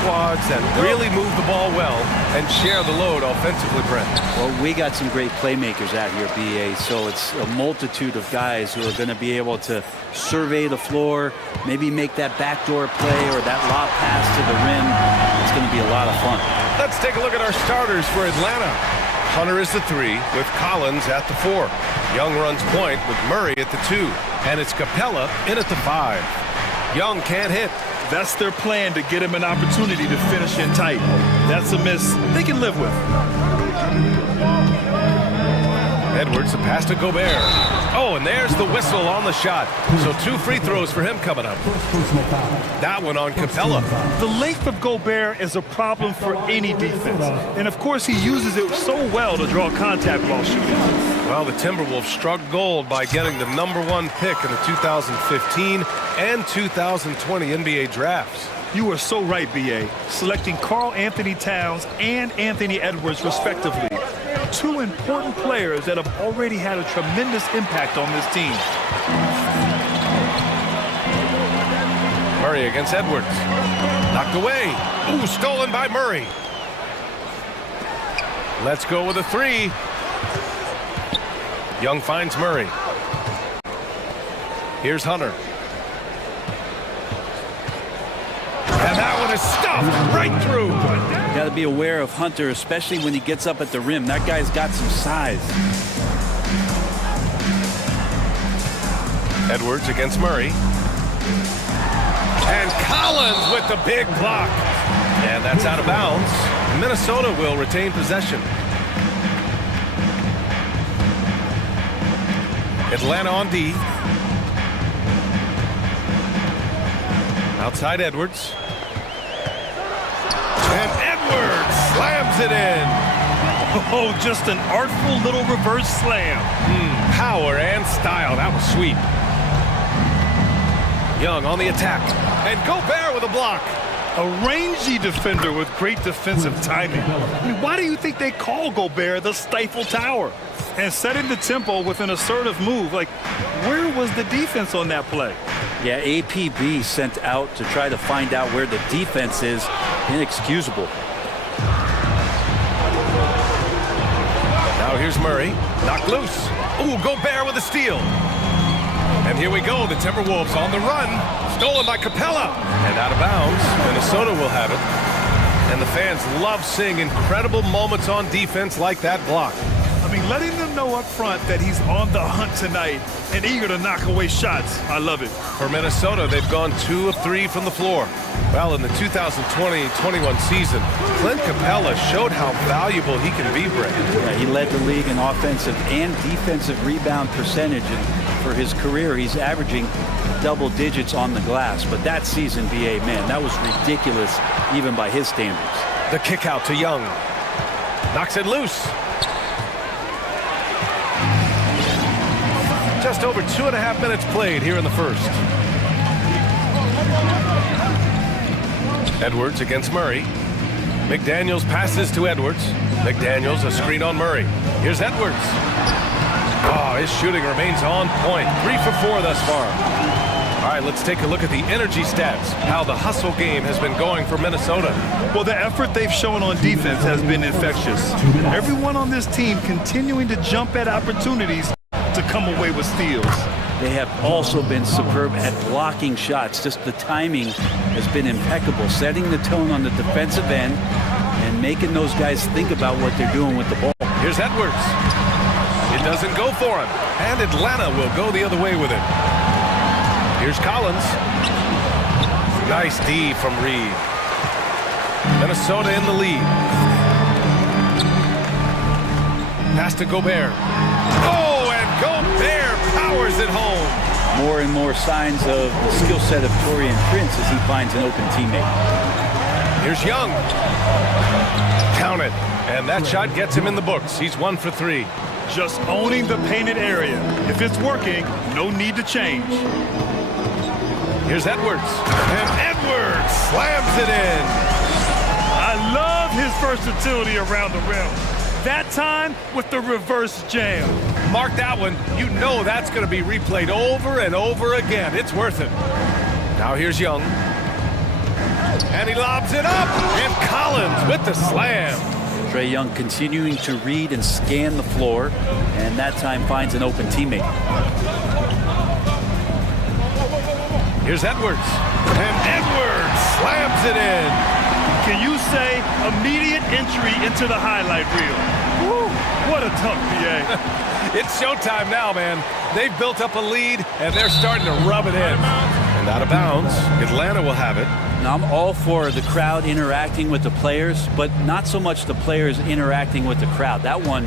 squads that really move the ball well and share the load offensively, Brent. Well, we got some great playmakers out here, BA, so it's a multitude of guys who are going to be able to survey the floor, maybe make that backdoor play or that lob pass to the rim. It's going to be a lot of fun. Let's take a look at our starters for Atlanta. Hunter is the 3 with Collins at the 4. Young runs point with Murray at the 2. And it's Capella in at the 5. Young can't hit. That's their plan, to get him an opportunity to finish in tight. That's a miss they can live with. Edwards, the pass to Gobert. Oh, and there's the whistle on the shot. So 2 free throws for him coming up. That one on Capella. The length of Gobert is a problem for any defense. And of course, he uses it so well to draw contact while shooting. Well, the Timberwolves struck gold by getting the #1 pick in the 2015 and 2020 NBA drafts. You are so right, B.A. Selecting Karl Anthony Towns and Anthony Edwards, respectively. 2 important players that have already had a tremendous impact on this team. Murray against Edwards. Knocked away. Ooh, stolen by Murray. Let's go with a 3. Young finds Murray. Here's Hunter. And that one is stuffed right through. Got to be aware of Hunter, especially when he gets up at the rim. That guy's got some size. Edwards against Murray. And Collins with the big block. And that's out of bounds. Minnesota will retain possession. Atlanta on D. Outside Edwards. And Edwards slams it in. Oh, just an artful little reverse slam. Power and style. That was sweet. Young on the attack. And Gobert with a block. A rangy defender with great defensive timing. I mean, why do you think they call Gobert the Stifle Tower? And setting the tempo with an assertive move. Like, where was the defense on that play? Yeah, APB sent out to try to find out where the defense is. Inexcusable. Now here's Murray. Knocked loose. Ooh, Gobert with a steal. And here we go. The Timberwolves on the run. Stolen by Capella. And out of bounds. Minnesota will have it. And the fans love seeing incredible moments on defense like that block. I mean, letting them know up front that he's on the hunt tonight and eager to knock away shots. I love it. For Minnesota, they've gone 2 of 3 from the floor. Well, in the 2020-21 season, Clint Capella showed how valuable he can be, Brett. Yeah, he led the league in offensive and defensive rebound percentage. And for his career, he's averaging double digits on the glass. But that season, BA, man, that was ridiculous, even by his standards. The kick out to Young. Knocks it loose. Just over 2.5 minutes played here in the first. Edwards against Murray. McDaniels passes to Edwards. McDaniels a screen on Murray. Here's Edwards. Oh, his shooting remains on point. 3 for 4 thus far. All right, let's take a look at the energy stats, how the hustle game has been going for Minnesota. Well, the effort they've shown on defense has been infectious. Everyone on this team continuing to jump at opportunities to come away with steals. They have also been superb at blocking shots. Just the timing has been impeccable, setting the tone on the defensive end and making those guys think about what they're doing with the ball. Here's Edwards. It doesn't go for him. And Atlanta will go the other way with it. Here's Collins. Nice D from Reed. Minnesota in the lead. Pass to Gobert. Oh, and Gobert powers it home. More and more signs of the skill set of Taurean Prince as he finds an open teammate. Here's Young. Count it. And that shot gets him in the books. He's 1 for 3. Just owning the painted area. If it's working, no need to change. Here's Edwards. And Edwards slams it in. I love his versatility around the rim. That time with the reverse jam. Mark that one. You know that's going to be replayed over and over again. It's worth it. Now here's Young. And he lobs it up. And Collins with the slam. Trae Young continuing to read and scan the floor, and that time finds an open teammate. Here's Edwards. And Edwards slams it in. Can you say immediate entry into the highlight reel? Woo, what a dunk, PA. It's showtime now, man. They've built up a lead, and they're starting to rub it in. And out of bounds, Atlanta will have it. Now, I'm all for the crowd interacting with the players, but not so much the players interacting with the crowd. That one,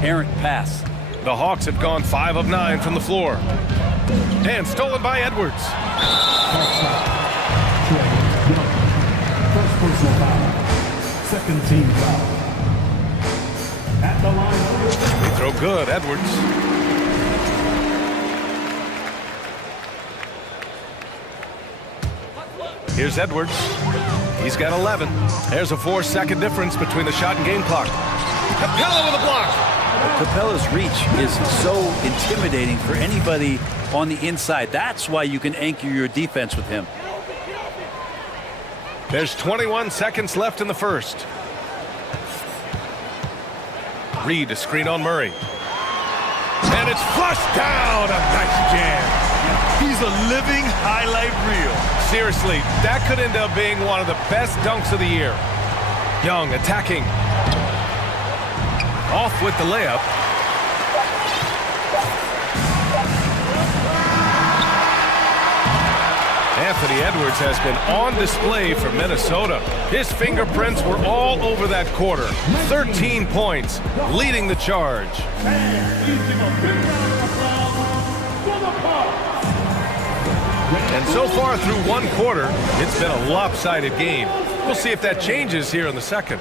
errant pass. The Hawks have gone 5 of 9 from the floor. And stolen by Edwards. First personal foul. Second team foul. At the line. They throw good, Edwards. Here's Edwards. He's got 11. There's a 4-second difference between the shot and game clock. Capella with a block. Capella's reach is so intimidating for anybody on the inside. That's why you can anchor your defense with him. There's 21 seconds left in the first. Reed to screen on Murray. And it's flushed down. A nice jam. He's a living highlight reel. Seriously, that could end up being one of the best dunks of the year. Young attacking. Off with the layup. Anthony Edwards has been on display for Minnesota. His fingerprints were all over that quarter. 13 points, leading the charge. And so far through one quarter, it's been a lopsided game. We'll see if that changes here in the second.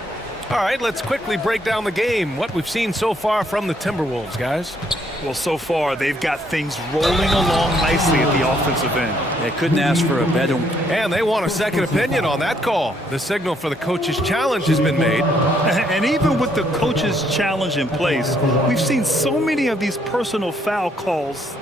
All right, let's quickly break down the game. What we've seen so far from the Timberwolves, guys. Well, so far, they've got things rolling along nicely at the offensive end. They couldn't ask for a better. And they want a second opinion on that call. The signal for the coach's challenge has been made. And even with the coach's challenge in place, we've seen so many of these personal foul calls.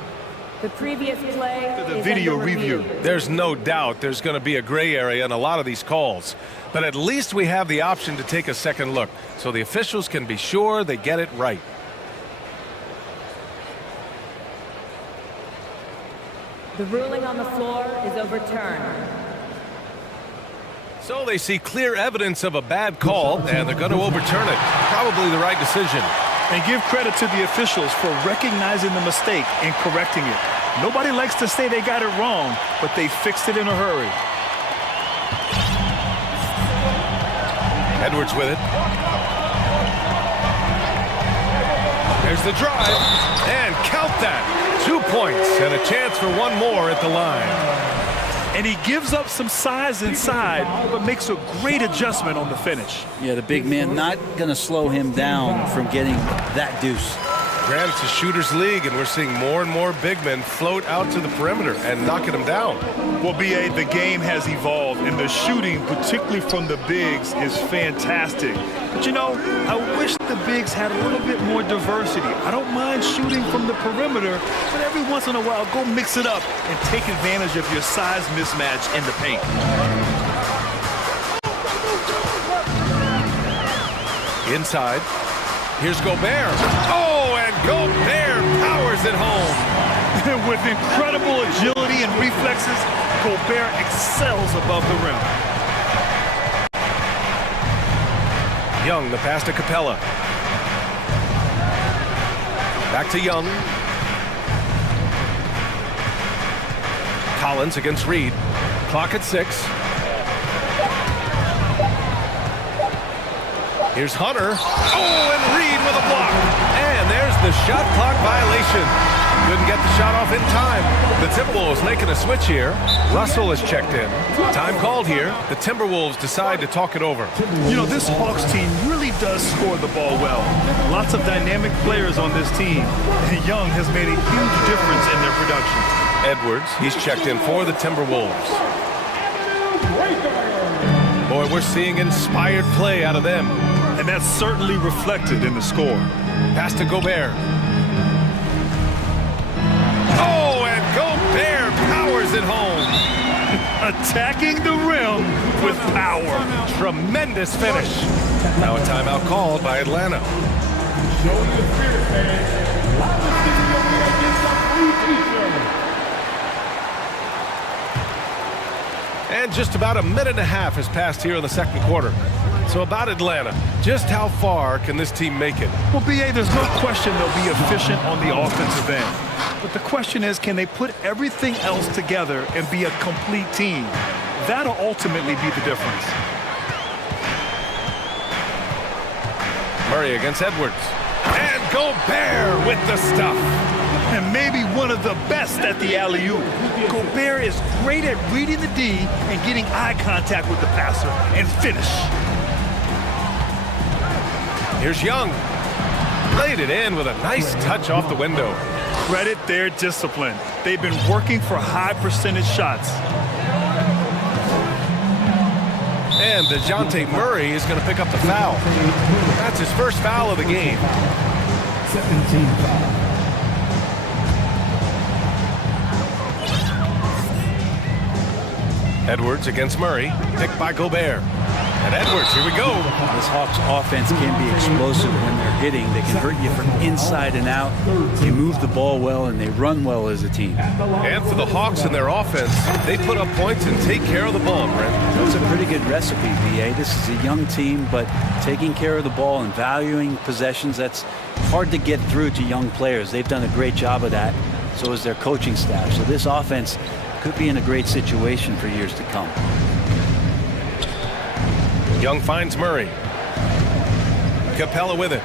The previous play The is video under review. There's no doubt there's going to be a gray area in a lot of these calls. But at least we have the option to take a second look, so the officials can be sure they get it right. The ruling on the floor is overturned. So they see clear evidence of a bad call, and they're going to overturn it. Probably the right decision. And give credit to the officials for recognizing the mistake and correcting it. Nobody likes to say they got it wrong, but they fixed it in a hurry. Edwards with it. There's the drive, and count that. 2 points and a chance for one more at the line. And he gives up some size inside, but makes a great adjustment on the finish. Yeah, the big man not going to slow him down from getting that deuce. Grant, it's a shooter's league, and we're seeing more and more big men float out to the perimeter and knocking them down. Well, B.A., the game has evolved, and the shooting, particularly from the bigs, is fantastic. But, you know, I wish the bigs had a little bit more diversity. I don't mind shooting from the perimeter, but every once in a while, go mix it up and take advantage of your size mismatch in the paint. Inside. Here's Gobert. Oh, and Gobert powers it home. With incredible agility and reflexes, Gobert excels above the rim. Young, the pass to Capella. Back to Young. Collins against Reed. Clock at 6. Here's Hunter. Oh, and Reed with a block. And there's the shot clock violation. Couldn't get the shot off in time. The Timberwolves making a switch here. Russell is checked in. Time called here. The Timberwolves decide to talk it over. You know, this Hawks team really does score the ball well. Lots of dynamic players on this team. And Young has made a huge difference in their production. Edwards, he's checked in for the Timberwolves. Boy, we're seeing inspired play out of them. And that's certainly reflected in the score. Pass to Gobert. Oh, and Gobert powers it home. attacking the rim with power. Tremendous finish. Now a timeout called by Atlanta. Show your spirit, fans. Live in studio against the free t-shirt. And just about a minute and a half has passed here in the second quarter. So about Atlanta, just how far can this team make it? Well, B.A., there's no question they'll be efficient on the offensive end. But the question is, can they put everything else together and be a complete team? That'll ultimately be the difference. Murray against Edwards. And Gobert with the stuff. And maybe one of the best at the alley-oop. Gobert is great at reading the D and getting eye contact with the passer and finish. Here's Young. Laid it in with a nice touch off the window. Credit their discipline. They've been working for high percentage shots. And DeJounte Murray is going to pick up the foul. That's his first foul of the game. Second team foul. Edwards against Murray, picked by Gobert. And Edwards, here we go. This Hawks offense can be explosive when they're hitting. They can hurt you from inside and out. They move the ball well and they run well as a team. And for the Hawks and their offense, they put up points and take care of the ball, Brent. That's a pretty good recipe, B.A. This is a young team, but taking care of the ball and valuing possessions, that's hard to get through to young players. They've done a great job of that. So is their coaching staff. So this offense could be in a great situation for years to come. Young finds Murray. Capella with it.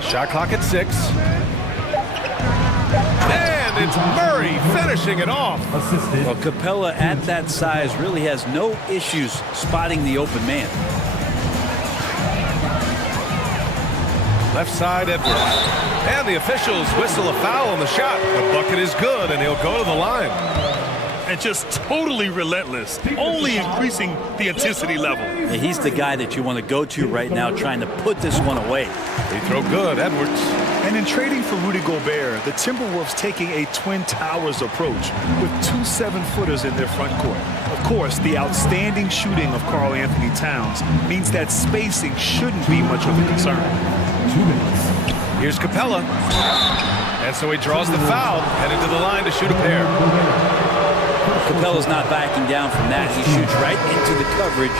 Shot clock at 6. And it's Murray finishing it off. Assisted. Well, Capella at that size really has no issues spotting the open man. Left side, Edwards. And the officials whistle a foul on the shot. The bucket is good, and he'll go to the line. And just totally relentless, only increasing the intensity level. Yeah, he's the guy that you want to go to right now, trying to put this one away. Free throw good, Edwards. And in trading for Rudy Gobert, the Timberwolves taking a Twin Towers approach with 2 7-footers in their front court. Of course, the outstanding shooting of Karl Anthony Towns means that spacing shouldn't be much of a concern. 2 minutes. Here's Capella. And so he draws the foul, headed to the line to shoot a pair. Capella's not backing down from that. He shoots right into the coverage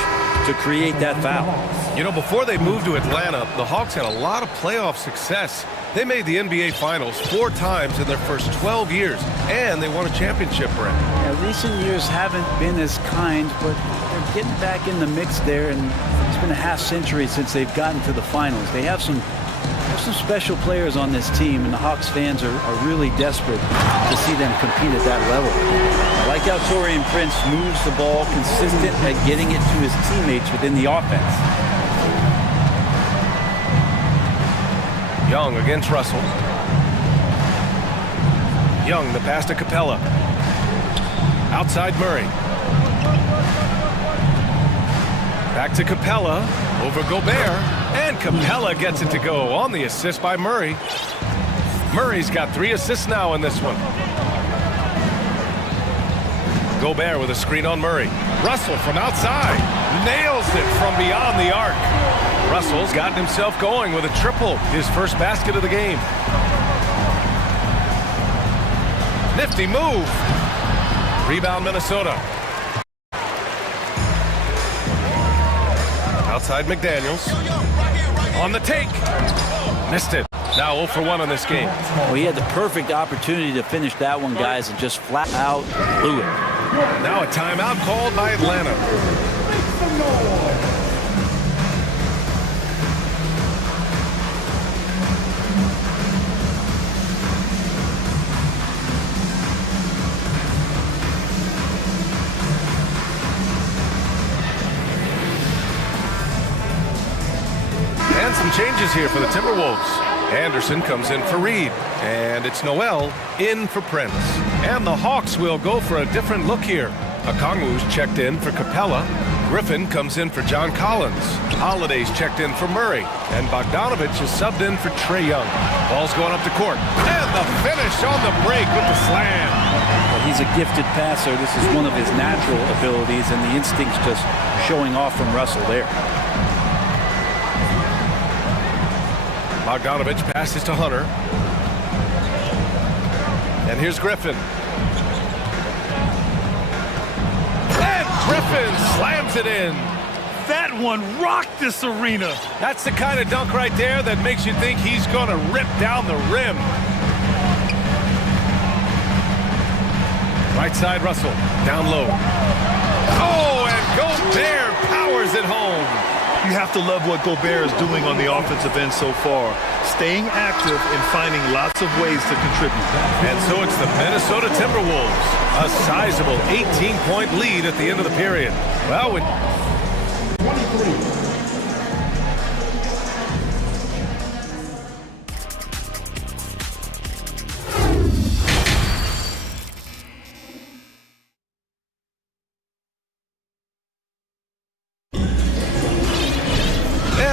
to create that foul. You know, before they moved to Atlanta, the Hawks had a lot of playoff success. They made the NBA Finals 4 times in their first 12 years, and they won a championship, Brent. Yeah, recent years haven't been as kind, but they're getting back in the mix there, and it's been a half century since they've gotten to the finals. They have some special players on this team, and the Hawks fans are really desperate to see them compete at that level. I like how Taurean Prince moves the ball, consistent at getting it to his teammates within the offense. Young against Russell. Young, the pass to Capella. Outside Murray. Back to Capella. Over Gobert. And Capella gets it to go on the assist by Murray. Murray's got 3 assists now in this one. Gobert with a screen on Murray. Russell from outside. Nails it from beyond the arc. Russell's gotten himself going with a triple. His first basket of the game. Nifty move. Rebound Minnesota. Outside McDaniels. On the take. Missed it. Now 0 for 1 on this game. Well, he had the perfect opportunity to finish that one, guys, and just flat out blew it. Now a timeout called by Atlanta. And some changes here for the Timberwolves. Anderson comes in for Reed. And it's Noel in for Prince. And the Hawks will go for a different look here. Okongwu's checked in for Capella. Griffin comes in for John Collins. Holiday's checked in for Murray. And Bogdanovich is subbed in for Trae Young. Ball's going up to court. And the finish on the break with the slam. Well, he's a gifted passer. This is one of his natural abilities, and the instinct's just showing off from Russell there. Bogdanovich passes to Hunter. And here's Griffin. And Griffin slams it in. That one rocked this arena. That's the kind of dunk right there that makes you think he's going to rip down the rim. Right side, Russell. Down low. Oh, and Gobert powers it home. You have to love what Gobert is doing on the offensive end so far. Staying active and finding lots of ways to contribute. And so it's the Minnesota Timberwolves. A sizable 18-point lead at the end of the period. Well, with 23.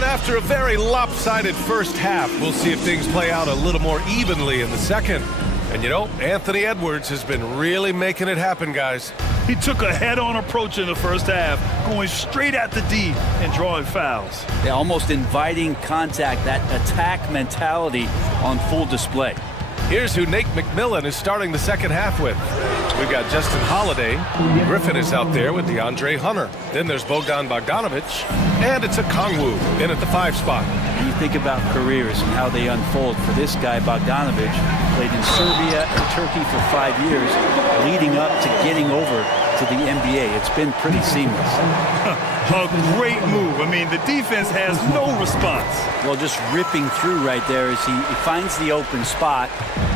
After a very lopsided first half, we'll see if things play out a little more evenly in the second. And you know, Anthony Edwards has been really making it happen, guys. He took a head-on approach in the first half, going straight at the D and drawing fouls. Yeah, almost inviting contact, that attack mentality on full display. Here's who Nate McMillan is starting the second half with. We've got Justin Holiday. Griffin is out there with DeAndre Hunter. Then there's Bogdan Bogdanovich. And it's a Kongwu in at the 5 spot. When you think about careers and how they unfold, for this guy, Bogdanovich, played in Serbia and Turkey for 5 years, leading up to getting over to the NBA. It's been pretty seamless. A great move. I mean, the defense has no response. Well, just ripping through right there as he finds the open spot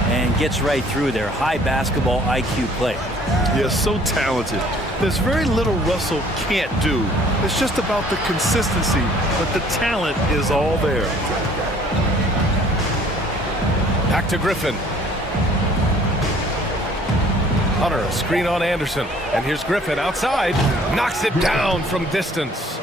and gets right through there. High basketball IQ play. Yeah, so talented. There's very little Russell can't do. It's just about the consistency, but the talent is all there. Back to Griffin. Hunter, a screen on Anderson. And here's Griffin outside. Knocks it down from distance.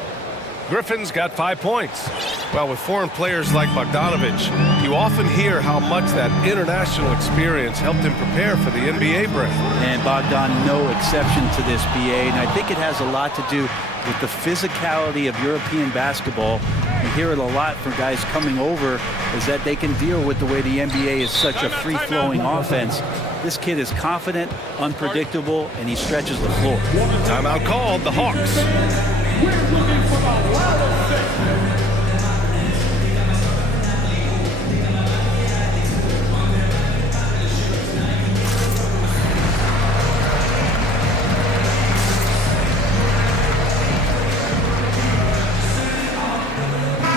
Griffin's got 5 points. Well, with foreign players like Bogdanovich, you often hear how much that international experience helped him prepare for the NBA break. And Bogdan, no exception to this, BA. And I think it has a lot to do with the physicality of European basketball. You hear it a lot from guys coming over, is that they can deal with the way the NBA is such a free-flowing offense. This kid is confident, unpredictable, and he stretches the floor. Timeout called, the Hawks. We're looking for the round of 6.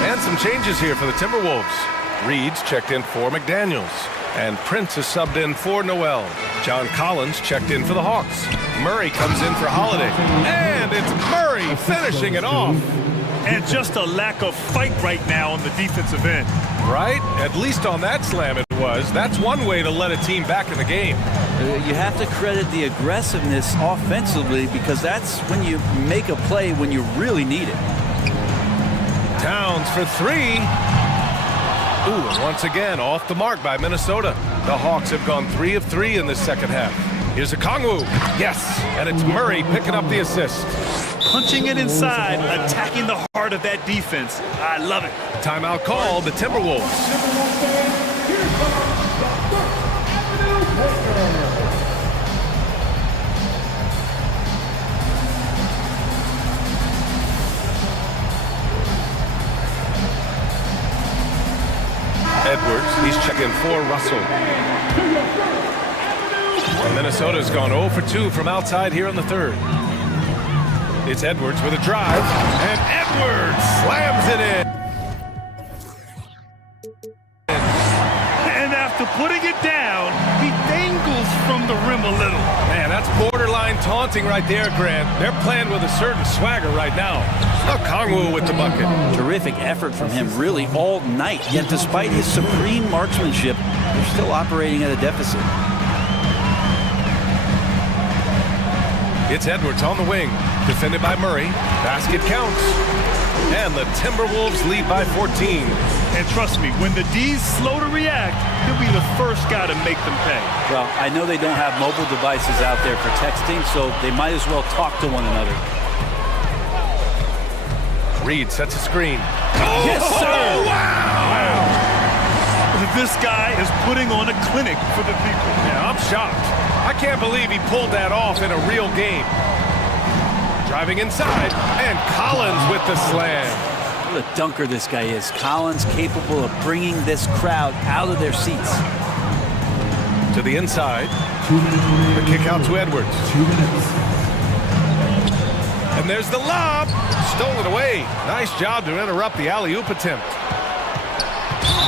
And some changes here for the Timberwolves. Reed's checked in for McDaniels. And Prince is subbed in for Noel. John Collins checked in for the Hawks. Murray comes in for Holiday. And it's Murray finishing it off. And just a lack of fight right now on the defensive end. Right? At least on that slam it was. That's one way to let a team back in the game. You have to credit the aggressiveness offensively, because that's when you make a play when you really need it. Towns for 3. Ooh, and once again, off the mark by Minnesota. The Hawks have gone 3 of 3 in this second half. Here's a Kongwu. Yes, and it's Murray picking up the assist. Punching it inside, attacking the heart of that defense. I love it. Timeout called, the Timberwolves. Edwards, he's checking for Russell. And Minnesota's gone 0 for 2 from outside here in the third. It's Edwards with a drive, and Edwards slams it in. And after putting it down, he dangles from the rim a little. Man, that's borderline taunting right there, Grant. They're playing with a certain swagger right now. Oh, Kongwu with the bucket. Terrific effort from him really all night. Yet despite his supreme marksmanship, they're still operating at a deficit. It's Edwards on the wing, defended by Murray. Basket counts. And the Timberwolves lead by 14. And trust me, when the D's slow to react, he'll be the first guy to make them pay. Well, I know they don't have mobile devices out there for texting, so they might as well talk to one another. Reed sets a screen. Yes, sir! Wow! This guy is putting on a clinic for the people. Yeah, I'm shocked. I can't believe he pulled that off in a real game. Driving inside, and Collins with the slam. What a dunker this guy is. Collins capable of bringing this crowd out of their seats. To the inside. 2 minutes remaining. The kick out to Edwards. 2 minutes. And there's the lob. Stolen away. Nice job to interrupt the alley-oop attempt.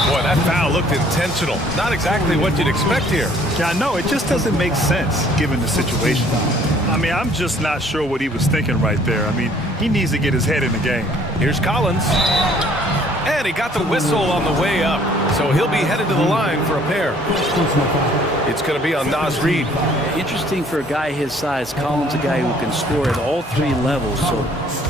Boy, that foul looked intentional. Not exactly what you'd expect here. Yeah, I know. It just doesn't make sense given the situation. I mean, I'm just not sure what he was thinking right there. I mean, he needs to get his head in the game. Here's Collins. And he got the whistle on the way up. So he'll be headed to the line for a pair. It's going to be on Naz Reid. Interesting for a guy his size. Collins, a guy who can score at all 3 levels, so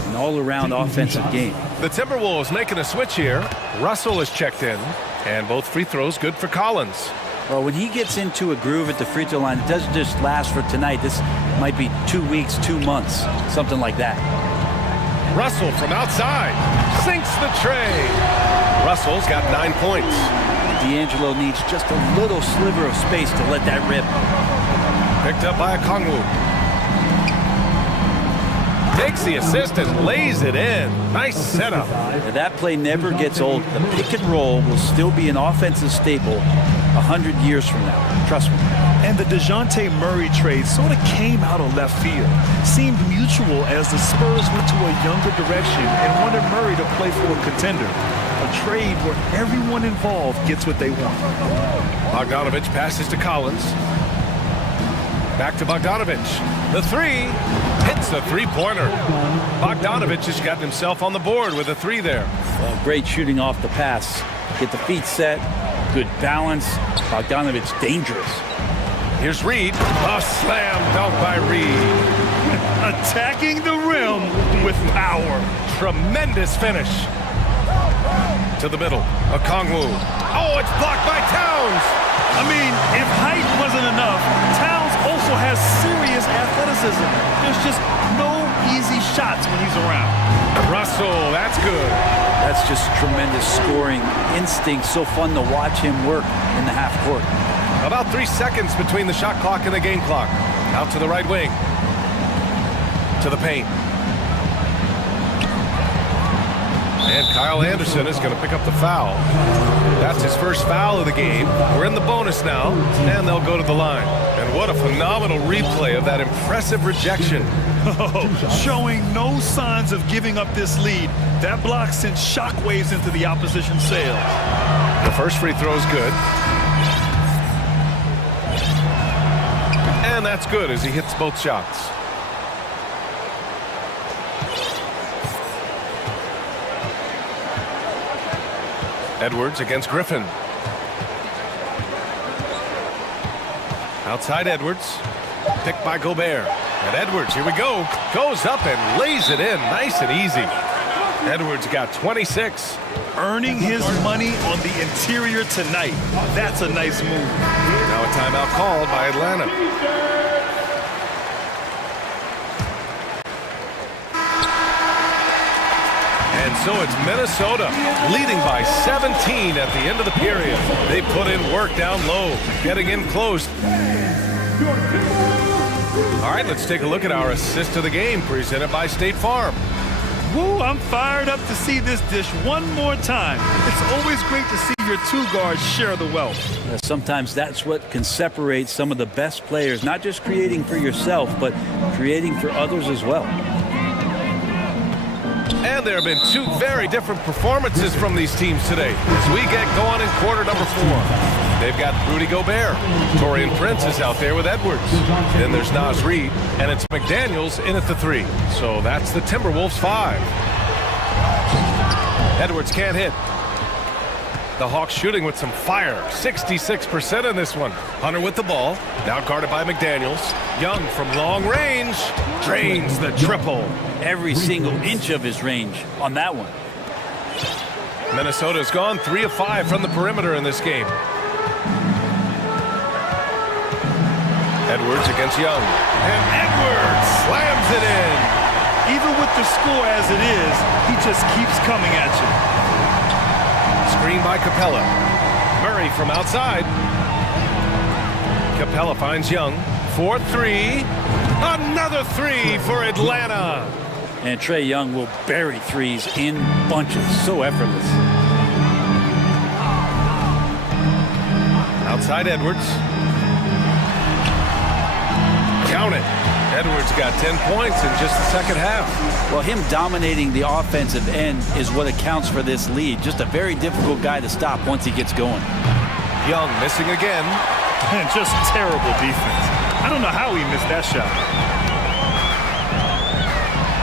an all-around offensive game. The Timberwolves making a switch here. Russell is checked in. And both free throws good for Collins. Well, when he gets into a groove at the free throw line, it doesn't just last for tonight. This might be 2 weeks, 2 months, something like that. Russell from outside sinks the tray. Russell's got 9 points. D'Angelo needs just a little sliver of space to let that rip. Picked up by Okongwu. Takes the assist and lays it in. Nice setup. Now, that play never gets old. The pick and roll will still be an offensive staple 100 years from now. Trust me. And the DeJounte Murray trade sort of came out of left field. Seemed mutual as the Spurs went to a younger direction and wanted Murray to play for a contender. A trade where everyone involved gets what they want. Bogdanovich passes to Collins. Back to Bogdanovich. The three hits the three-pointer. Bogdanovich has gotten himself on the board with a 3 there. Well, great shooting off the pass. Get the feet set. Good balance. Bogdanovich dangerous. Here's Reed. A slam dunk by Reed. Attacking the rim with power. Tremendous finish. To the middle. Okongwu. Oh, it's blocked by Towns. I mean, if height wasn't enough, Towns also has serious athleticism. There's just no easy shots when he's around. Russell, that's good. That's just tremendous scoring instinct. So fun to watch him work in the half court. About 3 seconds between the shot clock and the game clock. Out to the right wing. To the paint. And Kyle Anderson is going to pick up the foul. That's his first foul of the game. We're in the bonus now, and they'll go to the line. And what a phenomenal replay of that impressive rejection. Showing no signs of giving up this lead. That block sent shockwaves into the opposition sails. The first free throw is good. And that's good as he hits both shots. Edwards against Griffin. Outside Edwards. Picked by Gobert. And Edwards, here we go. Goes up and lays it in. Nice and easy. Edwards got 26. Earning his money on the interior tonight. That's a nice move. Now a timeout called by Atlanta. And so it's Minnesota leading by 17 at the end of the period. They put in work down low, getting in close. All right, let's take a look at our assist of the game presented by State Farm. Woo, I'm fired up to see this dish one more time. It's always great to see your 2 guards share the wealth. Sometimes that's what can separate some of the best players, not just creating for yourself, but creating for others as well. And there have been 2 very different performances from these teams today as we get going in quarter number 4. They've got Rudy Gobert. Torian Prince is out there with Edwards. Then there's Naz Reid, and it's McDaniels in at the 3. So that's the Timberwolves 5. Edwards can't hit. The Hawks shooting with some fire. 66% in this one. Hunter with the ball. Now guarded by McDaniels. Young from long range. Drains the triple. Every single inch of his range on that one. Minnesota's gone 3 of 5 from the perimeter in this game. Edwards against Young. And Edwards slams it in. Even with the score as it is, he just keeps coming at you. Screen by Capella. Murray from outside. Capella finds Young. 4-3. Another 3 for Atlanta. And Trae Young will bury threes in bunches. So effortless. Outside Edwards. Count it. Edwards got 10 points in just the second half. Well, him dominating the offensive end is what accounts for this lead. Just a very difficult guy to stop once he gets going. Young missing again. And just terrible defense. I don't know how he missed that shot.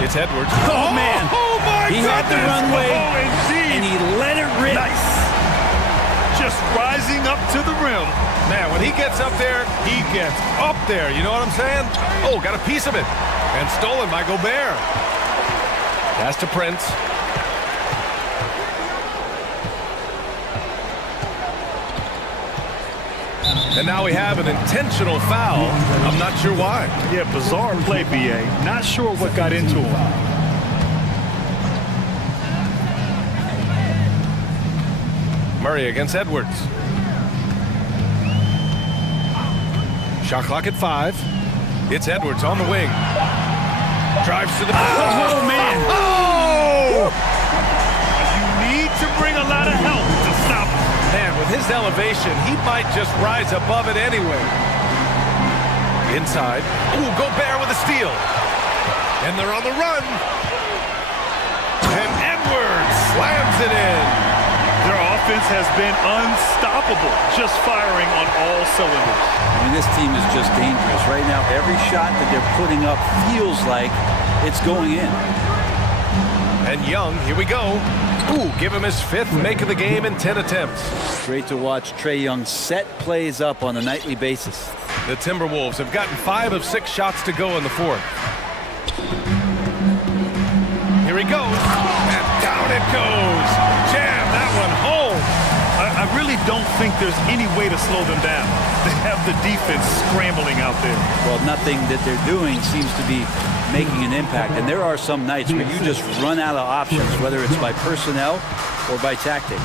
It's Edwards. Oh, man. Oh, my He had the goodness. runway, Oh, indeed. and he let it rip. Nice. Just rising up to the rim. Man, when he gets up there, he gets up there. You know what I'm saying? Oh, got a piece of it. And stolen by Gobert. Pass to Prince. And now we have an intentional foul. I'm not sure why. Yeah, bizarre play, BA. Not sure what got into him. Murray against Edwards. Shot clock at 5. It's Edwards on the wing. Drives to the... Oh, man. Oh! You need to bring a lot of help to stop him. Man, with his elevation, he might just rise above it anyway. Inside. Ooh, Gobert with a steal. And they're on the run. And Edwards slams it in. Their offense has been unstoppable, just firing on all cylinders. I mean, this team is just dangerous. Right now, every shot that they're putting up feels like it's going in. And Young, here we go. Ooh, give him his 5th make of the game in 10 attempts. Great to watch Trae Young set plays up on a nightly basis. The Timberwolves have gotten 5 of 6 shots to go in the 4th. Here he goes. And down it goes. Jam that one home. I really don't think there's any way to slow them down. They have the defense scrambling out there. Well, nothing that they're doing seems to be making an impact. And there are some nights where you just run out of options, whether it's by personnel or by tactic.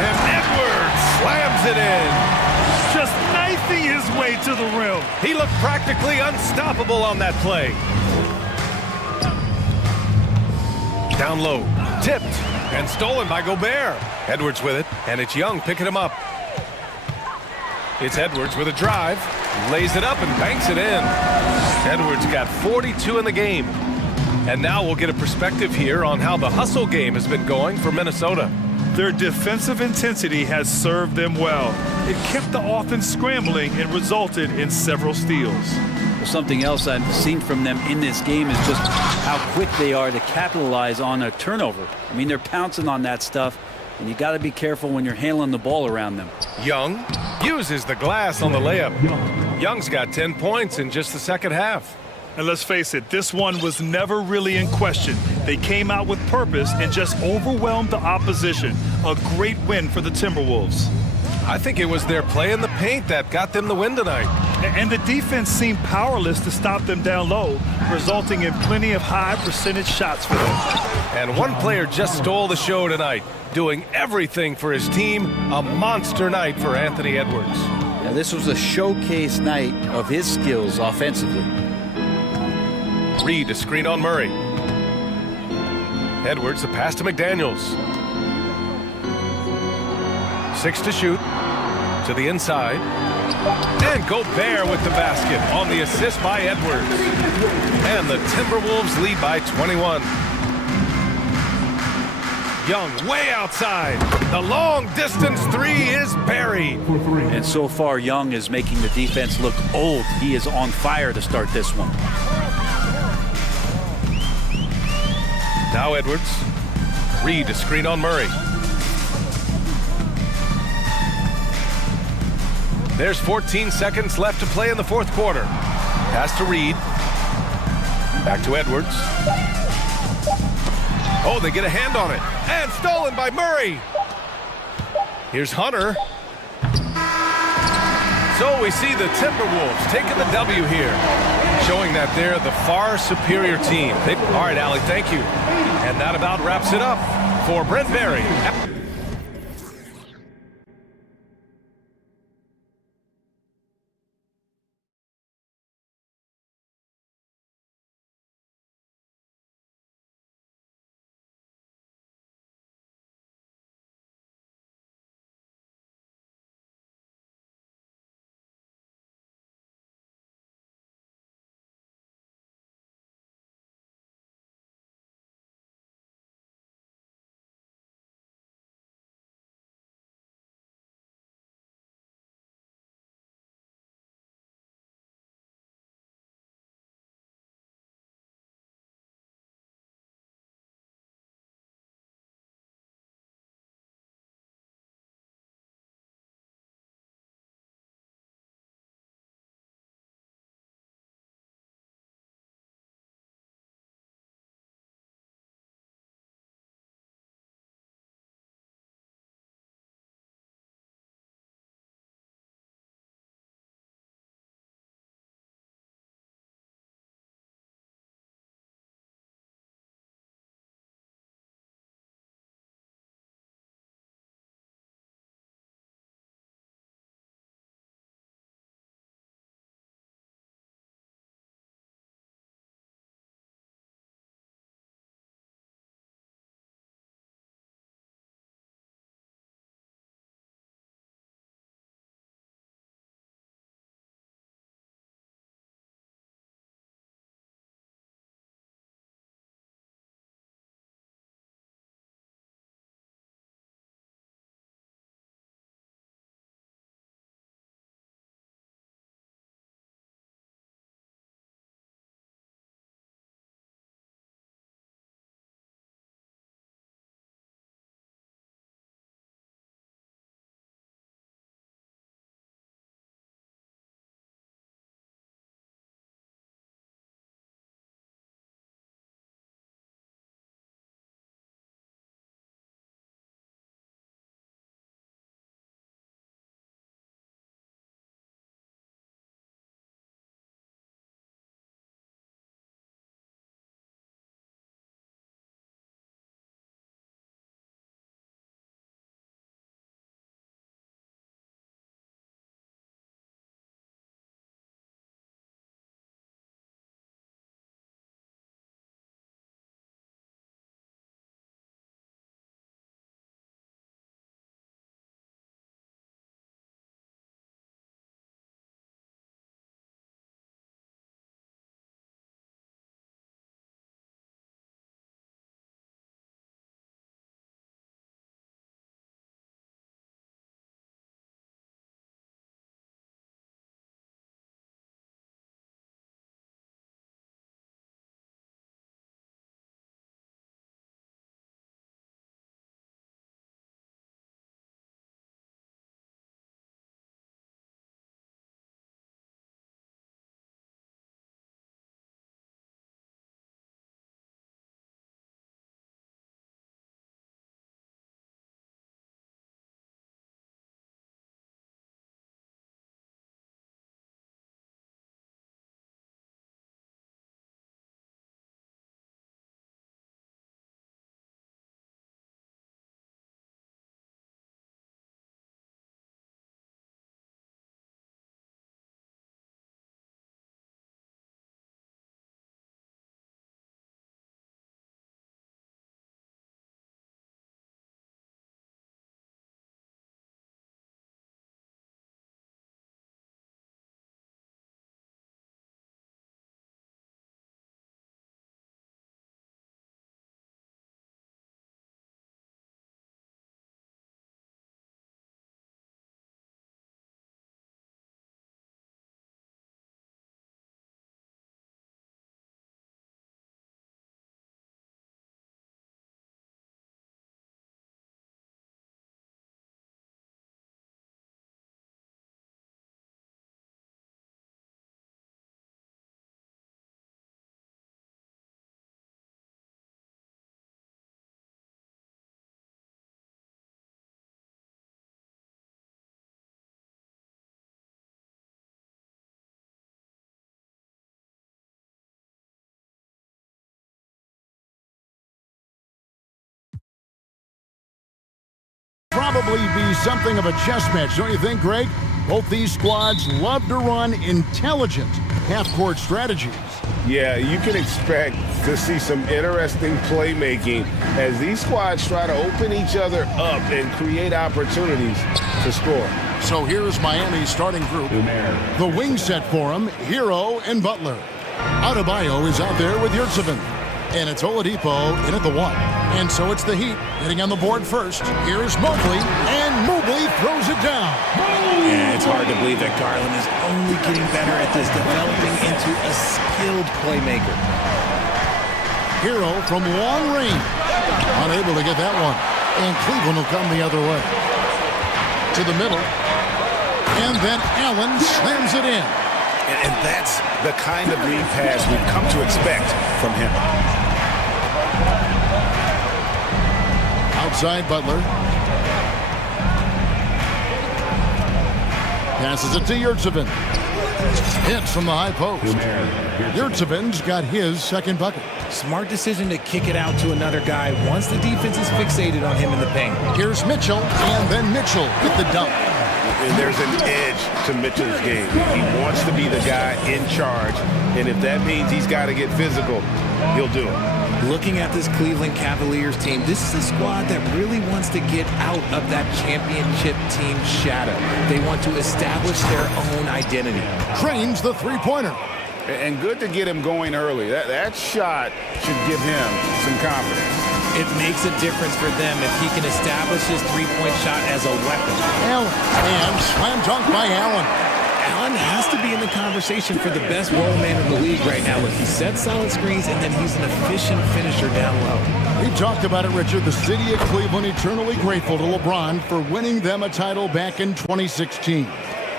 And Edwards slams it in. Just knifing his way to the rim. He looked practically unstoppable on that play. Down low, tipped, and stolen by Gobert. Edwards with it, and it's Young picking him up. It's Edwards with a drive, lays it up and banks it in. Edwards got 42 in the game. And now we'll get a perspective here on how the hustle game has been going for Minnesota. Their defensive intensity has served them well. It kept the offense scrambling and resulted in several steals. Well, something else I've seen from them in this game is just how quick they are to capitalize on a turnover. I mean, they're pouncing on that stuff, and you got to be careful when you're handling the ball around them. Young uses the glass on the layup. Young's got 10 points in just the second half. And let's face it, this one was never really in question. They came out with purpose and just overwhelmed the opposition. A great win for the Timberwolves. I think it was their play in the paint that got them the win tonight. And the defense seemed powerless to stop them down low, resulting in plenty of high percentage shots for them. And one player just stole the show tonight, doing everything for his team. A monster night for Anthony Edwards. Now, this was a showcase night of his skills offensively. Reed to screen on Murray. Edwards, the pass to McDaniels. 6 to shoot. To the inside. And Gobert with the basket on the assist by Edwards. And the Timberwolves lead by 21. Young way outside. The long distance 3 is buried. And so far, Young is making the defense look old. He is on fire to start this one. Now Edwards. Reed to screen on Murray. There's 14 seconds left to play in the fourth quarter. Pass to Reed. Back to Edwards. Oh, they get a hand on it. And stolen by Murray. Here's Hunter. So we see the Timberwolves taking the W here, showing that they're the far superior team. All right, Alec, thank you. And that about wraps it up for Brent Berry. probably be something of a chess match, don't you think, Greg? Both these squads love to run intelligent half-court strategies. Yeah, you can expect to see some interesting playmaking as these squads try to open each other up and create opportunities to score. So here's Miami's starting group. The wing set for him, Hero and Butler. Adebayo is out there with Yurtseven. And it's Oladipo in at the 1. And so it's the Heat getting on the board first. Here's Mobley, and Mobley throws it down. Yeah, it's hard to believe that Garland is only getting better at this, developing into a skilled playmaker. Hero from long range. Unable to get that one. And Cleveland will come the other way. To the middle. And then Allen slams it in. And that's the kind of lead pass we've come to expect from him. Outside Butler. Passes it to Yurtseven. Hits from the high post. Yurtseven's got his second bucket. Smart decision to kick it out to another guy once the defense is fixated on him in the paint. Here's Mitchell, and then Mitchell with the dunk. And there's an edge to Mitchell's game. He wants to be the guy in charge, and if that means he's got to get physical, he'll do it. Looking at this Cleveland Cavaliers team, this is a squad that really wants to get out of that championship team shadow. They want to establish their own identity. Trains the three-pointer. And good to get him going early. That shot should give him some confidence. It makes a difference for them if he can establish his three-point shot as a weapon. Allen, and slam dunk by Allen. Allen has to be in the conversation for the best role man in the league right now. Look, he sets solid screens, and then he's an efficient finisher down low. We talked about it, Richard. The city of Cleveland eternally grateful to LeBron for winning them a title back in 2016.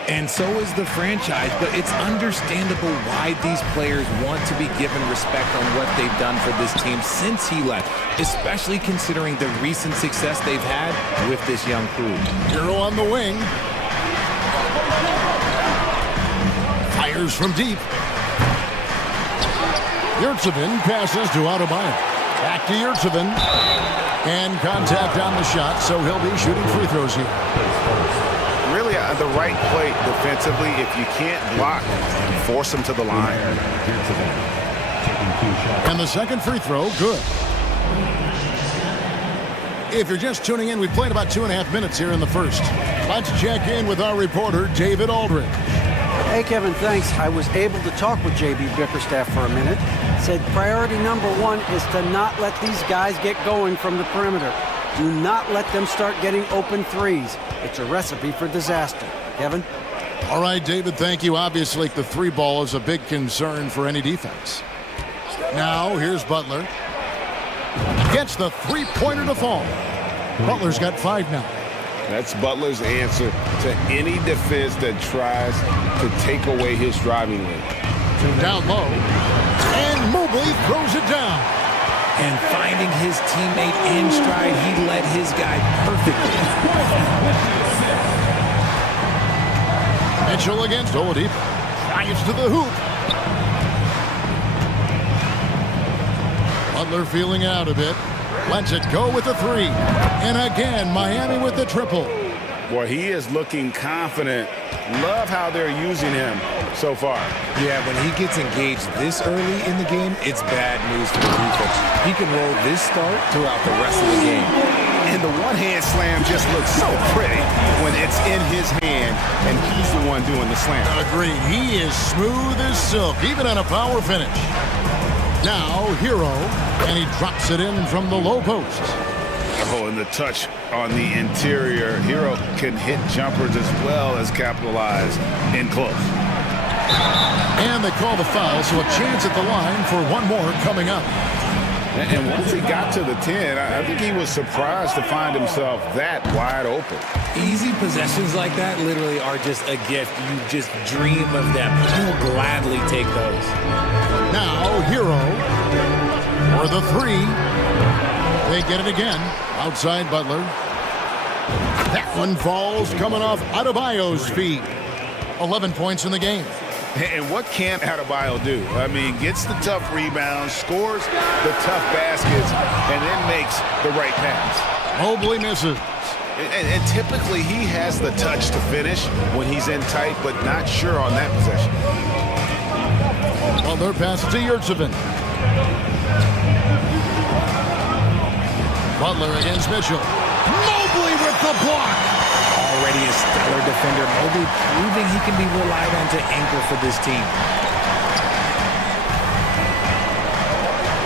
And so is the franchise, but it's understandable why these players want to be given respect on what they've done for this team since he left, especially considering the recent success they've had with this young crew. Hero on the wing. Fires from deep. Yurtseven passes to Adebayo. Back to Yurtseven. And contact on the shot, so he'll be shooting free throws here. Really the right play defensively. If you can't block, force him to the line. And the second free throw, good. If you're just tuning in, we've played about 2.5 minutes here in the first. Let's check in with our reporter, David Aldridge. Hey, Kevin, thanks. I was able to talk with J.B. Bickerstaff for a minute. Said priority number one is to not let these guys get going from the perimeter. Do not let them start getting open threes. It's a recipe for disaster. Kevin? All right, David, thank you. Obviously, the three ball is a big concern for any defense. Now, here's Butler. Gets the three-pointer to fall. Butler's got 5 now. That's Butler's answer to any defense that tries to take away his driving lane. Down low. And Mobley throws it down. And finding his teammate in stride, he led his guy perfectly. Mitchell against Oladipo. Drives to the hoop. Butler feeling out a bit. Lets it go with the 3. And again, Miami with the triple. Boy, he is looking confident. Love how they're using him so far. Yeah, when he gets engaged this early in the game, it's bad news for the defense. He can roll this start throughout the rest of the game. And the one-hand slam just looks so pretty when it's in his hand and he's the one doing the slam. Agreed. He is smooth as silk, even on a power finish. Now, Hero, and he drops it in from the low post. Oh, and the touch on the interior. Hero can hit jumpers as well as capitalize in close. And they call the foul, so a chance at the line for one more coming up. And once he got to the 10, I think he was surprised to find himself that wide open. Easy possessions like that literally are just a gift. You just dream of them. You'll gladly take those. Now, Hero for the 3. They get it again. Outside Butler. That one falls coming off Adebayo's feet. 11 points in the game. And what can Adebayo do? I mean, gets the tough rebounds, scores the tough baskets, and then makes the right pass. Mobley misses. And typically he has the touch to finish when he's in tight, but not sure on that possession. Butler passes to Yurtsevin. Butler against Mitchell. Mobley with the block. Already a stellar defender, Mobley proving he can be relied on to anchor for this team.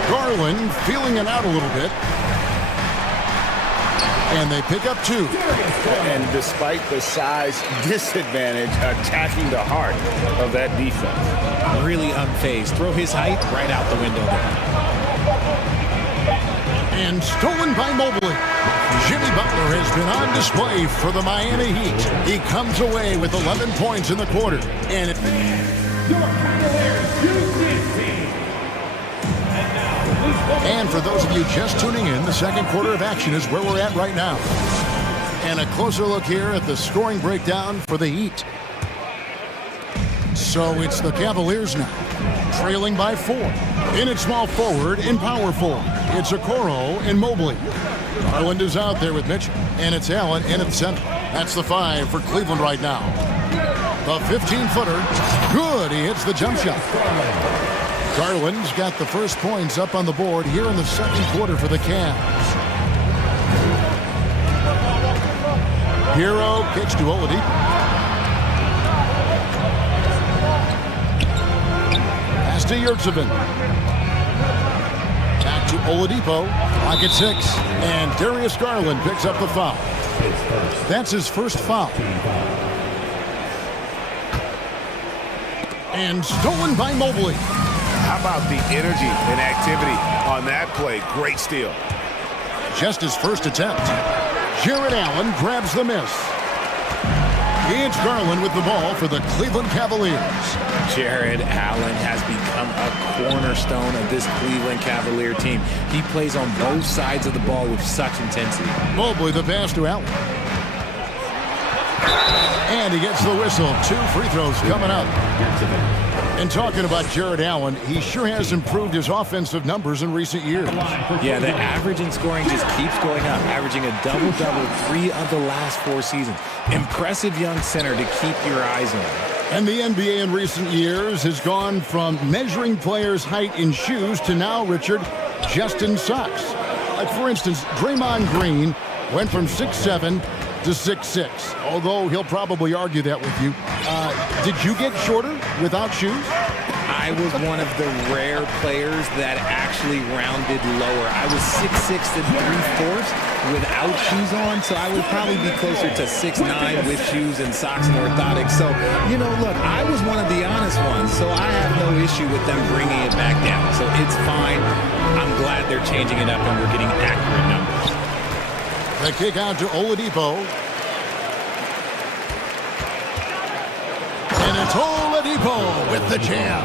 Garland feeling it out a little bit. And they pick up 2. And despite the size disadvantage, attacking the heart of that defense. Really unfazed. Throw his height right out the window there. And stolen by Mobley. Jimmy Butler has been on display for the Miami Heat. He comes away with 11 points in the quarter. And it... And for those of you just tuning in, the second quarter of action is where we're at right now. And a closer look here at the scoring breakdown for the Heat. So it's the Cavaliers now, trailing by 4. In at small forward, in power forward, it's Okoro and Mobley. Garland is out there with Mitchell, and it's Allen in at the center. That's the 5 for Cleveland right now. The 15-footer, good, he hits the jump shot. Garland's got the first points up on the board here in the second quarter for the Cavs. Hero pitch to Oladipo. Pass to Yurtsevin. Back to Oladipo. Lock at 6. And Darius Garland picks up the foul. That's his first foul. And stolen by Mobley. How about the energy and activity on that play? Great steal. Just his first attempt. Jared Allen grabs the miss. It's Garland with the ball for the Cleveland Cavaliers. Jared Allen has become a cornerstone of this Cleveland Cavalier team. He plays on both sides of the ball with such intensity. Mobley the pass to Allen. And he gets the whistle. 2 free throws coming up. And talking about Jared Allen, he sure has improved his offensive numbers in recent years. Yeah, the average in scoring just keeps going up, averaging a double-double 3 of the last 4 seasons. Impressive young center to keep your eyes on. And the NBA in recent years has gone from measuring players' height in shoes to now, Richard, just in socks. Like, for instance, Draymond Green went from 6'7" to 6'6", although he'll probably argue that with you. Did you get shorter without shoes? I was one of the rare players that actually rounded lower. I was 6'6" and 3/4 without shoes on, so I would probably be closer to 6'9" with shoes and socks and orthotics. So, you know, look, I was one of the honest ones, so I have no issue with them bringing it back down. So it's fine. I'm glad they're changing it up and we're getting accurate numbers. The kick out to Oladipo. And it's Oladipo with the jam.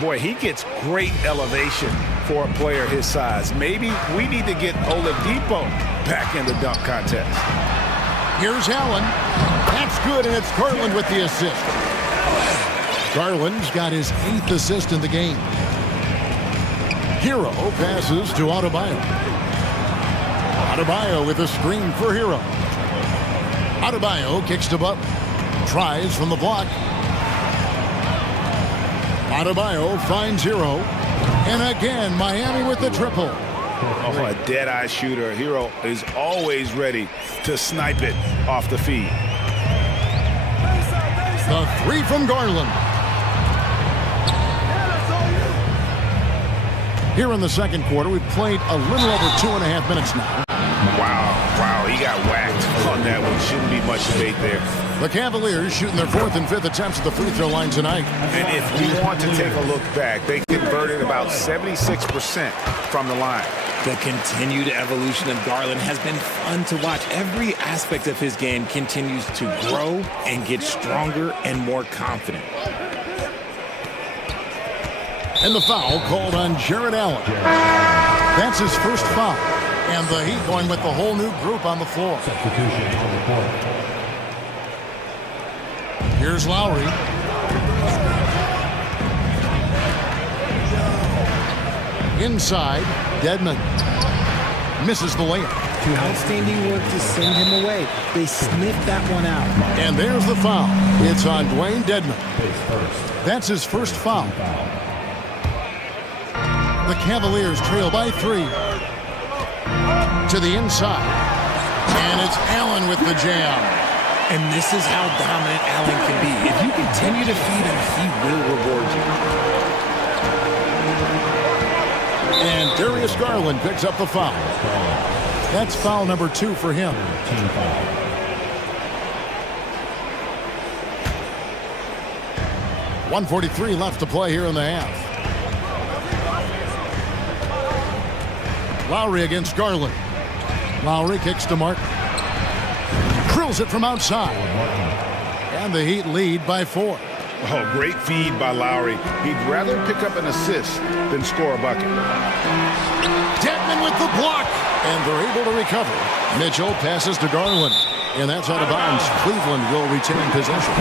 Boy, he gets great elevation for a player his size. Maybe we need to get Oladipo back in the dunk contest. Here's Allen. That's good, and it's Garland with the assist. Garland's got his 8th assist in the game. Hero passes to Adebayo. Adebayo with a screen for Hero. Adebayo kicks to Butler. Tries from the block. Adebayo finds Hero. And again, Miami with the triple. Oh, a dead-eye shooter. Hero is always ready to snipe it off the feed. The 3 from Garland. Here in the second quarter, we've played a little over 2.5 minutes now. Wow, he got whacked on that one. Shouldn't be much debate there. The Cavaliers shooting their 4th and 5th attempts at the free throw line tonight. And if we want to take a look back, they converted about 76% from the line. The continued evolution of Garland has been fun to watch. Every aspect of his game continues to grow and get stronger and more confident. And the foul called on Jared Allen. That's his first foul. And the Heat going with the whole new group on the floor. Substitution on the court. Here's Lowry. Inside, Dedmon misses the layup. Outstanding work to send him away. They sniffed that one out. And there's the foul. It's on Dwayne Dedman. That's his first foul. The Cavaliers trail by 3. To the inside. And it's Allen with the jam. And this is how dominant Allen can be. If you continue to feed him, he will reward you. And Darius Garland picks up the foul. That's foul number 2 for him. 1:43 left to play here in the half. Lowry against Garland. Lowry kicks to Martin. Drills it from outside. And the Heat lead by 4. Oh, great feed by Lowry. He'd rather pick up an assist than score a bucket. Dedman with the block. And they're able to recover. Mitchell passes to Garland. And that's out of bounds. Cleveland will retain possession.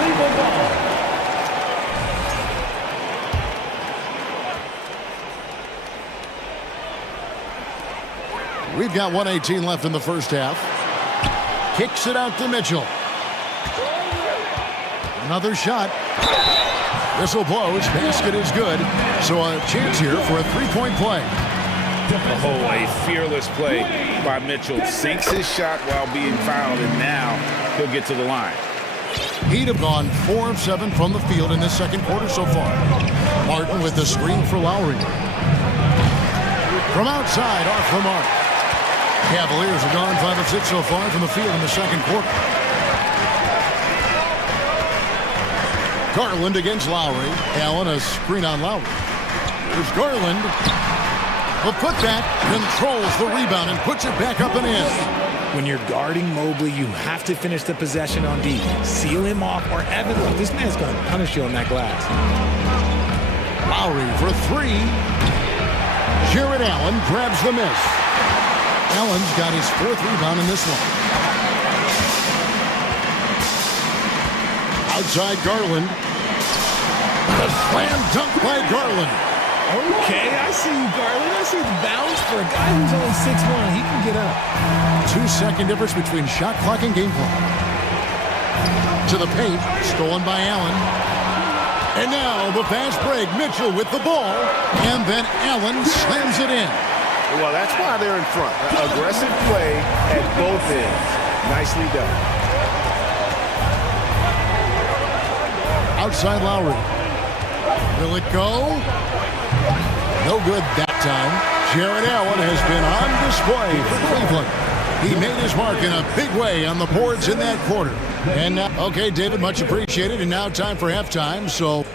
We've got 1:18 left in the first half. Kicks it out to Mitchell. Another shot. Whistle blows. Basket is good. So a chance here for a three-point play. Oh, a fearless play by Mitchell. Sinks his shot while being fouled, and now he'll get to the line. He'd have gone 4 of 7 from the field in this second quarter so far. Martin with the screen for Lowry. From outside, off the mark. Cavaliers have gone 5 of 6 so far from the field in the second quarter. Garland against Lowry. Allen a screen on Lowry. There's Garland. The putback controls the rebound and puts it back up and in. When you're guarding Mobley, you have to finish the possession on D. Seal him off, or Evan, look, this man's going to punish you on that glass. Lowry for 3. Jared Allen grabs the miss. Allen's got his 4th rebound in this one. Outside Garland. The slam dunk by Garland. Okay, I see you, Garland. I see the bounce for a guy who's only 6'1". He can get up. 2-second difference between shot clock and game clock. To the paint, stolen by Allen. And now the fast break. Mitchell with the ball. And then Allen slams it in. Well, that's why they're in front. Aggressive play at both ends. Nicely done. Outside Lowry. Will it go? No good that time. Jared Allen has been on display for Cleveland. He made his mark in a big way on the boards in that quarter. And now, okay, David, much appreciated. And now time for halftime. So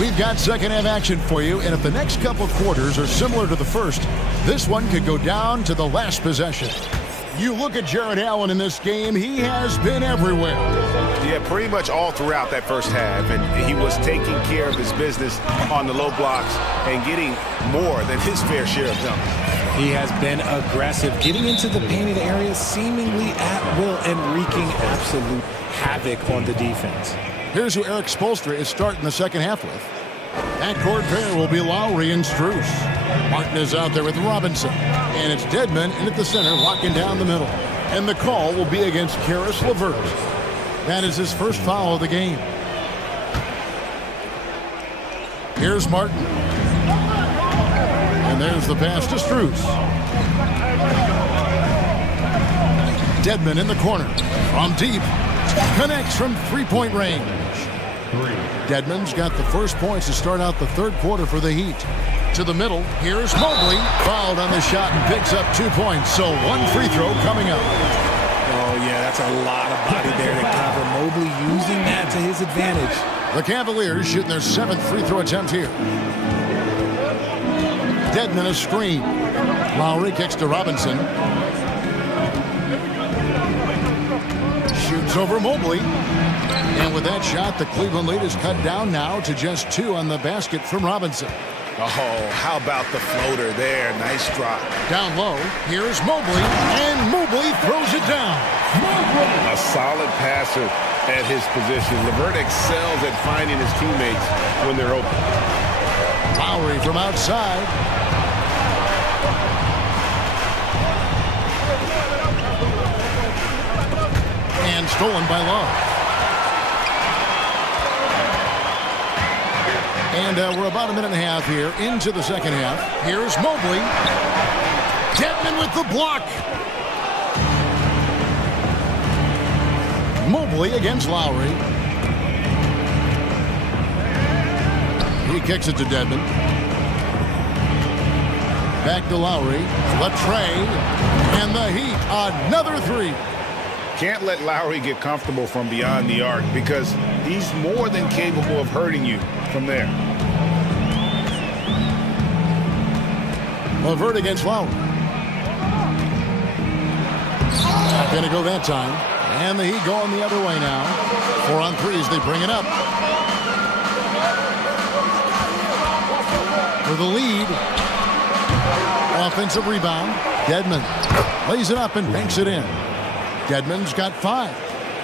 we've got second half action for you, and if the next couple of quarters are similar to the first, this one could go down to the last possession. You look at Jared Allen in this game, he has been everywhere. Yeah, pretty much all throughout that first half, and he was taking care of his business on the low blocks and getting more than his fair share of dunks. He has been aggressive, getting into the painted area seemingly at will and wreaking absolute havoc on the defense. Here's who Eric Spoelstra is starting the second half with. Backcourt pair will be Lowry and Strus. Martin is out there with Robinson. And it's Dedman in at the center, locking down the middle. And the call will be against Karis LeVert. That is his first foul of the game. Here's Martin. And there's the pass to Strus. Dedman in the corner. From deep. Connects from three-point range. Dedman's got the first points to start out the third quarter for the Heat. To the middle, here's Mobley. Fouled on the shot and picks up 2 points. So one free throw coming up. Oh, yeah, that's a lot of body there to cover. Mobley using that to his advantage. The Cavaliers shooting their 7th free throw attempt here. Dedman a screen. Lowry kicks to Robinson. Shoots over Mobley. And with that shot, the Cleveland lead is cut down now to just 2 on the basket from Robinson. Oh, how about the floater there? Nice drop. Down low, here's Mobley, and Mobley throws it down. A solid passer at his position. LeVert excels at finding his teammates when they're open. Lowry from outside. And stolen by Love. And we're about a minute and a half here into the second half. Here's Mobley. Dedmon with the block. Mobley against Lowry. He kicks it to Dedmon. Back to Lowry. Latre. And the Heat. Another three. Can't let Lowry get comfortable from beyond the arc because he's more than capable of hurting you from there. LeVert against Lowry. Not going to go that time. And the Heat going the other way now. 4 on 3 as they bring it up. For the lead. Offensive rebound. Dedmon lays it up and banks it in. Dedmon's got 5.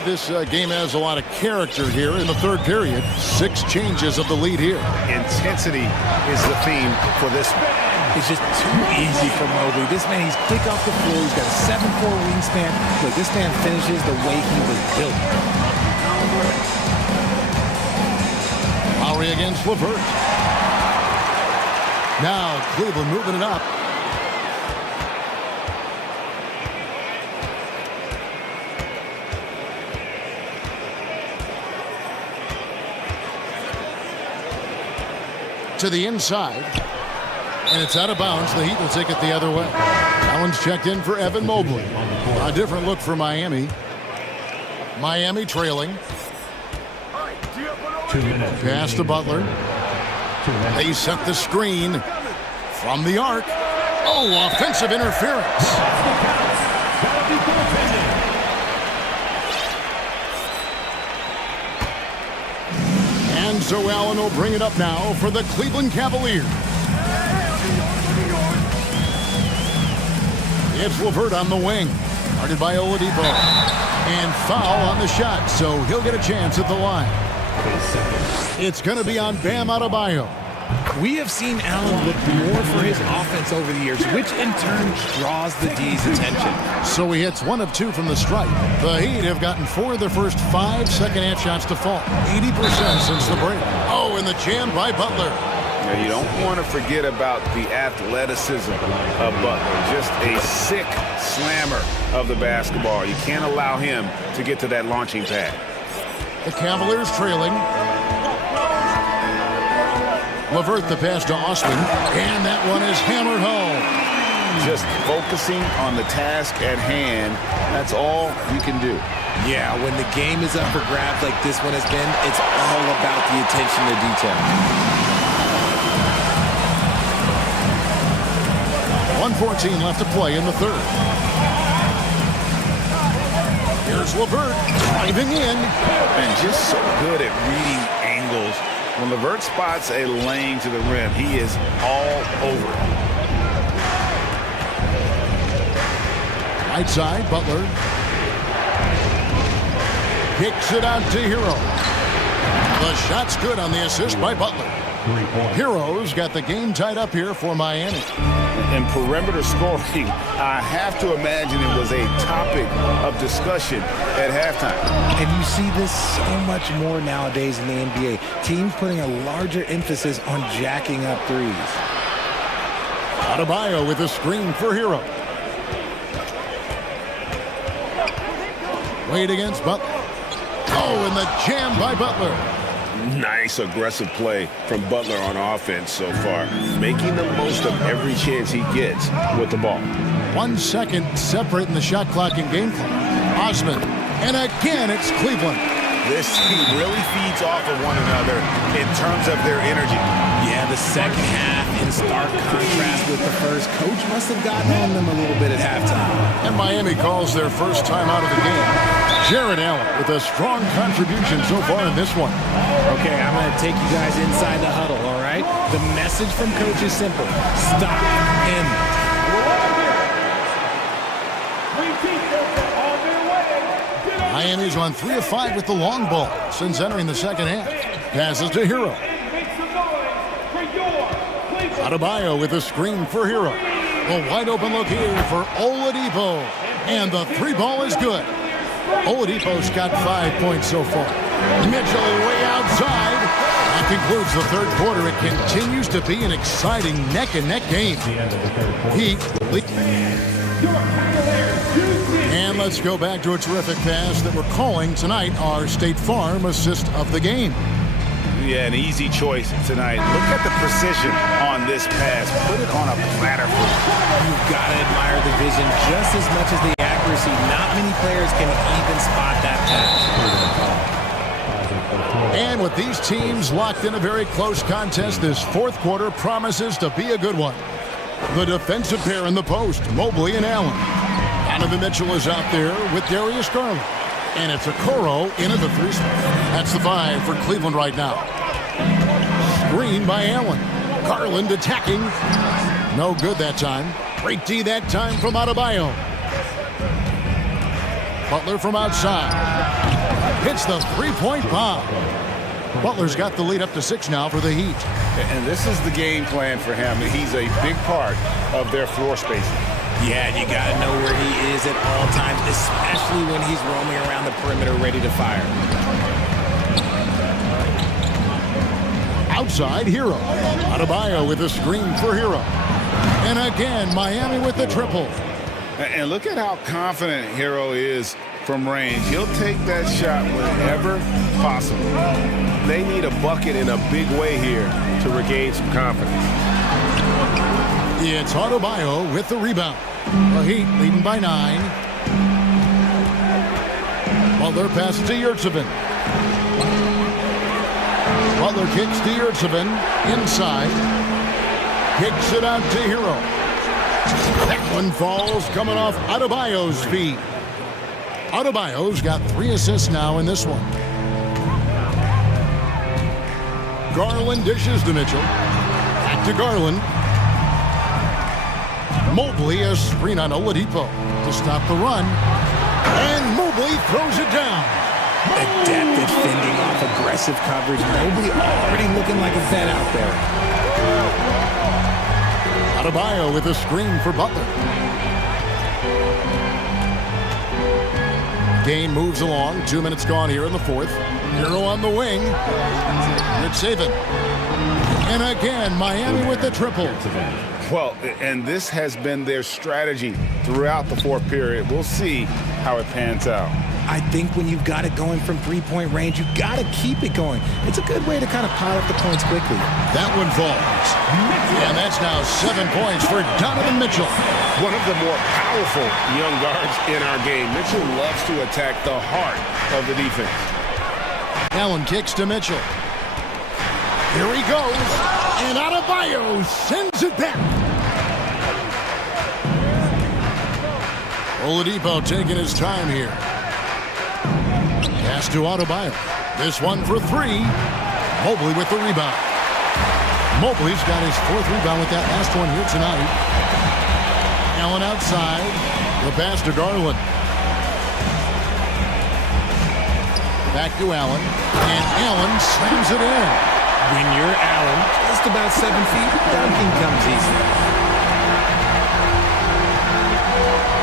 This game has a lot of character here in the third period. 6 changes of the lead here. Intensity is the theme for this. It's just too easy for Mobley. This man, he's quick off the floor. He's got a 7'4" wingspan. Look, this man finishes the way he was built. Lowry against LeVert. Now Cleveland moving it up. To the inside. And it's out of bounds. The Heat will take it the other way. Allen's checked in for Evan Mobley. A different look for Miami. Miami trailing. 2 minutes. Pass to Butler. They set the screen from the arc. Oh, offensive interference. And so Allen will bring it up now for the Cleveland Cavaliers. It's LeVert on the wing. Guarded by Oladipo. And foul on the shot, so he'll get a chance at the line. It's going to be on Bam Adebayo. We have seen Allen look more for his offense over the years, which in turn draws the D's attention. So he hits 1 of 2 from the stripe. The Heat have gotten 4 of their first 5 second-half shots to fall. 80% since the break. Oh, and the jam by Butler. Now, you don't want to forget about the athleticism of Butler. Just a sick slammer of the basketball. You can't allow him to get to that launching pad. The Cavaliers trailing. LeVert the pass to Austin. And that one is hammered home. Just focusing on the task at hand. That's all you can do. Yeah, when the game is up for grabs like this one has been, it's all about the attention to detail. 1:14 left to play in the third. Here's LeVert driving in. And just so good at reading angles. When LeVert spots a lane to the rim, he is all over it. Right side, Butler. Kicks it out to Hero. The shot's good on the assist by Butler. Hero's got the game tied up here for Miami. And perimeter scoring, I have to imagine it was a topic of discussion at halftime. And you see this so much more nowadays in the NBA. Teams putting a larger emphasis on jacking up threes. Adebayo with a screen for Hero. Wade against Butler. Oh, and the jam by Butler. Nice aggressive play from Butler on offense so far, making the most of every chance he gets with the ball. 1 second separating the shot clock and game clock. Osman, and again it's Cleveland. This team really feeds off of one another in terms of their energy. Yeah, the second half in stark contrast with the first. Coach must have gotten on them a little bit at halftime. And Miami calls their first time out of the game. Jared Allen with a strong contribution so far in this one. Okay, I'm going to take you guys inside the huddle, all right? right? The message from coach is simple. Stop him. Miami's on 3 of 5 with the long ball since entering the second half. Passes to Hero. Adebayo with a screen for Hero. A wide open look here for Oladipo. And the three ball is good. Oladipo's got 5 points so far. Mitchell way outside. That concludes the third quarter. It continues to be an exciting neck-and-neck game. Heat. And let's go back to a terrific pass that we're calling tonight our State Farm assist of the game. Yeah, an easy choice tonight. Look at the precision on this pass. Put it on a platter. You've got to admire the vision just as much as the accuracy. Not many players can even spot that pass. And with these teams locked in a very close contest, this fourth quarter promises to be a good one. The defensive pair in the post, Mobley and Allen. Donovan Mitchell is out there with Darius Garland. And it's Okoro into the three spot. That's the 5 for Cleveland right now. Screen by Allen. Garland attacking. No good that time. Great D that time from Adebayo. Butler from outside. Hits the three-point bomb. Butler's got the lead up to 6 now for the Heat. And this is the game plan for him. He's a big part of their floor spacing. Yeah, you got to know where he is at all times, especially when he's roaming around the perimeter ready to fire. Outside, Hero. Adebayo with a screen for Hero. And again, Miami with the triple. And look at how confident Hero is from range. He'll take that shot whenever possible. They need a bucket in a big way here to regain some confidence. It's Adebayo with the rebound. The Heat leading by 9. Butler passes to Yurtsevin. Butler kicks to Yurtsevin inside. Kicks it out to Hero. That one falls coming off Adebayo's feet. Adebayo's got 3 assists now in this one. Garland dishes to Mitchell. Back to Garland. Mobley a screen on Oladipo to stop the run. And Mobley throws it down. Adept at fending off aggressive coverage. Mobley already looking like a vet out there. Adebayo with a screen for Butler. Game moves along. 2 minutes gone here in the fourth. Hero on the wing. It's Saban. And again, Miami with the triple. Well, and this has been their strategy throughout the fourth period. We'll see how it pans out. I think when you've got it going from three-point range, you've got to keep it going. It's a good way to kind of pile up the points quickly. That one falls. And that's now 7 points for Donovan Mitchell. One of the more powerful young guards in our game. Mitchell loves to attack the heart of the defense. Allen kicks to Mitchell. Here he goes. And Adebayo sends it back. Oladipo taking his time here. Pass to Adebayo. This one for 3. Mobley with the rebound. Mobley's got his 4th rebound with that last one here tonight. Allen outside. The pass to Garland. Back to Allen. And Allen slams it in. When you're Allen, just about 7 feet, dunking comes easy.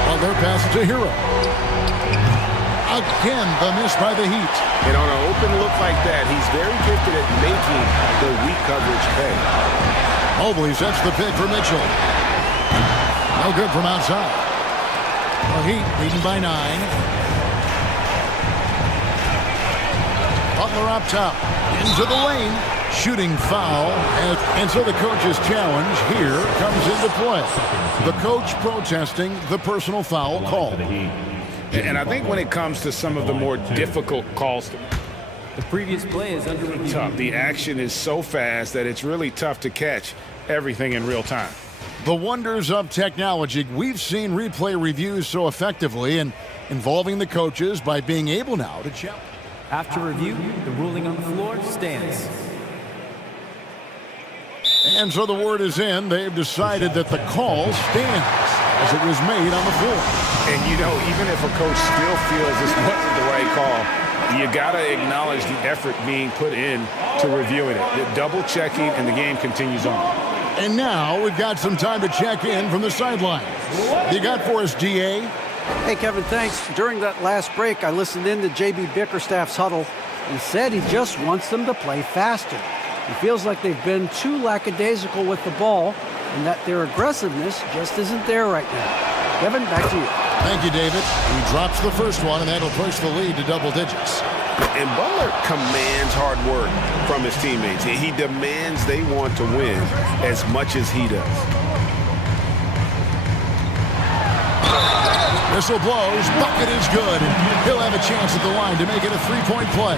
Butler passes to Hero. Again, the miss by the Heat. And on an open look like that, he's very gifted at making the weak coverage pay. Mobley sets the pick for Mitchell. No good from outside. The Heat leading by 9. Butler up top. Into the lane. Shooting foul. And so the coach's challenge here comes into play. The coach protesting the personal foul call. And I think when it comes to some of the more difficult calls, the previous play is under review. Tough. The action is so fast that it's really tough to catch everything in real time. The wonders of technology. We've seen replay reviews so effectively and involving the coaches by being able now to challenge. After review, the ruling on the floor stands. And so the word is in. They've decided that the call stands as it was made on the floor. And, you know, even if a coach still feels this wasn't the right call, you got to acknowledge the effort being put in to reviewing it. The double checking, and the game continues on. And now we've got some time to check in from the sideline. You got for us, DA? Hey, Kevin, thanks. During that last break, I listened in to J.B. Bickerstaff's huddle and said he just wants them to play faster. He feels like they've been too lackadaisical with the ball and that their aggressiveness just isn't there right now. Kevin, back to you. Thank you, David. He drops the first one, and that'll push the lead to double digits. And Butler commands hard work from his teammates. He demands they want to win as much as he does. Whistle blows, bucket is good, and he'll have a chance at the line to make it a three-point play.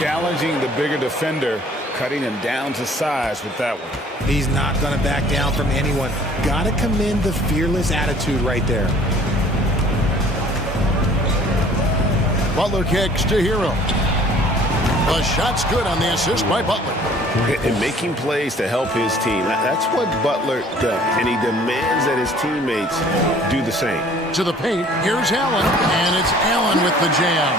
Challenging the bigger defender, cutting him down to size with that one. He's not going to back down from anyone. Got to commend the fearless attitude right there. Butler kicks to Hero. The shot's good on the assist by Butler. And making plays to help his team. That's what Butler does. And he demands that his teammates do the same. To the paint, here's Allen, and it's Allen with the jam.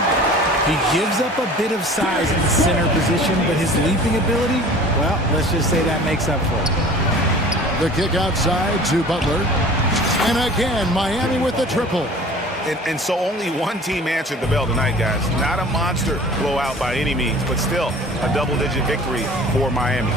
He gives up a bit of size in the center position, but his leaping ability, well, let's just say that makes up for it. The kick outside to Butler. And again, Miami with the triple. And so only one team answered the bell tonight, guys. Not a monster blowout by any means, but still a double-digit victory for Miami.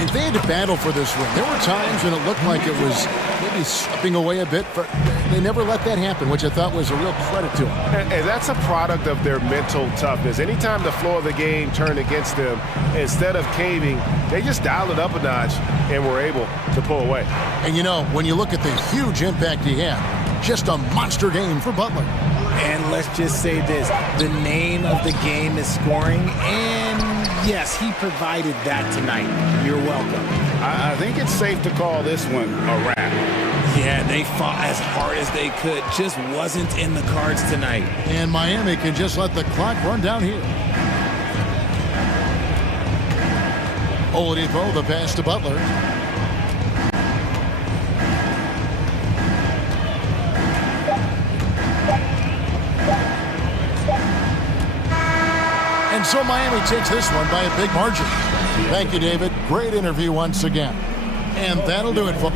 And they had to battle for this win. There were times when it looked like it was maybe slipping away a bit, but they never let that happen, which I thought was a real credit to them. And that's a product of their mental toughness. Anytime the floor of the game turned against them, instead of caving, they just dialed it up a notch and were able to pull away. And you know, when you look at the huge impact he had, just a monster game for Butler. And let's just say this, the name of the game is scoring, and yes, he provided that tonight. You're welcome. I think it's safe to call this one a wrap. Yeah, they fought as hard as they could, just wasn't in the cards tonight. And Miami can just let the clock run down here. Oladipo, the pass to Butler. And so Miami takes this one by a big margin. Thank you, David. Great interview once again. And that'll do it for...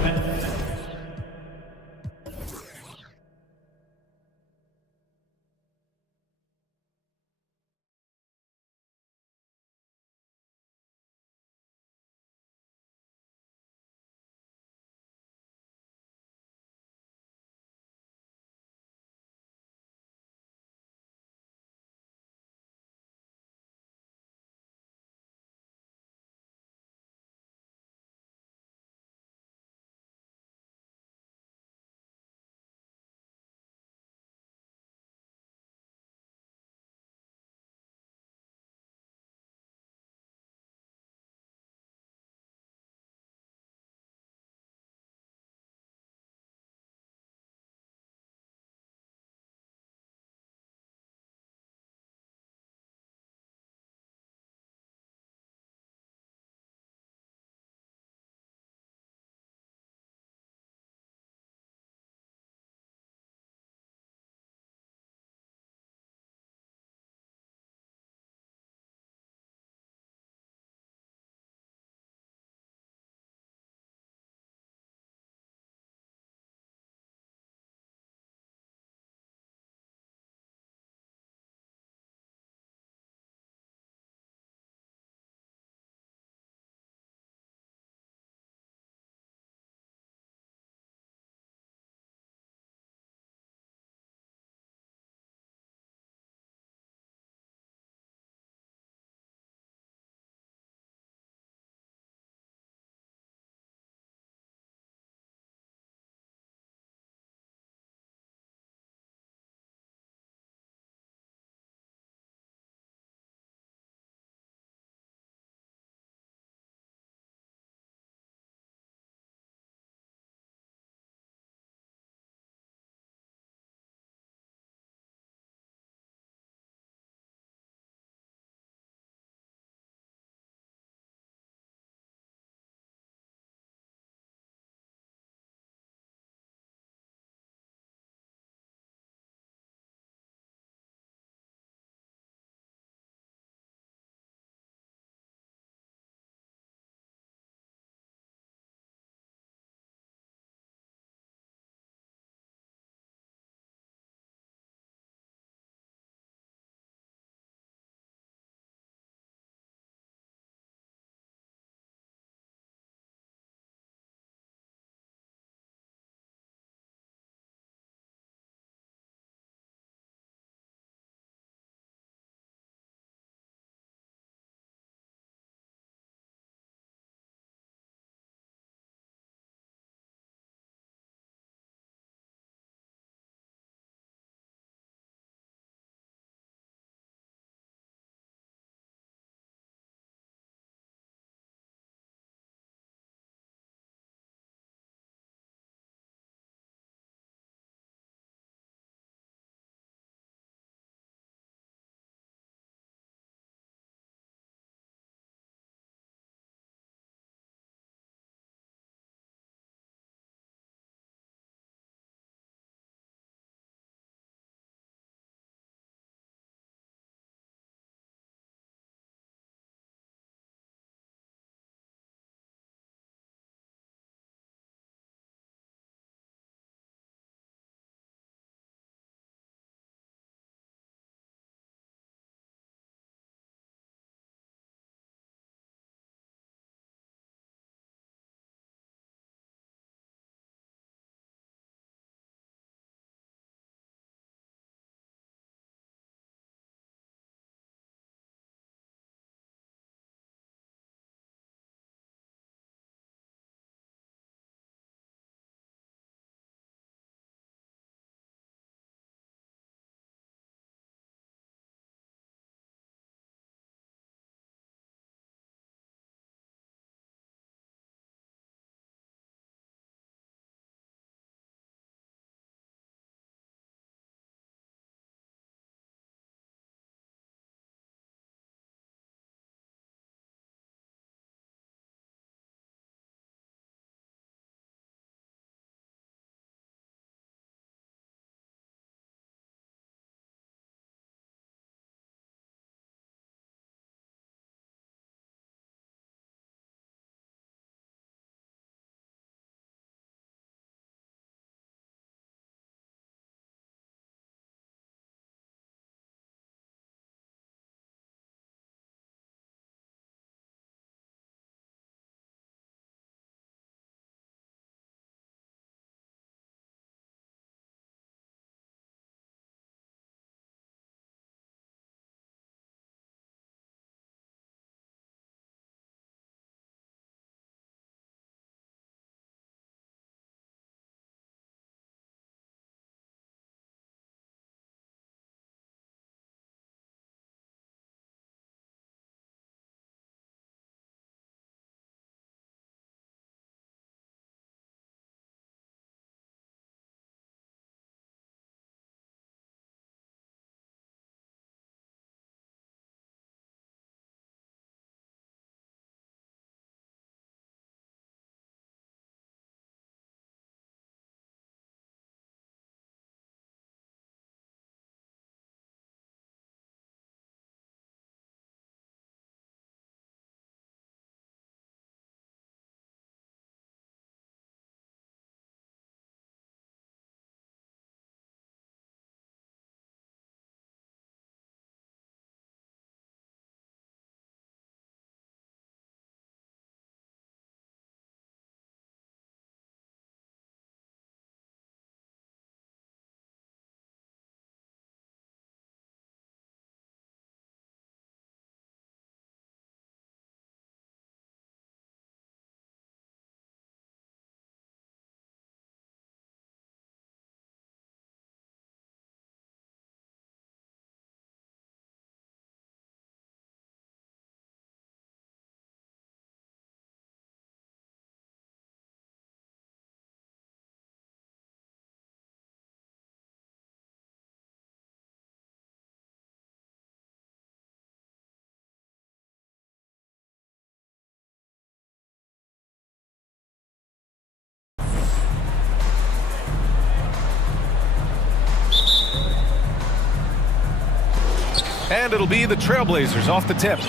And it'll be the Trailblazers off the tip.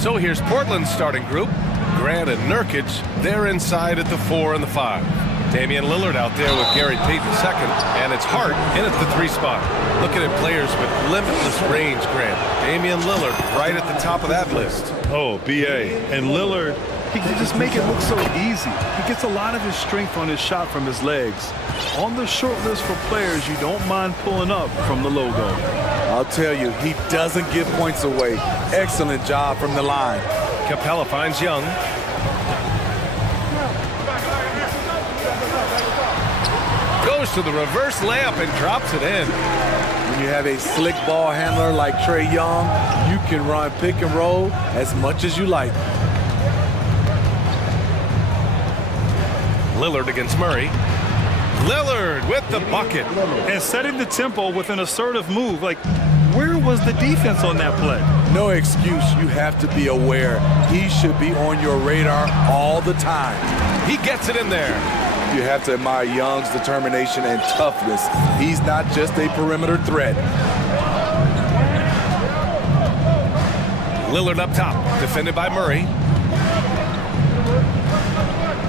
So here's Portland's starting group. Grant and Nurkic, they're inside at the 4 and the 5. Damian Lillard out there with Gary Payton second, and it's Hart in at the 3 spot. Looking at players with limitless range, Grant. Damian Lillard right at the top of that list. Oh, BA. And Lillard, he can just make it look so easy. He gets a lot of his strength on his shot from his legs. On the short list for players you don't mind pulling up from the logo. I'll tell you, he doesn't give points away. Excellent job from the line. Capella finds Young. Goes to the reverse layup and drops it in. When you have a slick ball handler like Trae Young, you can run pick and roll as much as you like. Lillard against Murray. Lillard with the bucket. And setting the tempo with an assertive move. Like, where was the defense on that play? No excuse. You have to be aware. He should be on your radar all the time. He gets it in there. You have to admire Young's determination and toughness. He's not just a perimeter threat. Lillard up top, defended by Murray.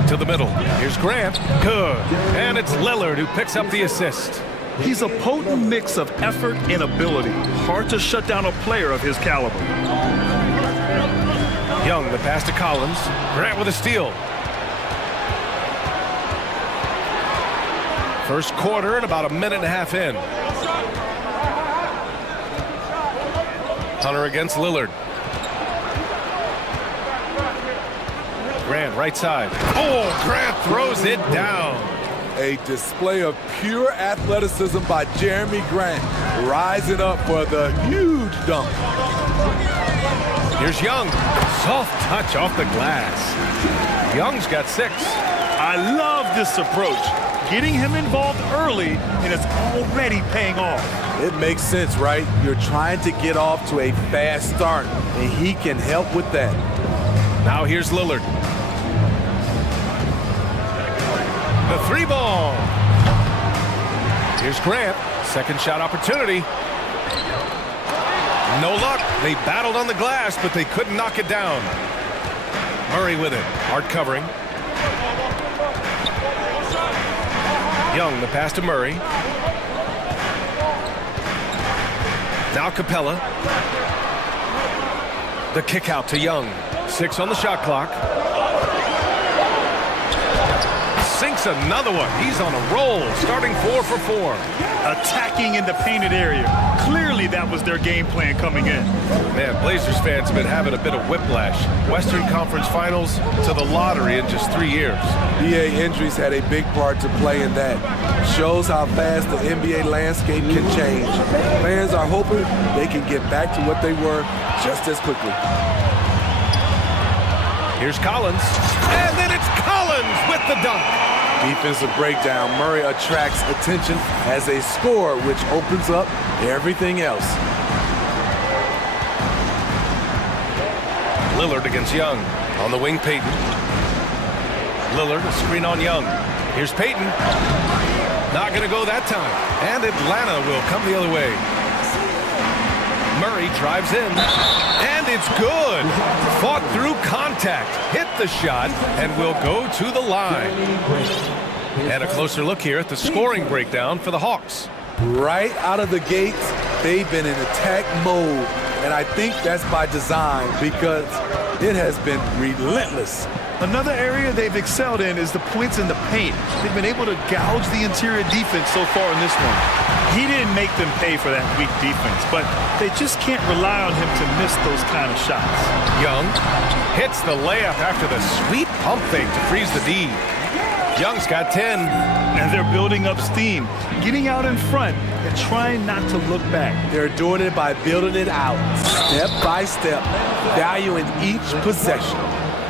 To the middle. Here's Grant. Good. And it's Lillard who picks up the assist. He's a potent mix of effort and ability. Hard to shut down a player of his caliber. Young, the pass to Collins. Grant with a steal. First quarter and about a minute and a half in. Hunter against Lillard. Grant, right side. Oh, Grant throws it down. A display of pure athleticism by Jeremy Grant, rising up for the huge dunk. Here's Young. Soft touch off the glass. Young's got 6. I love this approach. Getting him involved early, and it's already paying off. It makes sense, right? You're trying to get off to a fast start, and he can help with that. Now here's Lillard. The 3 ball. Here's Grant. Second shot opportunity. No luck. They battled on the glass, but they couldn't knock it down. Murray with it. Hard covering. Young, the pass to Murray. Now Capella. The kick out to Young. 6 on the shot clock. Sinks another one. He's on a roll, starting 4 for 4. Attacking in the painted area. Clearly that was their game plan coming in. Man, Blazers fans have been having a bit of whiplash. Western Conference Finals to the lottery in just 3 years. BA injuries had a big part to play in that. Shows how fast the NBA landscape can change. Fans are hoping they can get back to what they were just as quickly. Here's Collins. And then it's Collins with the dunk. Defensive breakdown. Murray attracts attention as a scorer, which opens up everything else. Lillard against Young. On the wing, Payton. Lillard, a screen on Young. Here's Payton. Not going to go that time. And Atlanta will come the other way. Murray drives in. And it's good. Fought through contact. Hit the shot and will go to the line. And a closer look here at the scoring breakdown for the Hawks. Right out of the gates, they've been in attack mode. And I think that's by design because it has been relentless. Another area they've excelled in is the points in the paint. They've been able to gouge the interior defense so far in this one. He didn't make them pay for that weak defense, but they just can't rely on him to miss those kind of shots. Young hits the layup after the sweet pump fake to freeze the D. Young's got 10. And they're building up steam, getting out in front and trying not to look back. They're doing it by building it out, step by step, valuing each possession.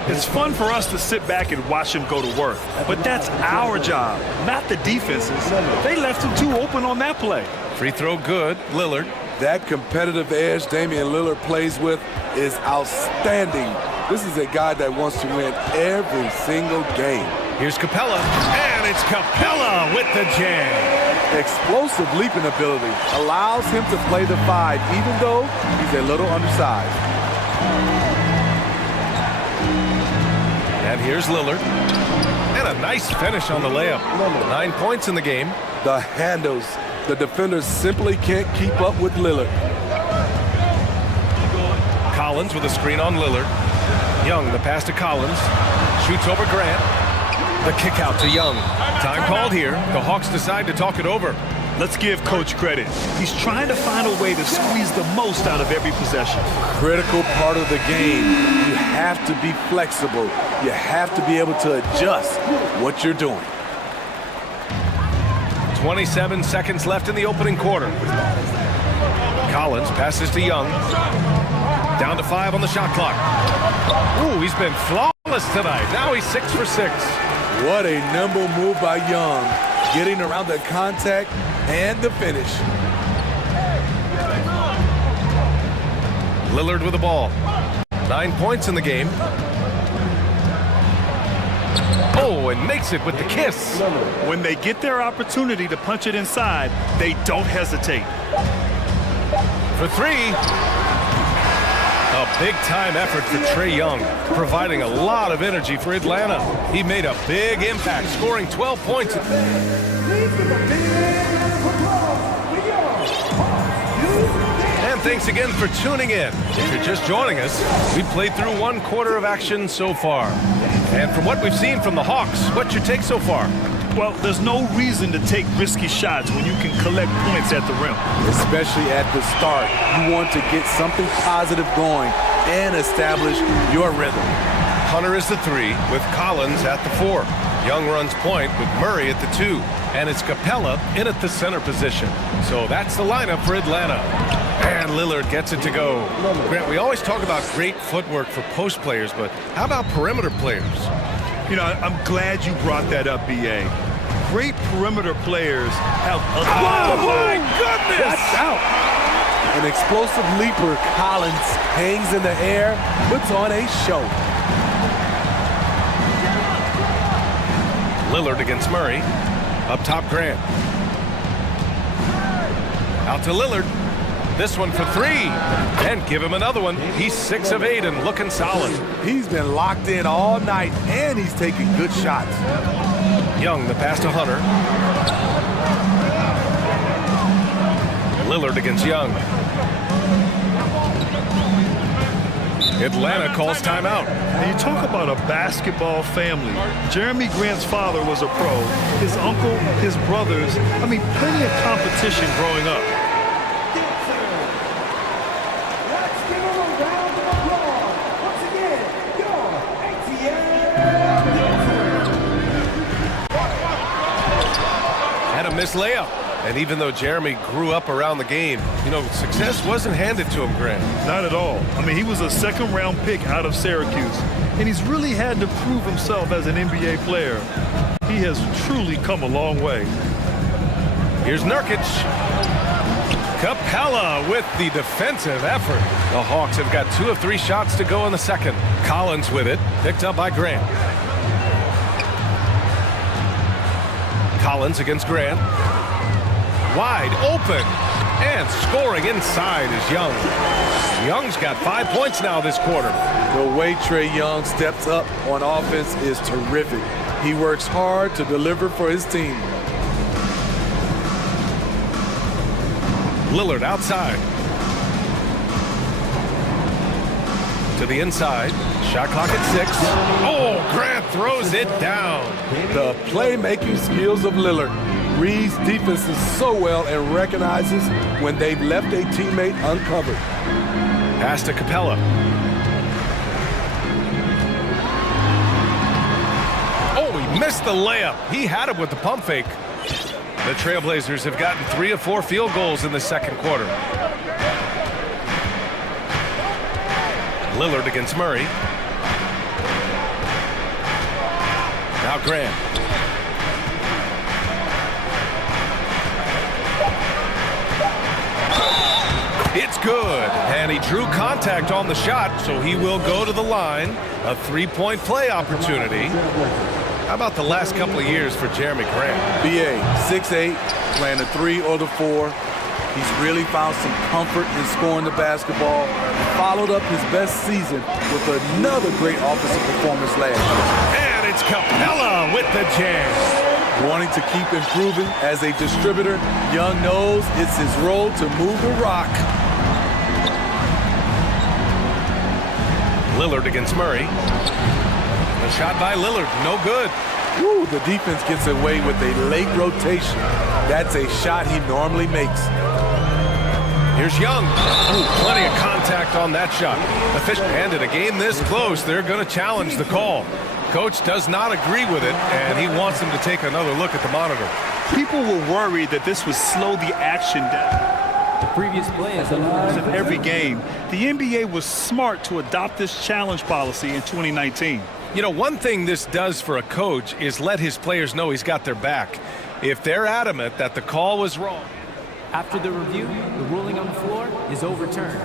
It's fun for us to sit back and watch him go to work, but that's our job, not the defense's. They left him too open on that play. Free throw good, Lillard. That competitive edge Damian Lillard plays with is outstanding. This is a guy that wants to win every single game. Here's Capella, and it's Capella with the jam. Explosive leaping ability allows him to play the 5, even though he's a little undersized. And here's Lillard. And a nice finish on the layup. 9 points in the game. The handles. The defenders simply can't keep up with Lillard. Collins with a screen on Lillard. Young, the pass to Collins. Shoots over Grant. The kick out to Young. Time called here. The Hawks decide to talk it over. Let's give Coach credit. He's trying to find a way to squeeze the most out of every possession. Critical part of the game. You have to be flexible. You have to be able to adjust what you're doing. 27 seconds left in the opening quarter. Collins passes to Young. Down to 5 on the shot clock. Ooh, he's been flawless tonight. Now he's 6 for 6. What a nimble move by Young, getting around the contact and the finish. Lillard with the ball. 9 points in the game. Oh, and makes it with the kiss. When they get their opportunity to punch it inside, they don't hesitate. For 3. A big-time effort for Trae Young, providing a lot of energy for Atlanta. He made a big impact, scoring 12 points. And thanks again for tuning in. If you're just joining us, we played through 1 quarter of action so far. And from what we've seen from the Hawks, what's your take so far? Well, there's no reason to take risky shots when you can collect points at the rim. Especially at the start. You want to get something positive going and establish your rhythm. Hunter is the 3 with Collins at the 4. Young runs point with Murray at the 2. And it's Capella in at the center position. So that's the lineup for Atlanta. And Lillard gets it to go. Grant, we always talk about great footwork for post players, but how about perimeter players? You know, I'm glad you brought that up, B.A. Great perimeter players have a Oh, my goodness! Watch out! An explosive leaper, Collins, hangs in the air, puts on a show. Lillard against Murray. Up top, Grant. Out to Lillard. This one for 3. And give him another one. He's 6 of 8 and looking solid. He's been locked in all night, and he's taking good shots. Young, the pass to Hunter. Lillard against Young. Atlanta calls timeout. And you talk about a basketball family. Jeremy Grant's father was a pro. His uncle, his brothers. I mean, plenty of competition growing up. Missed layup. And even though Jeremy grew up around the game, you know, success wasn't handed to him, Grant. Not at all. I mean, he was a second-round pick out of Syracuse, and he's really had to prove himself as an NBA player. He has truly come a long way. Here's Nurkic. Capella with the defensive effort. The Hawks have got 2 of 3 shots to go in the second. Collins with it, picked up by Grant. Collins against Grant. Wide open. And scoring inside is Young. Young's got 5 points now this quarter. The way Trae Young steps up on offense is terrific. He works hard to deliver for his team. Lillard outside. To the inside. Shot clock at 6. Oh, Grant throws it down. The playmaking skills of Lillard. Reads defenses so well and recognizes when they've left a teammate uncovered. Pass to Capella. Oh, he missed the layup. He had it with the pump fake. The Trailblazers have gotten 3 of 4 field goals in the second quarter. Lillard against Murray. Now Grant. It's good. And he drew contact on the shot, so he will go to the line. A 3-point play opportunity. How about the last couple of years for Jeremy Grant? BA, 6'8", playing the 3 or the 4. He's really found some comfort in scoring the basketball. Followed up his best season with another great offensive performance last year. And it's Capella with the jam. Wanting to keep improving as a distributor, Young knows it's his role to move the rock. Lillard against Murray. The shot by Lillard, no good. Woo, the defense gets away with a late rotation. That's a shot he normally makes. Here's Young. Ooh, plenty of contact on that shot. And in a game this close, they're going to challenge the call. Coach does not agree with it, and he wants him to take another look at the monitor. People were worried that this would slow the action down. The previous play is Of every game, the NBA was smart to adopt this challenge policy in 2019. You know, one thing this does for a coach is let his players know he's got their back. If they're adamant that the call was wrong. After the review, the ruling on the floor is overturned.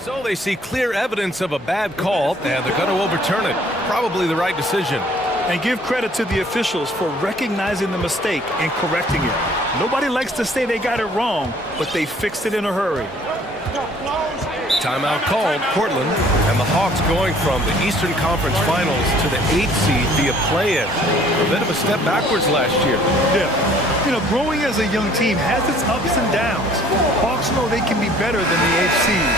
So they see clear evidence of a bad call, and they're going to overturn it. Probably the right decision. And give credit to the officials for recognizing the mistake and correcting it. Nobody likes to say they got it wrong, but they fixed it in a hurry. Timeout called, Portland, and the Hawks going from the Eastern Conference Finals to the 8th seed via play-in. A bit of a step backwards last year. Yeah. You know, growing as a young team has its ups and downs. Hawks know they can be better than the 8th seed.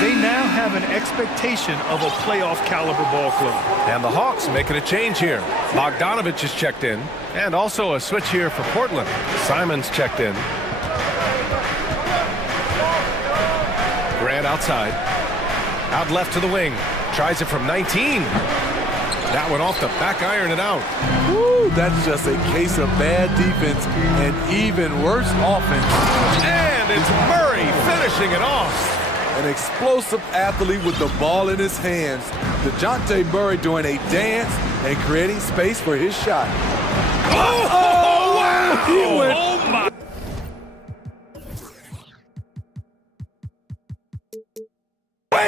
They now have an expectation of a playoff caliber ball club. And the Hawks making a change here. Bogdanovich is checked in, and also a switch here for Portland. Simons checked in. Grant outside. Out left to the wing. Tries it from 19. That one off the back iron and out. Woo, that's just a case of bad defense and even worse offense. And it's Murray finishing it off. An explosive athlete with the ball in his hands. DeJounte Murray doing a dance and creating space for his shot. Oh, wow! He went. Oh, my.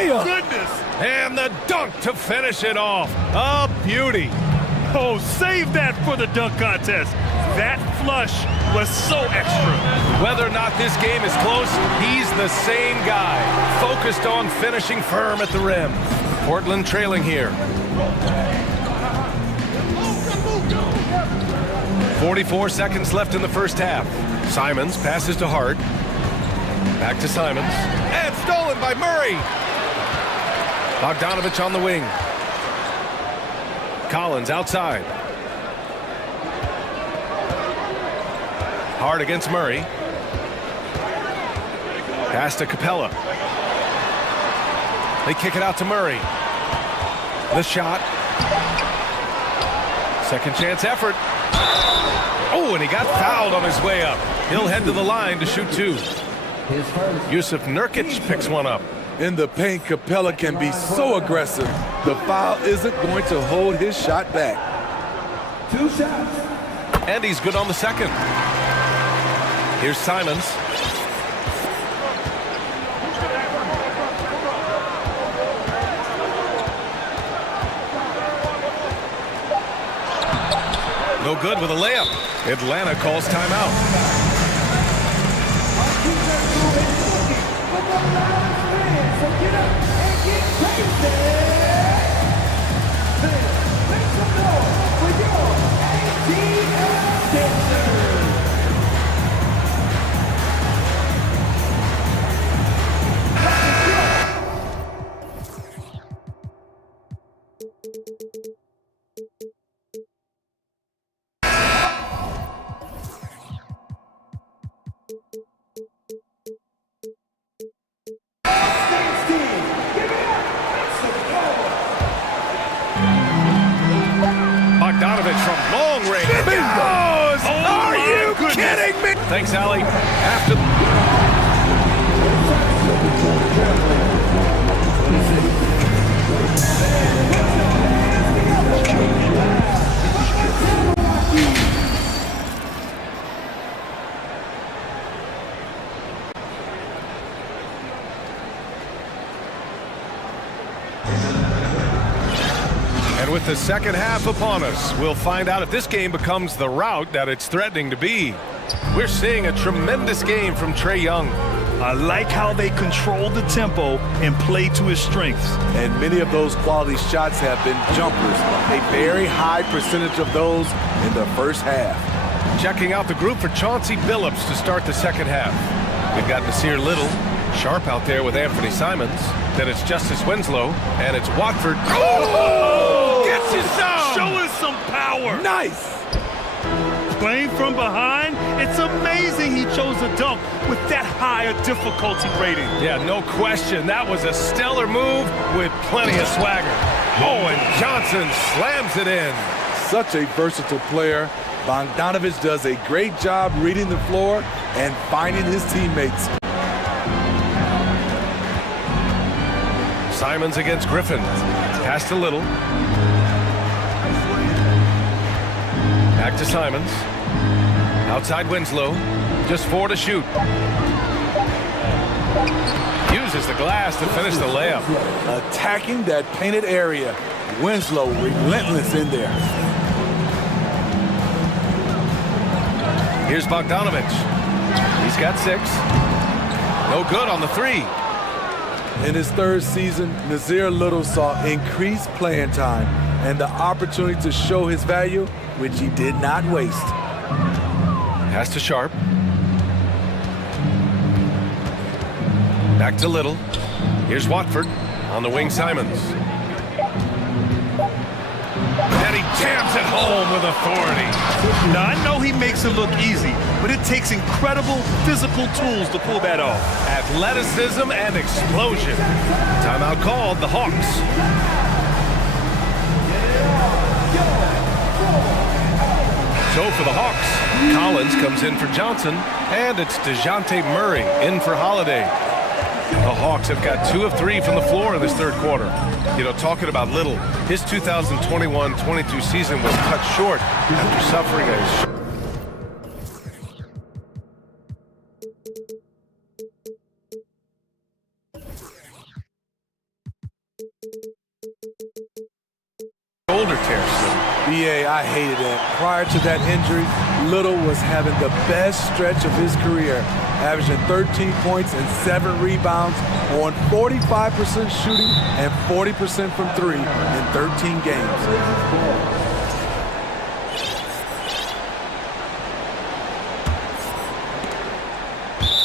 Goodness! And the dunk to finish it off. A beauty. Oh, save that for the dunk contest. That flush was so extra. Whether or not this game is close, he's the same guy. Focused on finishing firm at the rim. Portland trailing here. 44 seconds left in the first half. Simons passes to Hart. Back to Simons. And stolen by Murray. Bogdanovich on the wing. Collins outside. Hart against Murray. Pass to Capella. They kick it out to Murray. The shot. Second chance effort. Oh, and he got fouled on his way up. He'll head to the line to shoot two. Yusuf Nurkic picks one up. In the paint, Capella can be so aggressive. The foul isn't going to hold his shot back. 2 shots. And he's good on the second. Here's Simons. No good with a layup. Atlanta calls timeout. Bogdanovich from long range. Bingo! Are you kidding me? Thanks, Allie. After. And with the second half upon us, we'll find out if this game becomes the rout that it's threatening to be. We're seeing a tremendous game from Trae Young. I like how they control the tempo and play to his strengths. And many of those quality shots have been jumpers. A very high percentage of those in the first half. Checking out the group for Chauncey Billups to start the second half. We've got Nasir Little, sharp out there with Anthony Simons. Then it's Justice Winslow, and it's Watford. Oh! Gets you some! Showing some power. Nice! Playing from behind, it's amazing he chose a dunk with that high a difficulty rating. Yeah, no question. That was a stellar move with plenty of swagger. Oh, and Johnson slams it in. Such a versatile player. Bogdanovich does a great job reading the floor and finding his teammates. Simons against Griffin. Pass to Little. Back to Simons. Outside Winslow. Just 4 to shoot. Uses the glass to finish the layup. Attacking that painted area. Winslow relentless in there. Here's Bogdanovich. He's got 6. No good on the 3. In his third season, Nasir Little saw increased playing time and the opportunity to show his value, which he did not waste. Pass to Sharp. Back to Little. Here's Watford on the wing. Simons. And he jams it home with authority. Now, I know he makes it look easy, but it takes incredible physical tools to pull that off. Athleticism and explosion. Timeout called, the Hawks. So for the Hawks, Collins comes in for Johnson, and it's DeJounte Murray in for Holiday. The Hawks have got 2 of 3 from the floor in this third quarter. You know, talking about Little, his 2021-22 season was cut short after suffering a shoulder tear. BA, I hated that. Prior to that injury, Little was having the best stretch of his career, averaging 13 points and 7 rebounds on 45% shooting and 40% from 3 in 13 games.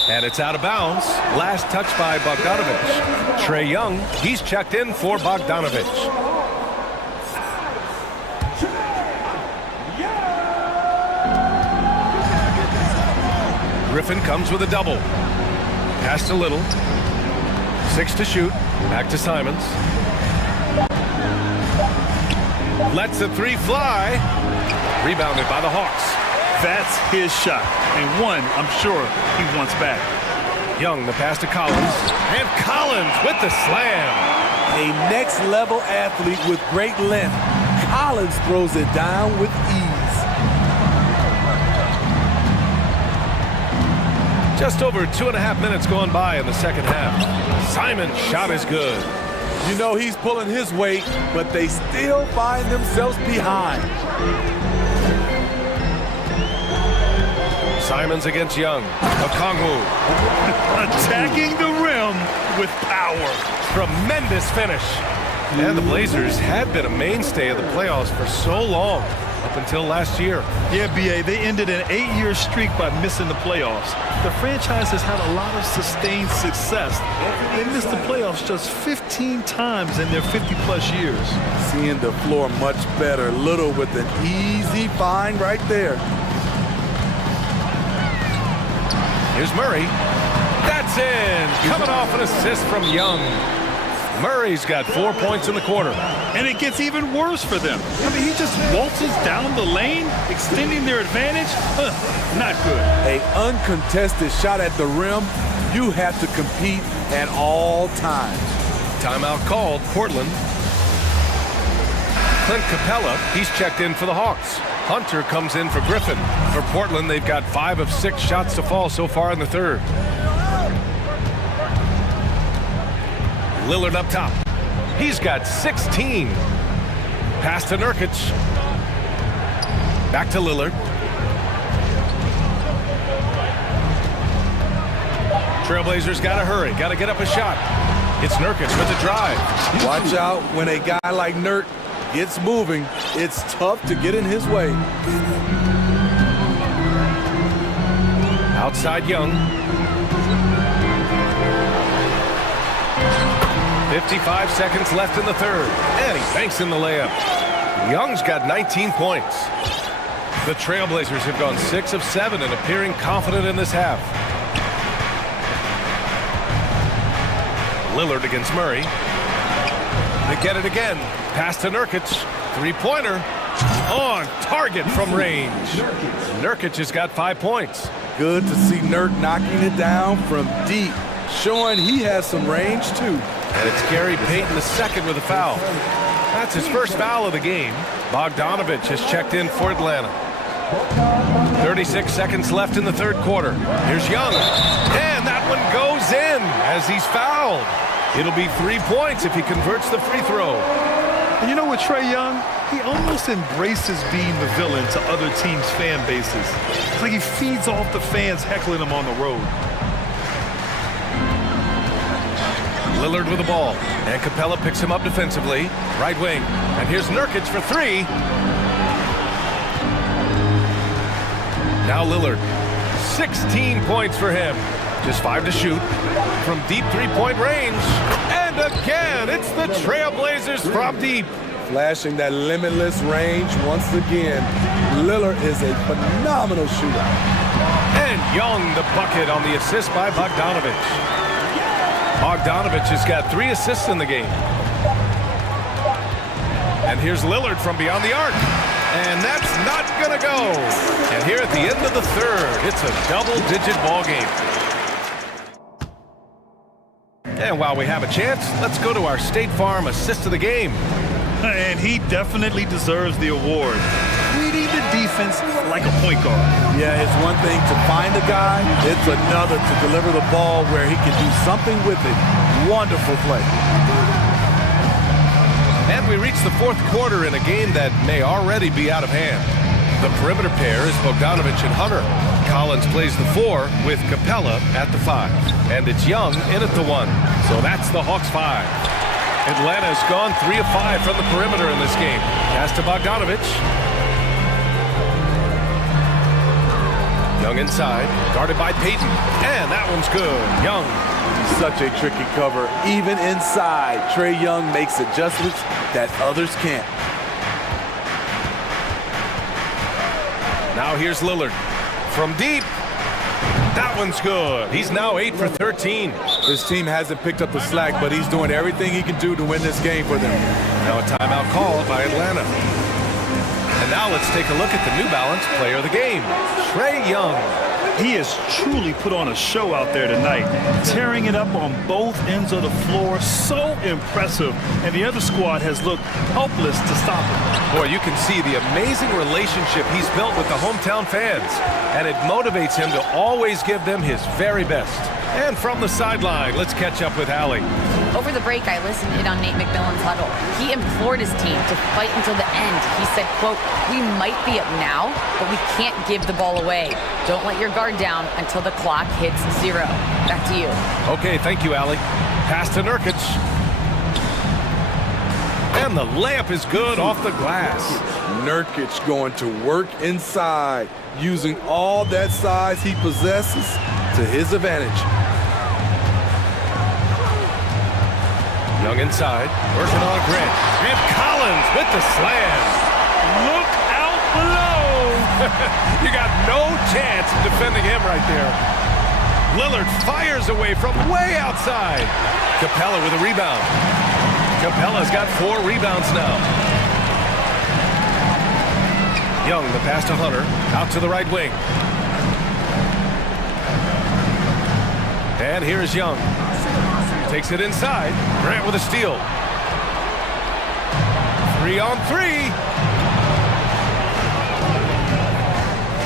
And it's out of bounds. Last touch by Bogdanovich. Trae Young, he's checked in for Bogdanovich. Griffin comes with a double. Pass to Little. 6 to shoot. Back to Simons. Lets the 3 fly. Rebounded by the Hawks. That's his shot, and one I'm sure he wants back. Young, the pass to Collins. And Collins with the slam. A next-level athlete with great length. Collins throws it down with ease. Just over 2.5 minutes gone by in the second half. Simon's shot is good. You know he's pulling his weight, but they still find themselves behind. Simons against Young. Okongwu. Attacking the rim with power. Tremendous finish. And the Blazers had been a mainstay of the playoffs for so long, up until last year. Yeah, BA, they ended an 8-year streak by missing the playoffs. The franchise has had a lot of sustained success. They missed the playoffs just 15 times in their 50-plus years. Seeing the floor much better. Little with an easy find right there. Here's Murray. That's in. Coming off an assist from Young. Murray's got 4 points in the quarter. And it gets even worse for them. I mean, he just waltzes down the lane, extending their advantage. Not good. An uncontested shot at the rim. You have to compete at all times. Timeout called. Portland. Clint Capella, he's checked in for the Hawks. Hunter comes in for Griffin. For Portland, they've got 5 of 6 shots to fall so far in the third. Lillard up top. He's got 16. Pass to Nurkic. Back to Lillard. Trailblazers got to hurry, got to get up a shot. It's Nurkic with the drive. Watch out when a guy like Nurk gets moving. It's tough to get in his way. Outside Young. 55 seconds left in the third. And he banks in the layup. Young's got 19 points. The Trailblazers have gone 6 of 7 and appearing confident in this half. Lillard against Murray. They get it again. Pass to Nurkic. Three-pointer. On target from range. Nurkic has got 5 points. Good to see Nurk knocking it down from deep, showing he has some range too. And it's Gary Payton II with a foul. That's his first foul of the game. Bogdanovich has checked in for Atlanta. 36 seconds left in the third quarter. Here's Young. And that one goes in as he's fouled. It'll be 3 points if he converts the free throw. And you know what, Trae Young? He almost embraces being the villain to other teams' fan bases. It's like he feeds off the fans heckling him on the road. Lillard with the ball. And Capella picks him up defensively. Right wing. And here's Nurkic for 3. Now Lillard. 16 points for him. Just 5 to shoot from deep three-point range. And again, it's the Trailblazers from deep. Flashing that limitless range once again. Lillard is a phenomenal shooter. And Young the bucket on the assist by Bogdanovich. Bogdanovich has got 3 assists in the game. And here's Lillard from beyond the arc. And that's not gonna go. And here at the end of the third, it's a double-digit ball game. And while we have a chance, let's go to our State Farm assist of the game. And he definitely deserves the award. Reading the defense like a point guard. Yeah, it's one thing to find a guy. It's another to deliver the ball where he can do something with it. Wonderful play. And we reach the fourth quarter in a game that may already be out of hand. The perimeter pair is Bogdanovich and Hunter. Collins plays the 4 with Capella at the 5. And it's Young in at the 1. So that's the Hawks 5. Atlanta's gone 3 of 5 from the perimeter in this game. Pass to Bogdanovich. Young inside, guarded by Payton. And that one's good. Young. Such a tricky cover. Even inside, Trae Young makes adjustments that others can't. Now here's Lillard. From deep. That one's good. He's now 8 for 13. His team hasn't picked up the slack, but he's doing everything he can do to win this game for them. Now a timeout call by Atlanta. And now let's take a look at the New Balance player of the game, Trae Young. He has truly put on a show out there tonight, tearing it up on both ends of the floor. So impressive. And the other squad has looked helpless to stop him. Boy, you can see the amazing relationship he's built with the hometown fans. And it motivates him to always give them his very best. And from the sideline, let's catch up with Allie. Over the break, I listened in on Nate McMillan's huddle. He implored his team to fight until the end. He said, quote, "We might be up now, but we can't give the ball away. Don't let your guard down until the clock hits 0. Back to you. Okay, thank you, Allie. Pass to Nurkic. And the layup is good off the glass. Nurkic going to work inside, using all that size he possesses to his advantage. Young inside, working on Grant. And Collins with the slam. Look out below. You got no chance of defending him right there. Lillard fires away from way outside. Capella with a rebound. Capella's got 4 rebounds now. Young, the pass to Hunter, out to the right wing. And here's Young. Takes it inside. Grant with a steal. 3-on-3.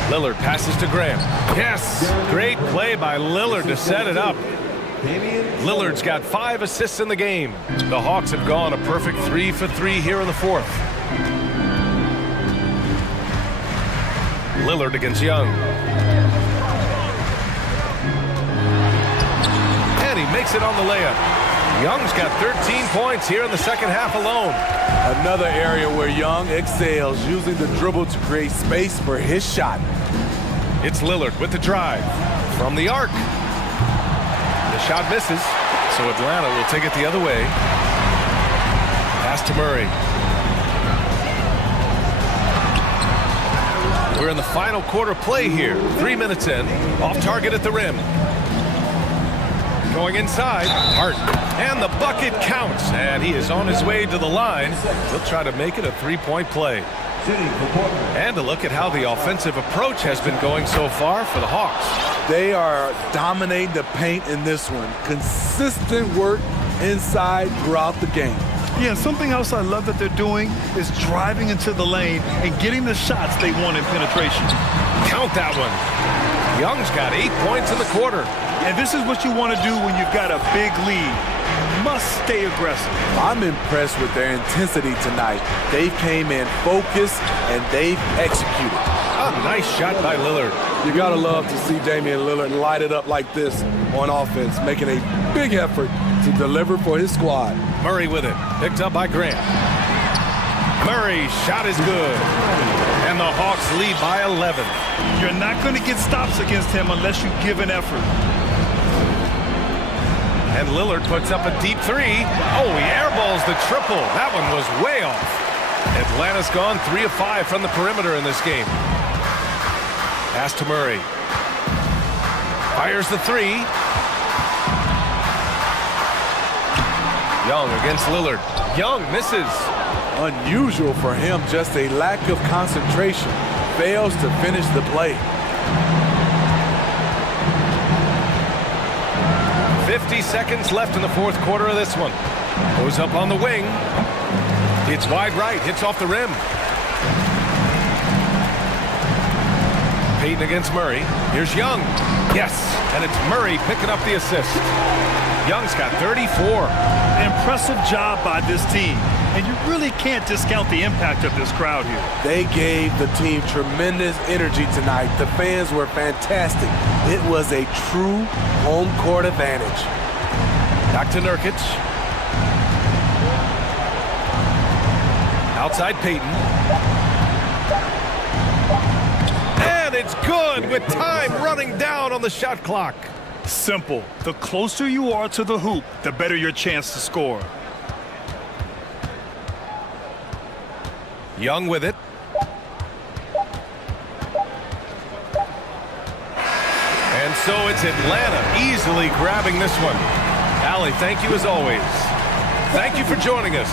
Lillard passes to Grant. Yes! Great play by Lillard to set it up. Lillard's got 5 assists in the game. The Hawks have gone a perfect 3 for 3 here in the fourth. Lillard against Young. makes it on the layup. Young's got 13 points here in the second half alone. Another area where Young excels, using the dribble to create space for his shot. It's Lillard with the drive from the arc. The shot misses, so Atlanta will take it the other way. Pass to Murray. We're in the final quarter play here. 3 minutes in. Off target at the rim. Going inside. Hart. And the bucket counts. And he is on his way to the line. He'll try to make it a three-point play. And a look at how the offensive approach has been going so far for the Hawks. They are dominating the paint in this one. Consistent work inside throughout the game. Yeah, something else I love that they're doing is driving into the lane and getting the shots they want in penetration. Count that one. Young's got 8 points in the quarter. And this is what you want to do when you've got a big lead. Must stay aggressive. I'm impressed with their intensity tonight. They came in focused and they've executed. A nice shot by Lillard. You gotta love to see Damian Lillard light it up like this on offense, making a big effort to deliver for his squad. Murray with it, picked up by Grant. Murray's shot is good. And the Hawks lead by 11. You're not going to get stops against him unless you give an effort. And Lillard puts up a deep three. Oh, he airballs the triple. That one was way off. Atlanta's gone 3 of 5 from the perimeter in this game. Pass to Murray. Fires the three. Young against Lillard. Young misses. Unusual for him, just a lack of concentration. Fails to finish the play. 50 seconds left in the fourth quarter of this one. Goes up on the wing. It's wide right, hits off the rim. Payton against Murray. Here's Young. Yes, and it's Murray picking up the assist. Young's got 34. Impressive job by this team. And you really can't discount the impact of this crowd here. They gave the team tremendous energy tonight. The fans were fantastic. It was a true home court advantage. Back to Nurkic. Outside Payton. And it's good with time running down on the shot clock. Simple. The closer you are to the hoop, the better your chance to score. Young with it. And so it's Atlanta easily grabbing this one. Allie, thank you as always. Thank you for joining us.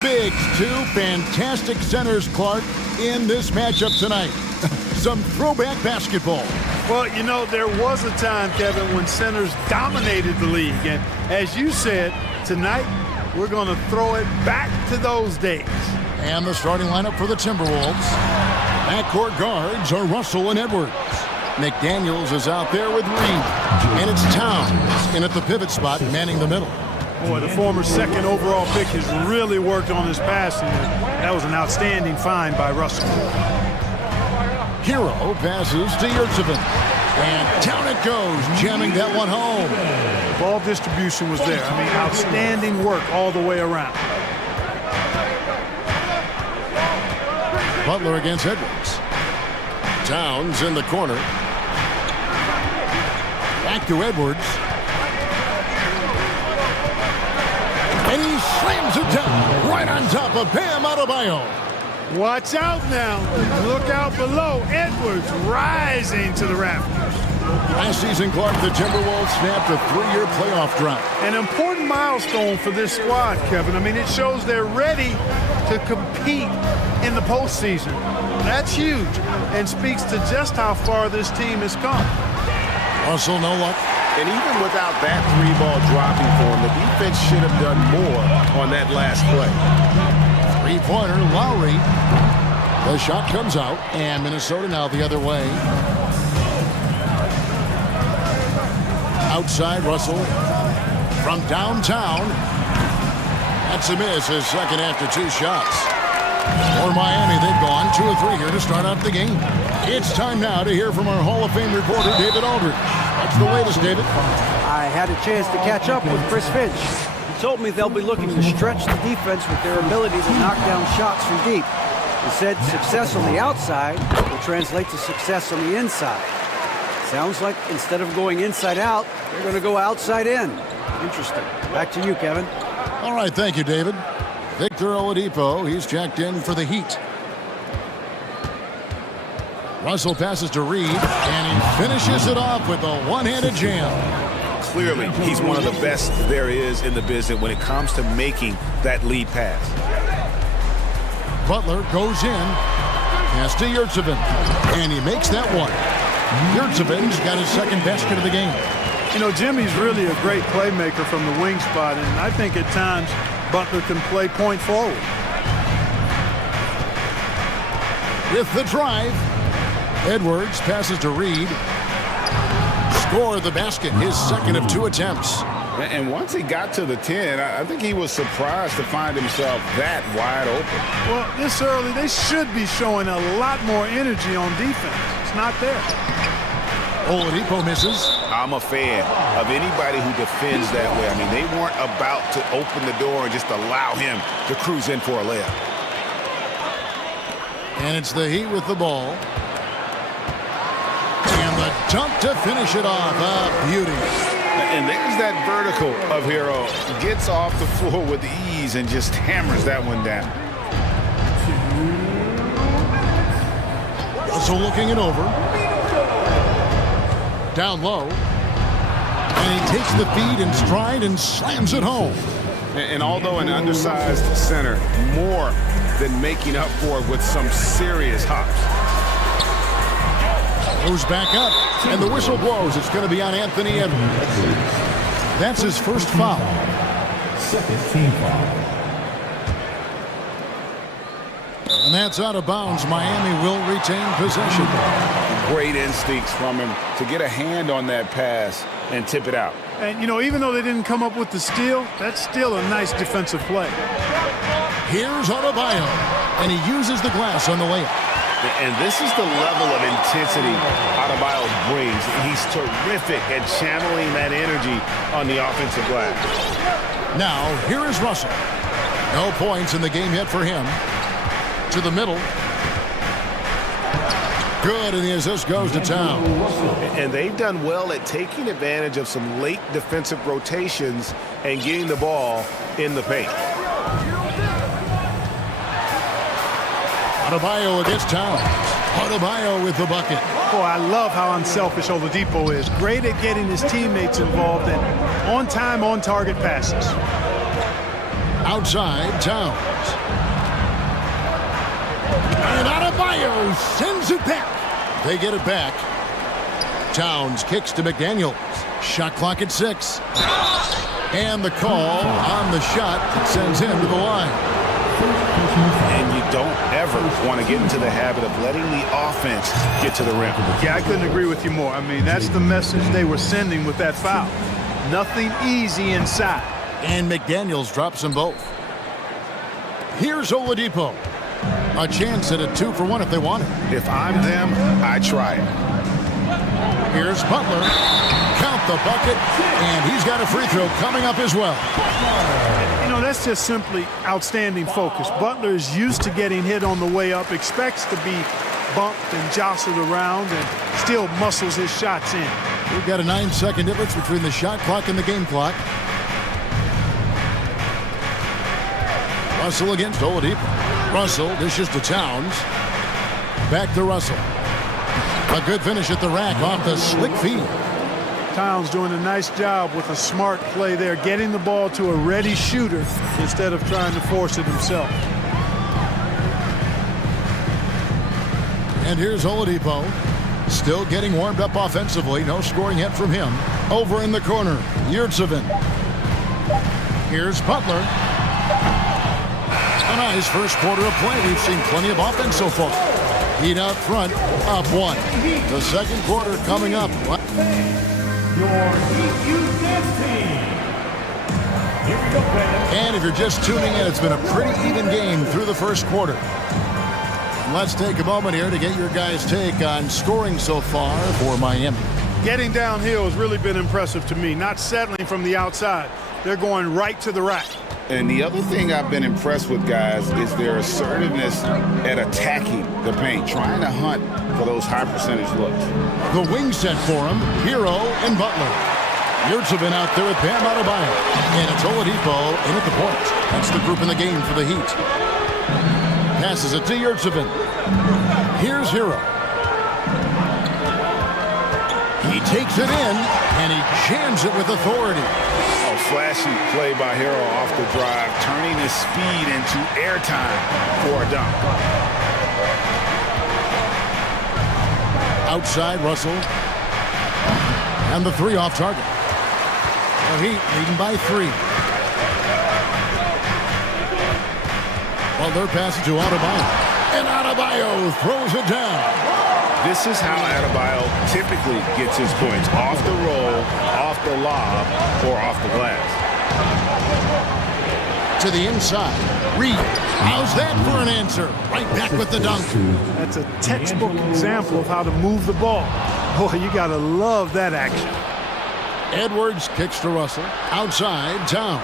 Big two fantastic centers, Clark, in this matchup tonight. Some throwback basketball. Well, you know, there was a time, Kevin, when centers dominated the league. And as you said, tonight we're going to throw it back to those days. And the starting lineup for the Timberwolves. Backcourt guards are Russell and Edwards. McDaniels is out there with Reed. And it's Towns in at the pivot spot, manning the middle. Boy, the former second overall pick has really worked on his passing. That was an outstanding find by Russell. Hero passes to Yurtsevin. And down it goes, jamming that one home. Ball distribution was there. I mean, outstanding work all the way around. Butler against Edwards. Towns in the corner. Back to Edwards. And he slams it down right on top of Bam Adebayo. Watch out now. Look out below. Edwards rising to the rafters. Last season, Clark, the Timberwolves snapped a 3-year playoff drought. An important milestone for this squad, Kevin. I mean, it shows they're ready to compete in the postseason. That's huge and speaks to just how far this team has come. Russell, no luck. And even without that three-ball dropping for him, the defense should have done more on that last play. Three-pointer, Lowry. The shot comes out, and Minnesota now the other way. Outside, Russell from downtown. That's a miss, his second after 2 shots. For Miami, they've gone 2 of 3 here to start out the game. It's time now to hear from our Hall of Fame reporter, David Aldridge. What's the latest, David? I had a chance to catch up with Chris Finch. He told me they'll be looking to stretch the defense with their ability to knock down shots from deep. He said success on the outside will translate to success on the inside. Sounds like instead of going inside out, they're going to go outside in. Interesting. Back to you, Kevin. All right, thank you, David. Victor Oladipo, he's checked in for the Heat. Russell passes to Reed, and he finishes it off with a one-handed jam. Clearly, he's one of the best there is in the business when it comes to making that lead pass. Butler goes in, pass to Yurtsevin, and he makes that one. Yurtsevin's got his second basket of the game. You know, Jimmy's really a great playmaker from the wing spot, and I think at times Butler can play point forward. With the drive, Edwards passes to Reed. Score the basket, his second of 2 attempts. And once he got to the 10, I think he was surprised to find himself that wide open. Well, this early, they should be showing a lot more energy on defense. It's not there. Oladipo misses. I'm a fan of anybody who defends that way. I mean, they weren't about to open the door and just allow him to cruise in for a layup. And it's the Heat with the ball. And the dunk to finish it off. A beauty. And there's that vertical of Hero. Gets off the floor with ease and just hammers that one down. Russell looking it over. Down low. And he takes the feed in stride and slams it home. And although an undersized center, more than making up for it with some serious hops. Goes back up, and the whistle blows. It's going to be on Anthony Edwards. That's his first foul. Second team foul. And that's out of bounds. Miami will retain possession. Great instincts from him to get a hand on that pass and tip it out. And, you know, even though they didn't come up with the steal, that's still a nice defensive play. Here's Adebayo, and he uses the glass on the layup. And this is the level of intensity Adebayo brings. He's terrific at channeling that energy on the offensive glass. Now, here is Russell. No points in the game yet for him. To the middle. Good, and the assist goes to Town. And they've done well at taking advantage of some late defensive rotations and getting the ball in the paint. Adebayo against Towns. Adebayo with the bucket. Boy, I love how unselfish Oladipo is. Great at getting his teammates involved in on-time, on-target passes. Outside, Towns. And Adebayo sends it back. They get it back. Towns kicks to McDaniels. Shot clock at 6. And the call on the shot that sends him to the line. And you don't ever want to get into the habit of letting the offense get to the rim. Yeah, I couldn't agree with you more. I mean, that's the message they were sending with that foul. Nothing easy inside. And McDaniels drops them both. Here's Oladipo. A chance at a 2-for-1 if they want it. If I'm them, I try it. Here's Butler. Count the bucket. And he's got a free throw coming up as well. You know, that's just simply outstanding focus. Butler is used to getting hit on the way up, expects to be bumped and jostled around, and still muscles his shots in. We've got a 9-second difference between the shot clock and the game clock. Russell against Oladipo. Russell dishes to Towns. Back to Russell. A good finish at the rack off the slick feed. Towns doing a nice job with a smart play there, getting the ball to a ready shooter instead of trying to force it himself. And here's Oladipo. Still getting warmed up offensively. No scoring yet from him. Over in the corner, Yurtsevin. Here's Butler. A nice first quarter of play. We've seen plenty of offense so far. Heat out front, up 1. The second quarter coming up. Your Heat team. Here we go, fans. And if you're just tuning in, it's been a pretty even game through the first quarter. And let's take a moment here to get your guys' take on scoring so far for Miami. Getting downhill has really been impressive to me, not settling from the outside. They're going right to the rack. And the other thing I've been impressed with, guys, is their assertiveness at attacking the paint, trying to hunt for those high percentage looks. The wing set for him, Hero and Butler. Yurtsevin out there with Bam Adebayo. And it's Oladipo in at the point. That's the group in the game for the Heat. Passes it to Yurtsevin. Here's Hero. He takes it in, and he jams it with authority. Flashy play by Hero off the drive, turning his speed into airtime for a dunk. Outside Russell. And the 3 off target. The Heat leading by 3. Butler passes to Adebayo. And Adebayo throws it down. This is how Adebayo typically gets his points. Off the roll, off the lob, or off the glass. To the inside. Reed. How's that for an answer? Right back with the dunk. That's a textbook example of how to move the ball. Boy, you got to love that action. Edwards kicks to Russell. Outside, Towns.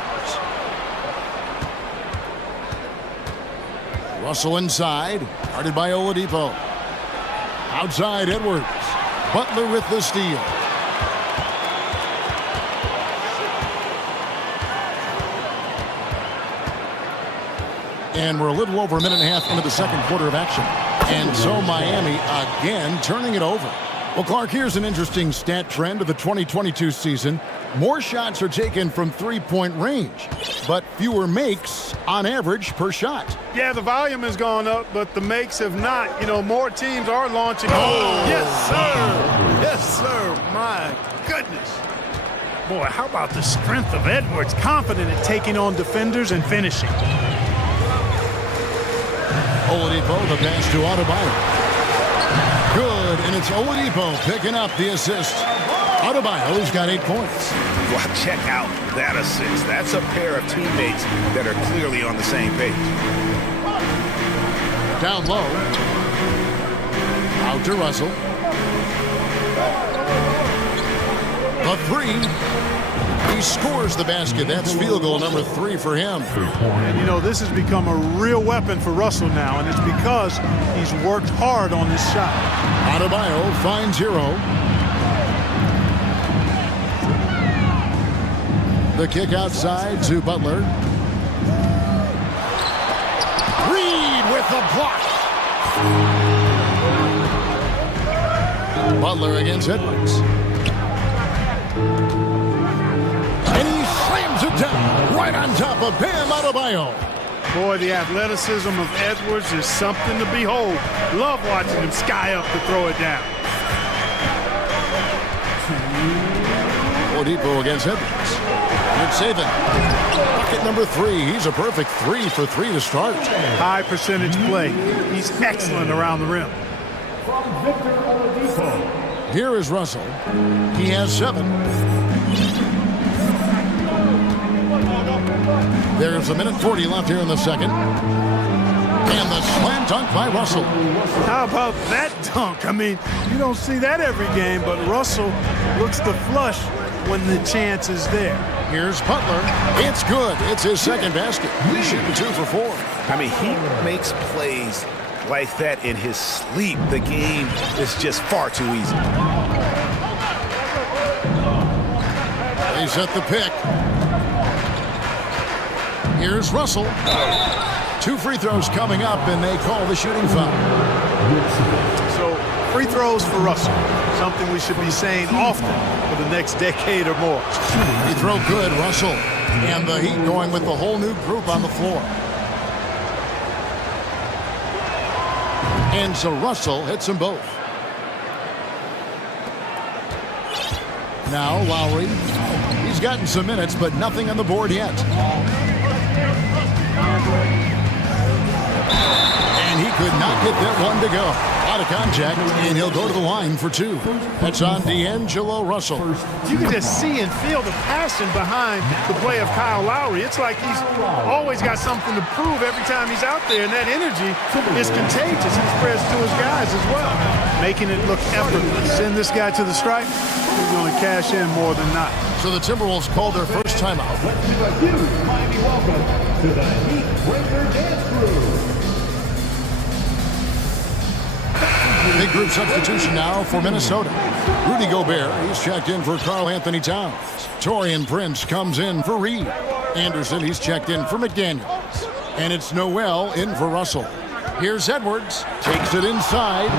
Russell inside. Guarded by Oladipo. Outside, Edwards. Butler with the steal. And we're a little over a minute and a half into the second quarter of action. And so Miami again turning it over. Well, Clark, here's an interesting stat trend of the 2022 season. More shots are taken from three-point range, but fewer makes on average per shot. Yeah, the volume has gone up, but the makes have not. You know, more teams are launching. Oh, yes, sir. Yes, sir. My goodness. Boy, how about the strength of Edwards, confident at taking on defenders and finishing. Oladipo, the pass to Adebayo. Good, and it's Oladipo picking up the assist. Adebayo's got 8 points. Well, check out that assist. That's a pair of teammates that are clearly on the same page. Down low. Out to Russell. A three. He scores the basket. That's field goal number 3 for him. And, you know, this has become a real weapon for Russell now, and it's because he's worked hard on this shot. Adebayo finds Hero. The kick outside to Butler. Reed with the block. Butler against Edwards. And he slams it down right on top of Bam Adebayo. Boy, the athleticism of Edwards is something to behold. Love watching him sky up to throw it down. Oladipo against Edwards. It's Saban. Bucket number 3. He's a perfect 3 for 3 to start. High percentage play. He's excellent around the rim. Here is Russell. He has 7. There's 1:40 left here in the second. And the slam dunk by Russell. How about that dunk? I mean, you don't see that every game, but Russell looks to flush when the chance is there. Here's Butler. It's good. It's his second basket. He's shooting 2 for 4. I mean, he makes plays like that in his sleep. The game is just far too easy. They set the pick. Here's Russell. 2 free throws coming up, and they call the shooting foul. So, free throws for Russell. Something we should be saying often for the next decade or more. Free throw good, Russell. And the Heat going with the whole new group on the floor. And so Russell hits them both. Now Lowry. He's gotten some minutes, but nothing on the board yet. And he could not get that one to go. Out of contact, and he'll go to the line for 2. That's on D'Angelo Russell. You can just see and feel the passion behind the play of Kyle Lowry. It's like he's always got something to prove every time he's out there, and that energy is contagious. He spreads to his guys as well, making it look effortless. Send this guy to the stripe, he's going to cash in more than not. So the Timberwolves called their first timeout. Miami, welcome to the Heat Breaker Dance Crew. Big group substitution now for Minnesota. Rudy Gobert, he's checked in for Karl Anthony Towns. Taurean Prince comes in for Reed. Anderson, he's checked in for McDaniels. And it's Noel in for Russell. Here's Edwards, takes it inside,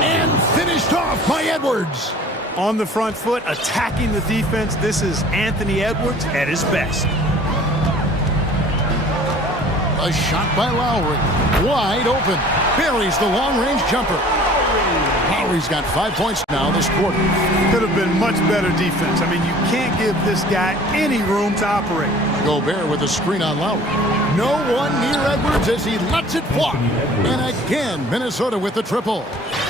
and finished off by Edwards. On the front foot, attacking the defense, this is Anthony Edwards at his best. A shot by Lowry, wide open. Buries the long-range jumper. Lowry's got 5 points now this quarter. Could have been much better defense. I mean, you can't give this guy any room to operate. Gobert with a screen on Lowry. No one near Edwards as he lets it fly. And again, Minnesota with the triple.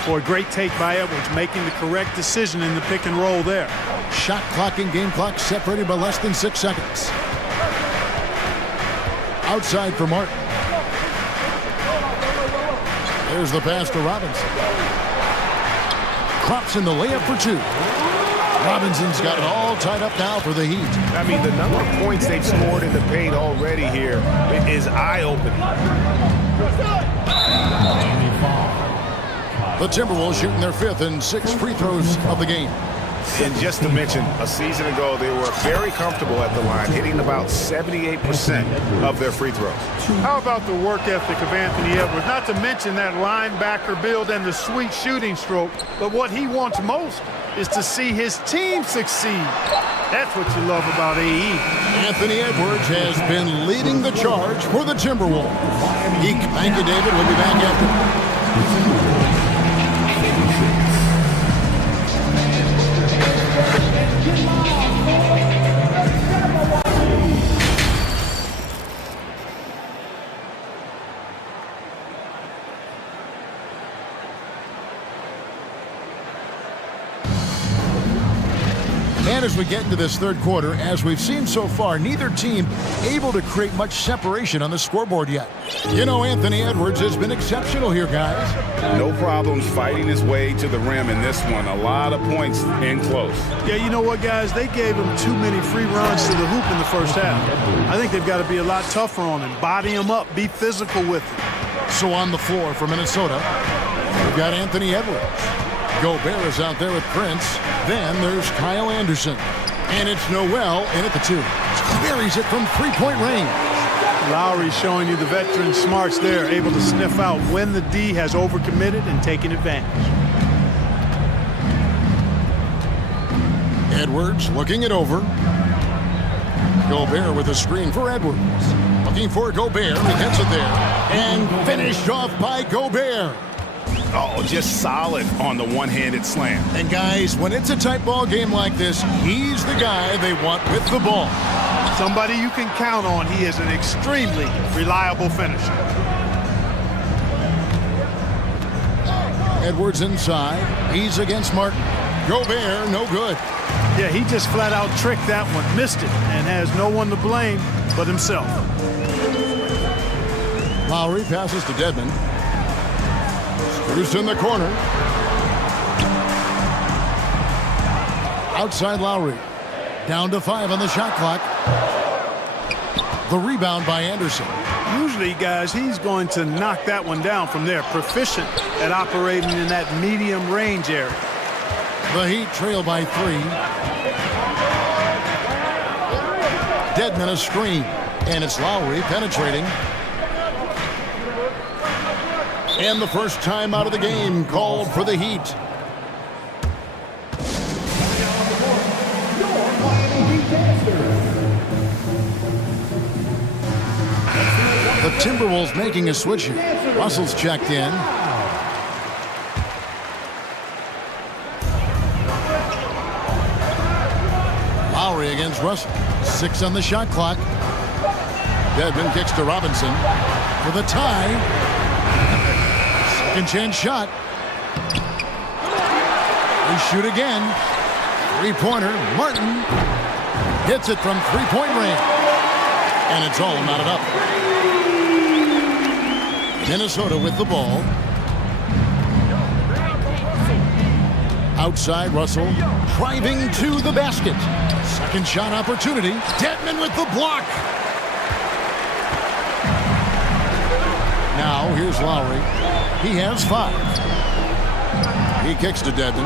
Boy, great take by Edwards, making the correct decision in the pick and roll there. Shot clock and game clock separated by less than 6 seconds. Outside for Martin. There's the pass to Robinson. Crops in the layup for 2. Robinson's got it all tied up now for the Heat. I mean, the number of points they've scored in the paint already here is eye-opening. The Timberwolves shooting their 5th and 6th free throws of the game. And just to mention, a season ago, they were very comfortable at the line, hitting about 78% of their free throws. How about the work ethic of Anthony Edwards? Not to mention that linebacker build and the sweet shooting stroke, but what he wants most is to see his team succeed. That's what you love about AE. Anthony Edwards has been leading the charge for the Timberwolves. Thank you, David. We'll be back after. And as we get into this third quarter, as we've seen so far, neither team able to create much separation on the scoreboard yet. You know, Anthony Edwards has been exceptional here, guys. No problems fighting his way to the rim in this one. A lot of points in close. Yeah, you know what, guys? They gave him too many free runs to the hoop in the first half. I think they've got to be a lot tougher on him. Body him up. Be physical with him. So on the floor for Minnesota, we've got Anthony Edwards. Gobert is out there with Prince. Then there's Kyle Anderson. And it's Noel in at the 2. Buries it from three-point range. Lowry showing you the veteran smarts there, able to sniff out when the D has overcommitted and taken advantage. Edwards looking it over. Gobert with a screen for Edwards. Looking for Gobert. He gets it there. And finished off by Gobert. Oh, just solid on the one-handed slam. And guys, when it's a tight ball game like this, he's the guy they want with the ball. Somebody you can count on. He is an extremely reliable finisher. Edwards inside. He's against Martin. Gobert, no good. Yeah, he just flat out tricked that one, missed it, and has no one to blame but himself. Lowry passes to Dedmon. Screws in the corner. Outside Lowry. Down to 5 on the shot clock. The rebound by Anderson. Usually, guys, he's going to knock that one down from there. Proficient at operating in that medium range area. The Heat trail by 3. Dedmon a screen. And it's Lowry penetrating. And the first time out of the game called for the Heat. The Timberwolves making a switch here. Russell's checked in. Lowry against Russell. 6 on the shot clock. Dedmon kicks to Robinson for the tie. Second chance shot. They shoot again. Three-pointer. Martin hits it from three-point range. And it's all knotted up. Minnesota with the ball. Outside Russell. Driving to the basket. Second shot opportunity. Dedmon with the block. Now here's Lowry. He has 5. He kicks to Dedmon.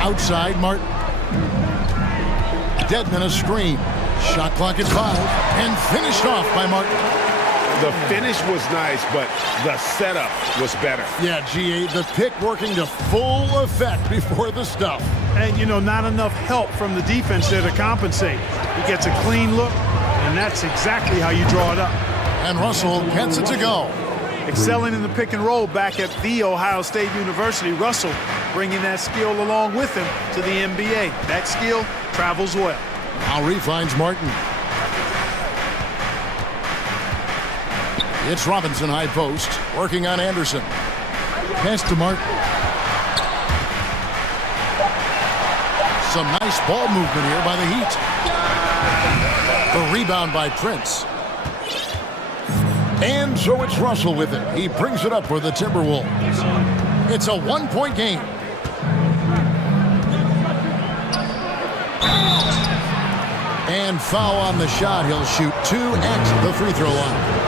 Outside Martin. Dedmon a screen. Shot clock at 5. And finished off by Martin. The finish was nice, but the setup was better. Yeah, GA, the pick working to full effect before the stuff. And, you know, not enough help from the defense there to compensate. He gets a clean look, and that's exactly how you draw it up. And Russell gets it to go. Excelling in the pick and roll back at The Ohio State University. Russell bringing that skill along with him to the NBA. That skill travels well. Lowry finds Martin. It's Robinson high post, working on Anderson. Pass to Martin. Some nice ball movement here by the Heat. The rebound by Prince. And so it's Russell with it. He brings it up for the Timberwolves. It's a 1-point game. And foul on the shot. He'll shoot 2 at the free throw line.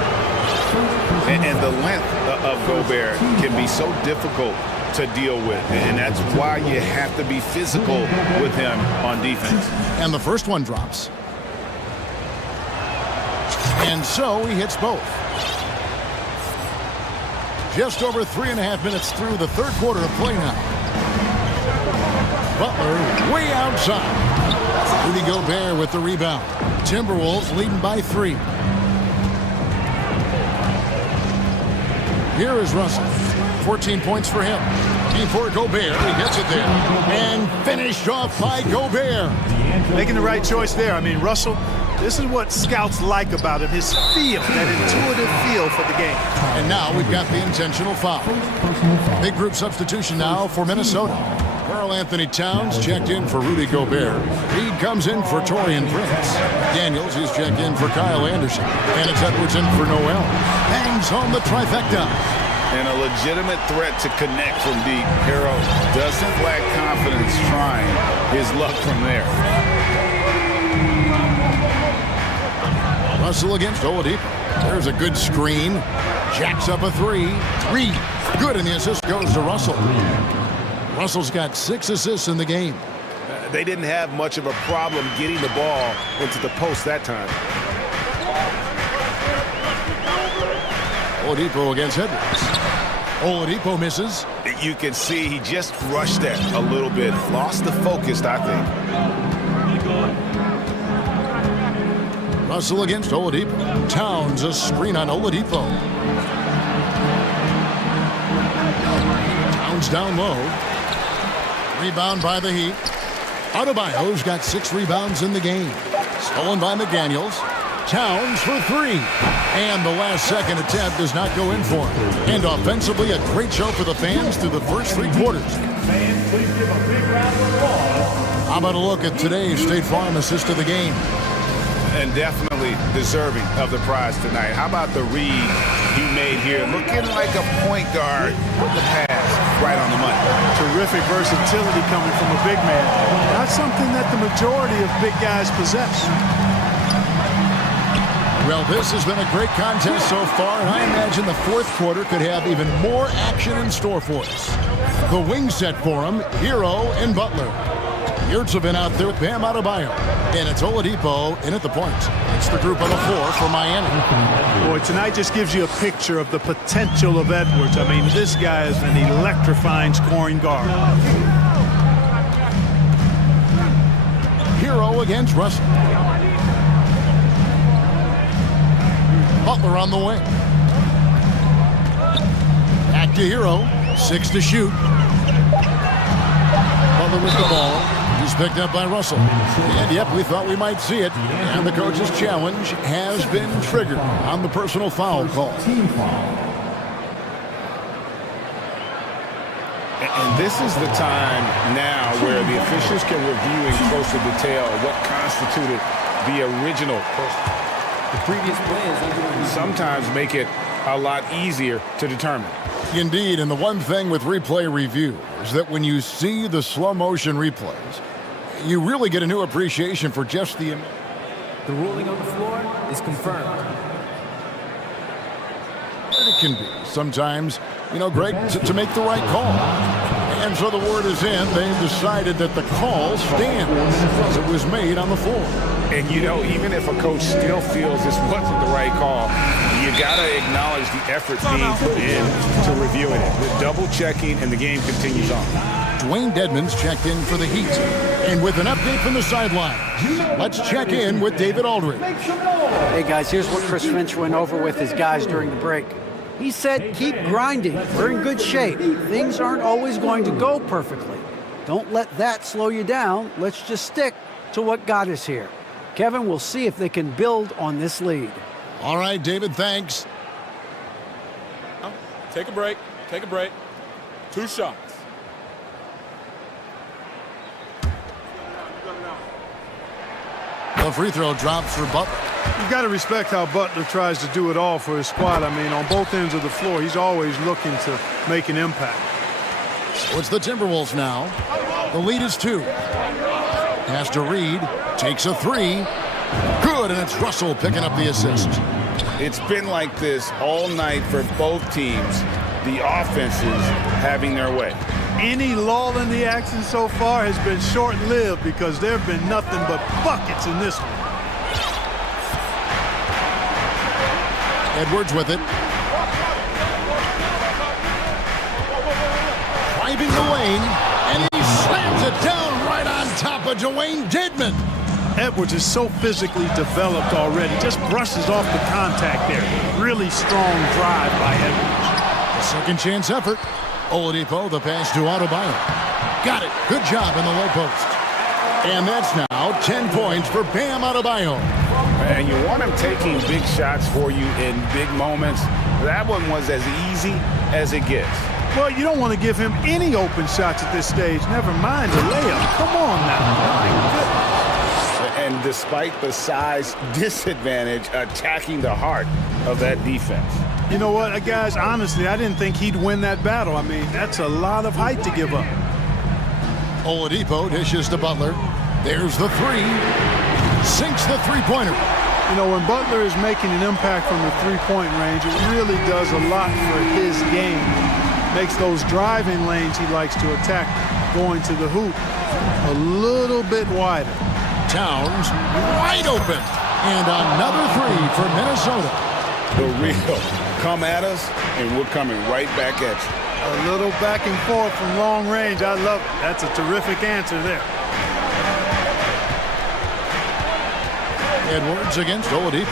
And the length of Gobert can be so difficult to deal with, and that's why you have to be physical with him on defense. And the first one drops. And so he hits both. Just over 3.5 minutes through the third quarter of play now. Butler way outside. Rudy Gobert with the rebound. Timberwolves leading by 3. Here is Russell. 14 points for him. Before Gobert, he gets it there. And finished off by Gobert. Making the right choice there. I mean, Russell, this is what scouts like about him, his feel, that intuitive feel for the game. And now we've got the intentional foul. Big group substitution now for Minnesota. Karl Anthony Towns checked in for Rudy Gobert. Reed comes in for Torian Prince. Daniels is checked in for Kyle Anderson. And it's Edwards in for Noel. Bangs home the trifecta. And a legitimate threat to connect from deep. Hero doesn't lack confidence trying his luck from there. Russell against Oladipo. There's a good screen. Jacks up a 3. Reed, good, and the assist goes to Russell. Russell's got 6 assists in the game. They didn't have much of a problem getting the ball into the post that time. Oladipo against Edwards. Oladipo misses. You can see he just rushed that a little bit. Lost the focus, I think. Russell against Oladipo. Towns a screen on Oladipo. Towns down low. Rebound by the Heat. Adebayo's got 6 rebounds in the game. Stolen by McDaniels. Towns for 3. And the last second attempt does not go in for him. And offensively, a great show for the fans through the first 3 quarters. Fans, please give a big round of applause. How about a look at today's State Farm assist of the game? And definitely deserving of the prize tonight. How about the read he made here? Looking like a point guard with the pass right on the money. Terrific versatility coming from a big man. Not something that the majority of big guys possess. Well, this has been a great contest so far, and I imagine the fourth quarter could have even more action in store for us. The wing set for him, Hero and Butler. Yurtsevin out there with Bam Adebayo. And it's Oladipo in at the point. It's the group on the floor for Miami. Boy, tonight just gives you a picture of the potential of Edwards. I mean, this guy is an electrifying scoring guard. Hero against Russell. Butler on the wing. Back to Hero. 6 to shoot. Butler with the ball. He's picked up by Russell. And yep, we thought we might see it. And the coach's challenge has been triggered on the personal foul call. And this is the time now where the officials can review in closer detail what constituted the original person. The previous play is under review. Sometimes make it a lot easier to determine. Indeed, and the one thing with replay review is that when you see the slow motion replays, you really get a new appreciation for just the... The ruling on the floor is confirmed. It can be sometimes, you know, Greg, to make the right call. And so the word is in. They've decided that the call stands as it was made on the floor. And, you know, even if a coach still feels this wasn't the right call, you got to acknowledge the effort being put in to reviewing it. The double checking, and the game continues on. Dwayne Dedmon's checked in for the Heat. And with an update from the sideline, let's check in with David Aldridge. Hey, guys, here's what Chris Finch went over with his guys during the break. He said, keep grinding. We're in good shape. Things aren't always going to go perfectly. Don't let that slow you down. Let's just stick to what got us here. Kevin, we'll see if they can build on this lead. All right, David, thanks. Take a break. Take a break. 2 shots. The free throw drops for Butler. You've got to respect how Butler tries to do it all for his squad. I mean, on both ends of the floor, he's always looking to make an impact. So it's the Timberwolves now. The lead is 2. Pass to Reed. Takes a 3. Good, and it's Russell picking up the assist. It's been like this all night for both teams. the offenses having their way. Any lull in the action so far has been short-lived because there have been nothing but buckets in this one. Edwards with it. Driving the lane, and he slams it down right on top of Dwayne Dedmon. Edwards is so physically developed already. Just brushes off the contact there. Really strong drive by Edwards. A second chance effort. Oladipo, the pass to Adebayo. Got it. Good job in the low post. And that's now 10 points for Bam Adebayo. And you want him taking big shots for you in big moments. That one was as easy as it gets. Well, you don't want to give him any open shots at this stage. Never mind a layup. Come on now. My goodness. And despite the size disadvantage, attacking the heart of that defense. You know what, guys, honestly, I didn't think he'd win that battle. I mean, that's a lot of height to give up. Oladipo dishes to Butler. There's the three. Sinks the three-pointer. You know, when Butler is making an impact from the three-point range, it really does a lot for his game. Makes those driving lanes he likes to attack going to the hoop a little bit wider. Towns wide open. And another three for Minnesota. The real come at us, and we're coming right back at you. A little back and forth from long range. I love it. That's a terrific answer there. Edwards against Oladipo.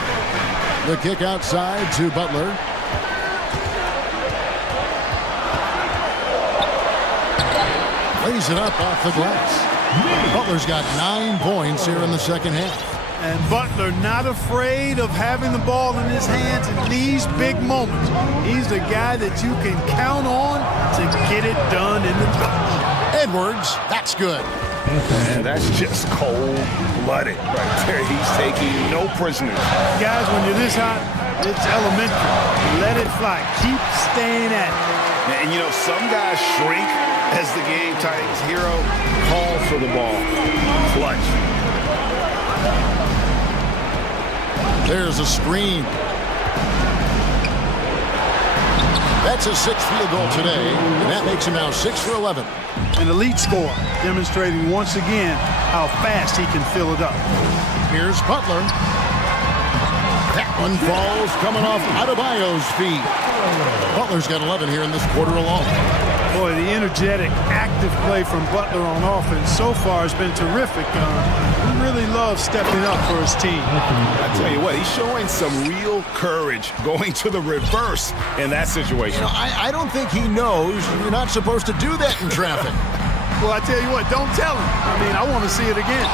The kick outside to Butler. Lays it up off the glass. Butler's got 9 points here in the second half. And Butler not afraid of having the ball in his hands in these big moments. He's the guy that you can count on to get it done in the touch. Edwards, that's good. And that's just cold-blooded right there. He's taking no prisoners. Guys, when you're this hot, it's elementary. Let it fly. Keep staying at it. And you know, some guys shrink as the game tightens. Hero calls for the ball. Clutch. There's a screen. That's his 6th field goal today, and that makes him now 6 for 11. An elite score, demonstrating once again how fast he can fill it up. Here's Butler. That one falls coming off Adebayo's feet. Butler's got 11 here in this quarter alone. Boy, the energetic, active play from Butler on offense so far has been terrific. He really loves stepping up for his team. I tell you what, he's showing some real courage going to the reverse in that situation. You know, I don't think he knows you're not supposed to do that in traffic. Well, I tell you what, don't tell him. I mean, I want to see it again.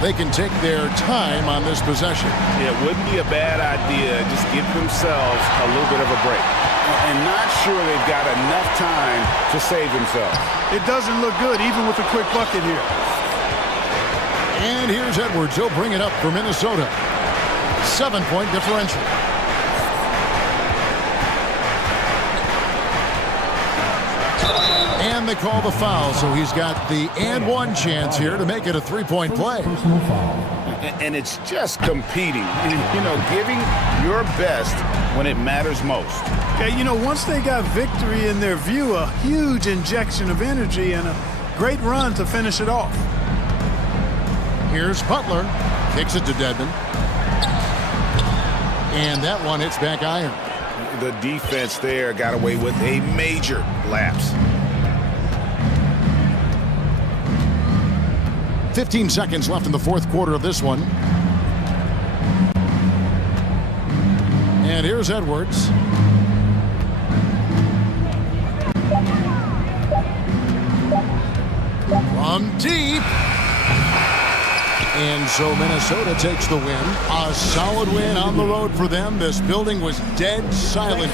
They can take their time on this possession. It wouldn't be a bad idea. Just give themselves a little bit of a break. And not sure they've got enough time to save themselves. It doesn't look good, even with a quick bucket here. And here's Edwards. He'll bring it up for Minnesota. 7-point differential. And they call the foul, so he's got the and one chance here to make it a 3-point play. And it's just competing, you know, giving your best when it matters most. Okay, you know, once they got victory in their view, a huge injection of energy and a great run to finish it off. Here's Butler. Kicks it to Dedmon. And that one hits back iron. The defense there got away with a major lapse. 15 seconds left in the fourth quarter of this one. And here's Edwards. From deep. And so Minnesota takes the win. A solid win on the road for them. This building was dead silent.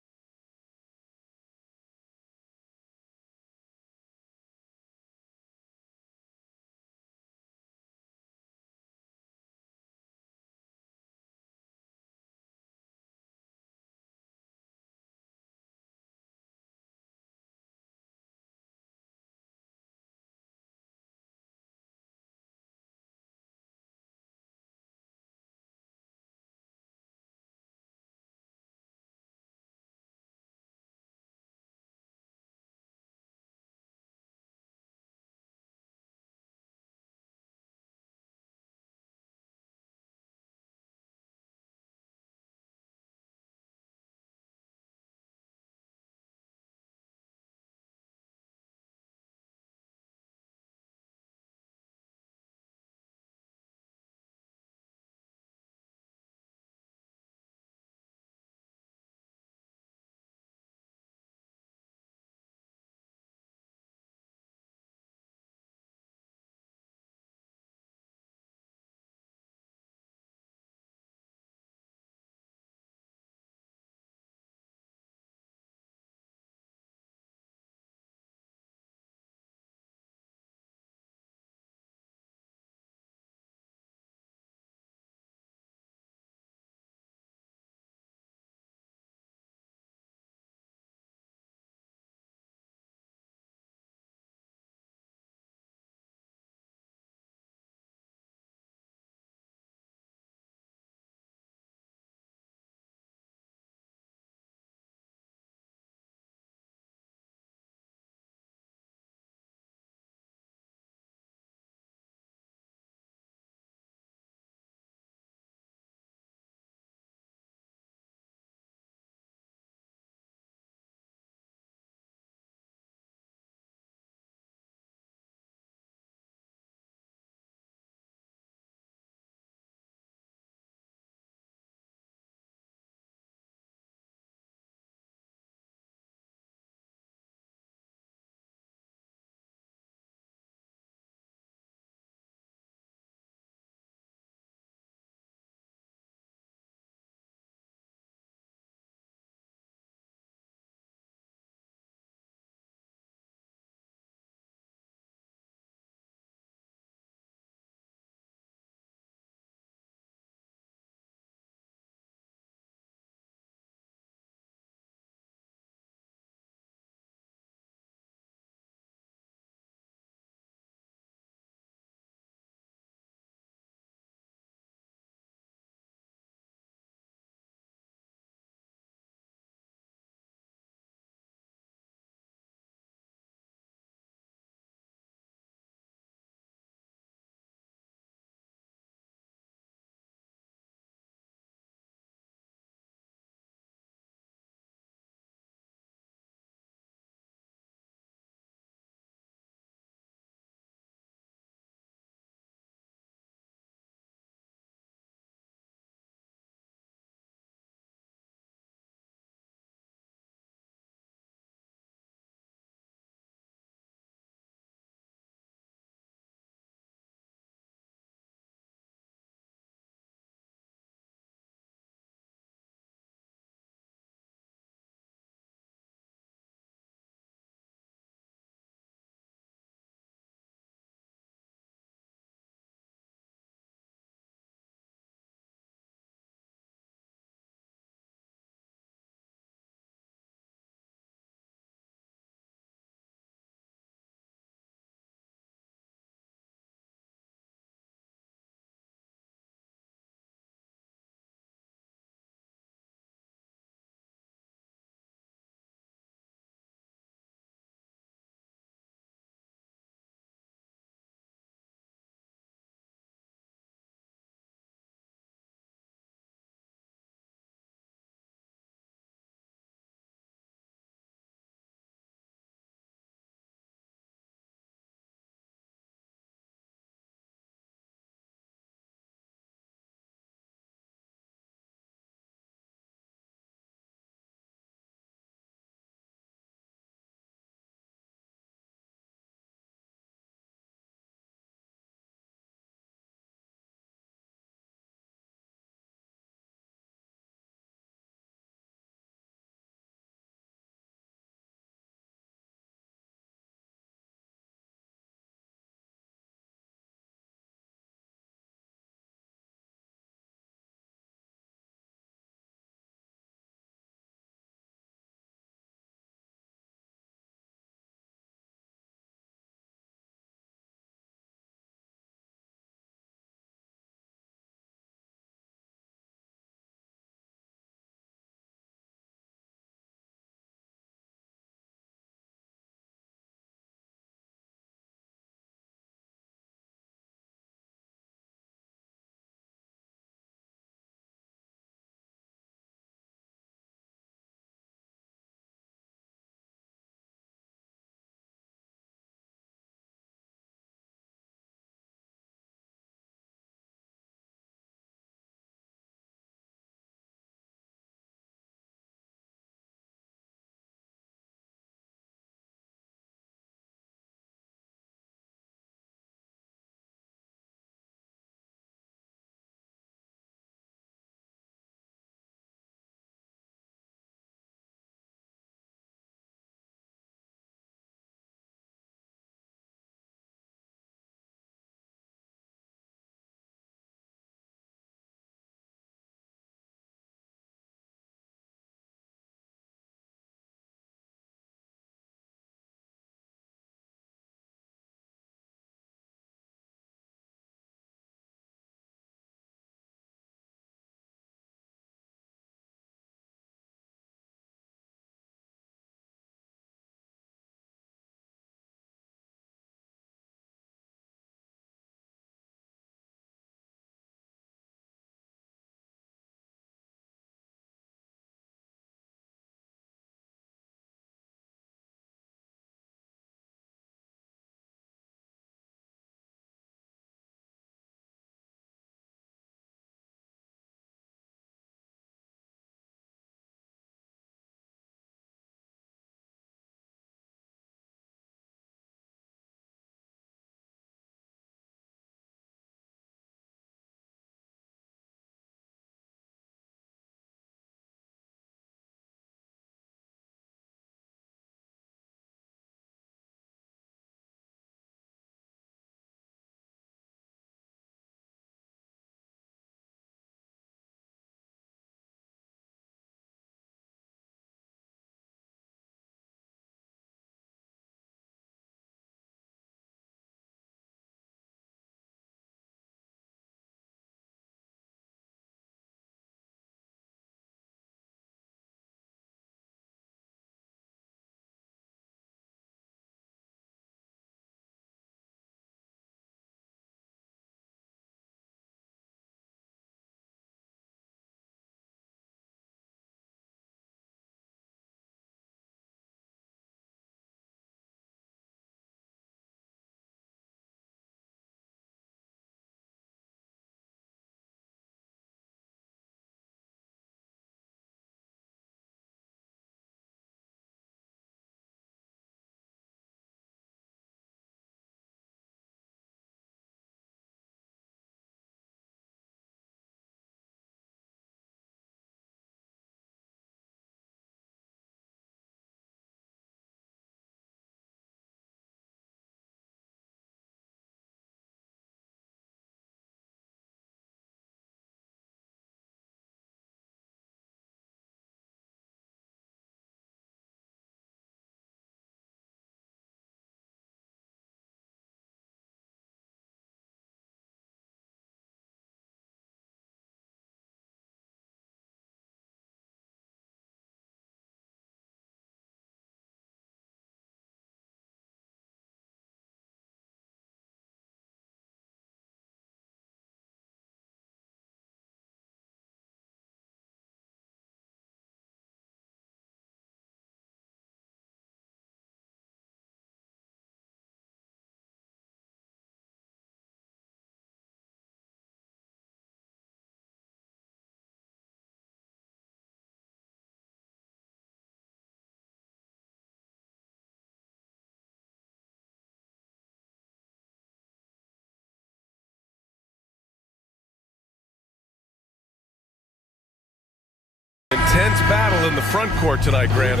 intense battle in the front court tonight, Grant.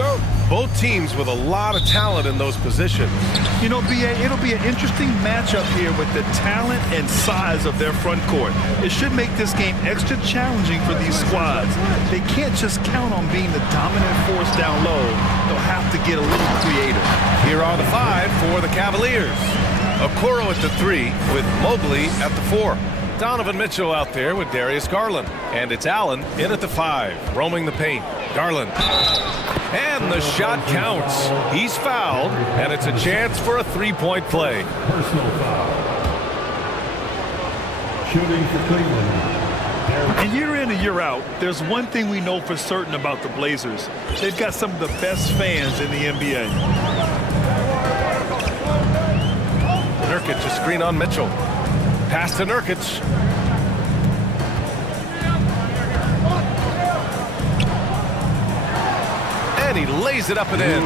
Both teams with a lot of talent in those positions. You know, B.A., it'll be an interesting matchup here with the talent and size of their front court. It should make this game extra challenging for these squads. They can't just count on being the dominant force down low. They'll have to get a little creative. Here are the 5 for the Cavaliers. Okoro at the 3 with Mobley at the 4. Donovan Mitchell out there with Darius Garland. And it's Allen in at the 5, roaming the paint. Garland. And the shot counts. He's fouled, and it's a chance for a three-point play. Personal foul. Shooting for Cleveland. And year in and year out, there's one thing we know for certain about the Blazers. They've got some of the best fans in the NBA. Nurkic, a screen on Mitchell. Pass to Nurkic. And he lays it up and in.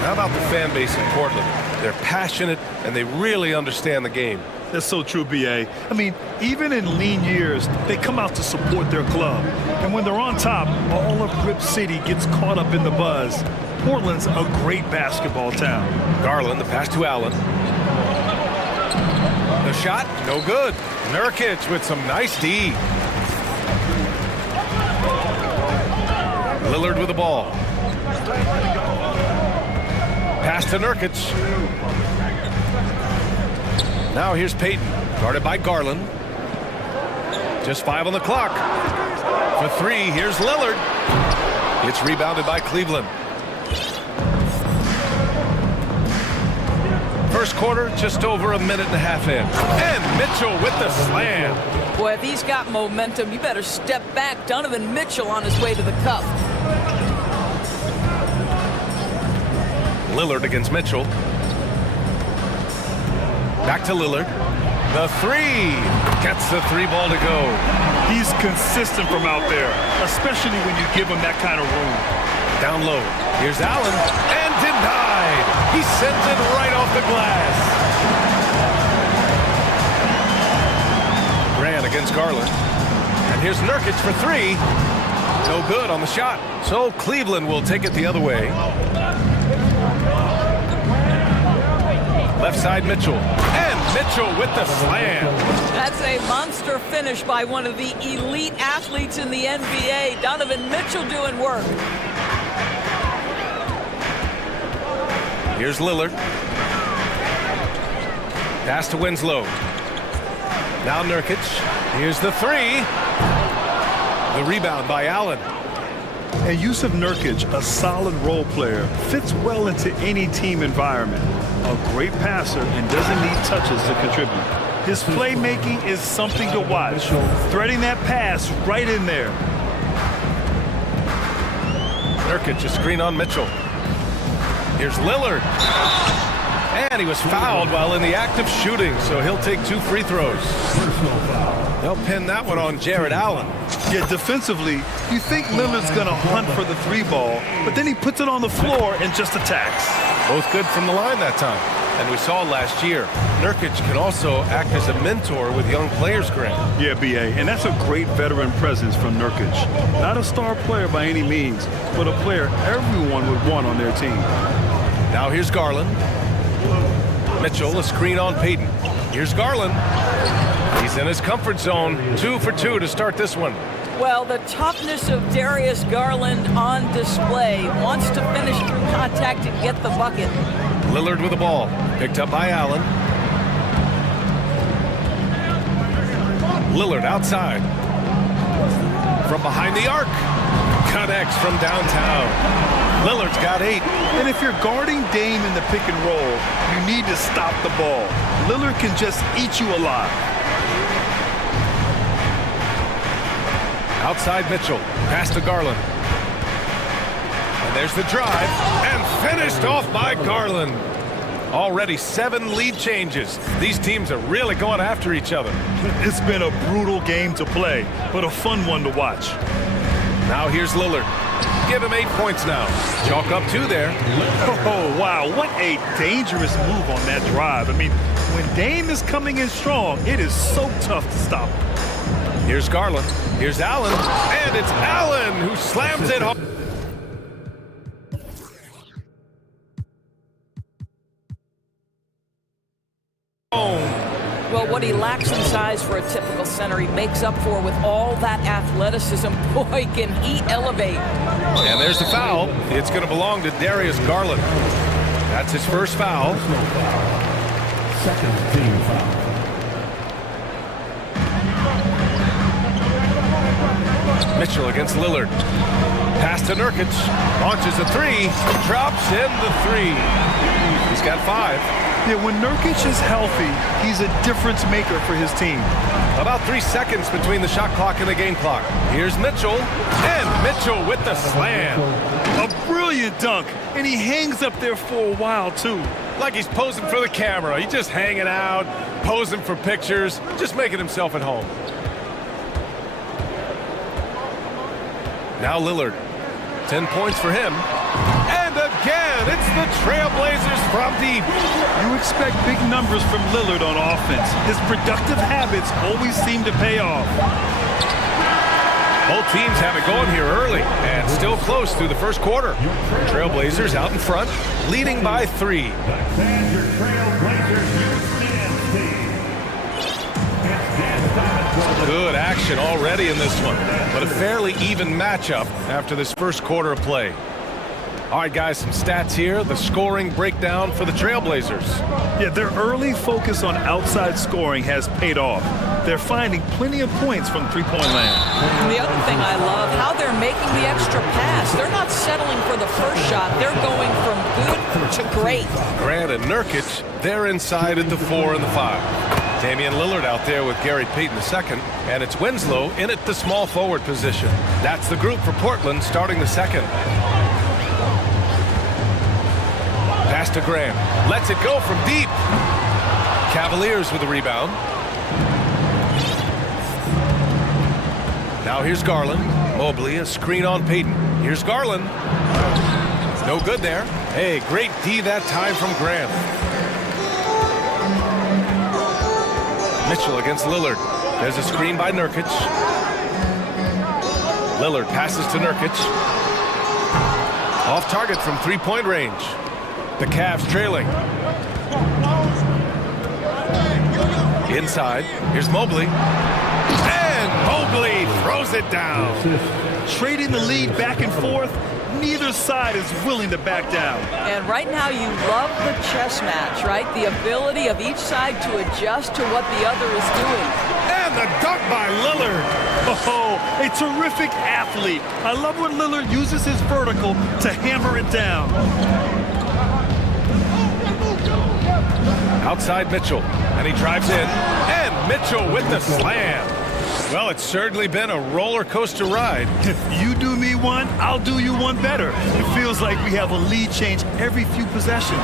How about the fan base in Portland? They're passionate, and they really understand the game. That's so true, B.A. I mean, even in lean years, they come out to support their club. And when they're on top, all of Rip City gets caught up in the buzz. Portland's a great basketball town. Garland, the pass to Allen. The shot, no good. Nurkic with some nice D. Lillard with the ball. Pass to Nurkic. Now here's Payton, guarded by Garland. Just 5 on the clock. For 3, here's Lillard. It's rebounded by Cleveland. First quarter, just over a minute and a half in. And Mitchell with the slam. Boy, if he's got momentum, you better step back. Donovan Mitchell on his way to the cup. Lillard against Mitchell. Back to Lillard. The 3. Gets the 3 ball to go. He's consistent from out there, especially when you give him that kind of room. Down low. Here's Allen. And denied. He sends it right off the glass. Grant against Garland. And here's Nurkic for 3. No good on the shot. So Cleveland will take it the other way. Left side Mitchell. And Mitchell with the slam. That's a monster finish by one of the elite athletes in the NBA. Donovan Mitchell doing work. Here's Lillard. Pass to Winslow. Now Nurkic. Here's the 3. The rebound by Allen. And Yusuf Nurkic, a solid role player, fits well into any team environment. A great passer and doesn't need touches to contribute. His playmaking is something to watch. Threading that pass right in there. Nurkic, a screen on Mitchell. Here's Lillard. And he was fouled while in the act of shooting, so he'll take 2 free throws. They'll pin that one on Jared Allen. Yeah, defensively, you think Lillard's going to hunt for the 3 ball, but then he puts it on the floor and just attacks. Both good from the line that time. And we saw last year, Nurkic can also act as a mentor with young players, Grant. Yeah, B.A., and that's a great veteran presence from Nurkic. Not a star player by any means, but a player everyone would want on their team. Now here's Garland. Mitchell, a screen on Payton. Here's Garland. He's in his comfort zone. 2 for 2 to start this one. Well, the toughness of Darius Garland on display. Wants to finish contact and get the bucket. Lillard with the ball. Picked up by Allen. Lillard outside. From behind the arc. Connects from downtown. Lillard's got 8. And if you're guarding Dame in the pick and roll, you need to stop the ball. Lillard can just eat you alive. Outside Mitchell. Pass to Garland. And there's the drive. And finished off by Garland. Already 7 lead changes. These teams are really going after each other. It's been a brutal game to play, but a fun one to watch. Now here's Lillard. Give him 8 points now. Chalk up 2 there. Oh, wow. What a dangerous move on that drive. I mean, when Dame is coming in strong, it is so tough to stop him. Here's Garland. Here's Allen. And it's Allen who slams it home. Well, what he lacks in size for a typical center, he makes up for with all that athleticism. Boy, can he elevate. And there's the foul. It's going to belong to Darius Garland. That's his first foul. Second team foul. Mitchell against Lillard. Pass to Nurkic. Launches a three. Drops in the three. He's got 5. Yeah, when Nurkic is healthy, he's a difference maker for his team. About 3 seconds between the shot clock and the game clock. Here's Mitchell. And Mitchell with the slam. A brilliant dunk. And he hangs up there for a while, too. Like he's posing for the camera. He's just hanging out, posing for pictures, just making himself at home. Now Lillard, 10 points for him. And again, it's the Trailblazers from deep. You expect big numbers from Lillard on offense. His productive habits always seem to pay off. Both teams have it going here early and still close through the first quarter. Trailblazers out in front, leading by 3. Your Trailblazers UCN team. Good action already in this one, but a fairly even matchup after this first quarter of play. All right, guys, some stats here. The scoring breakdown for the Trailblazers. Yeah, their early focus on outside scoring has paid off. They're finding plenty of points from three-point land. The other thing I love, how they're making the extra pass. They're not settling for the first shot. They're going from good to great. Grant and Nurkic, they're inside at the 4 and the 5. Damian Lillard out there with Gary Payton II, and it's Winslow in at the small forward position. That's the group for Portland starting the second. Pass to Grant. Lets it go from deep. Cavaliers with the rebound. Now here's Garland. Mobley, a screen on Payton. Here's Garland. No good there. Hey, great D that time from Grant. Mitchell against Lillard. There's a screen by Nurkic. Lillard passes to Nurkic. Off target from three-point range. The Cavs trailing. Inside. Here's Mobley. And Mobley throws it down. Trading the lead back and forth, neither side is willing to back down. And right now you love the chess match, right? The ability of each side to adjust to what the other is doing. And the dunk by Lillard. Oh, a terrific athlete. I love when Lillard uses his vertical to hammer it down. Outside Mitchell, and he drives in, and Mitchell with the slam. Well, it's certainly been a roller coaster ride. If you do me one, I'll do you one better. It feels like we have a lead change every few possessions.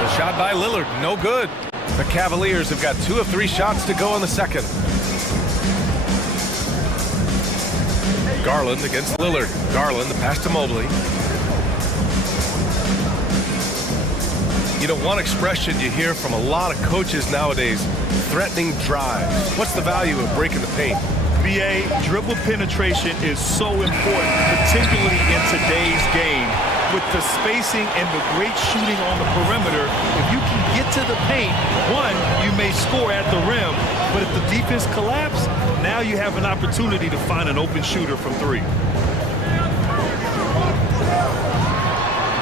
The shot by Lillard, no good. The Cavaliers have got 2 of 3 shots to go in the second. Garland against Lillard. Garland, the pass to Mobley. You know, one expression you hear from a lot of coaches nowadays, threatening drives. What's the value of breaking the paint? BA, dribble penetration is so important, particularly in today's game. With the spacing and the great shooting on the perimeter, if you can get to the paint, one, you may score at the rim, but if the defense collapses, now you have an opportunity to find an open shooter from 3.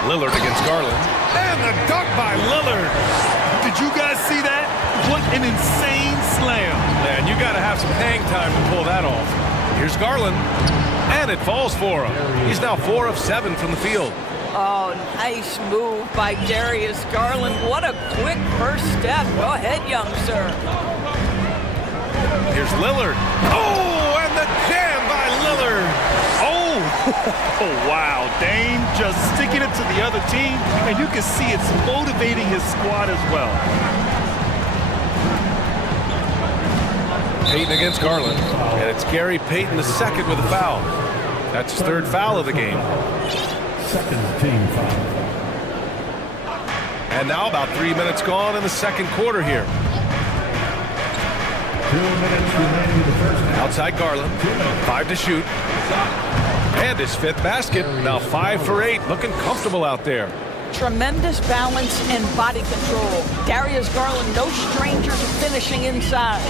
Lillard against Garland. And the dunk by Lillard. Did you guys see that? What an insane slam. Man, you got to have some hang time to pull that off. Here's Garland. And it falls for him. He's now 4 of 7 from the field. Oh, nice move by Darius Garland. What a quick first step. Go ahead, young sir. Here's Lillard. Oh, and the jam by Lillard. Oh, wow. Dame just sticking it to the other team, and you can see it's motivating his squad as well. Payton against Garland, and it's Gary Payton II with a foul. That's his 3rd foul of the game. Second team foul. And now about 3 minutes gone in the second quarter here. minutes remaining in the first half. Outside Garland, 5 to shoot. And his 5th basket, now 5 for 8, looking comfortable out there. Tremendous balance and body control. Darius Garland, no stranger to finishing inside.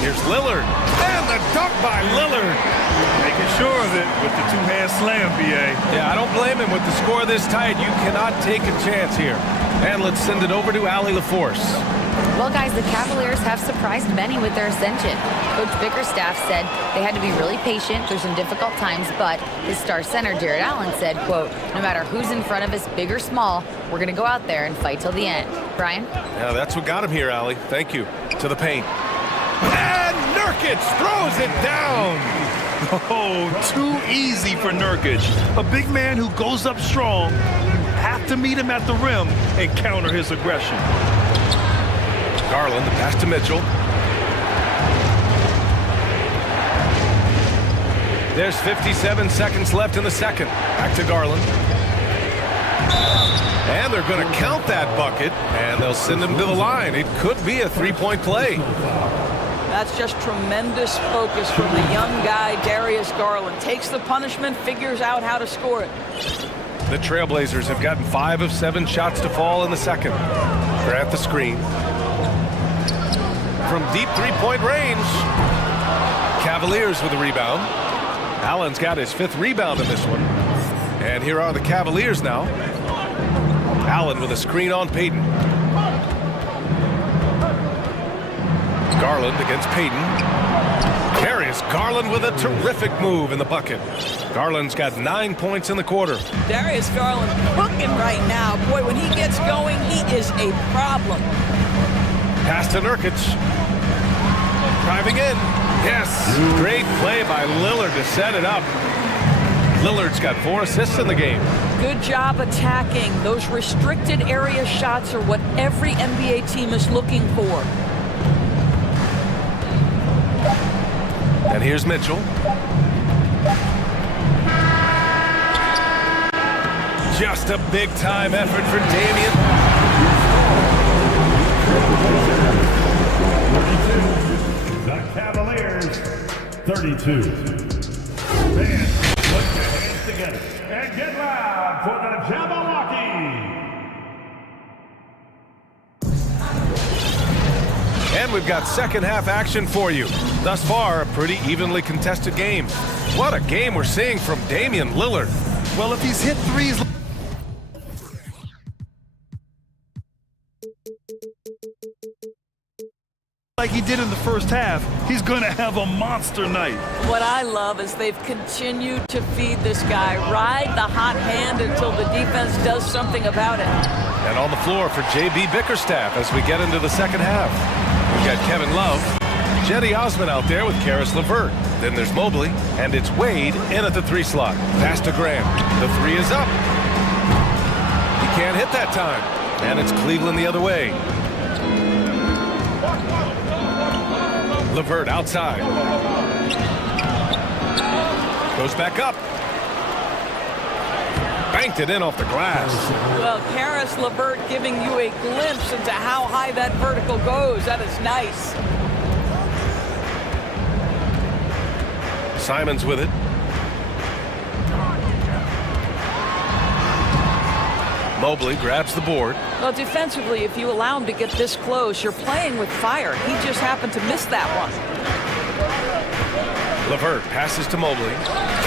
Here's Lillard, and the dunk by Lillard. Making sure of it with the two-hand slam, B.A. Yeah, I don't blame him. With the score this tight, you cannot take a chance here. And let's send it over to Allie LaForce. Well, guys, the Cavaliers have surprised many with their ascension. Coach Bickerstaff said they had to be really patient through some difficult times, but his star center, Jared Allen, said, quote, no matter who's in front of us, big or small, we're going to go out there and fight till the end. Brian? Yeah, that's what got him here, Allie. Thank you. To the paint. And Nurkic throws it down. Oh, too easy for Nurkic. A big man who goes up strong. Have to meet him at the rim and counter his aggression. Garland, the pass to Mitchell. There's 57 seconds left in the second. Back to Garland. And they're going to count that bucket, and they'll send him to the line. It could be a three-point play. That's just tremendous focus from the young guy, Darius Garland. Takes the punishment, figures out how to score it. The Trailblazers have gotten 5 of 7 shots to fall in the second. Grant the screen. From deep three-point range. Cavaliers with the rebound. Allen's got his 5th rebound in this one. And here are the Cavaliers now. Allen with a screen on Payton. Garland against Payton. Darius Garland with a terrific move in the bucket. Garland's got 9 points in the quarter. Darius Garland cooking right now. Boy, when he gets going, he is a problem. Pass to Nurkic. Driving in. Yes. Great play by Lillard to set it up. Lillard's got 4 assists in the game. Good job attacking. Those restricted area shots are what every NBA team is looking for. And here's Mitchell. Just a big-time effort for Damian. The Cavaliers, 32. Fans, put your hands together and get loud for the Jabberwocky. And we've got second half action for you. Thus far, a pretty evenly contested game. What a game we're seeing from Damian Lillard. Well, if he's hit threes like he did in the first half, he's going to have a monster night. What I love is they've continued to feed this guy. Ride the hot hand until the defense does something about it. And on the floor for J.B. Bickerstaff as we get into the second half. We've got Kevin Love, Jetty Osman out there with Karis LeVert. Then there's Mobley, and it's Wade in at the 3 slot. Pass to Graham. The 3 is up. He can't hit that time. And it's Cleveland the other way. LeVert outside. Goes back up. Banked it in off the glass. Well, Karis LeVert giving you a glimpse into how high that vertical goes. That is nice. Simons with it. Mobley grabs the board. Well, defensively, if you allow him to get this close, you're playing with fire. He just happened to miss that one. LeVert passes to Mobley.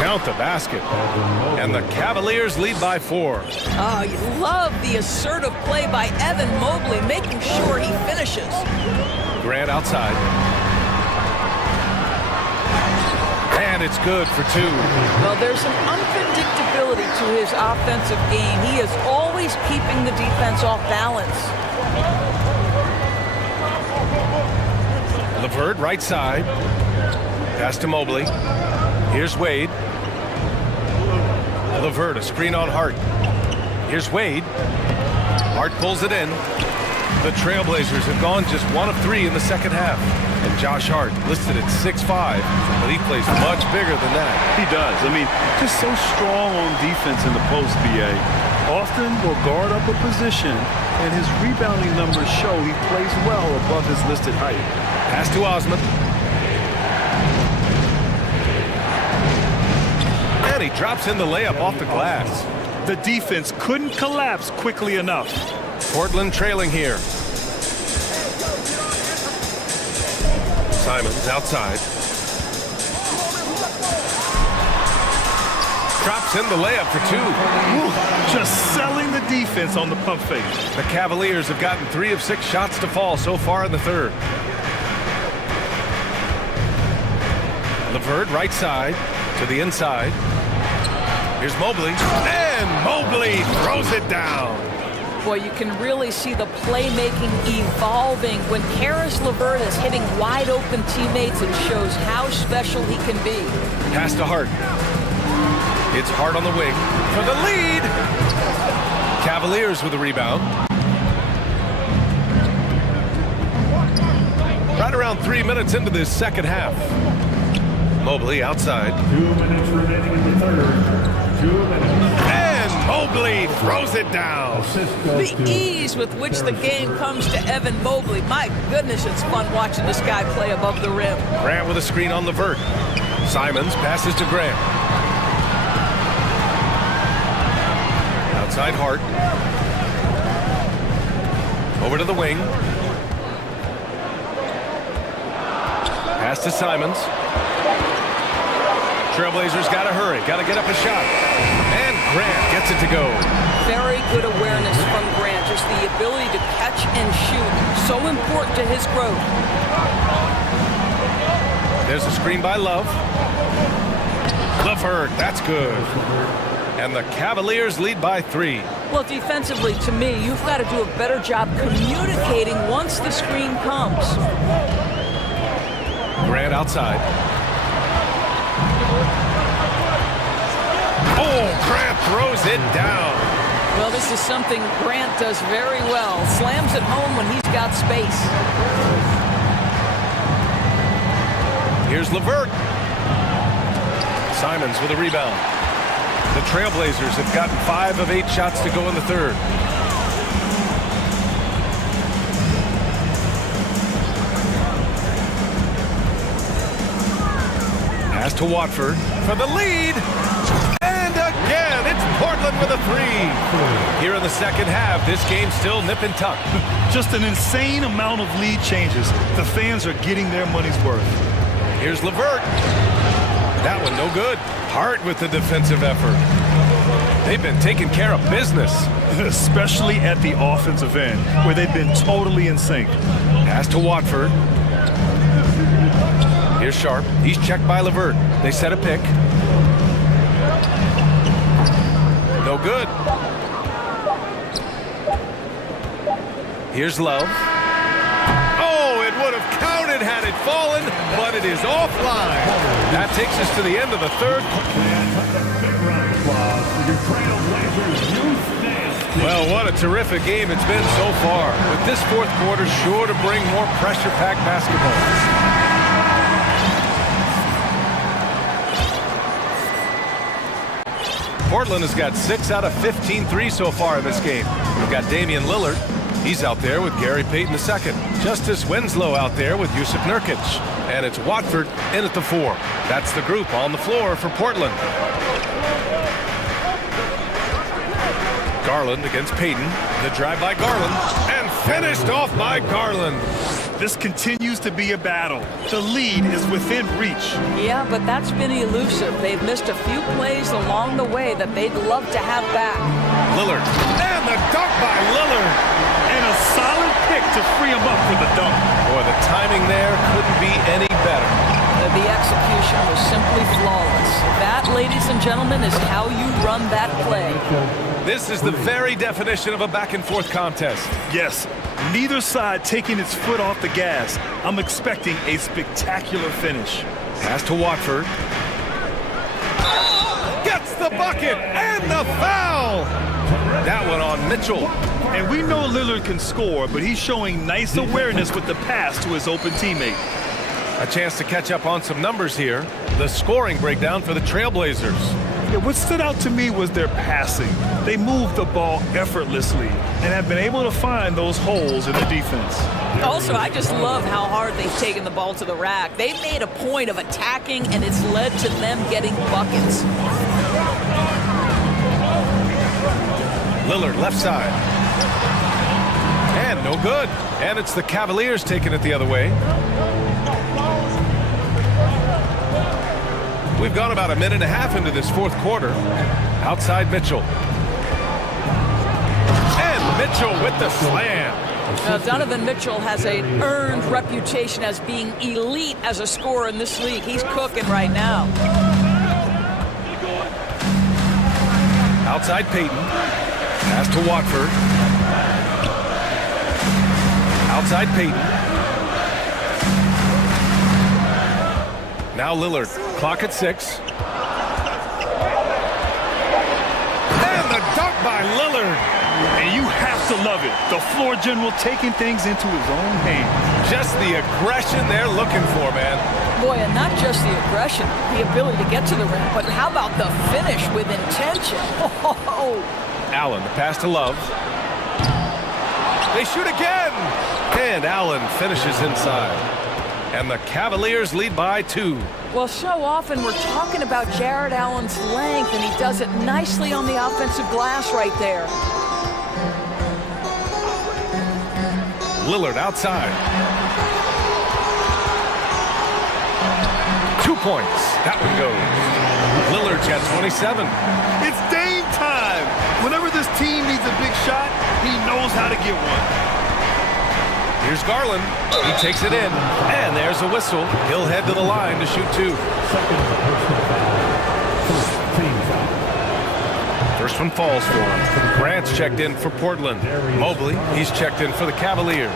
Count the basket. And the Cavaliers lead by 4. Oh, you love the assertive play by Evan Mobley, making sure he finishes. Grant outside. And it's good for 2. Well, there's some unpredictability to his offensive game. He is always keeping the defense off balance. LeVert right side. Pass to Mobley. Here's Wade. LeVert, a screen on Hart. Here's Wade. Hart pulls it in. The Trailblazers have gone just 1 of 3 in the second half. And Josh Hart listed at 6'5", but he plays much bigger than that. He does. I mean, just so strong on defense in the post, BA. often will guard up a position, and his rebounding numbers show he plays well above his listed height. Pass to Osman. And he drops in the layup off the glass. The defense couldn't collapse quickly enough. Portland trailing here. Simons outside. Drops in the layup for two. Ooh, just selling the defense on the pump fake. The Cavaliers have gotten 3 of 6 shots to fall so far in the third. LeVert right side to the inside. Here's Mobley. And Mobley throws it down. Boy, you can really see the playmaking evolving when Karis LeVert is hitting wide open teammates. It shows how special he can be. Pass to Hart. It's Hart on the wing for the lead. Cavaliers with a rebound. Right around 3 minutes into this second half. Mobley outside. 2 minutes remaining in the third. 2 minutes. And Mobley throws it down. The ease with which the game comes to Evan Mobley. My goodness, it's fun watching this guy play above the rim. Grant with a screen on LeVert. Simons passes to Grant. Outside Hart. Over to the wing. Pass to Simons. Trailblazers got to hurry. Got to get up a shot. And Grant gets it to go. Very good awareness from Grant. Just the ability to catch and shoot. So important to his growth. There's a screen by Love. LeVert, that's good. And the Cavaliers lead by 3. Well, defensively, to me, you've got to do a better job communicating once the screen comes. Grant outside. Oh, Grant throws it down. Well, this is something Grant does very well. Slams it home when he's got space. Here's LeVert. Simons with a rebound. The Trailblazers have gotten 5 of 8 shots to go in the third. Pass to Watford for the lead. And again, it's Portland with a 3. Here in the second half, this game's still nip and tuck. Just an insane amount of lead changes. The fans are getting their money's worth. Here's LeVert. That one no good. Hart with the defensive effort. They've been taking care of business. Especially at the offensive end, where they've been totally in sync. Pass to Watford. Here's Sharp. He's checked by LeVert. They set a pick. No good. Here's Love. Oh, it would have counted had it fallen, but it is offline. That takes us to the end of the third. Well, what a terrific game it's been so far. With this fourth quarter sure to bring more pressure-packed basketball. Portland has got 6 out of 15 threes so far in this game. We've got Damian Lillard. He's out there with Gary Payton II. Justice Winslow out there with Yusuf Nurkic. And it's Watford in at the 4. That's the group on the floor for Portland. Garland against Payton. The drive by Garland. And finished off by Garland. This continues to be a battle. The lead is within reach. Yeah, but that's been elusive. They've missed a few plays along the way that they'd love to have back. Lillard. And the dunk by Lillard. And a solid pick to free him up for the dunk. Boy, the timing there couldn't be any better. The execution was simply flawless. That, ladies and gentlemen, is how you run that play. This is the very definition of a back-and-forth contest. Yes, neither side taking its foot off the gas. I'm expecting a spectacular finish. Pass to Watford. Gets the bucket and the foul! That one on Mitchell. And we know Lillard can score, but he's showing nice awareness with the pass to his open teammate. A chance to catch up on some numbers here. The scoring breakdown for the Trailblazers. Yeah, what stood out to me was their passing. They moved the ball effortlessly and have been able to find those holes in the defense. Also, I just love how hard they've taken the ball to the rack. They've made a point of attacking, and it's led to them getting buckets. Lillard left side. And no good. And it's the Cavaliers taking it the other way. We've gone about a minute and a half into this fourth quarter. Outside Mitchell. And Mitchell with the slam. Now, Donovan Mitchell has an earned reputation as being elite as a scorer in this league. He's cooking right now. Outside Peyton. Pass to Watford. Outside Peyton. Now Lillard. Clock at 6. And the dunk by Lillard. And you have to love it. The floor general taking things into his own hands. Just the aggression they're looking for, man. Boy, and not just the aggression, the ability to get to the rim, but how about the finish with intention? Oh. Allen, the pass to Love. They shoot again! And Allen finishes inside. And the Cavaliers lead by 2. Well, so often we're talking about Jared Allen's length, and he does it nicely on the offensive glass right there. Lillard outside. 2 points. That one goes. Lillard's got 27. It's Dame time. Whenever this team needs a big shot, he knows how to get one. Here's Garland. He takes it in. And there's a whistle. He'll head to the line to shoot 2. First one falls for him. Grant's checked in for Portland. Mobley, he's checked in for the Cavaliers.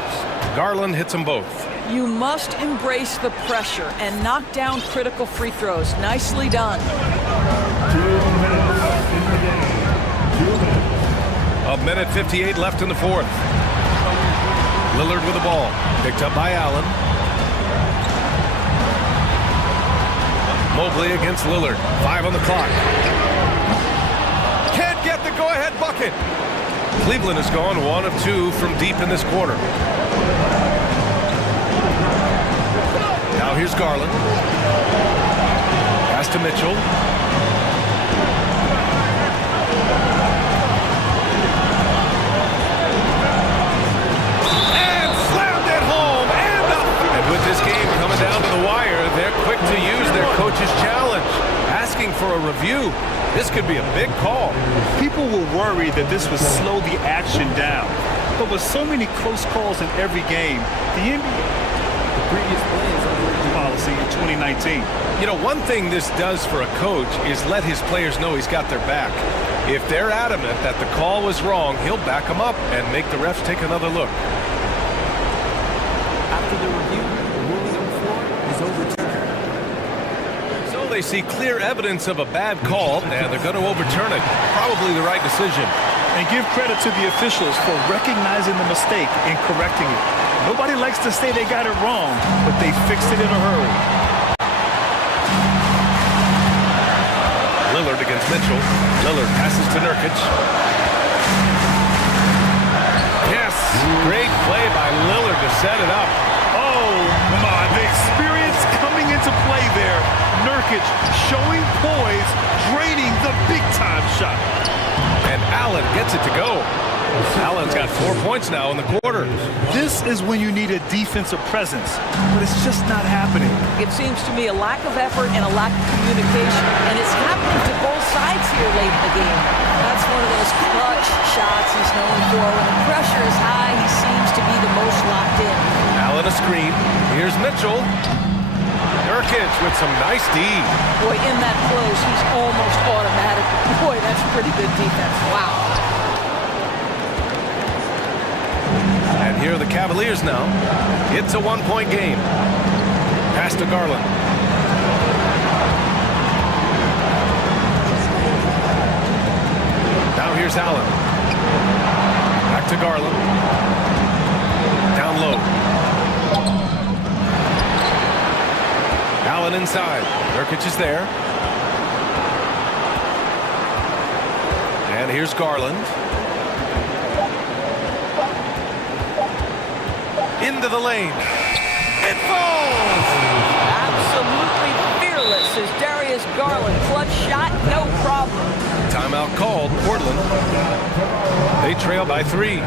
Garland hits them both. You must embrace the pressure and knock down critical free throws. Nicely done. 2 minutes in the game. 2 minutes. A minute 58 left in the fourth. Lillard with the ball. Picked up by Allen. Mobley against Lillard. 5 on the clock. Can't get the go-ahead bucket. Cleveland has gone 1 of 2 from deep in this quarter. Now here's Garland. Pass to Mitchell. And slammed it home. And with this game coming down to the wire, they're quick to use their coach's challenge. Asking for a review. This could be a big call. People were worried that this would slow the action down. But with so many close calls in every game, the NBA previous play is under policy in 2019. You know, one thing this does for a coach is let his players know he's got their back. If they're adamant that the call was wrong, he'll back them up and make the refs take another look. After the review, the ruling on the floor is overturned. So they see clear evidence of a bad call, and they're going to overturn it. Probably the right decision. And give credit to the officials for recognizing the mistake and correcting it. Nobody likes to say they got it wrong, but they fixed it in a hurry. Lillard against Mitchell. Lillard passes to Nurkic. Yes, great play by Lillard to set it up. Oh, my, the experience coming into play there. Nurkic showing poise, draining the big-time shot. And Allen gets it to go. Allen's got 4 points now in the quarter. This is when you need a defensive presence, but it's just not happening. It seems to me a lack of effort and a lack of communication, and it's happening to both sides here late in the game. That's one of those clutch shots he's known for. When the pressure is high, he seems to be the most locked in. Allen a screen. Here's Mitchell. Nurkic with some nice D. Boy, in that close, he's almost automatic. Boy, that's pretty good defense. Wow. And here are the Cavaliers now. It's a 1-point game. Pass to Garland. Now here's Allen. Back to Garland. Down low. Allen inside. Nurkic is there. here's Garland. Into the lane. It falls! Absolutely fearless is Darius Garland. Clutch shot, no problem. Timeout called, Portland. They trail by 3.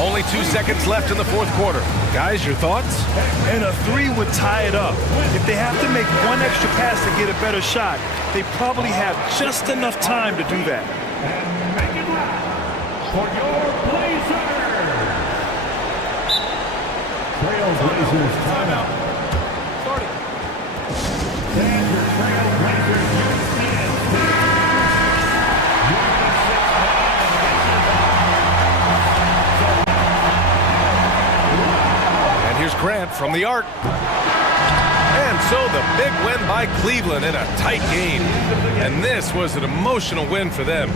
Only 2 seconds left in the fourth quarter. Guys, your thoughts? And a 3 would tie it up. If they have to make one extra pass to get a better shot, they probably have just enough time to do that. And make it right for your Blazers. Trailblazers timeout. Starting. And your Trailblazers And here's Grant from the arc. And so the big win by Cleveland in a tight game. And this was an emotional win for them.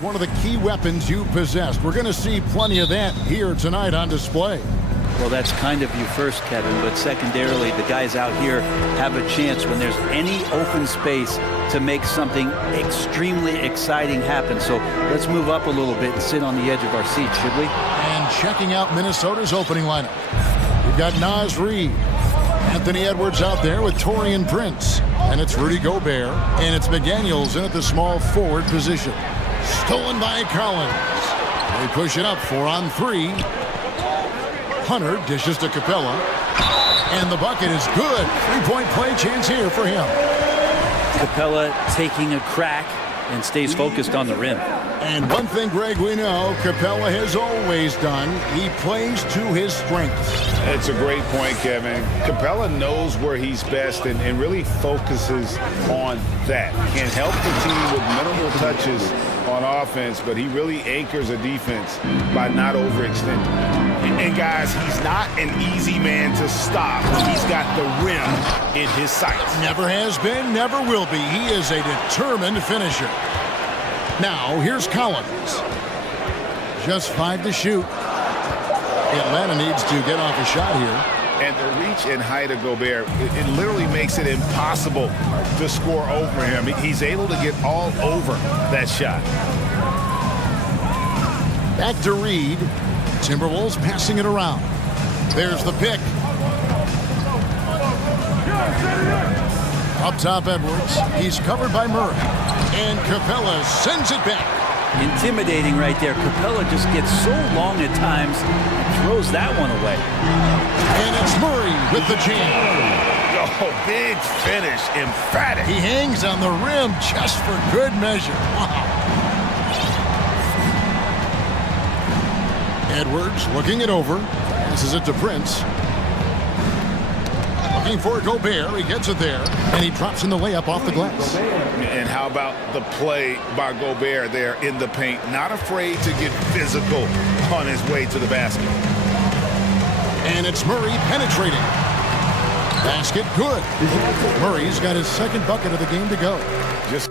One of the key weapons you possessed. We're going to see plenty of that here tonight on display. Well, that's kind of you first, Kevin, but secondarily, the guys out here have a chance when there's any open space to make something extremely exciting happen. So let's move up a little bit and sit on the edge of our seats, should we? And checking out Minnesota's opening lineup. We've got Naz Reid, Anthony Edwards out there with Taurean Prince, and it's Rudy Gobert, and it's McDaniels in at the small forward position. Stolen by Collins. They push it up 4-on-3. Hunter dishes to Capella, and the bucket is good. Three-point play chance here for him. Capella taking a crack and stays focused on the rim. And one thing, Greg, we know Capella has always done, he plays to his strengths. It's a great point, Kevin. Capella knows where he's best and really focuses on that. Can help the team with minimal touches on offense, but he really anchors a defense by not overextending. And guys, he's not an easy man to stop when he's got the rim in his sights. Never has been, never will be. He is a determined finisher. Now, here's Collins. Just 5 to shoot. Atlanta needs to get off a shot here. And the reach and height of Gobert, it literally makes it impossible to score over him. He's able to get all over that shot. Back to Reid. Timberwolves passing it around. There's the pick. Up top, Edwards. He's covered by Murray. And Capella sends it back. Intimidating right there. Capella just gets so long at times and throws that one away. And it's Murray with the jam. Oh, big finish. Emphatic. He hangs on the rim just for good measure. Wow. Edwards looking it over. Passes it to Prince. Looking for Gobert. He gets it there. And he drops in the layup off the glass. And how about the play by Gobert there in the paint? Not afraid to get physical on his way to the basket. And it's Murray penetrating. Basket good. Murray's got his second bucket of the game to go. Just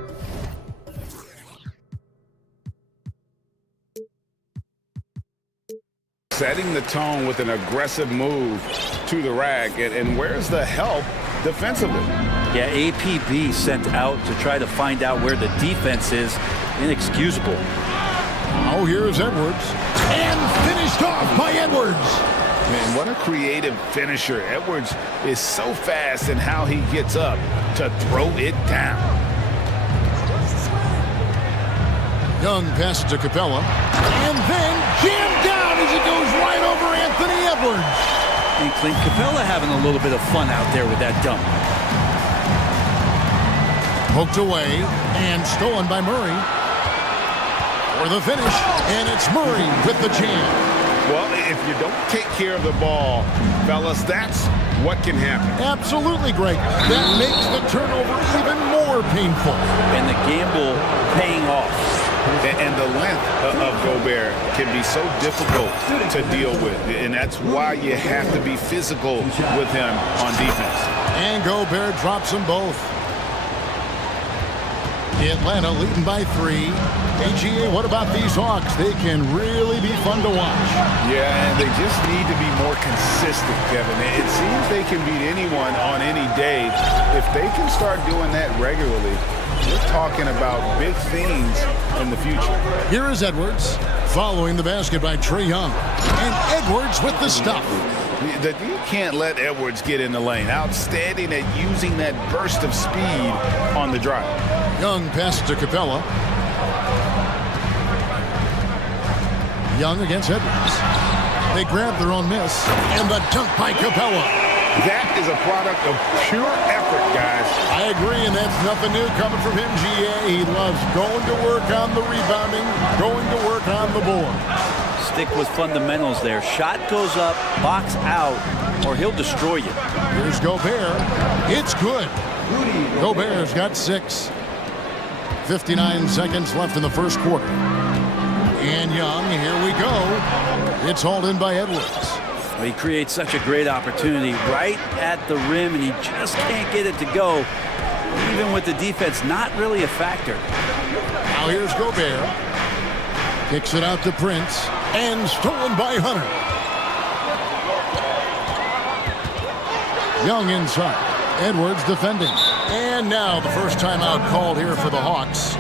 setting the tone with an aggressive move to the rack. And where's the help defensively? Yeah, APB sent out to try to find out where the defense is. Inexcusable. Oh, here's Edwards. And finished off by Edwards. Man, what a creative finisher. Edwards is so fast in how he gets up to throw it down. Young passes to Capella. And then jammed down as he goes right over Anthony Edwards. And Clint Capella having a little bit of fun out there with that dunk. Poked away and stolen by Murray. For the finish. And it's Murray with the jam. Well, if you don't take care of the ball, fellas, that's what can happen. Absolutely, Greg. That makes the turnover even more painful. And the gamble paying off. And the length of Gobert can be so difficult to deal with. And that's why you have to be physical with him on defense. And Gobert drops them both. Atlanta leading by 3. AGA, what about these Hawks? They can really be fun to watch. Yeah, and they just need to be more consistent, Kevin. It seems they can beat anyone on any day. If they can start doing that regularly, we're talking about big things in the future. Here is Edwards, following the basket by Trae Young. And Edwards with the stuff. You can't let Edwards get in the lane. Outstanding at using that burst of speed on the drive. Young passes to Capella. Young against Edwards. They grab their own miss. And the dunk by Capella. That is a product of pure effort, guys. I agree, and that's nothing new coming from him, GA. He loves going to work on the rebounding, going to work on the board. Stick with fundamentals there. Shot goes up, box out, or he'll destroy you. Here's Gobert. It's good. Gobert's got 6. 59 seconds left in the first quarter. And Young, here we go. It's hauled in by Edwards. Well, he creates such a great opportunity right at the rim, and he just can't get it to go. Even with the defense not really a factor. Now here's Gobert. Kicks it out to Prince, and stolen by Hunter. Young inside. Edwards defending. And now the first timeout called here for the Hawks.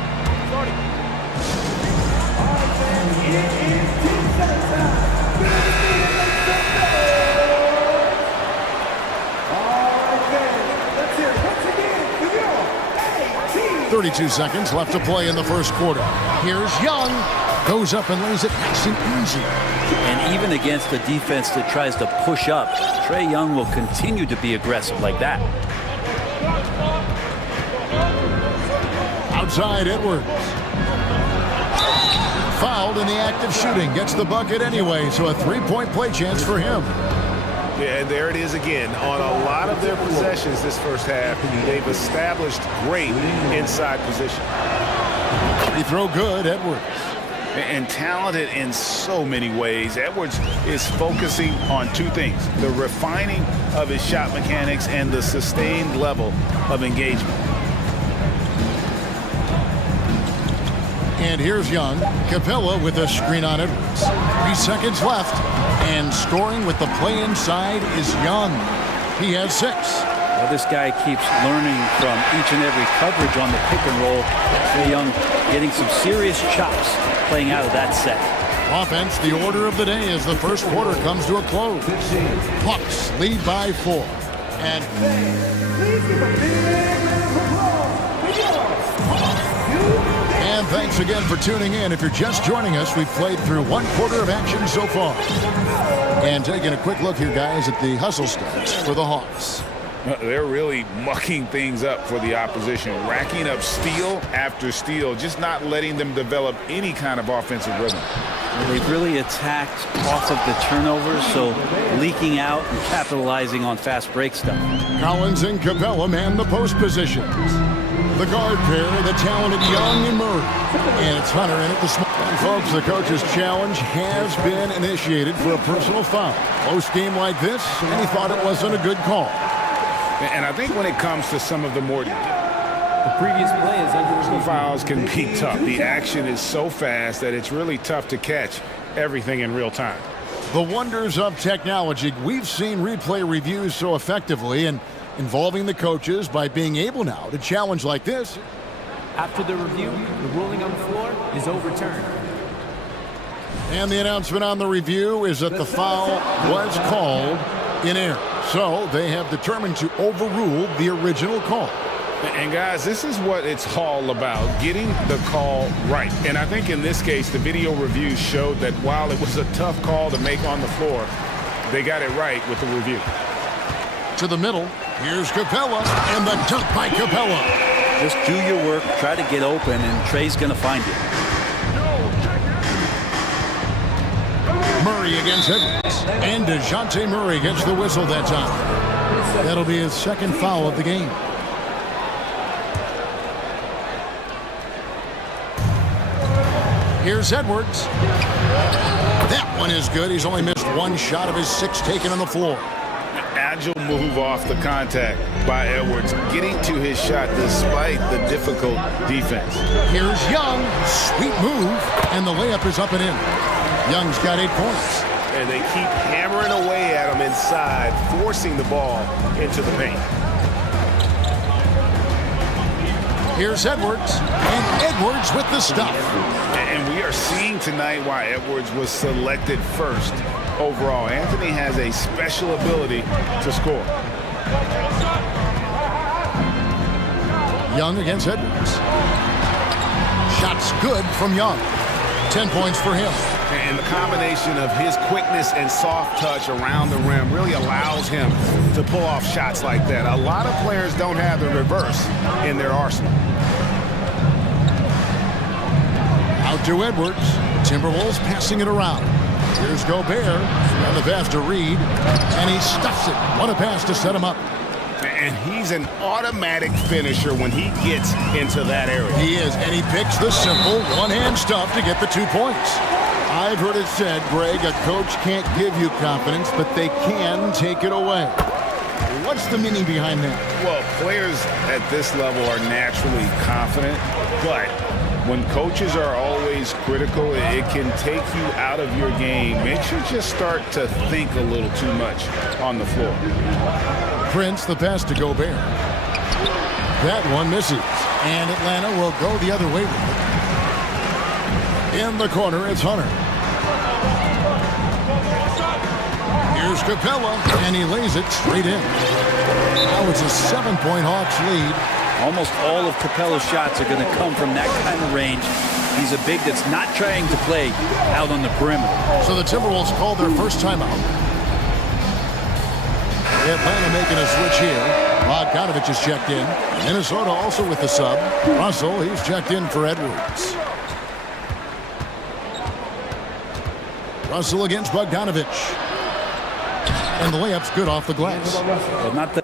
.32 seconds left to play in the first quarter. Here's Young. Goes up and lays it nice and easy. And even against a defense that tries to push up, Trae Young will continue to be aggressive like that. Outside Edwards. Fouled in the act of shooting. Gets the bucket anyway, so a three-point play chance for him. Yeah, and there it is again. On a lot of their possessions this first half, they've established great inside position. Free throw good, Edwards. And talented in so many ways. Edwards is focusing on two things: the refining of his shot mechanics and the sustained level of engagement. And here's Young. Capella with a screen on Edwards. 3 seconds left. And scoring with the play inside is Young. He has 6. Well, this guy keeps learning from each and every coverage on the pick and roll. Trae Young getting some serious chops playing out of that set. Offense, the order of the day as the first quarter comes to a close. Hawks lead by 4. And thanks again for tuning in. If you're just joining us, we've played through 1 quarter of action so far. And taking a quick look here, guys, at the hustle stats for the Hawks. They're really mucking things up for the opposition, racking up steal after steal, just not letting them develop any kind of offensive rhythm. They've really attacked off of the turnovers, so leaking out and capitalizing on fast break stuff. Collins and Capella man the post positions. The guard pair, the talented Young and Murray. And it's Hunter in at the small. And folks, the coach's challenge has been initiated for a personal foul. Close game like this, and he thought it wasn't a good call. And I think when it comes to some of the more previous play is under fouls can be tough. The action is so fast that it's really tough to catch everything in real time. The wonders of technology. We've seen replay reviews so effectively and involving the coaches by being able now to challenge like this. After the review, the ruling on the floor is overturned. And the announcement on the review is that the foul was called in error. So they have determined to overrule the original call. And guys, this is what it's all about, getting the call right. And I think in this case, the video review showed that while it was a tough call to make on the floor, they got it right with the review. To the middle, here's Capella, and the dunk by Capella. Just do your work, try to get open, and Trae's going to find you. Murray against Edwards, and DeJounte Murray gets the whistle that time. That'll be his second foul of the game. Here's Edwards. That one is good. He's only missed 1 shot of his 6 taken on the floor. Agile move off the contact by Edwards, getting to his shot despite the difficult defense. Here's Young. Sweet move, and the layup is up and in. Young's got 8 points. And they keep hammering away at him inside, forcing the ball into the paint. Here's Edwards, and Edwards with the stuff. And we are seeing tonight why Edwards was selected first overall. Anthony has a special ability to score. Young against Edwards. Shots good from Young. 10 points for him. And the combination of his quickness and soft touch around the rim really allows him to pull off shots like that. A lot of players don't have the reverse in their arsenal. Out to Edwards. Timberwolves passing it around. Here's Gobert. And the pass to Reed. And he stuffs it. What a pass to set him up. And he's an automatic finisher when he gets into that area. He is, and he picks the simple one-hand stuff to get the 2 points. I've heard it said, Greg, a coach can't give you confidence, but they can take it away. What's the meaning behind that? Well, players at this level are naturally confident, but When coaches are always critical, it can take you out of your game. Makes you just start to think a little too much on the floor. Prince, the pass to Gobert. That one misses. And Atlanta will go the other way with it. In the corner, it's Hunter. Here's Capella, and he lays it straight in. Now it's a 7-point Hawks lead. Almost all of Capella's shots are going to come from that kind of range. He's a big that's not trying to play out on the perimeter. So the Timberwolves call their first timeout. Atlanta making a switch here. Bogdanovich is checked in. Minnesota also with the sub. Russell, he's checked in for Edwards. Russell against Bogdanovich. And the layup's good off the glass. Well, not the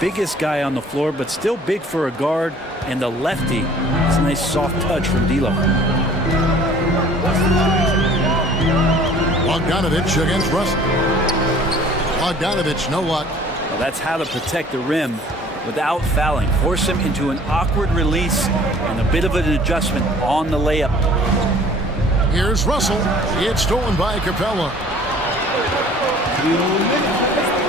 biggest guy on the floor, but still big for a guard, and the lefty. It's a nice soft touch from D'Lo. Bogdanovich against Russell. Bogdanovich, no luck. Well, that's how to protect the rim without fouling. Force him into an awkward release and a bit of an adjustment on the layup. Here's Russell. It's stolen by Capella.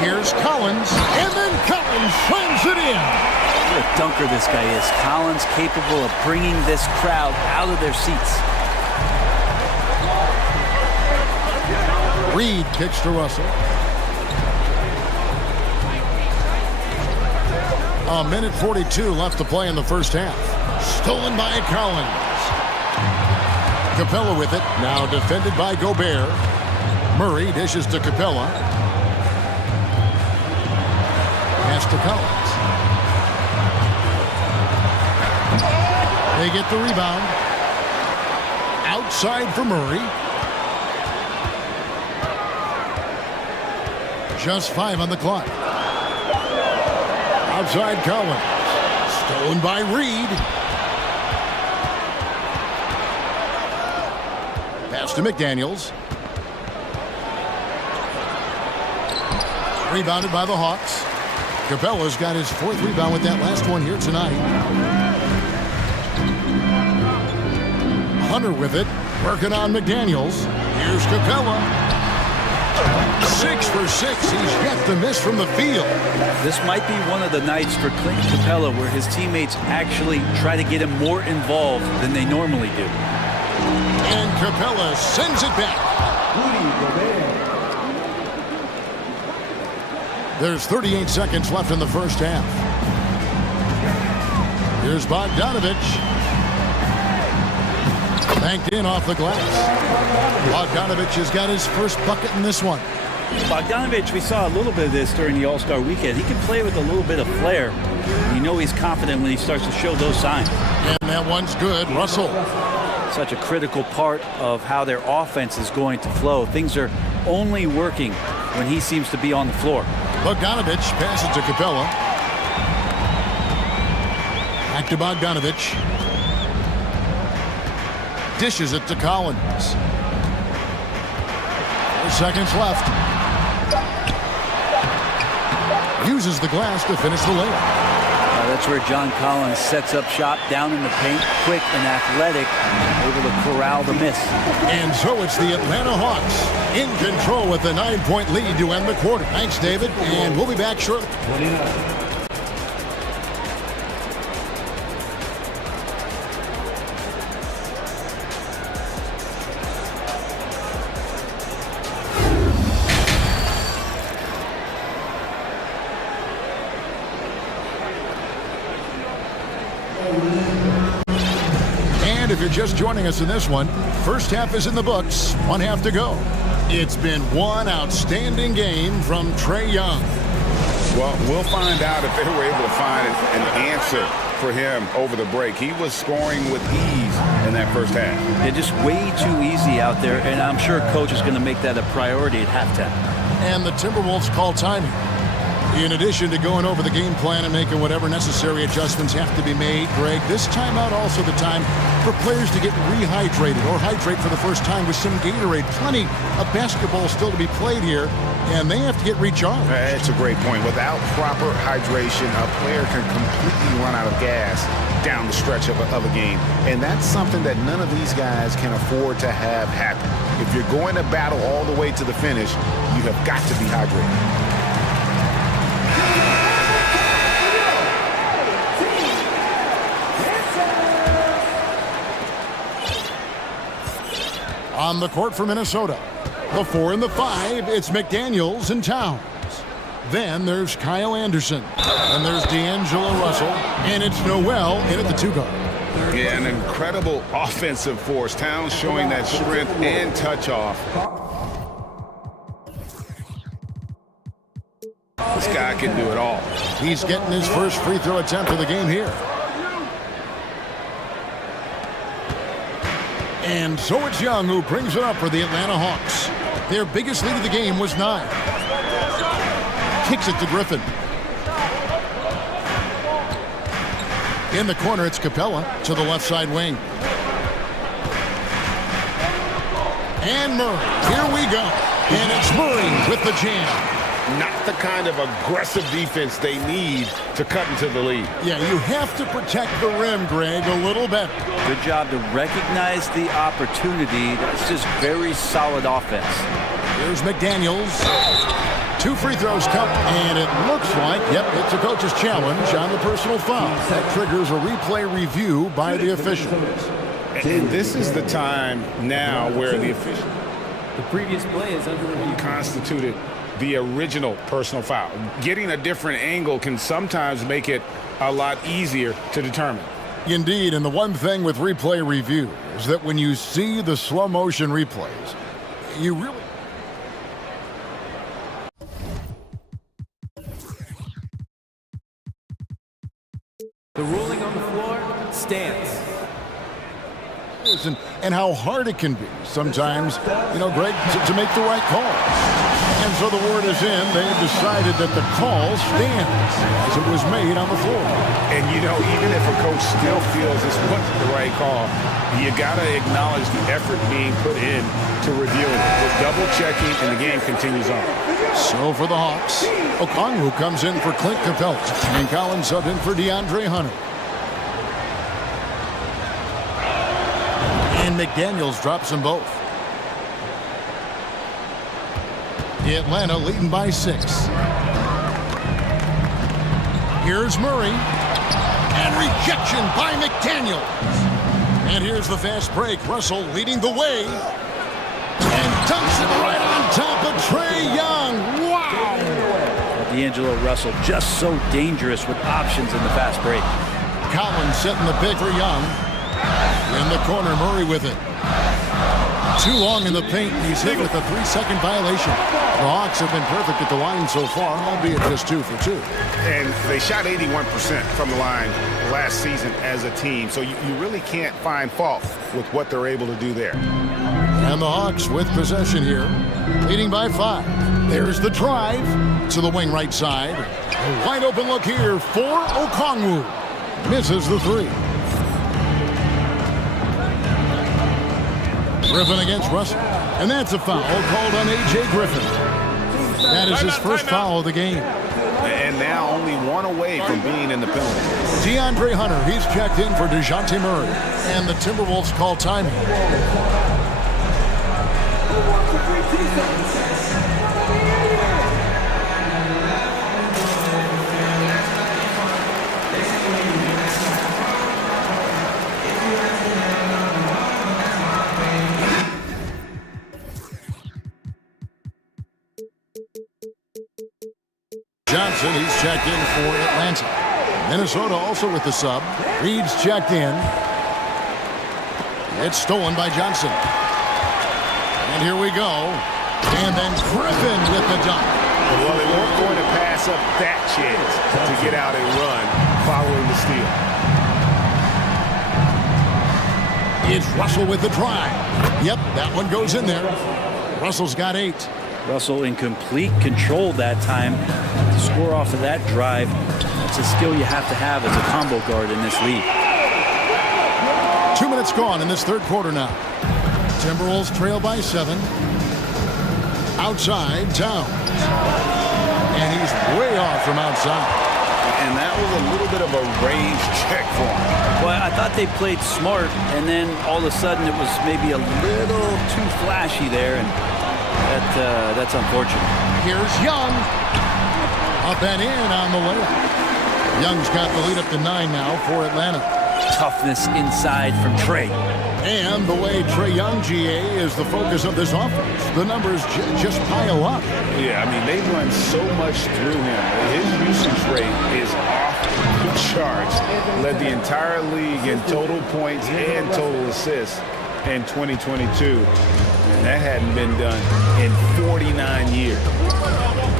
Here's Collins. And then Collins slams it in. What a dunker this guy is. Collins capable of bringing this crowd out of their seats. Reed kicks to Russell. A minute 42 left to play in the first half. Stolen by Collins. Capella with it. Now defended by Gobert. Murray dishes to Capella. Pass to Collins. They get the rebound. Outside for Murray. Just 5 on the clock. Outside Collins. Stolen by Reed. Pass to McDaniels. Rebounded by the Hawks. Capella's got his 4th rebound with that last one here tonight. Hunter with it. Working on McDaniels. Here's Capella. 6 for 6. He's yet to miss from the field. This might be one of the nights for Clint Capella where his teammates actually try to get him more involved than they normally do. And Capella sends it back. There's 38 seconds left in the first half. Here's Bogdanovich. Banked in off the glass. Bogdanovich has got his first bucket in this one. Bogdanovich, we saw a little bit of this during the All-Star weekend. He can play with a little bit of flair. You know he's confident when he starts to show those signs. And that one's good. Russell. Such a critical part of how their offense is going to flow. Things are only working when he seems to be on the floor. Bogdanovich passes to Capella. Back to Bogdanovich. Dishes it to Collins. 4 seconds left. Uses the glass to finish the layup. That's where John Collins sets up shop down in the paint, quick and athletic, able to corral the miss. And so it's the Atlanta Hawks in control with the 9-point lead to end the quarter. Thanks, David, and we'll be back shortly. And if you're just joining us in this one, first half is in the books, 1 half to go. It's been one outstanding game from Trae Young. Well, we'll find out if they were able to find an answer for him over the break. He was scoring with ease in that first half. They're just way too easy out there, and I'm sure coach is going to make that a priority at halftime. And the Timberwolves call timing. In addition to going over the game plan and making whatever necessary adjustments have to be made, Greg, this timeout also the time for players to get rehydrated or hydrate for the first time with some Gatorade. Plenty of basketball still to be played here, and they have to get recharged. That's a great point. Without proper hydration, a player can completely run out of gas down the stretch of a game. And that's something that none of these guys can afford to have happen. If you're going to battle all the way to the finish, you have got to be hydrated. On the court for Minnesota, the 4 and the 5, it's McDaniels and Towns. Then there's Kyle Anderson, and there's D'Angelo Russell, and it's Noel in at the 2 guard. Yeah, an incredible offensive force. Towns showing that strength and touch off. This guy can do it all. He's getting his first free throw attempt of the game here. And so it's Young who brings it up for the Atlanta Hawks. Their biggest lead of the game was 9. Kicks it to Griffin. In the corner, it's Capella to the left side wing. And Murray, here we go. And it's Murray with the jam. Not the kind of aggressive defense they need to cut into the lead. Yeah, you have to protect the rim, Greg, a little better. Good job to recognize the opportunity. That's just very solid offense. Here's McDaniels. 2 free throws come, and it looks like, yep, it's a coach's challenge on the personal foul. That triggers a replay review by the officials. And this is the time now where the official The previous play is under review. Constituted the original personal foul. Getting a different angle can sometimes make it a lot easier to determine. Indeed, and the one thing with replay review is that when you see the slow motion replays, you really... The ruling on the floor stands. And how hard it can be sometimes, you know, Greg, to make the right call. And so the word is in. They've decided that the call stands as it was made on the floor. And, you know, even if a coach still feels this wasn't the right call, you got to acknowledge the effort being put in to reviewing it. With double-checking, and the game continues on. So for the Hawks, Okongwu comes in for Clint Capella, and Collins sub in for DeAndre Hunter. And McDaniels drops them both. Atlanta leading by 6. Here's Murray. And rejection by McDaniels. And here's the fast break. Russell leading the way. And dunks it right on top of Trae Young. Wow! D'Angelo Russell just so dangerous with options in the fast break. Collins setting the pick for Young. In the corner, Murray with it. Too long in the paint. He's hit with a 3-second violation. The Hawks have been perfect at the line so far, albeit just 2 for 2. And they shot 81% from the line last season as a team. So you really can't find fault with what they're able to do there. And the Hawks with possession here, leading by 5. There's the drive to the wing right side. A wide open look here for Okongwu. Misses the 3. Griffin against Russell. And that's a foul called on A.J. Griffin. That is his first foul of the game. And now only 1 away from being in the penalty. DeAndre Hunter, he's checked in for DeJounte Murray. And the Timberwolves call timing. Johnson, he's checked in for Atlanta. Minnesota also with the sub. Reed's checked in. It's stolen by Johnson. And here we go. And then Griffin with the dunk. Well, they weren't going to pass up that chance to get out and run following the steal. It's Russell with the drive. Yep, that one goes in there. Russell's got 8. Russell in complete control that time. score off of that drive. It's a skill you have to have as a combo guard in this league. 2 minutes gone in this third quarter now. Timberwolves trail by 7. Outside, Towns. And he's way off from outside. And that was a little bit of a range check for him. Well, I thought they played smart, and then all of a sudden it was maybe a little too flashy there, and that's unfortunate. Here's Young. Up and in on the layup. Young's got the lead up to 9 now for Atlanta. Toughness inside from Trey. And the way Trae Young, GA, is the focus of this offense. The numbers just pile up. Yeah, I mean, they run so much through him. His usage rate is off the charts. Led the entire league in total points and total assists in 2022. And that hadn't been done in 49 years.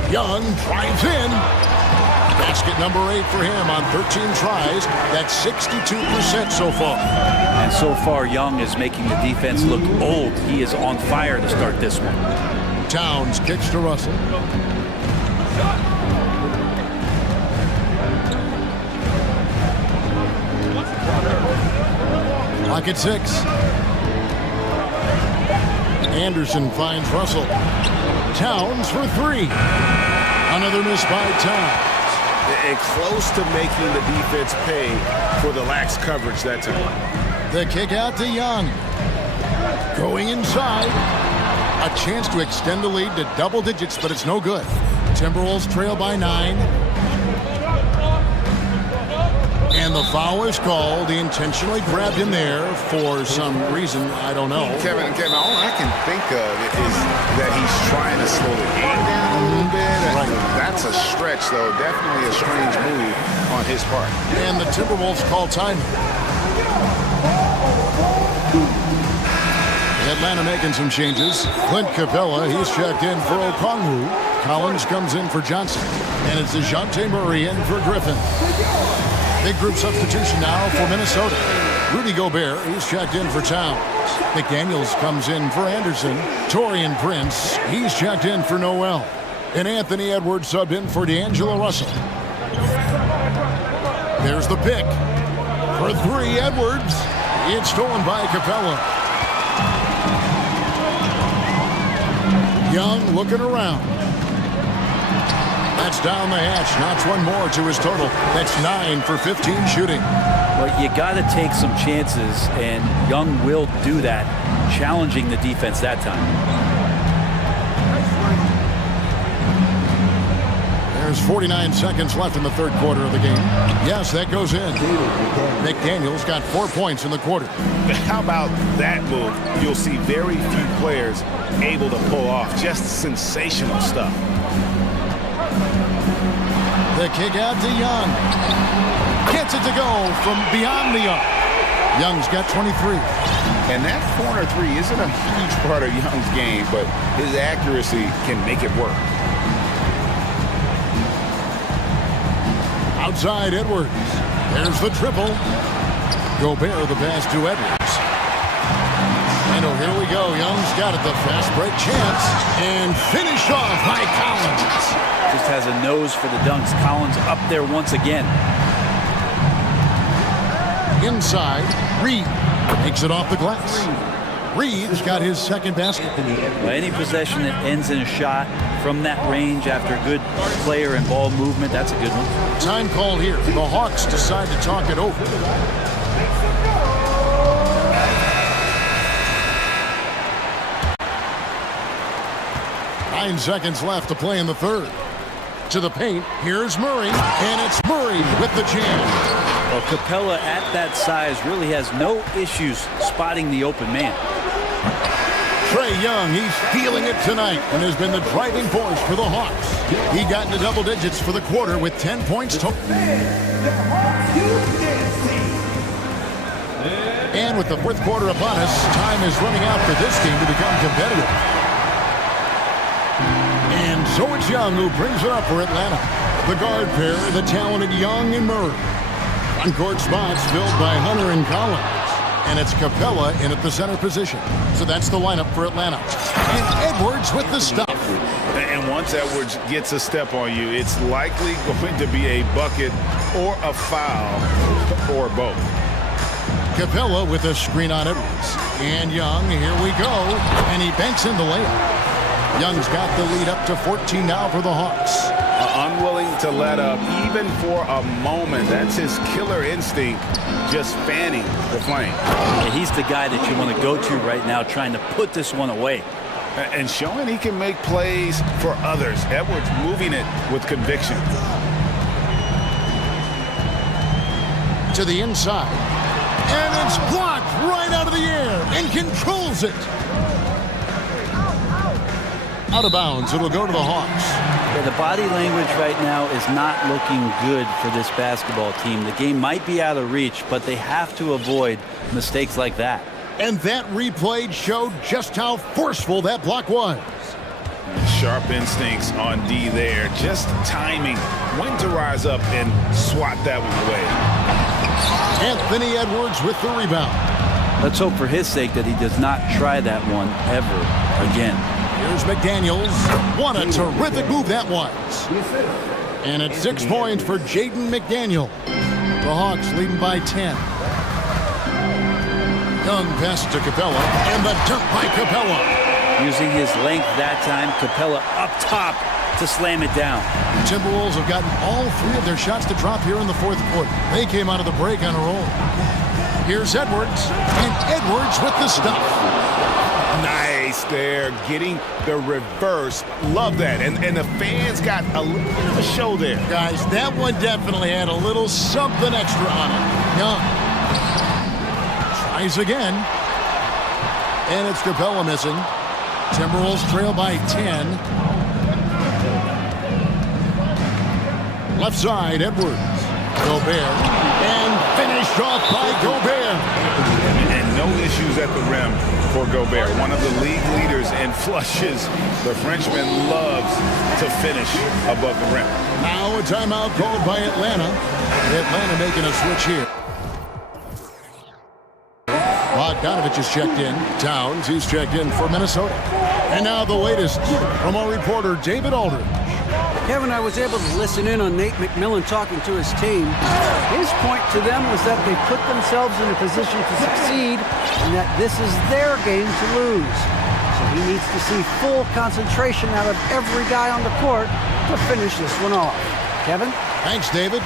Young drives in. Basket number 8 for him on 13 tries. That's 62% so far. And so far, Young is making the defense look old. He is on fire to start this one. Towns kicks to Russell. Clock at 6. Anderson finds Russell. Towns for 3. Another miss by Towns. And close to making the defense pay for the lax coverage that time. The kick out to Young. Going inside. A chance to extend the lead to double digits, but it's no good. Timberwolves trail by 9. And the foul is called. He intentionally grabbed him there for some reason. I don't know. Kevin, all I can think of is that he's trying to slow the game down a little bit. Right. That's a stretch, though. Definitely a strange move on his part. And the Timberwolves call time. Atlanta making some changes. Clint Capella, he's checked in for Okongwu. Collins comes in for Johnson. And it's DeJounte Murray in for Griffin. Big group substitution now for Minnesota. Rudy Gobert, he's checked in for Towns. McDaniels comes in for Anderson. Taurean Prince, he's checked in for Noel. And Anthony Edwards subbed in for D'Angelo Russell. There's the pick. For 3, Edwards. It's stolen by Capella. Young looking around. That's down the hatch. Knocks one more to his total. That's 9 for 15 shooting. Well, you got to take some chances, and Young will do that, challenging the defense that time. There's 49 seconds left in the third quarter of the game. Yes, that goes in. McDaniels got 4 points in the quarter. How about that move? You'll see very few players able to pull off just sensational stuff. The kick out to Young. Gets it to go from beyond the arc. Young's got 23. And that corner 3 isn't a huge part of Young's game, but his accuracy can make it work. Outside Edwards. There's the triple. Gobert the pass to Edwards. And oh, here we go. Young's got it. The fast break chance. And finished off by Collins. Just has a nose for the dunks. Collins up there once again. Inside, Reed takes it off the glass. Reed's got his second basket. Well, any possession that ends in a shot from that range after good player and ball movement, that's a good one. Time called here. The Hawks decide to talk it over. Nine seconds left to play in the third. To the paint, here's Murray, and it's Murray with the jam. Well, Capella at that size really has no issues spotting the open man. Trae Young, he's feeling it tonight and has been the driving force for the Hawks. He got into double digits for the quarter with 10 points total. And with the fourth quarter upon us, time is running out for this team to become competitive. And so it's Young who brings it up for Atlanta. The guard pair, the talented Young and Murray. On-court spots filled by Hunter and Collins. and it's Capella in at the center position. So that's the lineup for Atlanta. And Edwards with the stuff. And once Edwards gets a step on you, it's likely going to be a bucket or a foul or both. Capella with a screen on Edwards. And Young, here we go. And he banks in the layup. Young's got the lead up to 14 now for the Hawks. Unwilling to let up even for a moment. That's his killer instinct, just fanning the flame. Yeah, he's the guy that you want to go to right now, trying to put this one away. And showing he can make plays for others. Edwards moving it with conviction. To the inside. And it's blocked right out of the air and controls it. Out of bounds, it'll go to the Hawks. Yeah, the body language right now is not looking good for this basketball team. The game might be out of reach, but they have to avoid mistakes like that. And that replay showed just how forceful that block was. Sharp instincts on D there. Just timing when to rise up and swat that one away. Anthony Edwards with the rebound. Let's hope for his sake that he does not try that one ever again. Here's McDaniels. What a terrific move that was. And it's 6 points for Jaden McDaniel. The Hawks leading by 10. Young passes to Capella. And the dunk by Capella. Using his length that time, Capella up top to slam it down. The Timberwolves have gotten all 3 of their shots to drop here in the fourth quarter. They came out of the break on a roll. Here's Edwards. And Edwards with the stuff. Nice there, getting the reverse. Love that. And the fans got a little bit of a show there. Guys, that one definitely had a little something extra on it. Young tries again. And it's Capella missing. Timberwolves trail by 10. Left side, Edwards. Gobert. And finished off by Gobert. And no issues at the rim for Gobert. One of the league leaders in flushes. The Frenchman loves to finish above the rim. Now a timeout called by Atlanta. Atlanta making a switch here. Bogdanovich is checked in. Towns, he's checked in for Minnesota. And now the latest from our reporter, David Aldridge. Kevin, I was able to listen in on Nate McMillan talking to his team. His point to them was that they put themselves in a position to succeed and that this is their game to lose. So he needs to see full concentration out of every guy on the court to finish this one off. Kevin? Thanks, David.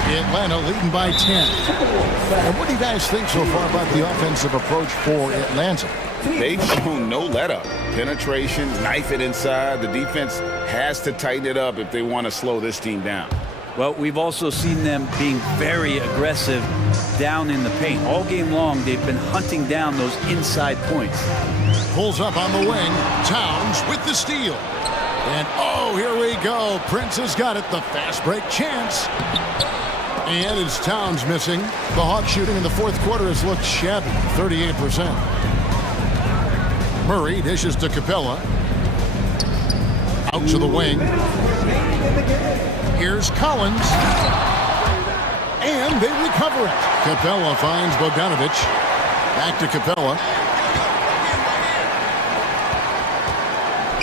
Atlanta leading by 10. And what do you guys think so far about the offensive approach for Atlanta? They've shown no let-up. Penetration, knife it inside. The defense has to tighten it up if they want to slow this team down. Well, we've also seen them being very aggressive down in the paint. All game long, they've been hunting down those inside points. Pulls up on the wing. Towns with the steal. And, oh, here we go. Prince has got it. The fast break chance. And it's Towns missing. The Hawks shooting in the fourth quarter has looked shabby, 38%. Murray dishes to Capella. Out to the wing. Here's Collins. And they recover it. Capella finds Bogdanovich. Back to Capella.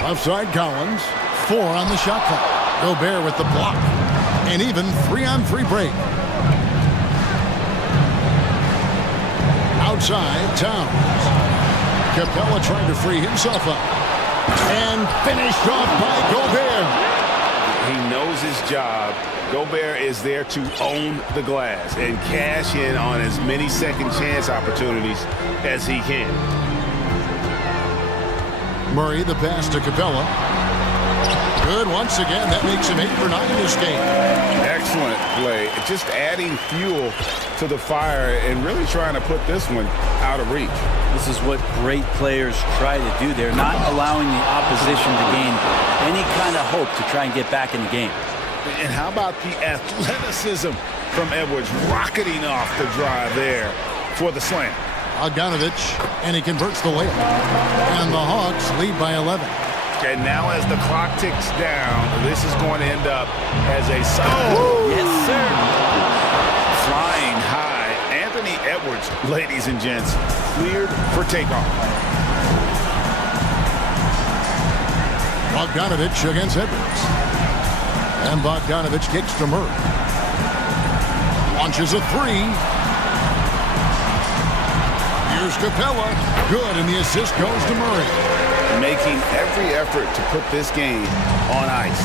Offside Collins. 4 on the shot clock. Gobert with the block. And even 3-on-3 break. Outside, Towns. Capella trying to free himself up. And finished off by Gobert. He knows his job. Gobert is there to own the glass and cash in on as many second chance opportunities as he can. Murray, the pass to Capella. Good once again. That makes him 8 for 9 in this game. Excellent play. Just adding fuel to the fire and really trying to put this one out of reach. This is what great players try to do. They're not allowing the opposition to gain any kind of hope to try and get back in the game. And how about the athleticism from Edwards rocketing off the drive there for the slam. Bogdanovich, and he converts the layup. And the Hawks lead by 11. And now as the clock ticks down, this is going to end up as a... Oh, yes, sir. Flying high. Anthony Edwards, ladies and gents, cleared for takeoff. Bogdanovich against Edwards. And Bogdanovich kicks to Murray. Launches a three. Here's Capella. Good, and the assist goes to Murray. Making every effort to put this game on ice.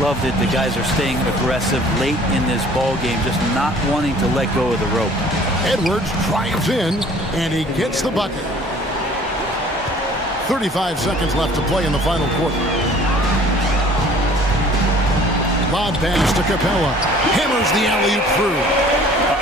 Loved it. The guys are staying aggressive late in this ball game, just not wanting to let go of the rope. Edwards drives in, and he gets the bucket. 35 seconds left to play in the final quarter. Lob pass to Capella. Hammers the alley-oop through.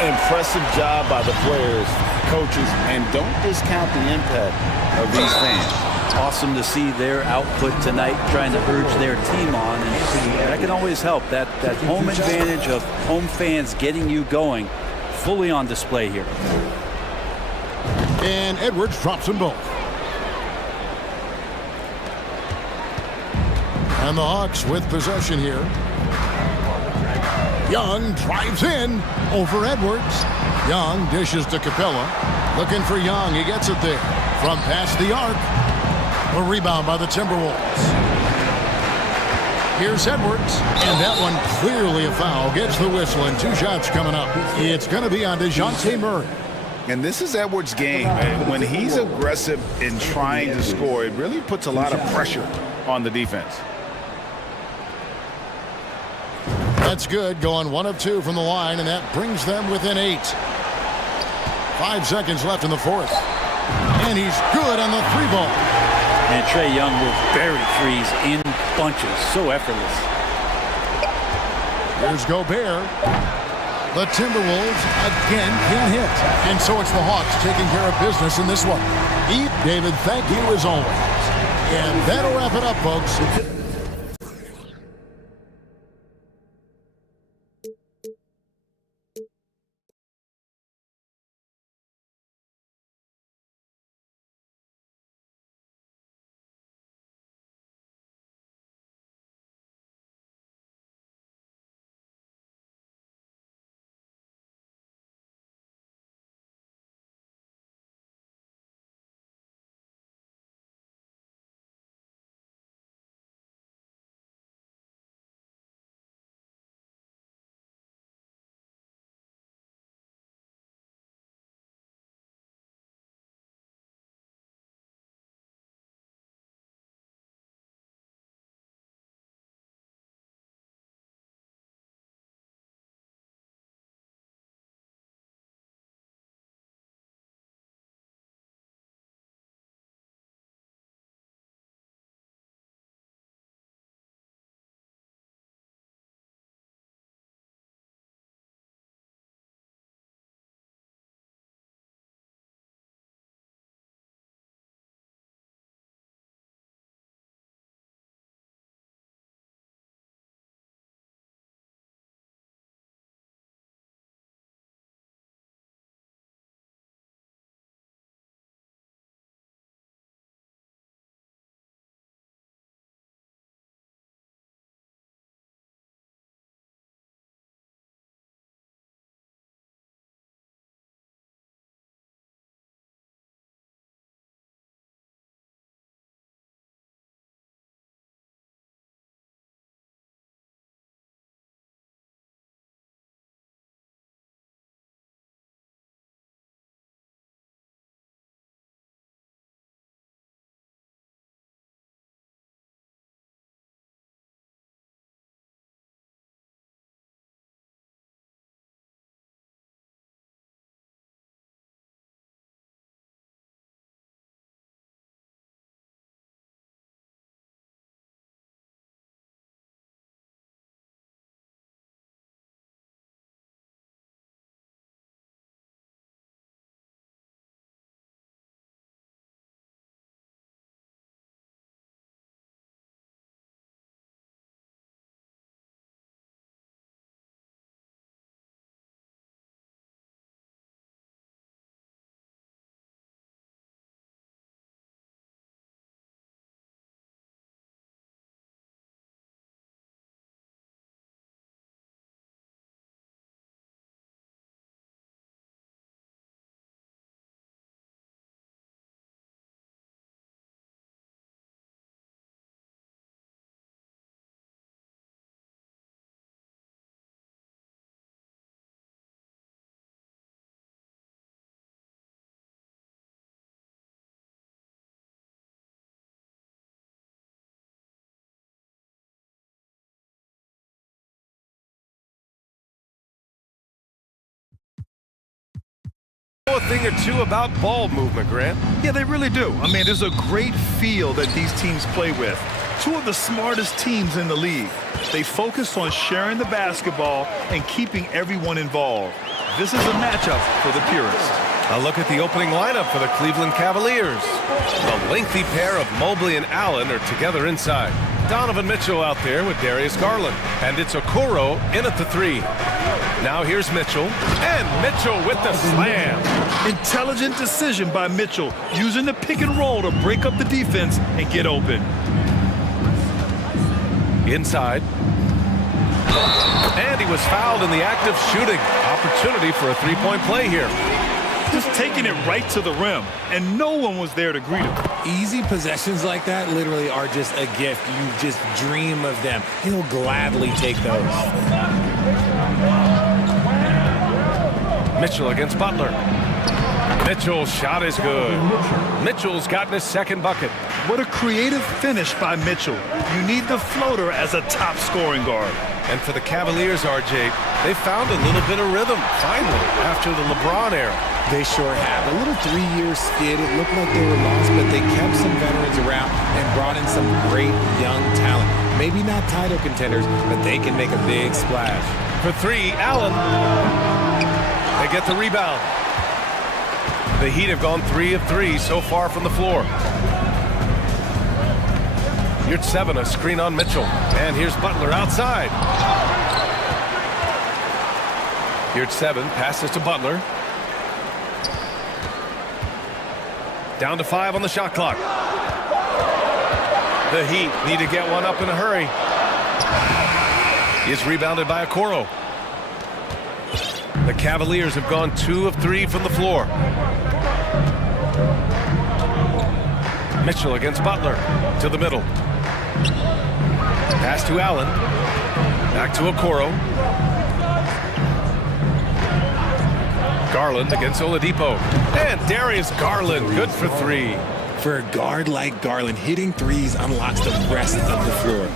Impressive job by the players, coaches, and don't discount the impact of these fans. Awesome to see their output tonight, trying to urge their team on, and that can always help. That home advantage of home fans getting you going, fully on display here. And Edwards drops them both. And the Hawks with possession here. Young drives in over Edwards. Young dishes to Capella. Looking for Young. He gets it there. From past the arc. A rebound by the Timberwolves. Here's Edwards. And that one clearly a foul. Gets the whistle, and 2 shots coming up. It's going to be on DeJounte Murray. And this is Edwards' game. When he's aggressive in trying to score, it really puts a lot of pressure on the defense. That's good, going 1 of 2 from the line, and that brings them within 8. 5 seconds left in the fourth. And he's good on the 3-ball. And Trae Young will bury threes in bunches, so effortless. Here's Gobert. The Timberwolves again can't hit. And so it's the Hawks taking care of business in this one. David, thank you as always. And that'll wrap it up, folks. thing or two about ball movement, Grant. Yeah, they really do. I mean, there's a great feel that these teams play with. Two of the smartest teams in the league. They focus on sharing the basketball and keeping everyone involved. This is a matchup for the purists. A look at the opening lineup for the Cleveland Cavaliers. The lengthy pair of Mobley and Allen are together inside. Donovan Mitchell out there with Darius Garland. And it's Okoro in at the 3. Now here's Mitchell. And Mitchell with the slam. Intelligent decision by Mitchell, using the pick and roll to break up the defense and get open. Inside. And he was fouled in the act of shooting. Opportunity for a three-point play here. Just taking it right to the rim, and no one was there to greet him. Easy possessions like that literally are just a gift. You just dream of them. He'll gladly take those. Mitchell against Butler. Mitchell's shot is good. Mitchell's gotten his second bucket. What a creative finish by Mitchell. You need the floater as a top scoring guard. And for the Cavaliers, RJ, they found a little bit of rhythm, finally, after the LeBron era. They sure have. A little 3-year skid. It looked like they were lost, but they kept some veterans around and brought in some great young talent. Maybe not title contenders, but they can make a big splash. For 3, Allen. They get the rebound. The Heat have gone 3 of 3 so far from the floor. Here's 7, a screen on Mitchell. And here's Butler outside. Here's 7, passes to Butler. Down to 5 on the shot clock. The Heat need to get one up in a hurry. He is rebounded by Okoro. The Cavaliers have gone 2 of 3 from the floor. Mitchell against Butler. To the middle. Pass to Allen. Back to Okoro. Garland against Oladipo. And Darius Garland, good for 3. For a guard like Garland, hitting threes unlocks the rest of the floor.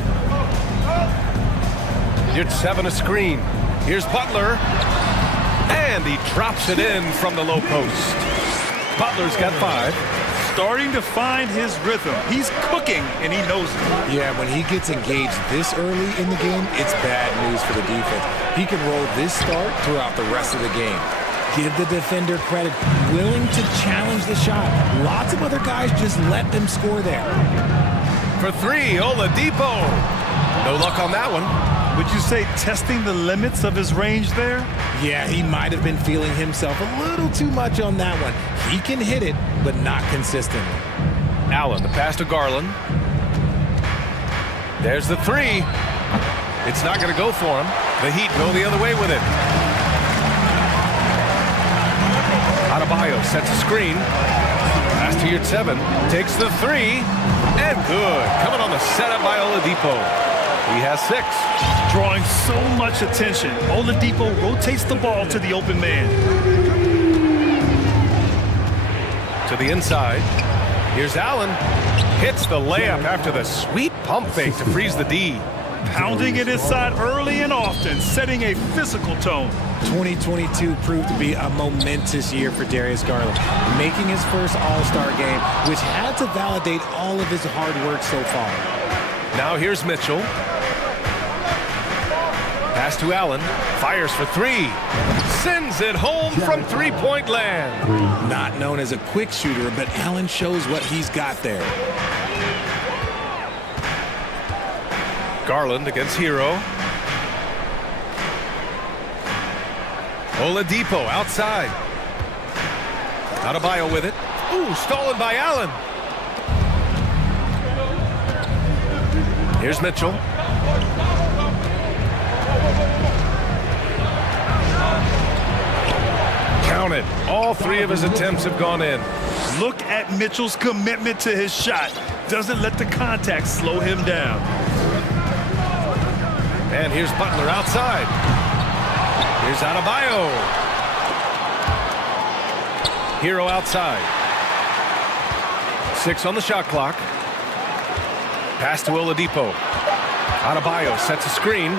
Here's 7, a screen. Here's Butler. And he drops it in from the low post. Butler's got 5. Starting to find his rhythm. He's cooking, and he knows it. Yeah, when he gets engaged this early in the game, it's bad news for the defense. He can roll this start throughout the rest of the game. Give the defender credit, willing to challenge the shot. Lots of other guys just let them score there. For 3, Oladipo. No luck on that one. Would you say testing the limits of his range there? Yeah, he might have been feeling himself a little too much on that one. He can hit it, but not consistently. Allen, the pass to Garland. There's the 3. It's not going to go for him. The Heat go the other way with it. Adebayo sets a screen. Pass to Yurt 7. Takes the 3. And good. Coming on the setup by Oladipo. He has 6. Drawing so much attention. Oladipo rotates the ball to the open man. To the inside. Here's Allen. Hits the layup after the sweet pump fake to freeze the D. Pounding it inside early and often, setting a physical tone. 2022 proved to be a momentous year for Darius Garland, making his first All-Star game, which had to validate all of his hard work so far. Now here's Mitchell. Pass to Allen. Fires for 3. Sends it home from three-point land. Not known as a quick shooter, but Allen shows what he's got there. Garland against Hero. Oladipo outside. Adebayo with it. Ooh, stolen by Allen. Here's Mitchell. Count it. All 3 of his attempts have gone in. Look at Mitchell's commitment to his shot. Doesn't let the contact slow him down. And here's Butler outside. Here's Adebayo. Hero outside. 6 on the shot clock. Pass to Oladipo. Adebayo sets a screen.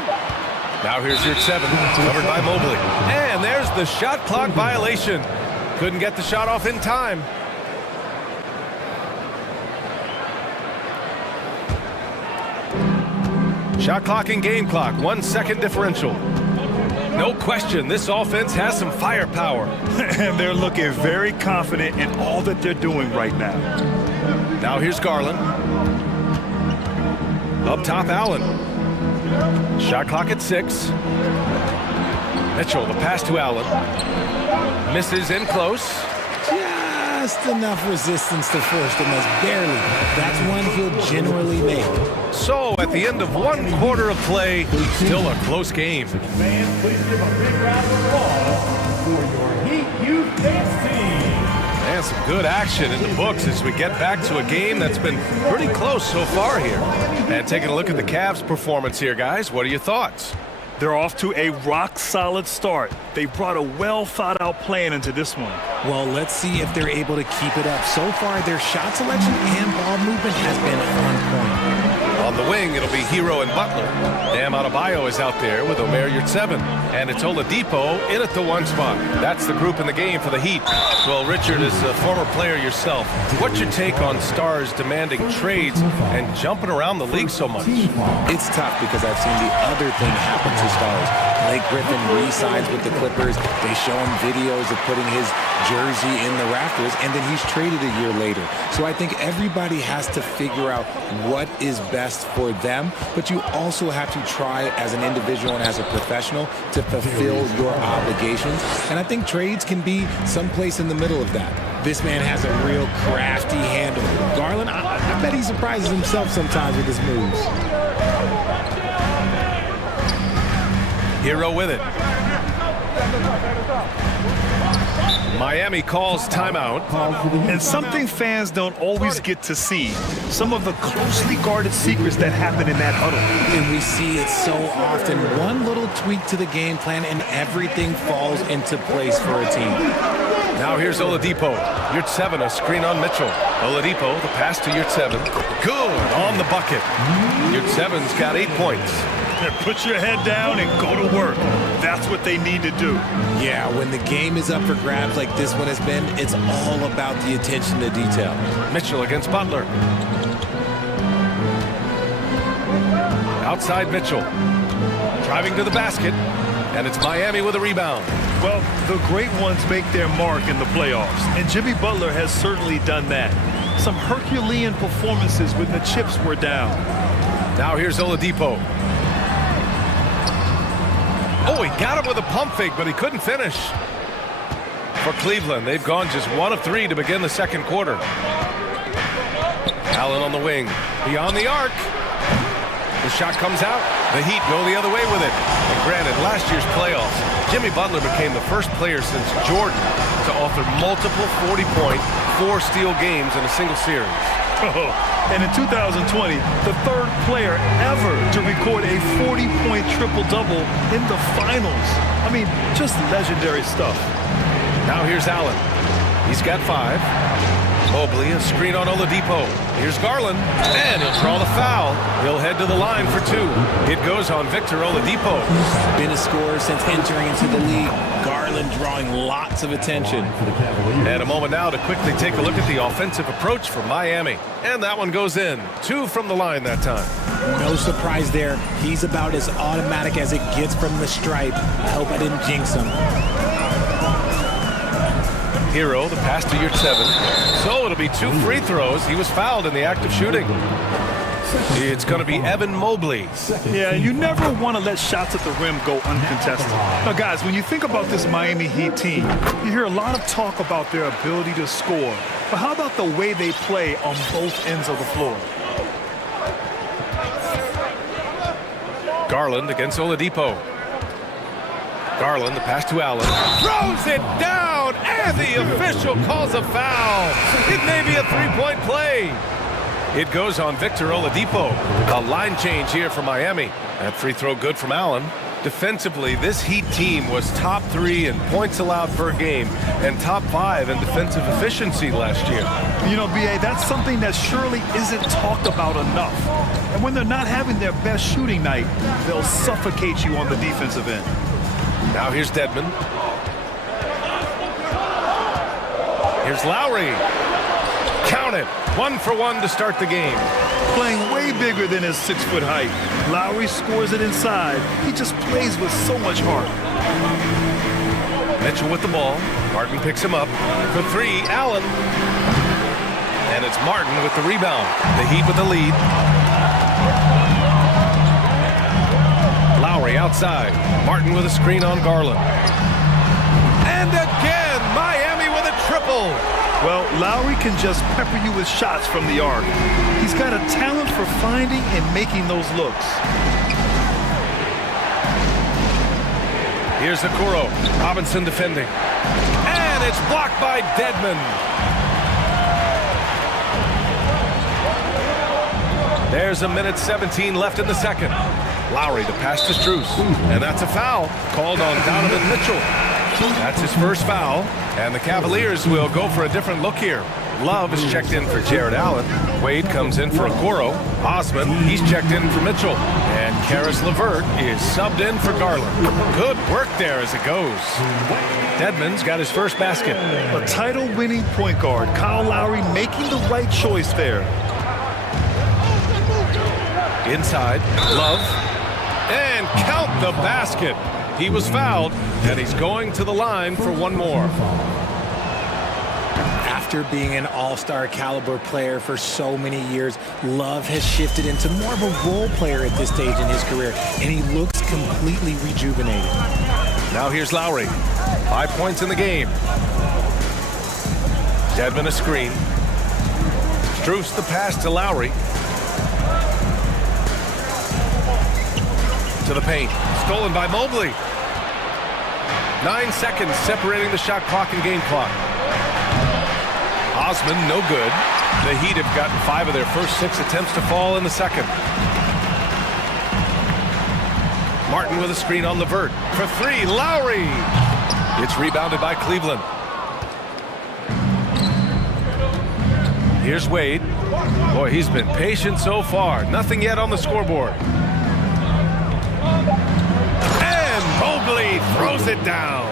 Now here's Yurt 7, covered by Mobley. And there's the shot clock violation. Couldn't get the shot off in time. Shot clock and game clock, 1 second differential. No question, this offense has some firepower. And they're looking very confident in all that they're doing right now. Now here's Garland. Up top, Allen. Shot clock at 6. Mitchell, the pass to Allen. Misses in close. Just enough resistance to force the miss, barely. That's one he'll generally make. So, at the end of 1 quarter of play, still a close game. Fans, please give a big round of applause for your Heat Youth Dance team. And some good action in the books as we get back to a game that's been pretty close so far here. And taking a look at the Cavs' performance here, guys, what are your thoughts? They're off to a rock-solid start. They brought a well-thought-out plan into this one. Well, let's see if they're able to keep it up. So far, their shot selection and ball movement has been on point. On the wing, it'll be Hero and Butler. Bam Adebayo is out there with Omer Yurtseven. And it's Oladipo in at the 1 spot. That's the group in the game for the Heat. Well, Richard, as a former player yourself, what's your take on stars demanding trades and jumping around the league so much? It's tough because I've seen the other thing happen to stars. Blake Griffin re-signs with the Clippers. They show him videos of putting his jersey in the rafters, and then he's traded a year later. So I think everybody has to figure out what is best for them, but you also have to try as an individual and as a professional to fulfill your obligations. And I think trades can be someplace in the middle of that. This man has a real crafty handle. Garland, I bet he surprises himself sometimes with his moves. Hero with it. Miami calls timeout. And something fans don't always get to see, some of the closely guarded secrets that happen in that huddle. And we see it so often. One little tweak to the game plan and everything falls into place for a team. Now here's Oladipo. Yurtseven, a screen on Mitchell. Oladipo, the pass to Yurtseven. Good on the bucket. Yurtseven's got 8 points. Put your head down and go to work. That's what they need to do. Yeah, when the game is up for grabs like this one has been, it's all about the attention to detail. Mitchell against Butler. Outside Mitchell. Driving to the basket. And it's Miami with a rebound. Well, the great ones make their mark in the playoffs, and Jimmy Butler has certainly done that. Some Herculean performances when the chips were down. Now here's Oladipo. Oh, he got him with a pump fake, but he couldn't finish. For Cleveland, they've gone just 1 of 3 to begin the 2nd quarter. Allen on the wing, beyond the arc. The shot comes out. The Heat go the other way with it. And granted, last year's playoffs, Jimmy Butler became the first player since Jordan to author multiple 40-point, 4-steal games in a single series. Oh, and in 2020, the 3rd player ever to record a 40-point triple-double in the finals. I mean, just legendary stuff. Now here's Allen. He's got 5. Mobley, a screen on Oladipo. Here's Garland, and he'll draw the foul. He'll head to the line for 2. It goes on Victor Oladipo. Been a scorer since entering into the league. Garland drawing lots of attention. And a moment now to quickly take a look at the offensive approach for Miami. And that one goes in. 2 from the line that time. No surprise there. He's about as automatic as it gets from the stripe. I hope I didn't jinx him. Hero, the pass to Yurtseven. So it'll be 2 free throws. He was fouled in the act of shooting. It's going to be Evan Mobley. Yeah, you never want to let shots at the rim go uncontested. Now, guys, when you think about this Miami Heat team, you hear a lot of talk about their ability to score. But how about the way they play on both ends of the floor? Garland against Oladipo. Garland, the pass to Allen. Throws it down, and the official calls a foul. It may be a 3-point play. It goes on Victor Oladipo. A line change here for Miami. That free throw good from Allen. Defensively, this Heat team was top 3 in points allowed per game and top 5 in defensive efficiency last year. You know, B.A., that's something that surely isn't talked about enough. And when they're not having their best shooting night, they'll suffocate you on the defensive end. Now here's Dedmon. Here's Lowry. Count it. 1 for 1 to start the game. Playing way bigger than his 6-foot height. Lowry scores it inside. He just plays with so much heart. Mitchell with the ball. Martin picks him up. For 3, Allen. And it's Martin with the rebound. The Heat with the lead. Lowry outside. Martin with a screen on Garland. And again, Miami with a triple. Well, Lowry can just pepper you with shots from the arc. He's got a talent for finding and making those looks. Here's Okoro. Robinson defending. And it's blocked by Dedmon. There's a minute 17 left in the second. Lowry, the pass to Strus. And that's a foul called on Donovan Mitchell. That's his first foul. And the Cavaliers will go for a different look here. Love is checked in for Jared Allen. Wade comes in for Okoro. Osman, he's checked in for Mitchell. And Karis LeVert is subbed in for Garland. Good work there as it goes. Dedmon's got his first basket. A title-winning point guard, Kyle Lowry, making the right choice there. Inside, Love. And count the basket. He was fouled, and he's going to the line for one more. After being an all-star caliber player for so many years, Love has shifted into more of a role player at this stage in his career, and he looks completely rejuvenated. Now here's Lowry. 5 points in the game. Dedmon a screen. Strus the pass to Lowry. To the paint. Stolen by Mobley. 9 seconds separating the shot clock and game clock. Osman, no good. The Heat have gotten 5 of their first 6 attempts to fall in the second. Martin with a screen on LeVert. For 3, Lowry. It's rebounded by Cleveland. Here's Wade. Boy, he's been patient so far. Nothing yet on the scoreboard. And Mobley throws it down.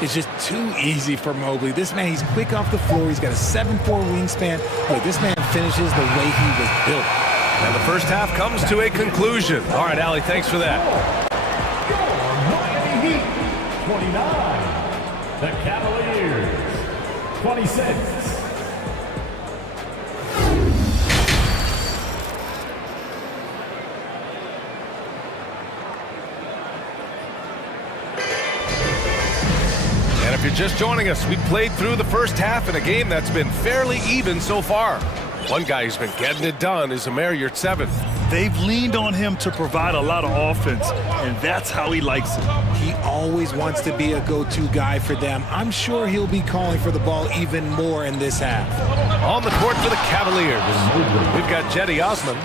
It's just too easy for Mobley. This man, he's quick off the floor. He's got a 7'4" wingspan. Look, this man finishes the way he was built. And the first half comes to a conclusion. All right, Allie, thanks for that. Miami Heat, 29. The Cavaliers, 26. And if you're just joining us, we played through the first half in a game that's been fairly even so far. One guy who's been getting it done is Amir Yurtseven. They've leaned on him to provide a lot of offense, and that's how he likes it. He always wants to be a go-to guy for them. I'm sure he'll be calling for the ball even more in this half. On the court for the Cavaliers, we've got Jetty Osman,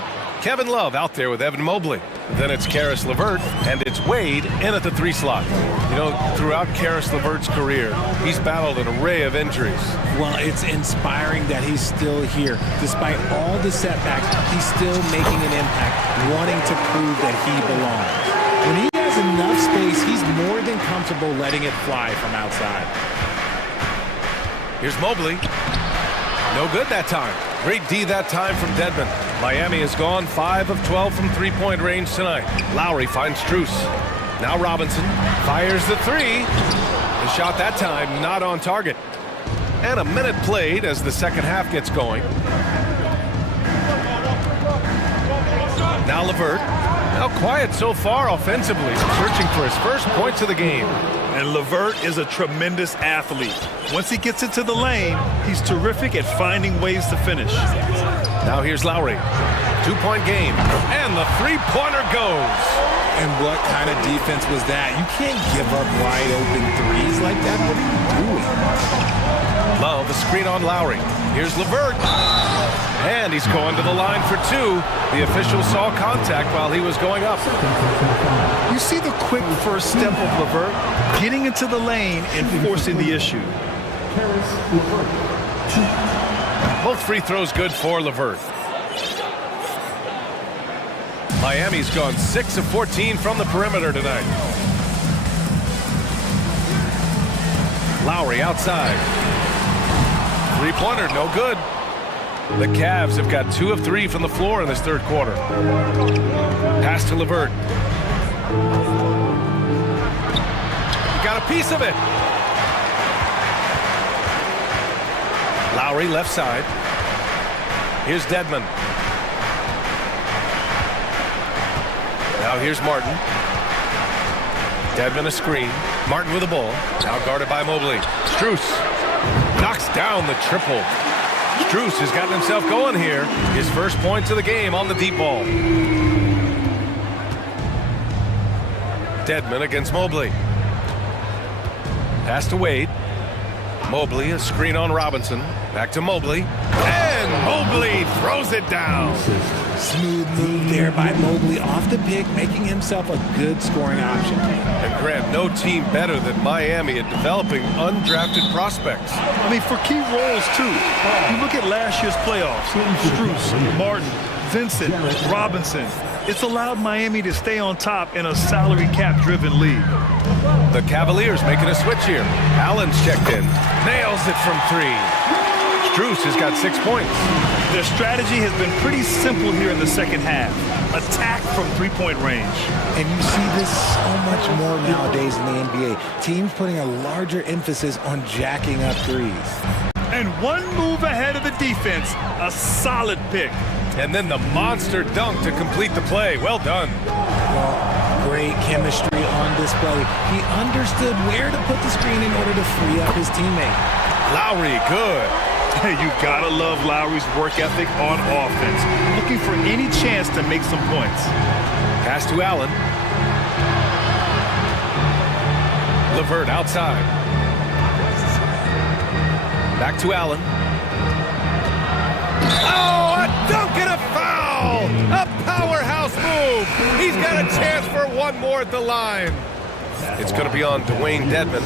Kevin Love out there with Evan Mobley. Then it's Karis LeVert, and it's Wade in at the 3 slot. You know, throughout Karis LeVert's career, he's battled an array of injuries. Well, it's inspiring that he's still here. Despite all the setbacks, he's still making an impact, wanting to prove that he belongs. When he has enough space, he's more than comfortable letting it fly from outside. Here's Mobley. No good that time. Great D that time from Dedmon. Miami has gone 5 of 12 from three-point range tonight. Lowry finds Strus. Now Robinson fires the 3. The shot that time not on target. And a minute played as the second half gets going. Now LeVert. Now quiet so far offensively, searching for his first points of the game. And LeVert is a tremendous athlete. Once he gets into the lane, he's terrific at finding ways to finish. Now here's Lowry. 2-point game. And the 3-pointer goes. And what kind of defense was that? You can't give up wide open threes like that. What are you doing? Love, a screen on Lowry. Here's LeVert. And he's going to the line for 2. The official saw contact while he was going up. You see the quick first step of LeVert, getting into the lane and forcing the issue. Both free throws good for LeVert. Miami's gone 6 of 14 from the perimeter tonight. Lowry outside. Three-pointer, no good. The Cavs have got 2 of 3 from the floor in this third quarter. Pass to LeVert. Got a piece of it. Lowry left side. Here's Dedmon. Now here's Martin. Dedmon a screen. Martin with the ball. Now guarded by Mobley. Strus knocks down the triple. Strus has gotten himself going here. His first points of the game on the deep ball. Dedmon against Mobley. Pass to Wade. Mobley, a screen on Robinson. Back to Mobley. And Mobley throws it down. Smooth move there by Mobley off the pick, making himself a good scoring option. And Grant, no team better than Miami at developing undrafted prospects. I mean, for key roles, too. You look at last year's playoffs. Strus, Martin, Vincent, Robinson. It's allowed Miami to stay on top in a salary cap-driven league. The Cavaliers making a switch here. Allen's checked in. Nails it from 3. Strus has got 6 points. Their strategy has been pretty simple here in the second half. Attack from three-point range. And you see this so much more nowadays in the NBA. Teams putting a larger emphasis on jacking up threes. And one move ahead of the defense. A solid pick. And then the monster dunk to complete the play. Well done. Well, great chemistry on display. He understood where to put the screen in order to free up his teammate. Lowry, good. Hey, you gotta love Lowry's work ethic on offense. Looking for any chance to make some points. Pass to Allen. LeVert outside. Back to Allen. Oh, a dunk and a foul! A powerhouse move! He's got a chance for one more at the line. It's going to be on Dwayne Dedmon.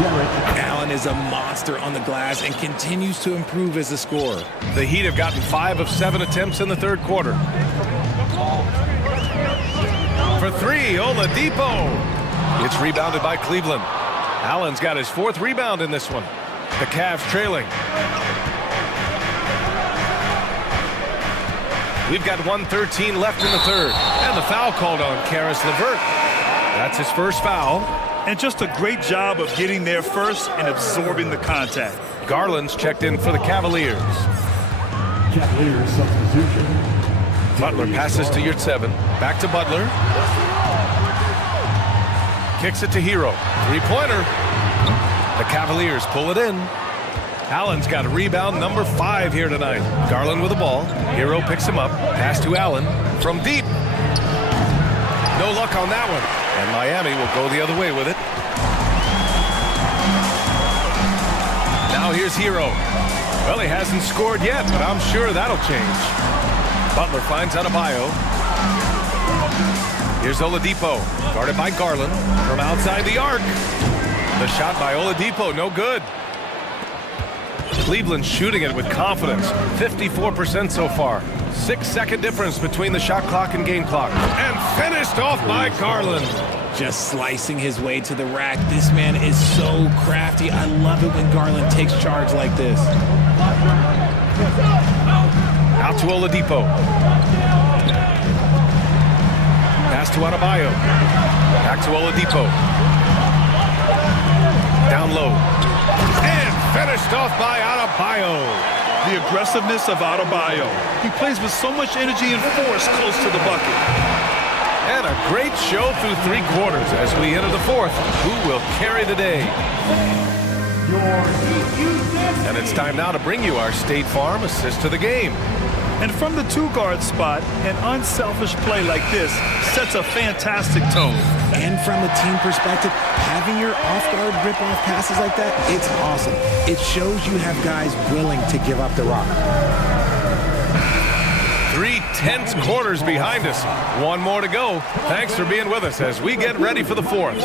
Allen is a monster on the glass and continues to improve as a scorer. The Heat have gotten 5 of 7 attempts in the third quarter. For 3, Oladipo. It's rebounded by Cleveland. Allen's got his 4th rebound in this one. The Cavs trailing. We've got 1:13 left in the third. And the foul called on Karis LeVert. That's his first foul. And just a great job of getting there first and absorbing the contact. Garland's checked in for the Cavaliers. Cavaliers substitution. Butler passes to Yurtseven. Back to Butler. Kicks it to Hero. Three-pointer. The Cavaliers pull it in. Allen's got a rebound number 5 here tonight. Garland with the ball. Hero picks him up. Pass to Allen from deep. No luck on that one. And Miami will go the other way with it. Now here's Hero. Well, he hasn't scored yet, but I'm sure that'll change. Butler finds Adebayo. Here's Oladipo, guarded by Garland from outside the arc. The shot by Oladipo, no good. Cleveland shooting it with confidence, 54% so far. 6-second difference between the shot clock and game clock. And finished off by Garland. Just slicing his way to the rack. This man is so crafty. I love it when Garland takes charge like this. Out to Oladipo. Pass to Adebayo. Back to Oladipo. Down low. And finished off by Adebayo. The aggressiveness of Adebayo. He plays with so much energy and force close to the bucket. And a great show through 3 quarters as we enter the 4th. Who will carry the day? And it's time now to bring you our State Farm assist to the game. And from the 2-guard spot, an unselfish play like this sets a fantastic tone. And from a team perspective, having your off-guard rip-off passes like that, it's awesome. It shows you have guys willing to give up the rock. 3 tense quarters behind us. 1 more to go. Thanks for being with us as we get ready for the 4th.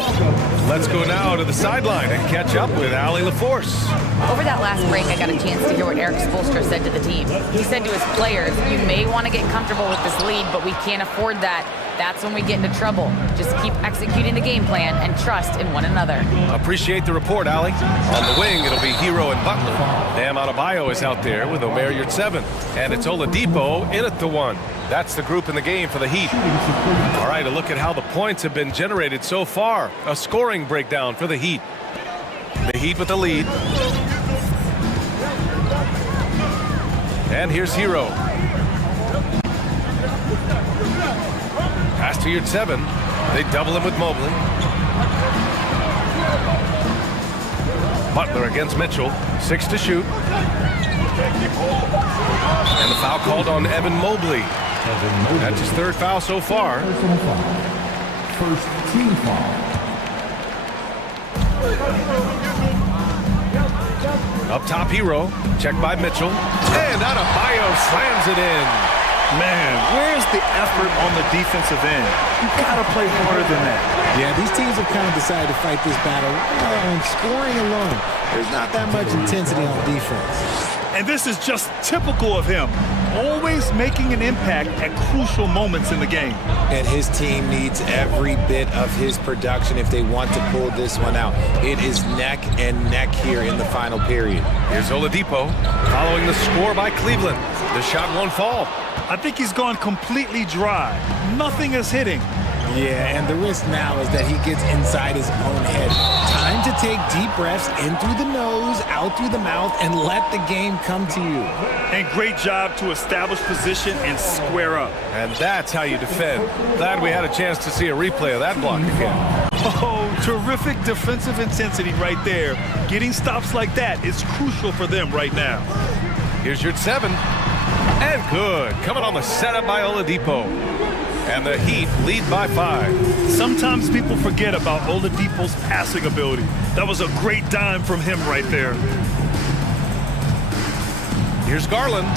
Let's go now to the sideline and catch up with Allie LaForce. Over that last break, I got a chance to hear what Eric Spoelstra said to the team. He said to his players, you may want to get comfortable with this lead, but we can't afford that. That's when we get into trouble. Just keep executing the game plan and trust in one another. Appreciate the report, Ali. On the wing, it'll be Hero and Butler. Bam Adebayo is out there with Omer Yurtseven. And it's Oladipo in at the one. That's the group in the game for the Heat. All right, a look at how the points have been generated so far. A scoring breakdown for the Heat. The Heat with the lead. And here's Hero. Pass to Yurtseven. They double him with Mobley. Butler against Mitchell. 6 to shoot. And the foul called on Evan Mobley. That's his third foul so far. First team foul. Up top, Hero. Checked by Mitchell. And Adebayo slams it in. Man, where's the effort on the defensive end? You gotta play harder than that. Yeah, these teams have kind of decided to fight this battle on scoring alone. There's not that much intensity on defense. And this is just typical of him. Always making an impact at crucial moments in the game. And his team needs every bit of his production if they want to pull this one out. It is neck and neck here in the final period. Here's Oladipo following the score by Cleveland. The shot won't fall. I think he's gone completely dry. Nothing is hitting. Yeah, and the risk now is that he gets inside his own head. Time to take deep breaths in through the nose, out through the mouth, and let the game come to you. And great job to establish position and square up. And that's how you defend. Glad we had a chance to see a replay of that block again. Oh, terrific defensive intensity right there. Getting stops like that is crucial for them right now. Here's Yurtseven. And good. Coming on the setup by Oladipo. And the Heat lead by 5. Sometimes people forget about Oladipo's passing ability. That was a great dime from him right there. Here's Garland.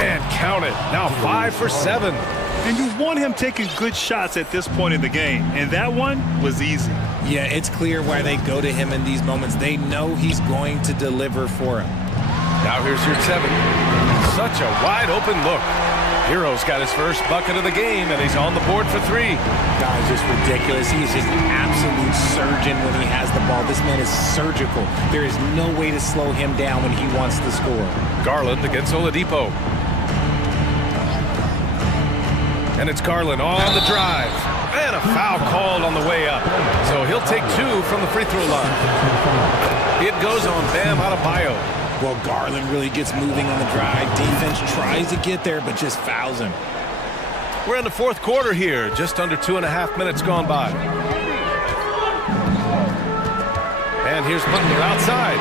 And count it. Now 5 for 7. And you want him taking good shots at this point in the game. And that one was easy. Yeah, it's clear why they go to him in these moments. They know he's going to deliver for him. Now here's Yurtseven. Such a wide open look. Hero's got his first bucket of the game, and he's on the board for 3. Guy's just ridiculous. He is just an absolute surgeon when he has the ball. This man is surgical. There is no way to slow him down when he wants to score. Garland against Oladipo. And it's Garland on the drive. And a foul called on the way up. So he'll take 2 from the free throw line. It goes on Bam Adebayo. Well, Garland really gets moving on the drive. Defense tries to get there, but just fouls him. We're in the fourth quarter here. Just under 2.5 minutes gone by. And here's Butler outside.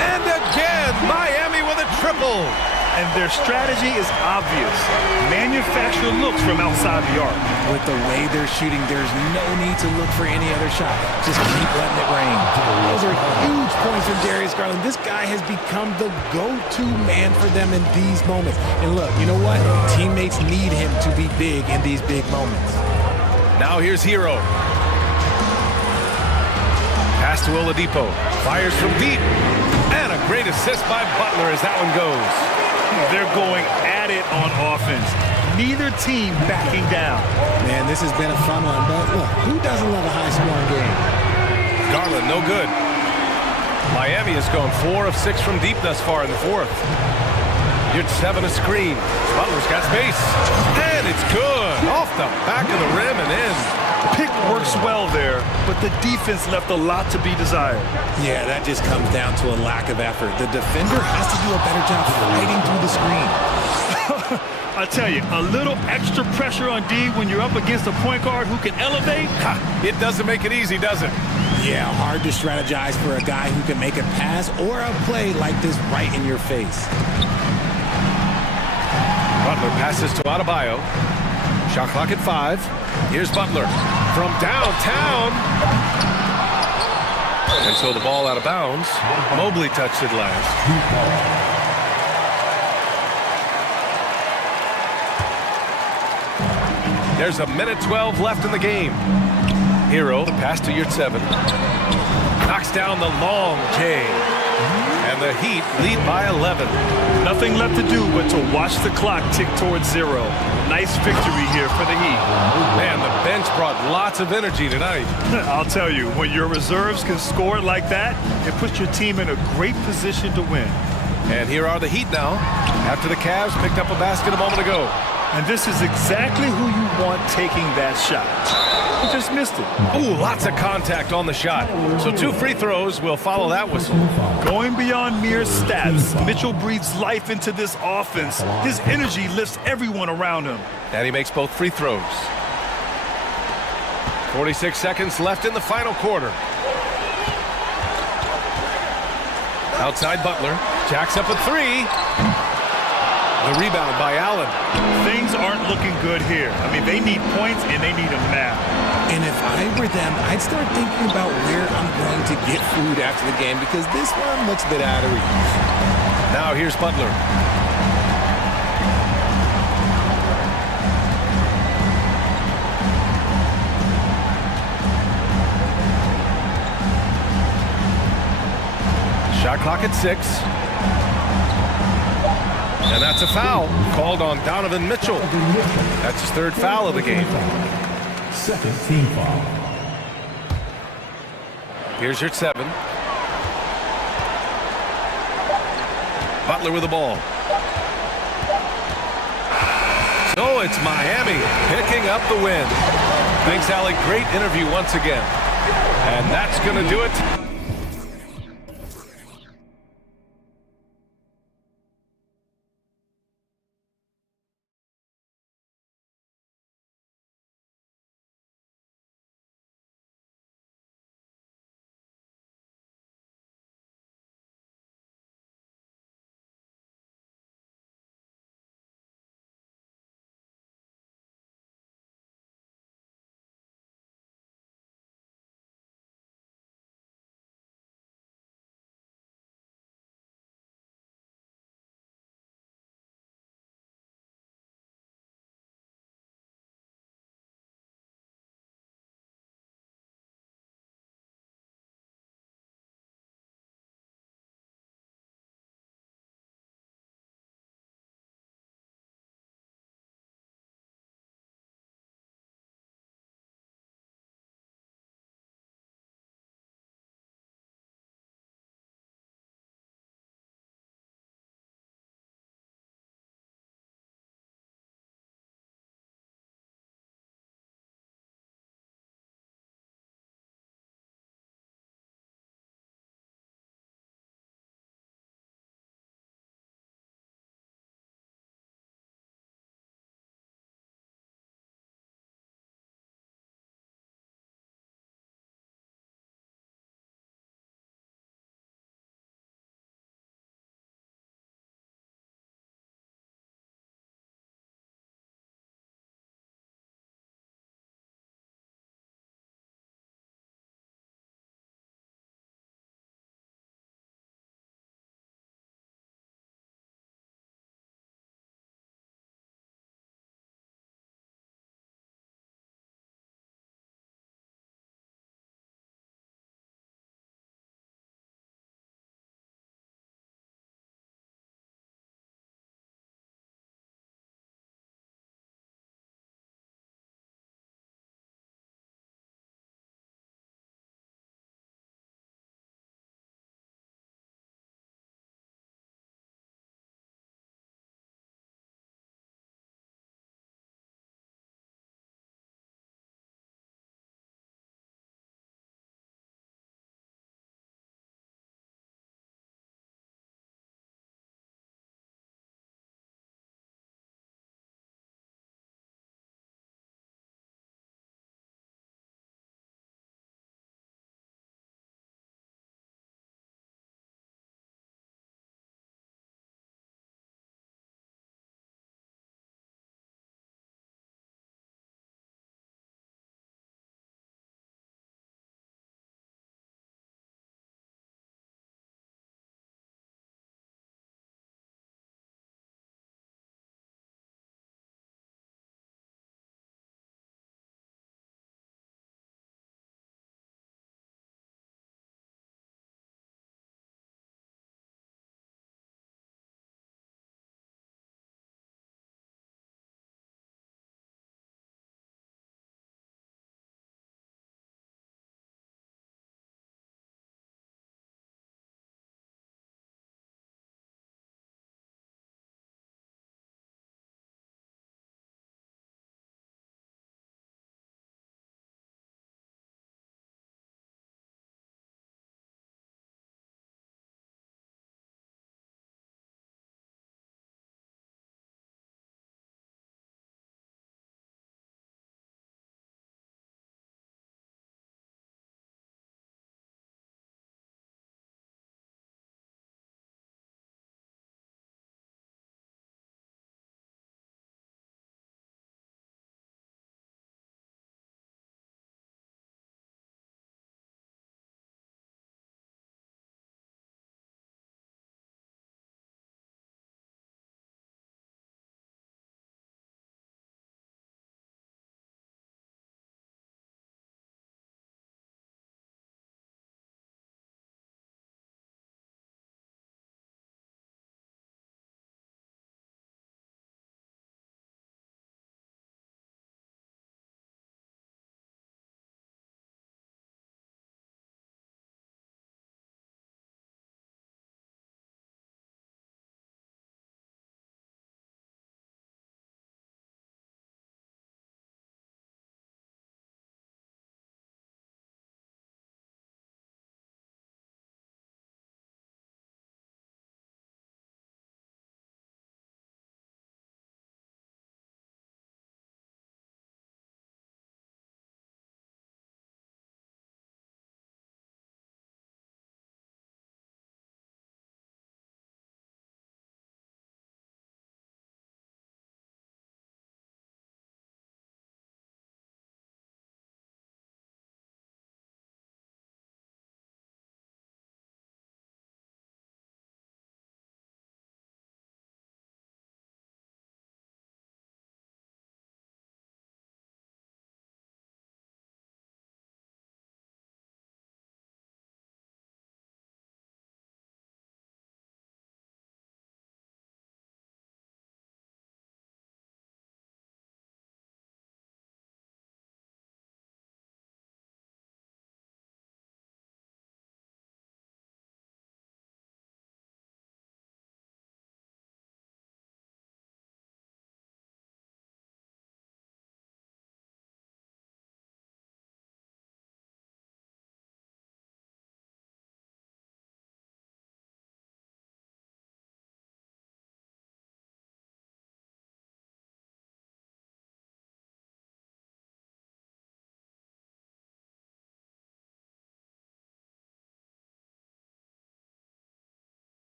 And again, Miami with a triple. And their strategy is obvious. Manufacture looks from outside the arc. With the way they're shooting, there's no need to look for any other shot. Just keep letting it rain. Those are huge points from Darius Garland. This guy has become the go-to man for them in these moments. And look, you know what? Teammates need him to be big in these big moments. Now here's Hero. Pass to Oladipo. Fires from deep. And a great assist by Butler as that one goes. They're going at it on offense. Neither team backing down. Man, this has been a fun one, but look, who doesn't love a high-scoring game? Garland, no good. Miami has gone 4 of 6 from deep thus far in the fourth. Yurtseven a screen. Butler's got space. And it's good. Off the back of the rim and in. Pick works well there, but the defense left a lot to be desired. Yeah, that just comes down to a lack of effort. The defender has to do a better job fighting through the screen. I tell you, a little extra pressure on D when you're up against a point guard who can elevate. It doesn't make it easy, does it? Yeah, hard to strategize for a guy who can make a pass or a play like this right in your face. Butler passes to Adebayo. Shot clock at 5. Here's Butler from downtown. And so the ball out of bounds. Mobley touched it last. There's a minute 12 left in the game. Hero, the pass to Yurtseven. Knocks down the long J. And and the Heat lead by 11. Nothing left to do but to watch the clock tick towards 0. Nice victory here for the Heat. Man, the bench brought lots of energy tonight. I'll tell you, when your reserves can score it like that, it puts your team in a great position to win. And here are the Heat now, after the Cavs picked up a basket a moment ago. And this is exactly who you want taking that shot. He just missed it. Ooh, lots of contact on the shot. So 2 free throws will follow that whistle. Going beyond mere stats, Mitchell breathes life into this offense. His energy lifts everyone around him. And he makes both free throws. 46 seconds left in the final quarter. Outside Butler, jacks up a 3. The rebound by Allen. Things aren't looking good here. I mean, they need points and they need them now. And if I were them, I'd start thinking about where I'm going to get food after the game because this one looks a bit out of reach. Now here's Butler. Shot clock at 6. And that's a foul called on Donovan Mitchell. That's his 3rd foul of the game. Second team foul. Here's your 7. Butler with the ball. So it's Miami picking up the win. Thanks, Allie. Great interview once again. And that's going to do it.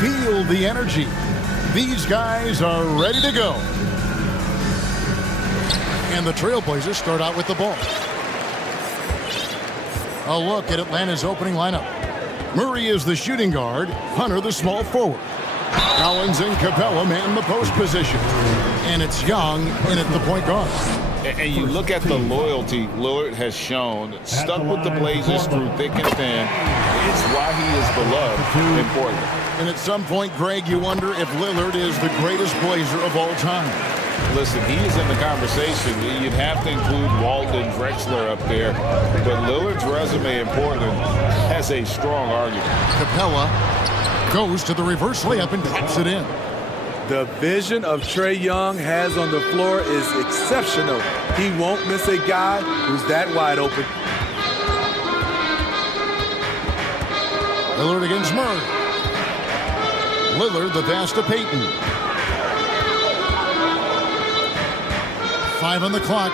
feel the energy. These guys are ready to go. And the Trailblazers start out with the ball. A look at Atlanta's opening lineup. Murray is the shooting guard, Hunter the small forward. Collins and Capella man the post position. And it's Young in at the point guard. And you look at the loyalty Lillard has shown, stuck with the Blazers through thick and thin. It's why he is beloved in Portland. And at some point, Greg, you wonder if Lillard is the greatest Blazer of all time. Listen, he is in the conversation. You'd have to include Walden Drexler up there. But Lillard's resume in Portland has a strong argument. Capella goes to the reverse layup and taps it in. The vision of Trae Young has on the floor is exceptional. He won't miss a guy who's that wide open. Lillard against Murray. Lillard the pass to Payton. 5 on the clock.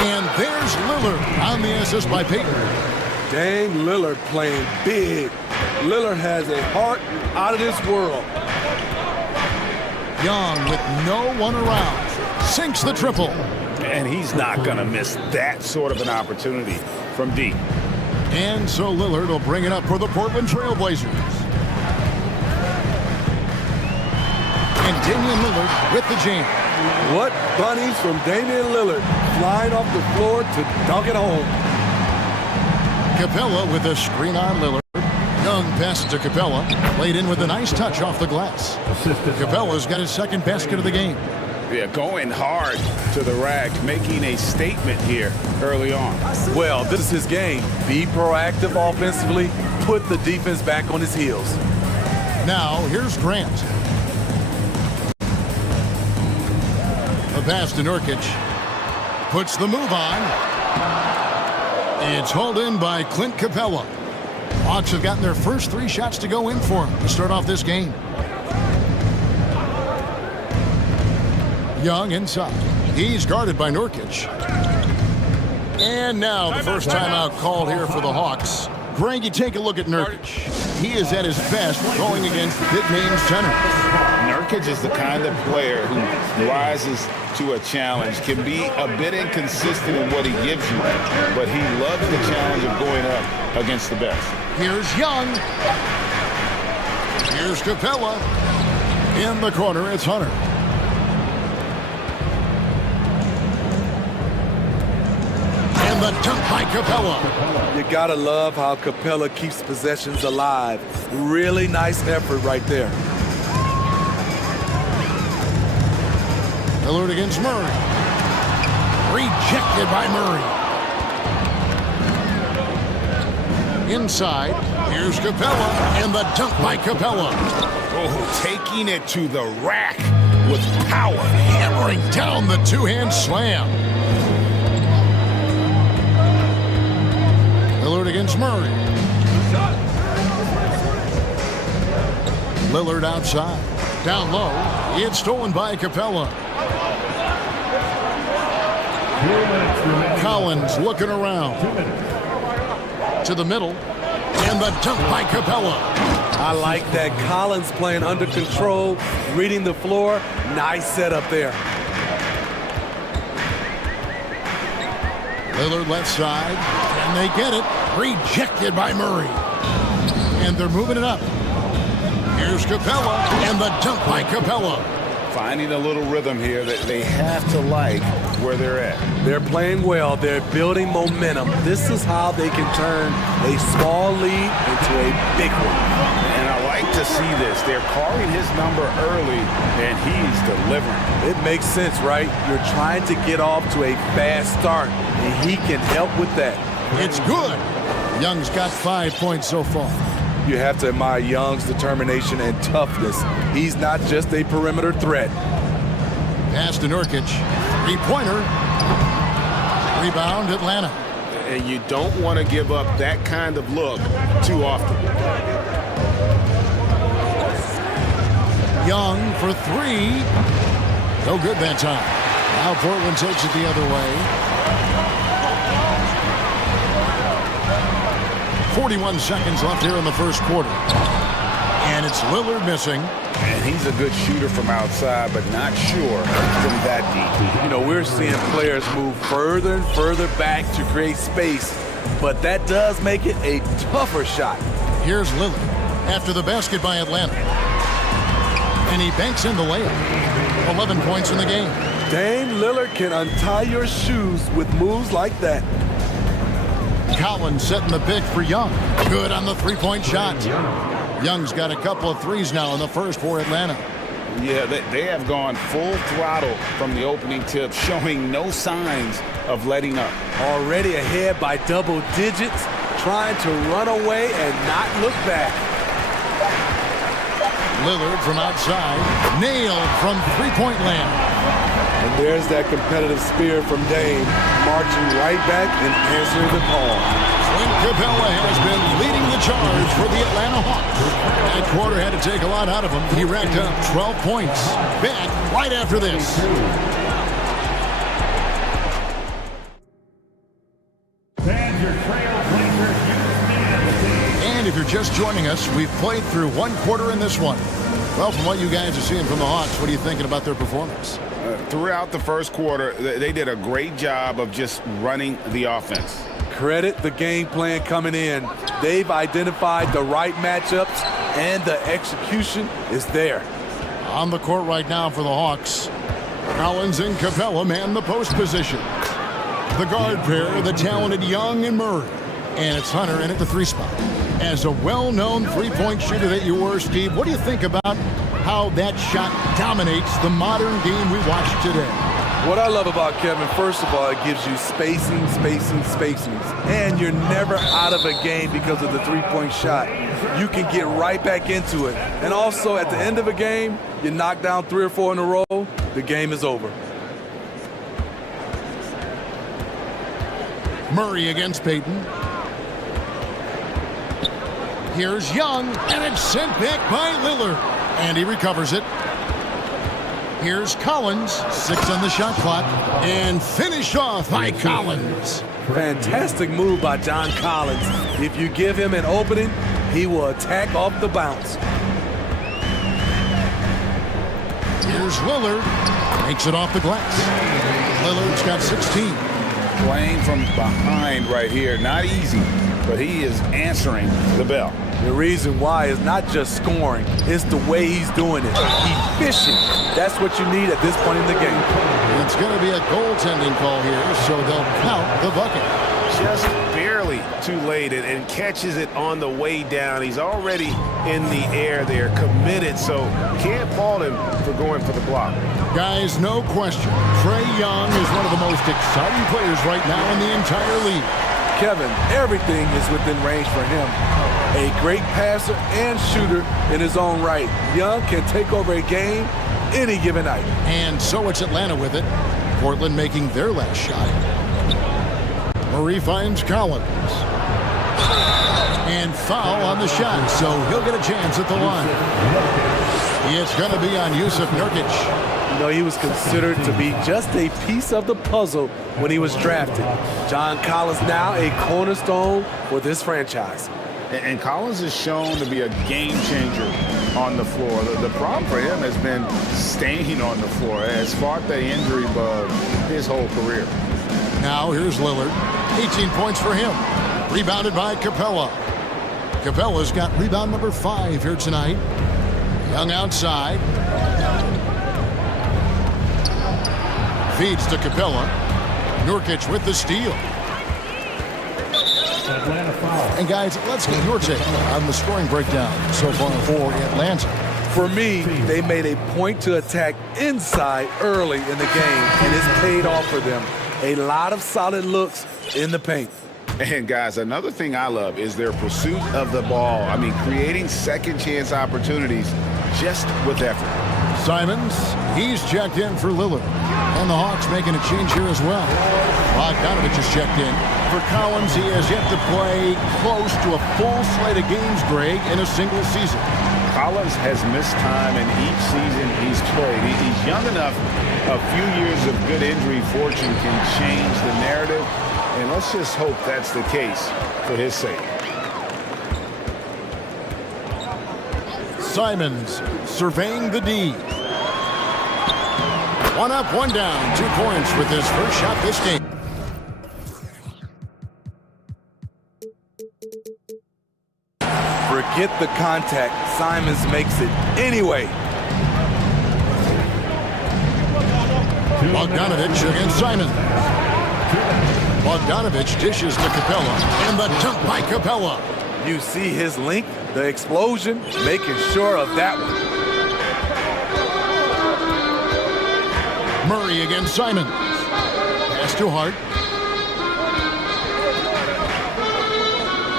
And there's Lillard on the assist by Payton. Dame Lillard playing big. Lillard has a heart out of this world. Young with no one around. Sinks the triple. And he's not going to miss that sort of an opportunity from deep. And so Lillard will bring it up for the Portland Trailblazers. And Damian Lillard with the jam. What bunnies from Damian Lillard, flying off the floor to dunk it home. Capella with a screen on Lillard. Young pass to Capella, laid in with a nice touch off the glass. Capella's got his second basket of the game. Yeah, going hard to the rack, making a statement here early on. Well, this is his game. Be proactive offensively, put the defense back on his heels. Now, here's Grant. A pass to Nurkic. Puts the move on. It's hauled in by Clint Capella. Hawks have gotten their first 3 shots to go in for him to start off this game. Young inside. He's guarded by Nurkic. And now the first timeout called here for the Hawks. Greg, you take a look at Nurkic. He is at his best going against big-name centers. Nurkic is the kind of player who rises to a challenge, can be a bit inconsistent in what he gives you, but he loves the challenge of going up against the best. Here's Young. Here's Capella. In the corner, it's Hunter. And the dunk by Capella. You gotta love how Capella keeps possessions alive. Really nice effort right there. Lillard against Murray. Rejected by Murray. Inside, here's Capella, and the dunk by Capella. Oh, taking it to the rack with power. Hammering down the two-hand slam. Lillard against Murray. Lillard outside. Down low. It's stolen by Capella. Collins looking around. To the middle. And the dunk by Capella. I like that. Collins playing under control, reading the floor. Nice setup there. Lillard left side. And they get it. Rejected by Murray. And they're moving it up. Here's Capella. And the dunk by Capella. Finding a little rhythm here that they have to like where they're at. They're playing well. They're building momentum. This is how they can turn a small lead into a big one. And I like to see this. They're calling his number early, and he's delivering. It makes sense, right? You're trying to get off to a fast start, and he can help with that. It's good. Young's got 5 points so far. You have to admire Young's determination and toughness. He's not just a perimeter threat. Pass to Nurkic. Three-pointer. Rebound, Atlanta. And you don't want to give up that kind of look too often. Young for 3. No good that time. Now Portland takes it the other way. 41 seconds left here in the first quarter. And it's Lillard missing. And he's a good shooter from outside, but not sure from that deep. You know, we're seeing players move further and further back to create space, but that does make it a tougher shot. Here's Lillard after the basket by Atlanta. And he banks in the layup. 11 points in the game. Dame Lillard can untie your shoes with moves like that. Collins setting the pick for Young. Good on the three-point shot. Young's got a couple of threes now in the first for Atlanta. Yeah, they have gone full throttle from the opening tip, showing no signs of letting up. Already ahead by double digits, trying to run away and not look back. Lillard from outside, nailed from three-point land. And there's that competitive spirit from Dame, marching right back and answering the call. Clint Capella has been leading the charge for the Atlanta Hawks. That quarter had to take a lot out of him. He racked up 12 points. Back right after this. And if you're just joining us, we've played through one quarter in this one. Well, from what you guys are seeing from the Hawks, what are you thinking about their performance? Throughout the first quarter, they did a great job of just running the offense. Credit the game plan coming in. They've identified the right matchups, and the execution is there. On the court right now for the Hawks, Collins and Capella man the post position. The guard pair, the talented Young and Murray. And it's Hunter in at the three spot. As a well-known three-point shooter that you were, Steve, what do you think about how that shot dominates the modern game we watch today? What I love about Kevin, first of all, it gives you spacing. And you're never out of a game because of the three-point shot. You can get right back into it. And also, at the end of a game, you knock down 3 or 4 in a row, the game is over. Murray against Payton. Here's Young, and it's sent back by Lillard. And he recovers it. Here's Collins, 6 on the shot clock, and finished off by Collins. Fantastic move by John Collins. If you give him an opening, he will attack off the bounce. Here's Lillard, makes it off the glass. Lillard's got 16. Playing from behind right here, not easy, but he is answering the bell. The reason why is not just scoring, it's the way he's doing it. Efficient. That's what you need at this point in the game. It's going to be a goaltending call here, so they'll count the bucket. Just barely too late and catches it on the way down. He's already in the air there, committed, so can't fault him for going for the block. Guys, no question, Trae Young is one of the most exciting players right now in the entire league. Kevin, everything is within range for him. A great passer and shooter in his own right. Young can take over a game any given night. And so it's Atlanta with it. Portland making their last shot. Murray finds Collins. And foul on the shot, so he'll get a chance at the line. It's going to be on Yusuf Nurkic. You know, he was considered to be just a piece of the puzzle when he was drafted. John Collins now a cornerstone for this franchise. And Collins is shown to be a game changer on the floor. The problem for him has been staying on the floor. Has fought the injury bug his whole career. Now here's Lillard. 18 points for him. Rebounded by Capella. Capella's got rebound number 5 here tonight. Young outside. Feeds to Capella. Nurkic with the steal. And guys, let's get your take on the scoring breakdown so far for Atlanta. For me, they made a point to attack inside early in the game, and it's paid off for them. A lot of solid looks in the paint. And guys, another thing I love is their pursuit of the ball. I mean, creating second chance opportunities just with effort. Simons, he's checked in for Lillard. And the Hawks making a change here as well. Bogdanovich is checked in. For Collins, he has yet to play close to a full slate of games, Greg, in a single season. Collins has missed time in each season he's played. He's young enough, a few years of good injury fortune can change the narrative. And let's just hope that's the case for his sake. Simons surveying the D. One up, one down. 2 points with his first shot this game. Forget the contact. Simons makes it anyway. Bogdanovich against Simon. Bogdanovich dishes to Capella, and the dunk by Capella. You see his length, the explosion, making sure of that one. Murray against Simon. Pass to Hart.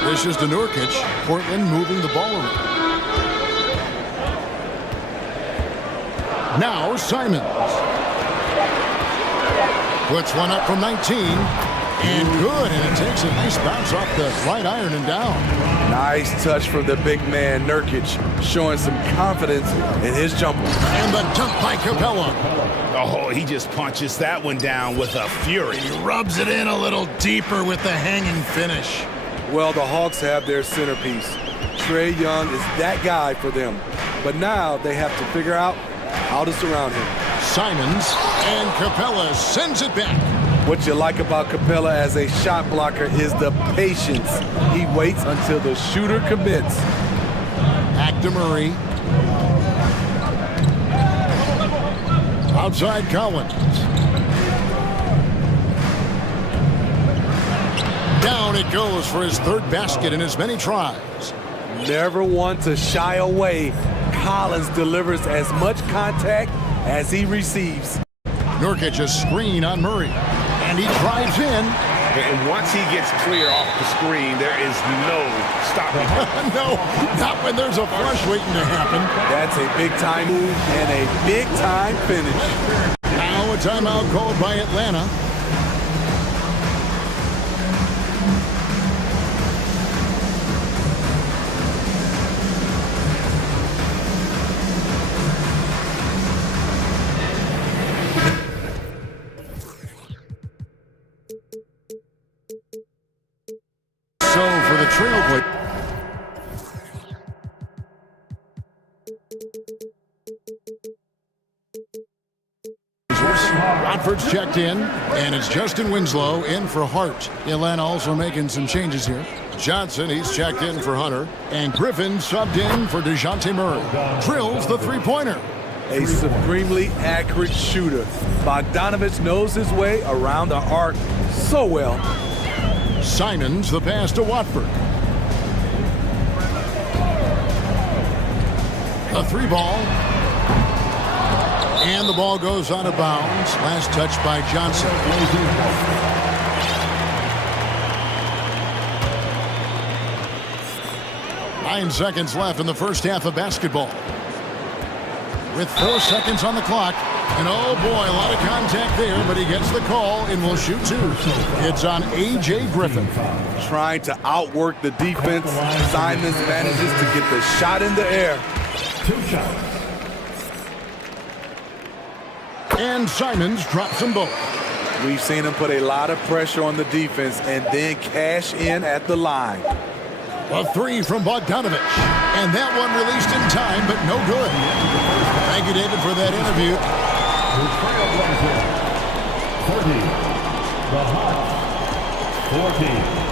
Dishes to Nurkic. Portland moving the ball around. Now Simons. Puts one up from 19. And good, and it takes a nice bounce off the right iron and down. Nice touch from the big man, Nurkic, showing some confidence in his jumper. And the dunk by Capella. Oh, he just punches that one down with a fury. He rubs it in a little deeper with the hanging finish. Well, the Hawks have their centerpiece. Trae Young is that guy for them. But now they have to figure out how to surround him. Simons, and Capella sends it back. What you like about Capella as a shot blocker is the patience. He waits until the shooter commits. Back to Murray. Outside Collins. Down it goes for his third basket in as many tries. Never one to shy away. Collins delivers as much contact as he receives. Nurkic a screen on Murray. And he drives in. And once he gets clear off the screen, there is no stopping him. No, not when there's a flush waiting to happen. That's a big-time move and a big-time finish. Now a timeout called by Atlanta. So for the Trailblazers. Watford's checked in, and it's Justin Winslow in for Hart. Atlanta also making some changes here. Johnson, he's checked in for Hunter, and Griffin subbed in for DeJounte Murray. Drills the three-pointer. A supremely accurate shooter. Bogdanovich knows his way around the arc so well. Simons the pass to Watford. A 3-ball. And the ball goes out of bounds. Last touch by Johnson. 9 seconds left in the first half of basketball. With 4 seconds on the clock. And oh boy, a lot of contact there, but he gets the call and will shoot 2. It's on A.J. Griffin. Trying to outwork the defense. Simons manages to get the shot in the air. 2 shots. And Simons drops them both. We've seen him put a lot of pressure on the defense and then cash in at the line. A 3 from Bogdanovich. And that one released in time, but no good. Thank you, David, for that interview. The Trailblazers 30. The Hawks 14.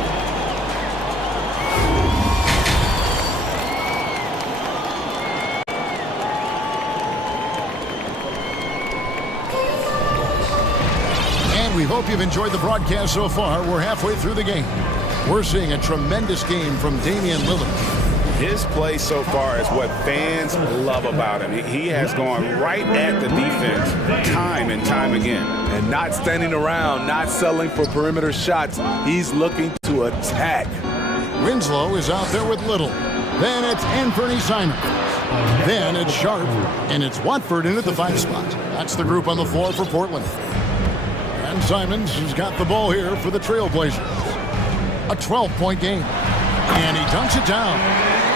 We hope you've enjoyed the broadcast so far. We're halfway through the game. We're seeing a tremendous game from Damian Lillard. His play so far is what fans love about him. He has gone right at the defense time and time again. And not standing around, not settling for perimeter shots. He's looking to attack. Winslow is out there with Little. Then it's Anthony Simons. Then it's Sharp. And it's Watford in at the 5 spot. That's the group on the floor for Portland. And Simons has got the ball here for the Trailblazers. A 12-point game. And he dunks it down.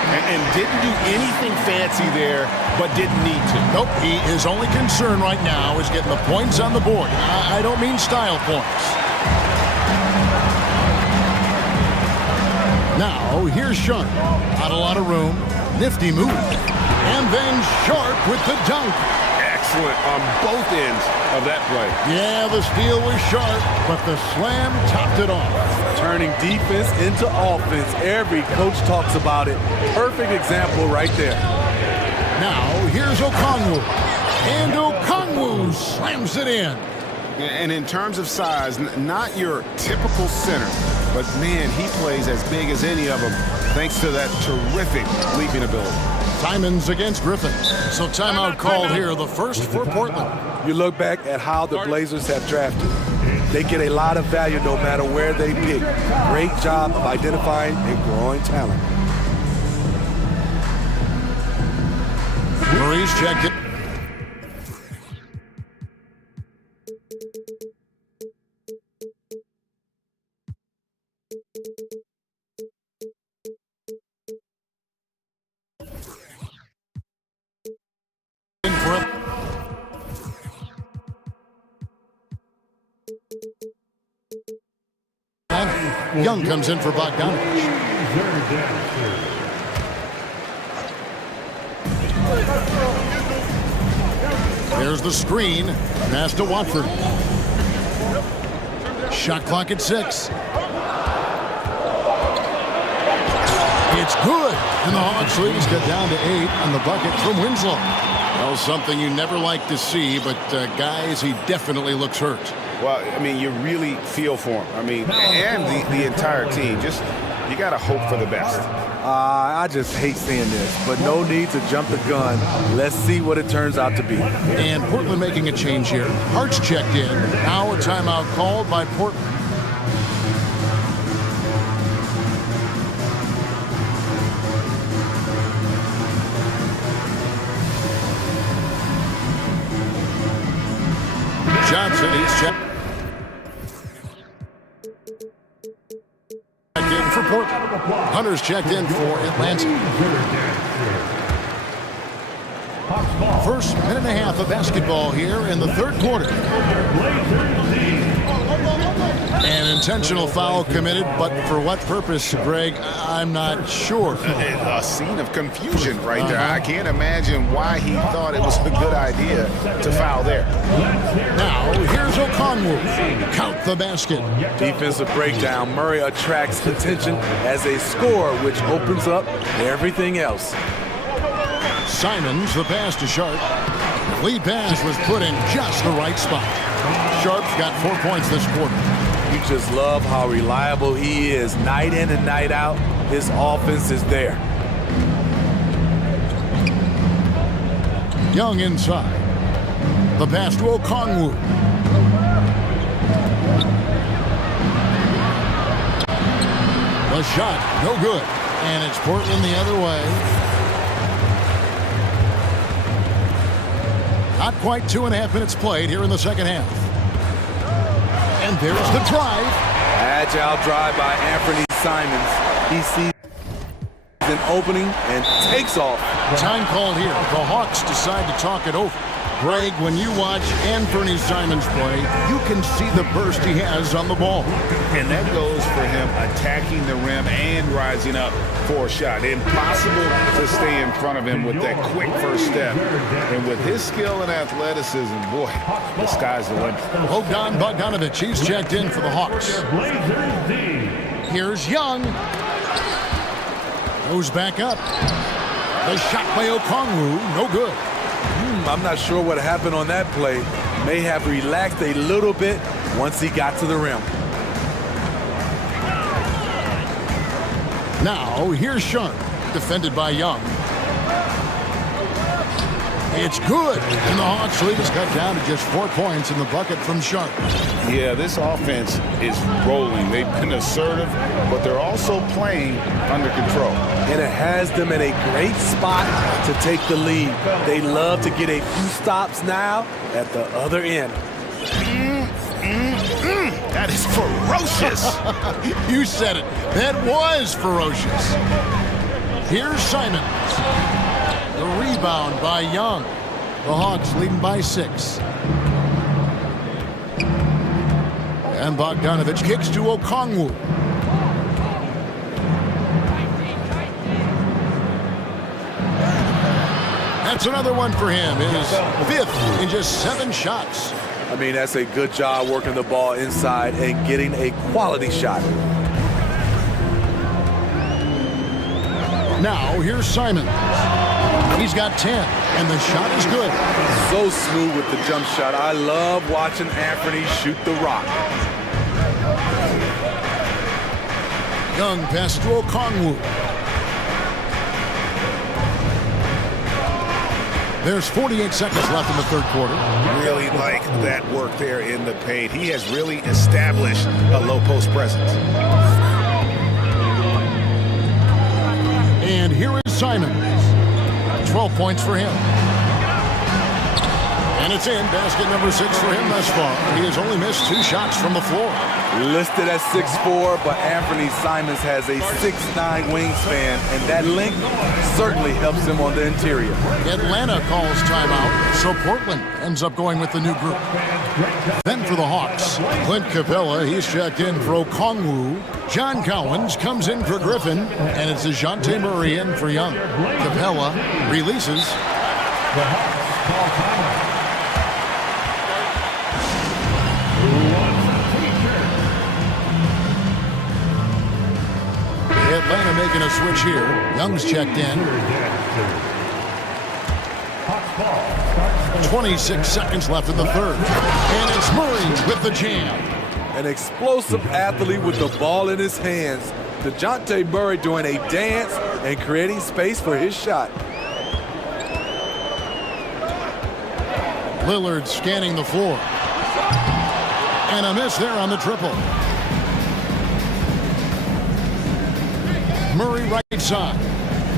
And didn't do anything fancy there, but didn't need to. Nope, his only concern right now is getting the points on the board. I don't mean style points. Now, here's Sharp. Not a lot of room. Nifty move. And then Sharp with the dunk. Excellent on both ends of that play. Yeah, the steal was Sharp, but the slam topped it off. Turning defense into offense. Every coach talks about it. Perfect example right there. Now, here's Okongwu. And Okongwu slams it in. And in terms of size, not your typical center, but man, he plays as big as any of them thanks to that terrific leaping ability. Simons against Griffin. So timeout called here, the first for Portland. You look back at how the Blazers have drafted. They get a lot of value no matter where they pick. Great job of identifying and growing talent. Murray's checked it. Young comes in for Bogdanovich. There's the screen. Pass to Watford. Shot clock at 6. It's good. And the Hawks leads get down to 8 on the bucket from Winslow. Well, something you never like to see, but guys, he definitely looks hurt. Well, I mean, you really feel for him. I mean, and the entire team. Just, you got to hope for the best. I just hate saying this, but no need to jump the gun. Let's see what it turns out to be. And Portland making a change here. Hart's checked in. Now a timeout called by Portland. Johnson, he's checked. In for Portland. Hunter's checked in for Atlanta. First minute and a half of basketball here in the third quarter. An intentional foul committed, but for what purpose, Greg, I'm not sure. A scene of confusion right there. I can't imagine why he thought it was a good idea to foul there. Now, here's Okongwu. Count the basket. Defensive breakdown. Murray attracts attention as a scorer, which opens up everything else. Simons, the pass to Sharp. Lead pass was put in just the right spot. Sharp's got 4 points this quarter. You just love how reliable he is. Night in and night out, his offense is there. Young inside. The pass to Okongwu. The shot, no good. And it's Portland the other way. Not quite 2.5 minutes played here in the second half. And there's the drive. Agile drive by Anthony Simons. He sees an opening and takes off. Time called here. The Hawks decide to talk it over. Greg, when you watch Anthony Simons play, you can see the burst he has on the ball. And that goes for him attacking the rim and rising up for a shot. Impossible to stay in front of him with that quick first step. And with his skill and athleticism, boy, the sky's the limit. Bogdanovich, he's checked in for the Hawks. Here's Young. Goes back up. The shot by Okongwu, no good. I'm not sure what happened on that play. May have relaxed a little bit once he got to the rim. Now, here's Sharp, defended by Young. It's good, and the Hawks lead is cut down to just 4 points in the bucket from Sharp. Yeah, this offense is rolling. They've been assertive, but they're also playing under control. And it has them in a great spot to take the lead. They love to get a few stops now at the other end. That is ferocious. You said it. That was ferocious. Here's Simons. The rebound by Young. The Hawks leading by 6. And Bogdanovich kicks to Okongwu. That's another one for him. His 5th in just 7 shots. I mean, that's a good job working the ball inside and getting a quality shot. Now, here's Simon. He's got 10, and the shot is good. So smooth with the jump shot. I love watching Anthony shoot the rock. Young pass to Okongwu. There's 48 seconds left in the third quarter. Really like that work there in the paint. He has really established a low post presence. And here is Simon. 12 points for him. And it's in. Basket number 6 for him thus far. He has only missed 2 shots from the floor. Listed at 6'4", but Anthony Simons has a 6'9" wingspan, and that length certainly helps him on the interior. Atlanta calls timeout, so Portland ends up going with the new group. Then for the Hawks, Clint Capella, he's checked in for Okongwu. John Cowens comes in for Griffin, and it's DeJounte Murray in for Young. Capella releases. The Hawks call timeout. Atlanta making a switch here. Young's checked in. 26 seconds left in the third. And it's Murray with the jam. An explosive athlete with the ball in his hands. DeJounte Murray doing a dance and creating space for his shot. Lillard scanning the floor. And a miss there on the triple. Murray right side.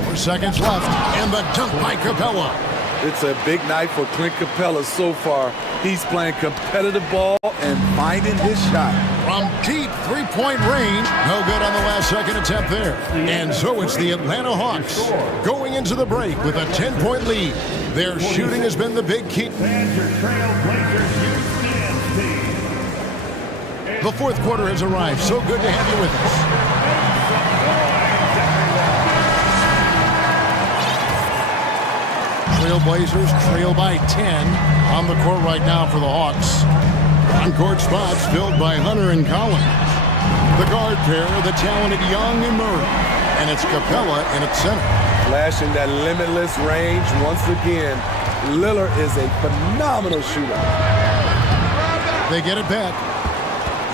4 seconds left. And the dunk by Capella. It's a big night for Clint Capella so far. He's playing competitive ball and finding his shot. From deep three-point range. No good on the last second attempt there. And so it's the Atlanta Hawks going into the break with a 10-point lead. Their shooting has been the big key. The fourth quarter has arrived. So good to have you with us. Trailblazers trail by 10 on the court right now for the Hawks. On-court spots filled by Hunter and Collins. The guard pair, the talented Young and Murray. And it's Capella in its center. Flashing that limitless range once again. Lillard is a phenomenal shooter. They get it back.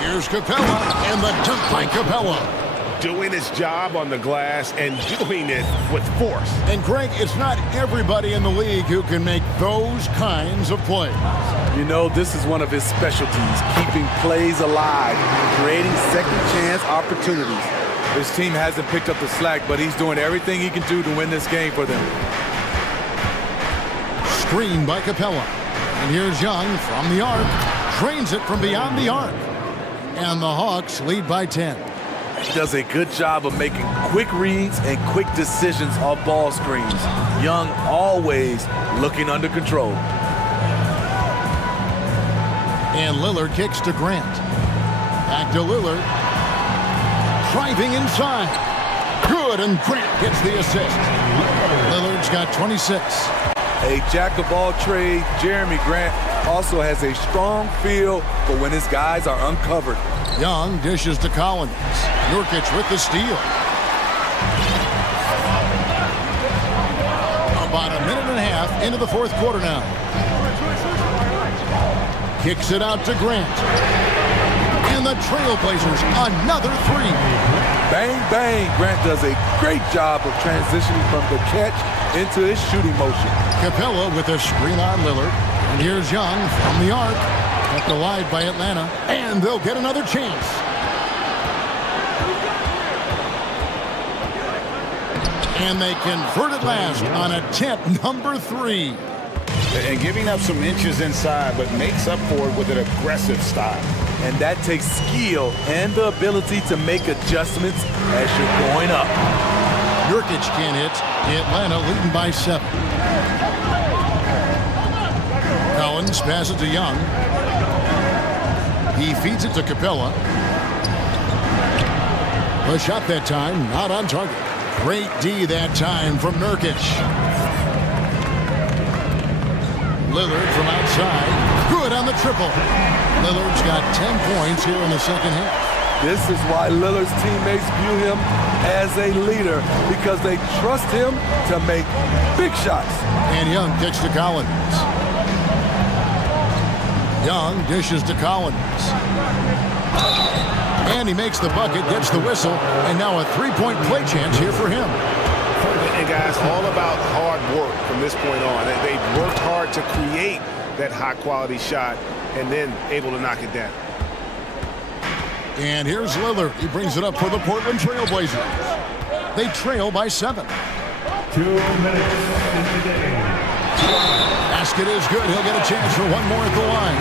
Here's Capella and the dunk by Capella. Doing his job on the glass and doing it with force. And Greg, it's not everybody in the league who can make those kinds of plays. You know, this is one of his specialties, keeping plays alive, creating second chance opportunities. His team hasn't picked up the slack, but he's doing everything he can do to win this game for them. Screen by Capella. And here's Young from the arc. Drains it from beyond the arc. And the Hawks lead by 10. He does a good job of making quick reads and quick decisions off ball screens. Young always looking under control. And Lillard kicks to Grant. Back to Lillard. Driving inside. Good, and Grant gets the assist. Lillard's got 26. A jack of all trades, Jeremy Grant also has a strong feel for when his guys are uncovered. Young dishes to Collins. Nurkic with the steal. About a minute and a half into the fourth quarter now. Kicks it out to Grant. And the Trailblazers, another three. Bang, bang. Grant does a great job of transitioning from the catch into his shooting motion. Capella with a screen on Lillard. And here's Young from the arc. Kept alive by Atlanta. And they'll get another chance. And they convert at last on attempt number 3. And giving up some inches inside, but makes up for it with an aggressive style. And that takes skill and the ability to make adjustments as you're going up. Nurkic can't hit. Atlanta leading by 7. Collins passes to Young. He feeds it to Capella. The shot that time, not on target. Great D that time from Nurkic. Lillard from outside. Good on the triple. Lillard's got 10 points here in the second half. This is why Lillard's teammates view him as a leader, because they trust him to make big shots. And Young kicks to Collins. Young dishes to Collins. And he makes the bucket, gets the whistle, and now a three-point play chance here for him. And guys, all about hard work from this point on. They've worked hard to create that high-quality shot and then able to knock it down. And here's Lillard. He brings it up for the Portland Trail Blazers. They trail by 7. 2 minutes in the game. Basket is good. He'll get a chance for one more at the line.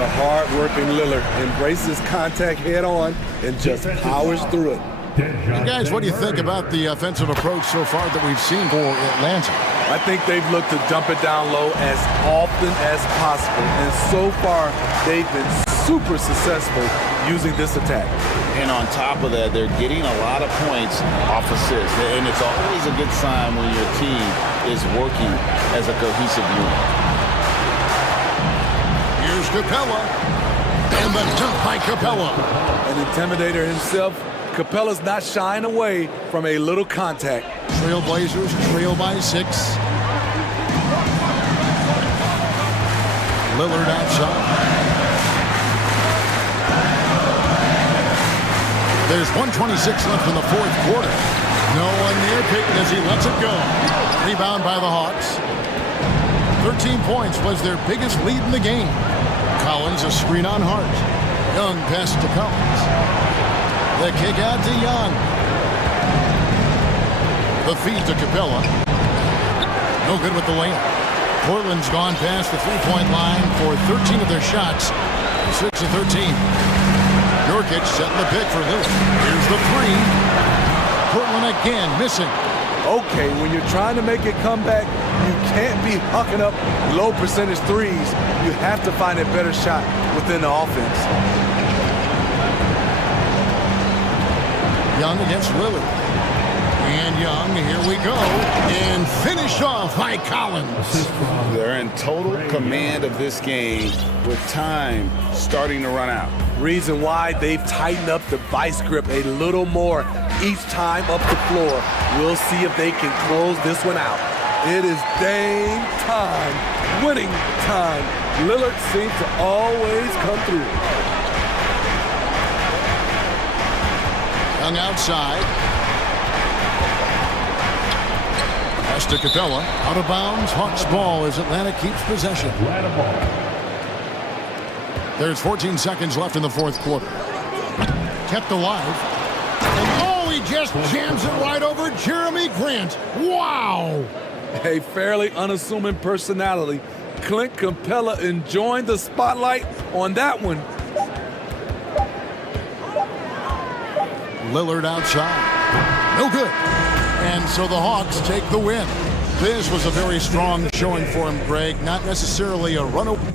The hard-working Lillard embraces contact head-on and just powers through it. And guys, what do you think about the offensive approach so far that we've seen for Atlanta? I think they've looked to dump it down low as often as possible. And so far, they've been super successful using this attack. And on top of that, they're getting a lot of points off assists. And it's always a good sign when your team is working as a cohesive unit. Here's Capella. And the dunk by Capella. An intimidator himself, Capella's not shying away from a little contact. Trailblazers trail by 6. Lillard outside. There's 1:26 left in the fourth quarter. No one near Peyton as he lets it go. Rebound by the Hawks. 13 points was their biggest lead in the game. Collins a screen on Hart. Young pass to Collins. The kick out to Young. The feed to Capella. No good with the layup. Portland's gone past the three-point line for 13 of their shots. 6 of 13. Nurkic setting the pick for Lillard. Here's the three. Portland again missing. Okay, when you're trying to make a comeback, you can't be hucking up low percentage threes. You have to find a better shot within the offense. Young against Lillard. And Young, here we go. And finished off by Collins. They're in total command of this game with time starting to run out. Reason why they've tightened up the vice grip a little more each time up the floor. We'll see if they can close this one out. It is dang time, winning time. Lillard seems to always come through. Young outside. Pass to Capella. Out of bounds. Hawks ball as Atlanta keeps possession. There's 14 seconds left in the fourth quarter. Kept alive. And oh, he just jams it right over Jeremy Grant. Wow! A fairly unassuming personality. Clint Capella enjoying the spotlight on that one. Lillard outside. No good. And so the Hawks take the win. This was a very strong showing for him, Greg. Not necessarily a runaway.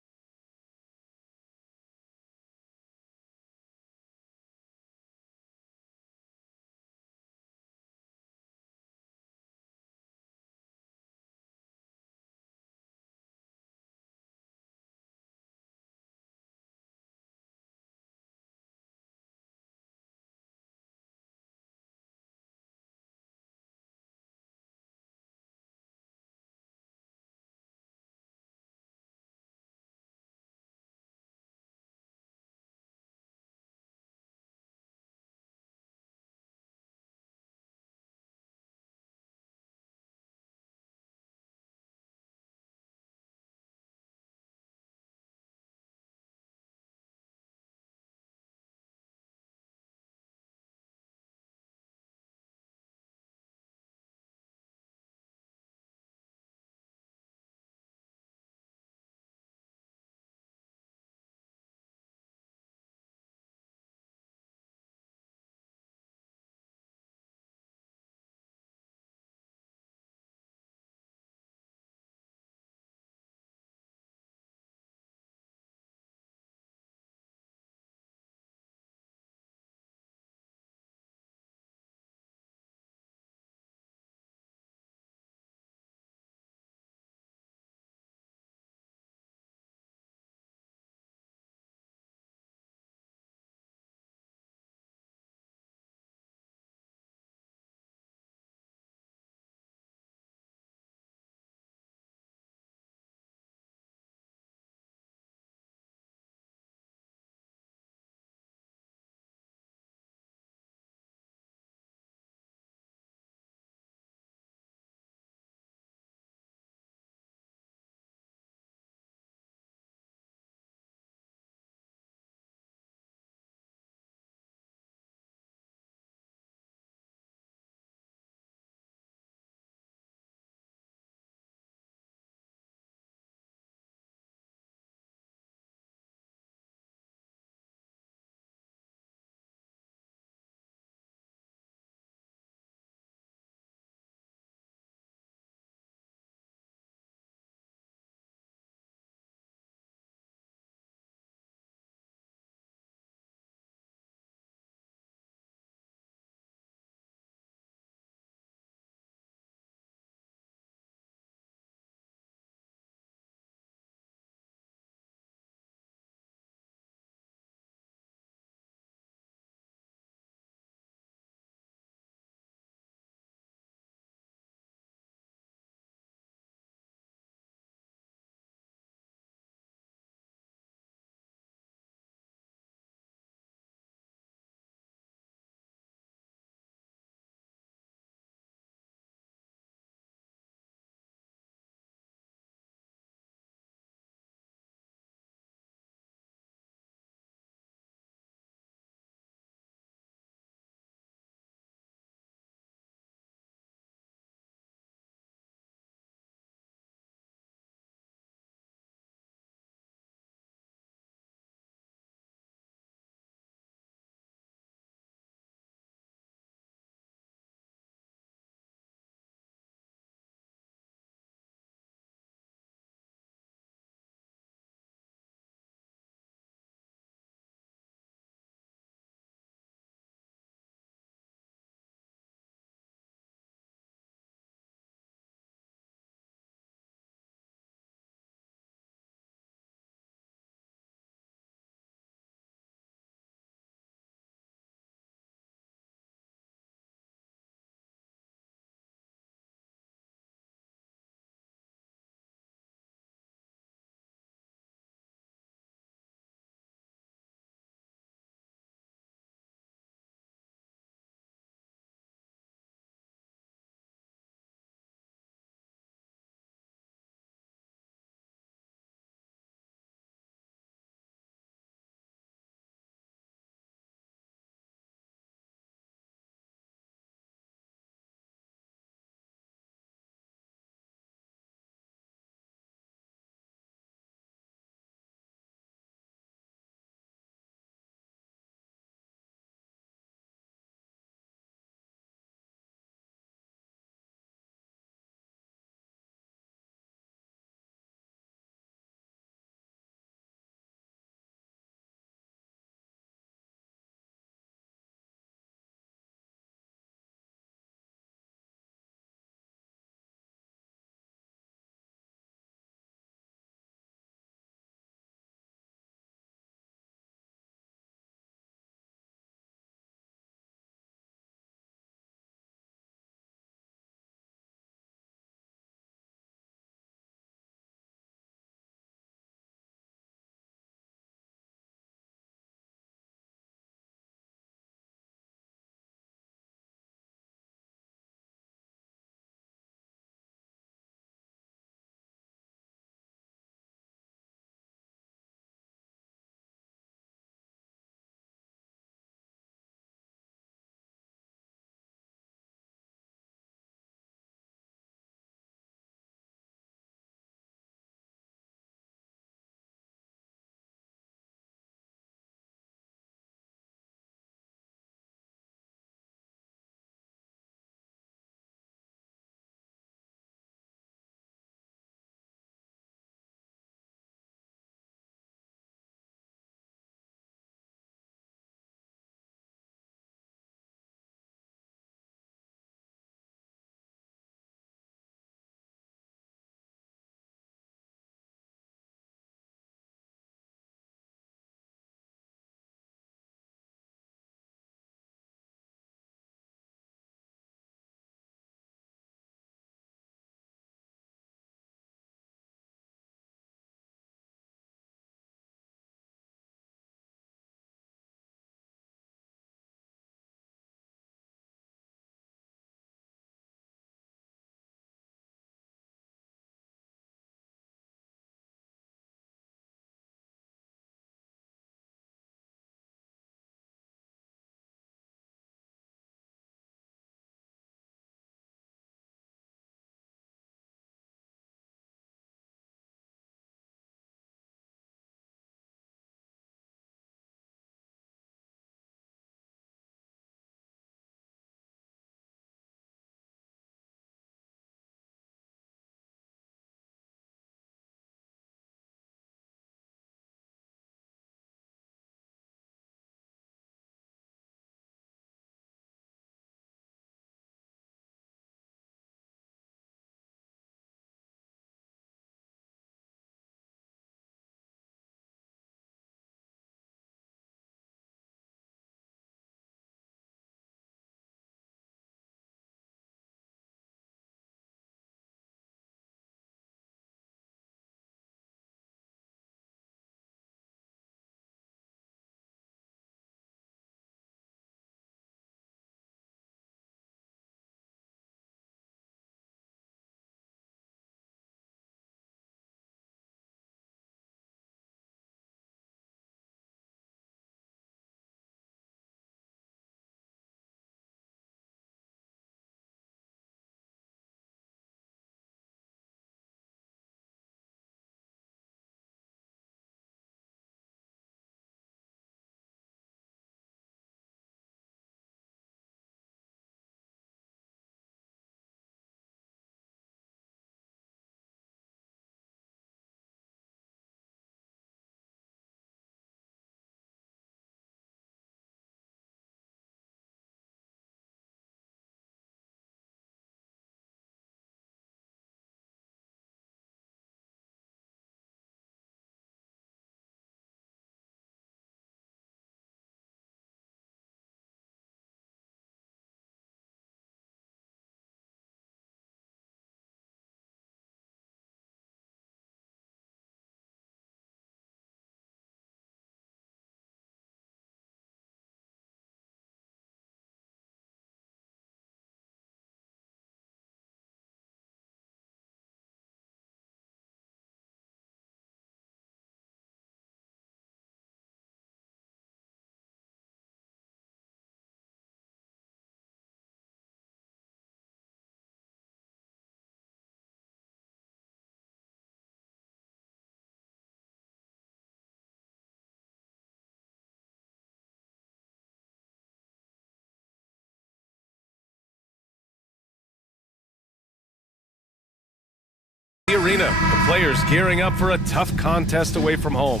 the arena. The players gearing up for a tough contest away from home.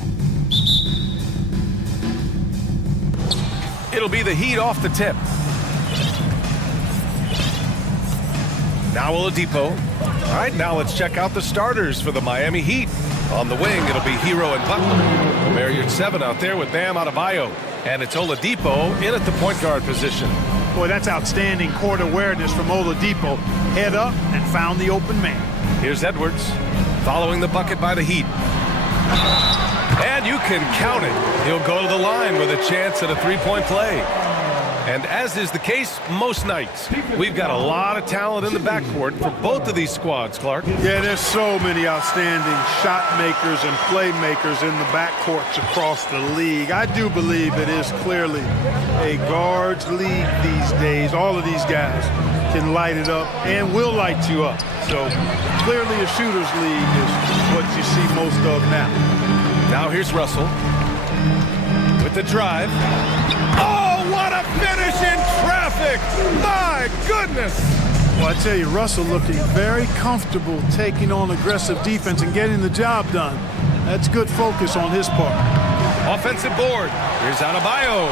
It'll be the Heat off the tip. Now Oladipo. All right, now let's check out the starters for the Miami Heat. On the wing, it'll be Hero and Butler. Marriott 7 out there with Bam Adebayo. And it's Oladipo in at the point guard position. Boy, that's outstanding court awareness from Oladipo. Head up and found the open man. Here's Edwards following the bucket by the Heat. And you can count it. He'll go to the line with a chance at a three-point play. And as is the case most nights, we've got a lot of talent in the backcourt for both of these squads, Clark. Yeah, there's so many outstanding shot makers and playmakers in the backcourts across the league. I do believe it is clearly a guards league these days. All of these guys can light it up and will light you up. So clearly a shooter's league is what you see most of now. Now here's Russell with the drive. Oh, what a finish in traffic! My goodness! Well, I tell you, Russell looking very comfortable taking on aggressive defense and getting the job done. That's good focus on his part. Offensive board. Here's Adebayo.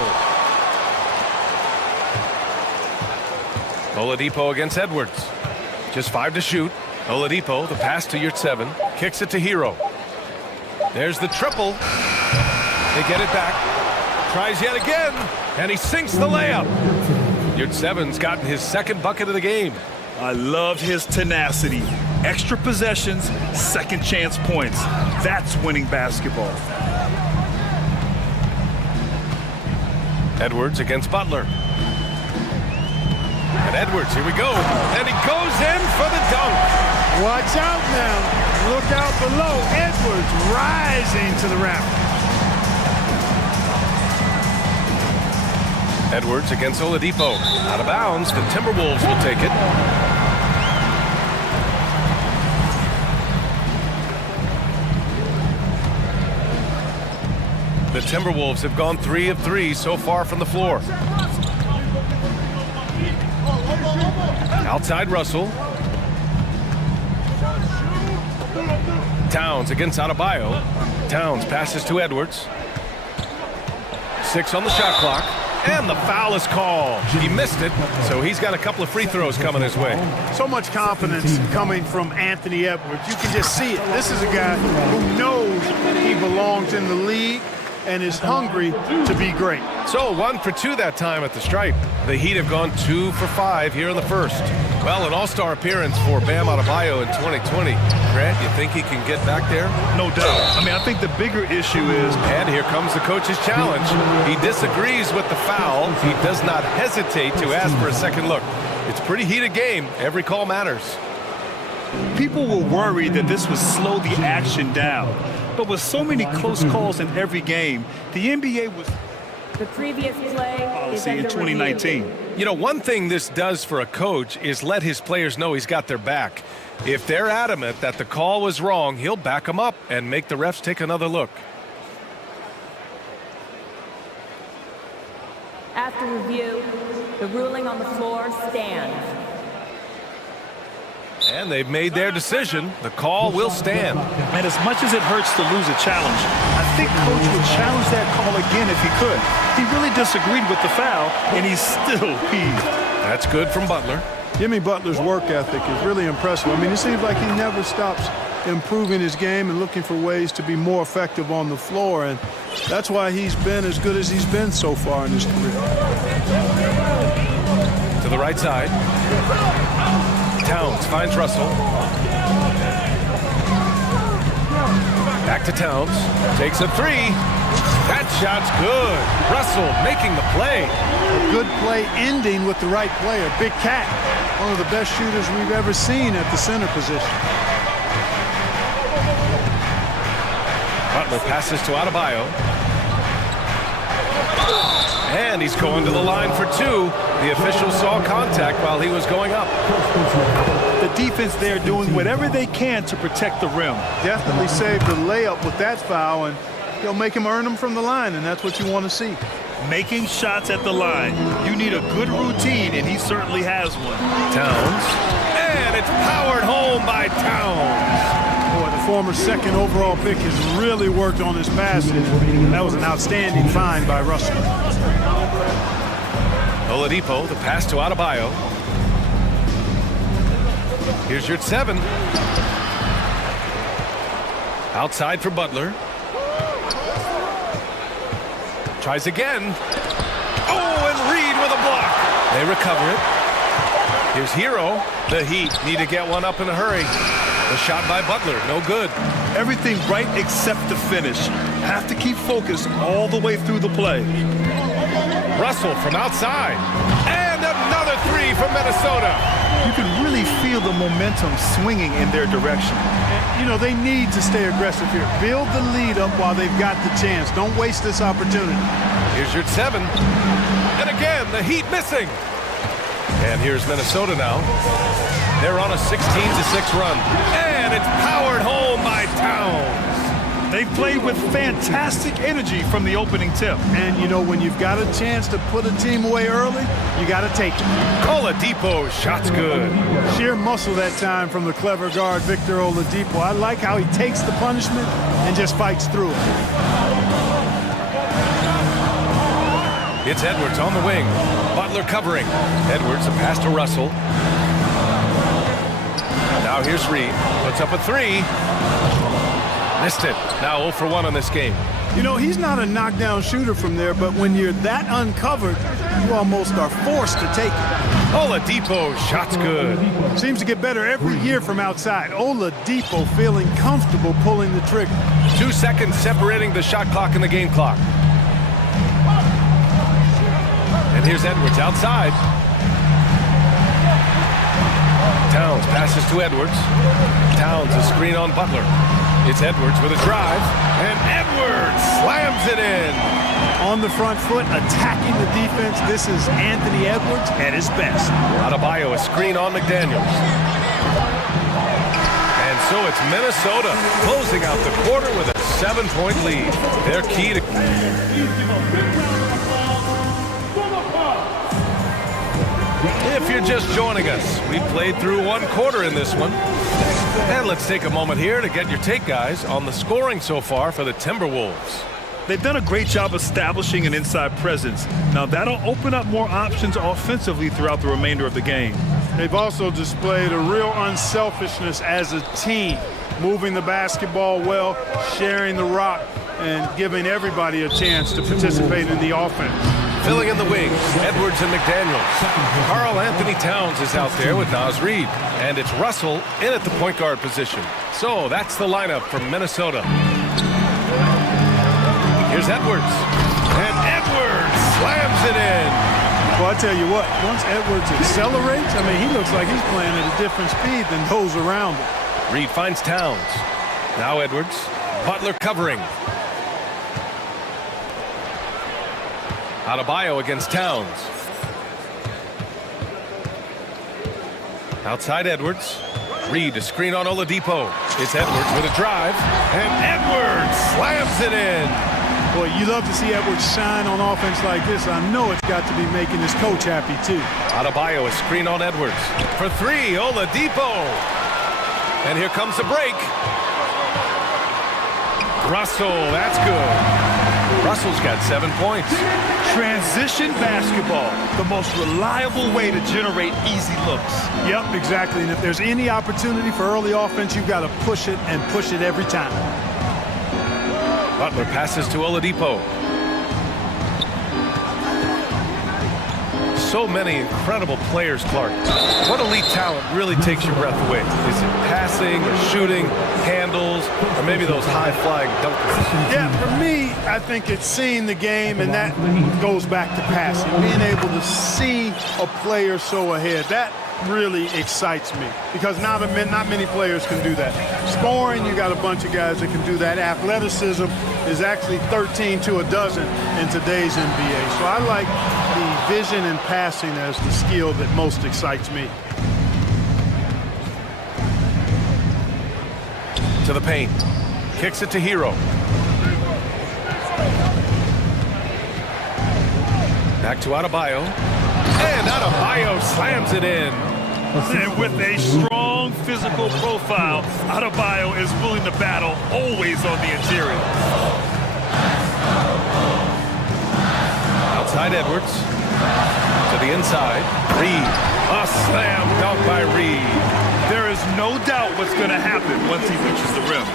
Oladipo against Edwards. Just 5 to shoot. Oladipo, the pass to Yurt 7. Kicks it to Hero. There's the triple. They get it back. Tries yet again. And he sinks the layup. Yurt 7's gotten his second bucket of the game. I love his tenacity. Extra possessions, second chance points. That's winning basketball. Edwards against Butler. And Edwards, here we go. And he goes in for the dunk. Watch out now. Look out below. Edwards rising to the rafters. Edwards against Oladipo. Out of bounds. The Timberwolves will take it. The Timberwolves have gone 3 of 3 so far from the floor. Outside Russell. Towns against Adebayo. Towns passes to Edwards. 6 on the shot clock. And the foul is called. He missed it, so he's got a couple of free throws coming his way. So much confidence coming from Anthony Edwards. You can just see it. This is a guy who knows he belongs in the league and is hungry to be great. So 1 for 2 that time at the stripe. The Heat have gone 2 for 5 here in the first. Well, an all-star appearance for Bam Adebayo in 2020. Grant, you think he can get back there? No doubt. I mean, I think the bigger issue is... And here comes the coach's challenge. He disagrees with the foul. He does not hesitate to ask for a second look. It's a pretty heated game. Every call matters. People were worried that this would slow the action down. But with so many close calls in every game, the NBA was... The previous play policy in 2019. Review. You know, one thing this does for a coach is let his players know he's got their back. If they're adamant that the call was wrong, he'll back them up and make the refs take another look. After review, the ruling on the floor stands. And they've made their decision. The call will stand. And as much as it hurts to lose a challenge, I think Coach would challenge that call again if he could. He really disagreed with the foul, and he's still peeved. That's good from Butler. Jimmy Butler's work ethic is really impressive. I mean, it seems like he never stops improving his game and looking for ways to be more effective on the floor, and that's why he's been as good as he's been so far in his career. To the right side. Towns finds Russell. Back to Towns. Takes a 3. That shot's good. Russell making the play. A good play ending with the right player. Big Cat, one of the best shooters we've ever seen at the center position. Butler passes to Adebayo. And he's going to the line for 2. The official saw contact while he was going up. The defense there doing whatever they can to protect the rim. Definitely saved the layup with that foul, and they'll make him earn them from the line, and that's what you want to see. Making shots at the line. You need a good routine, and he certainly has one. Towns. And it's powered home by Towns. former second overall pick, has really worked on his passing. That was an outstanding find by Russell. Oladipo, the pass to Adebayo. Here's your 7. Outside for Butler. Tries again. Oh, and Reed with a block. They recover it. Here's Hero. The Heat need to get one up in a hurry. The shot by Butler, no good. Everything right except the finish. Have to keep focused all the way through the play. Russell from outside. And another 3 from Minnesota. You can really feel the momentum swinging in their direction. You know, they need to stay aggressive here. Build the lead up while they've got the chance. Don't waste this opportunity. Here's your 7. And again, the Heat missing. And here's Minnesota now. They're on a 16-6 run. And it's powered home by Towns. They've played with fantastic energy from the opening tip. And, you know, when you've got a chance to put a team away early, you got to take it. Oladipo, shot's good. Sheer muscle that time from the clever guard, Victor Oladipo. I like how he takes the punishment and just fights through it. It's Edwards on the wing. Butler covering. Edwards, a pass to Russell. Now here's Reed. Puts up a 3. Missed it. Now 0 for 1 on this game. You know, he's not a knockdown shooter from there, but when you're that uncovered, you almost are forced to take it. Oladipo, shot's good. Seems to get better every year from outside. Oladipo feeling comfortable pulling the trigger. 2 seconds separating the shot clock and the game clock. And here's Edwards outside. Towns passes to Edwards. Towns a screen on Butler. It's Edwards with a drive, and Edwards slams it in. On the front foot, attacking the defense. This is Anthony Edwards at his best. Adebayo a screen on McDaniels. And so it's Minnesota closing out the quarter with a 7-point lead. They're key to... If you're just joining us, we played through 1 quarter in this one. And let's take a moment here to get your take, guys, on the scoring so far for the Timberwolves. They've done a great job establishing an inside presence. Now that'll open up more options offensively throughout the remainder of the game. They've also displayed a real unselfishness as a team, moving the basketball well, sharing the rock, and giving everybody a chance to participate in the offense. Filling in the wings, Edwards and McDaniels. Karl Anthony Towns is out there with Naz Reid. And it's Russell in at the point guard position. So that's the lineup from Minnesota. Here's Edwards. And Edwards slams it in. Well, I tell you what, once Edwards accelerates, I mean, he looks like he's playing at a different speed than those around him. Reid finds Towns. Now Edwards. Butler covering. Adebayo against Towns. Outside Edwards. Reed a screen on Oladipo. It's Edwards with a drive. And Edwards slams it in. Boy, you love to see Edwards shine on offense like this. I know it's got to be making his coach happy, too. Adebayo a screen on Edwards. For 3, Oladipo. And here comes the break. Russell, that's good. Russell's got 7 points. Transition basketball, the most reliable way to generate easy looks. Yep, exactly. And if there's any opportunity for early offense, you've got to push it and push it every time. Butler passes to Oladipo. So many incredible players, Clark. What elite talent really takes your breath away? Is it passing or shooting, handles, or maybe those high-flying dunkers? Yeah, for me, I think it's seeing the game, and that goes back to passing. Being able to see a player so ahead, that really excites me because not many players can do that. Scoring, you got a bunch of guys that can do that. Athleticism is actually 13 to a dozen in today's NBA. So I like the vision and passing as the skill that most excites me. To the paint. Kicks it to Hero. Back to Adebayo. And Adebayo slams it in. And with a strong physical profile, Adebayo is willing to battle, always on the interior. Outside Edwards. To the inside. Reed. A slam dunk by Reed. There is no doubt what's going to happen once he reaches the rim.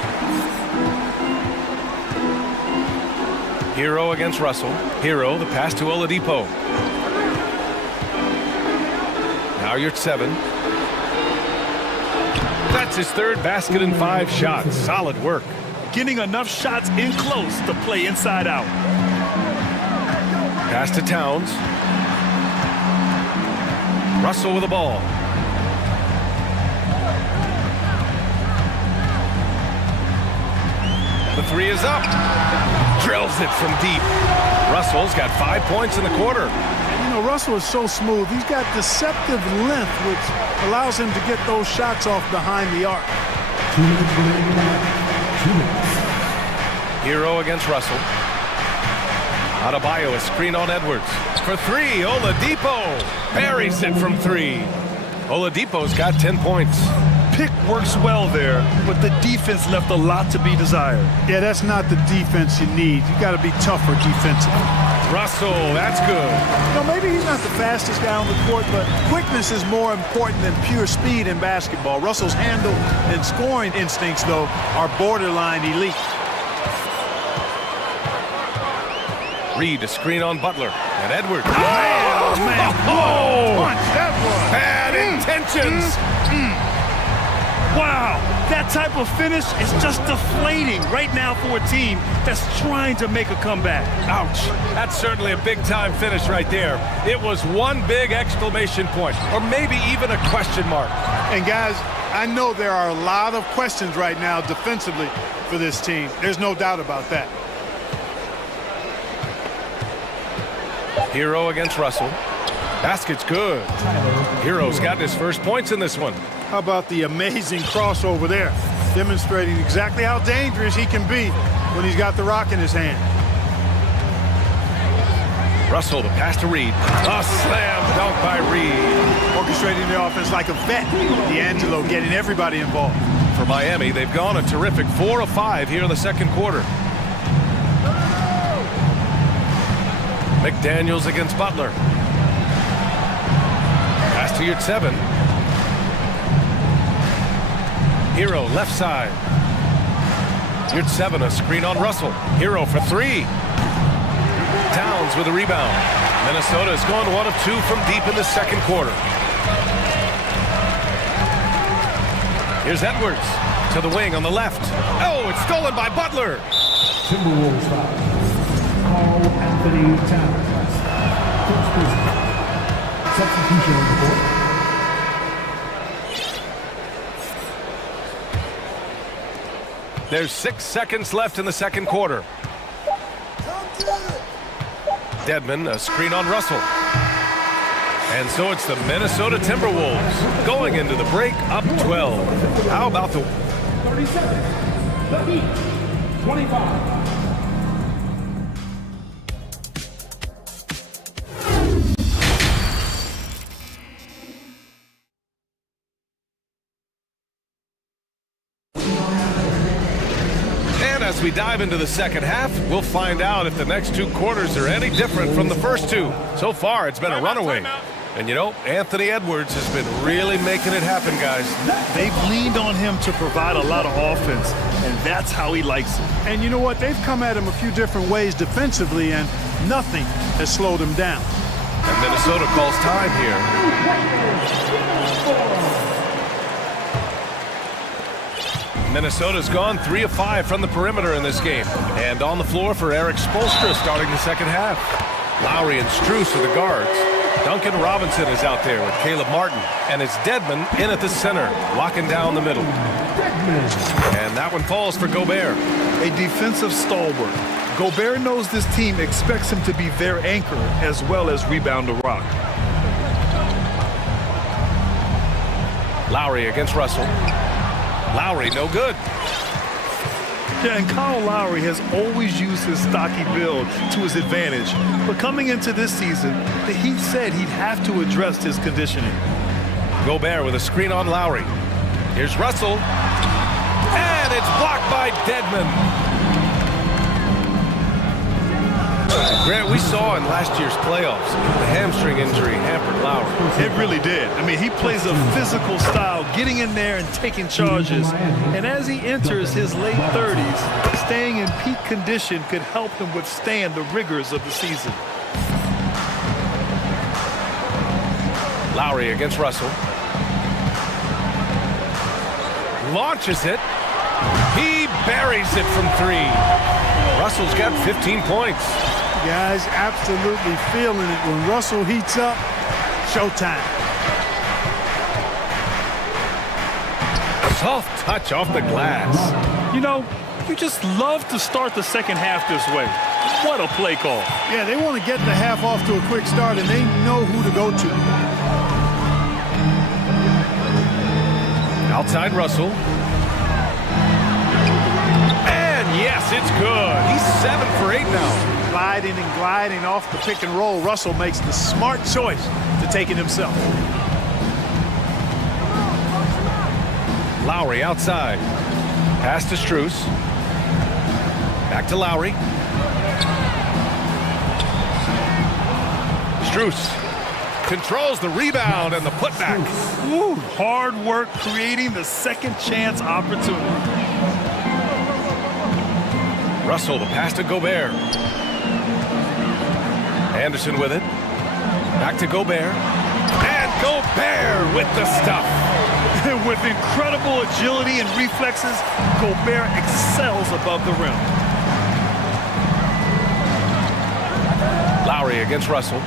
Hero against Russell. Hero, the pass to Oladipo. Now you're at 7. That's his third basket in 5 shots. Solid work. Getting enough shots in close to play inside out. Pass to Towns. Russell with the ball. The 3 is up. Drills it from deep. Russell's got 5 points in the quarter. You know, Russell is so smooth. He's got deceptive length, which allows him to get those shots off behind the arc. 2 minutes remaining. 2 minutes. Hero against Russell. Adebayo, a screen on Edwards. For 3, Oladipo buries it from 3. Oladipo's got 10 points. Pick works well there, but the defense left a lot to be desired. Yeah, that's not the defense you need. You got to be tougher defensively. Russell, that's good. You know, maybe he's not the fastest guy on the court, but quickness is more important than pure speed in basketball. Russell's handle and scoring instincts, though, are borderline elite. Reed, a screen on Butler. And Edwards. Oh, man. Oh! Punch, that was. Bad intentions. Wow, that type of finish is just deflating right now for a team that's trying to make a comeback. Ouch. That's certainly a big-time finish right there. It was one big exclamation point, or maybe even a question mark. And, guys, I know there are a lot of questions right now defensively for this team. There's no doubt about that. Hero against Russell. Basket's good. Hero's got his first points in this one. How about the amazing crossover there? Demonstrating exactly how dangerous he can be when he's got the rock in his hand. Russell, the pass to Reed. A slam dunk by Reed. Orchestrating the offense like a vet. D'Angelo getting everybody involved. For Miami, they've gone a terrific 4 of 5 here in the second quarter. McDaniels against Butler. Pass to your 7. Hero, left side. Your 7, a screen on Russell. Hero for 3. Towns with a rebound. Minnesota has gone 1 of 2 from deep in the second quarter. Here's Edwards to the wing on the left. Oh, it's stolen by Butler. Timberwolves foul. Carl Anthony Towns. First person. Substitution on the court. There's 6 seconds left in the second quarter. Dedmon, a screen on Russell. And so it's the Minnesota Timberwolves going into the break up 12. How about the 37. The Heat. 25. As we dive into the second half, we'll find out if the next 2 quarters are any different from the first 2. So far, it's been a runaway. And you know, Anthony Edwards has been really making it happen, guys. They've leaned on him to provide a lot of offense, and that's how he likes it. And you know what? They've come at him a few different ways defensively, and nothing has slowed him down. And Minnesota calls time here. Minnesota's gone 3 of 5 from the perimeter in this game. And on the floor for Eric Spoelstra starting the second half. Lowry and Strus are the guards. Duncan Robinson is out there with Caleb Martin. And it's Dedmon in at the center, locking down the middle. And that one falls for Gobert. A defensive stalwart. Gobert knows this team expects him to be their anchor as well as rebound the rock. Lowry against Russell. Lowry, no good. Yeah, and Kyle Lowry has always used his stocky build to his advantage. But coming into this season, the Heat said he'd have to address his conditioning. Gobert with a screen on Lowry. Here's Russell. And it's blocked by Dedmon. Grant, we saw in last year's playoffs, the hamstring injury hampered Lowry. It really did. I mean, he plays a physical style, getting in there and taking charges. And as he enters his late 30s, staying in peak condition could help him withstand the rigors of the season. Lowry against Russell. Launches it. He buries it from three. Russell's got 15 points. Guys absolutely feeling it. When Russell heats up, showtime. Soft touch off the glass. You know, you just love to start the second half this way. What a play call. Yeah, they want to get the half off to a quick start, and they know who to go to. Outside Russell. And yes, it's good. He's 7 for 8 now. Gliding and gliding off the pick and roll. Russell makes the smart choice to take it himself. Lowry outside. Pass to Strus. Back to Lowry. Strus controls the rebound and the putback. Ooh, hard work creating the second chance opportunity. Russell, the pass to Gobert. Anderson with it. Back to Gobert. And Gobert with the stuff. With incredible agility and reflexes, Gobert excels above the rim. Lowry against Russell.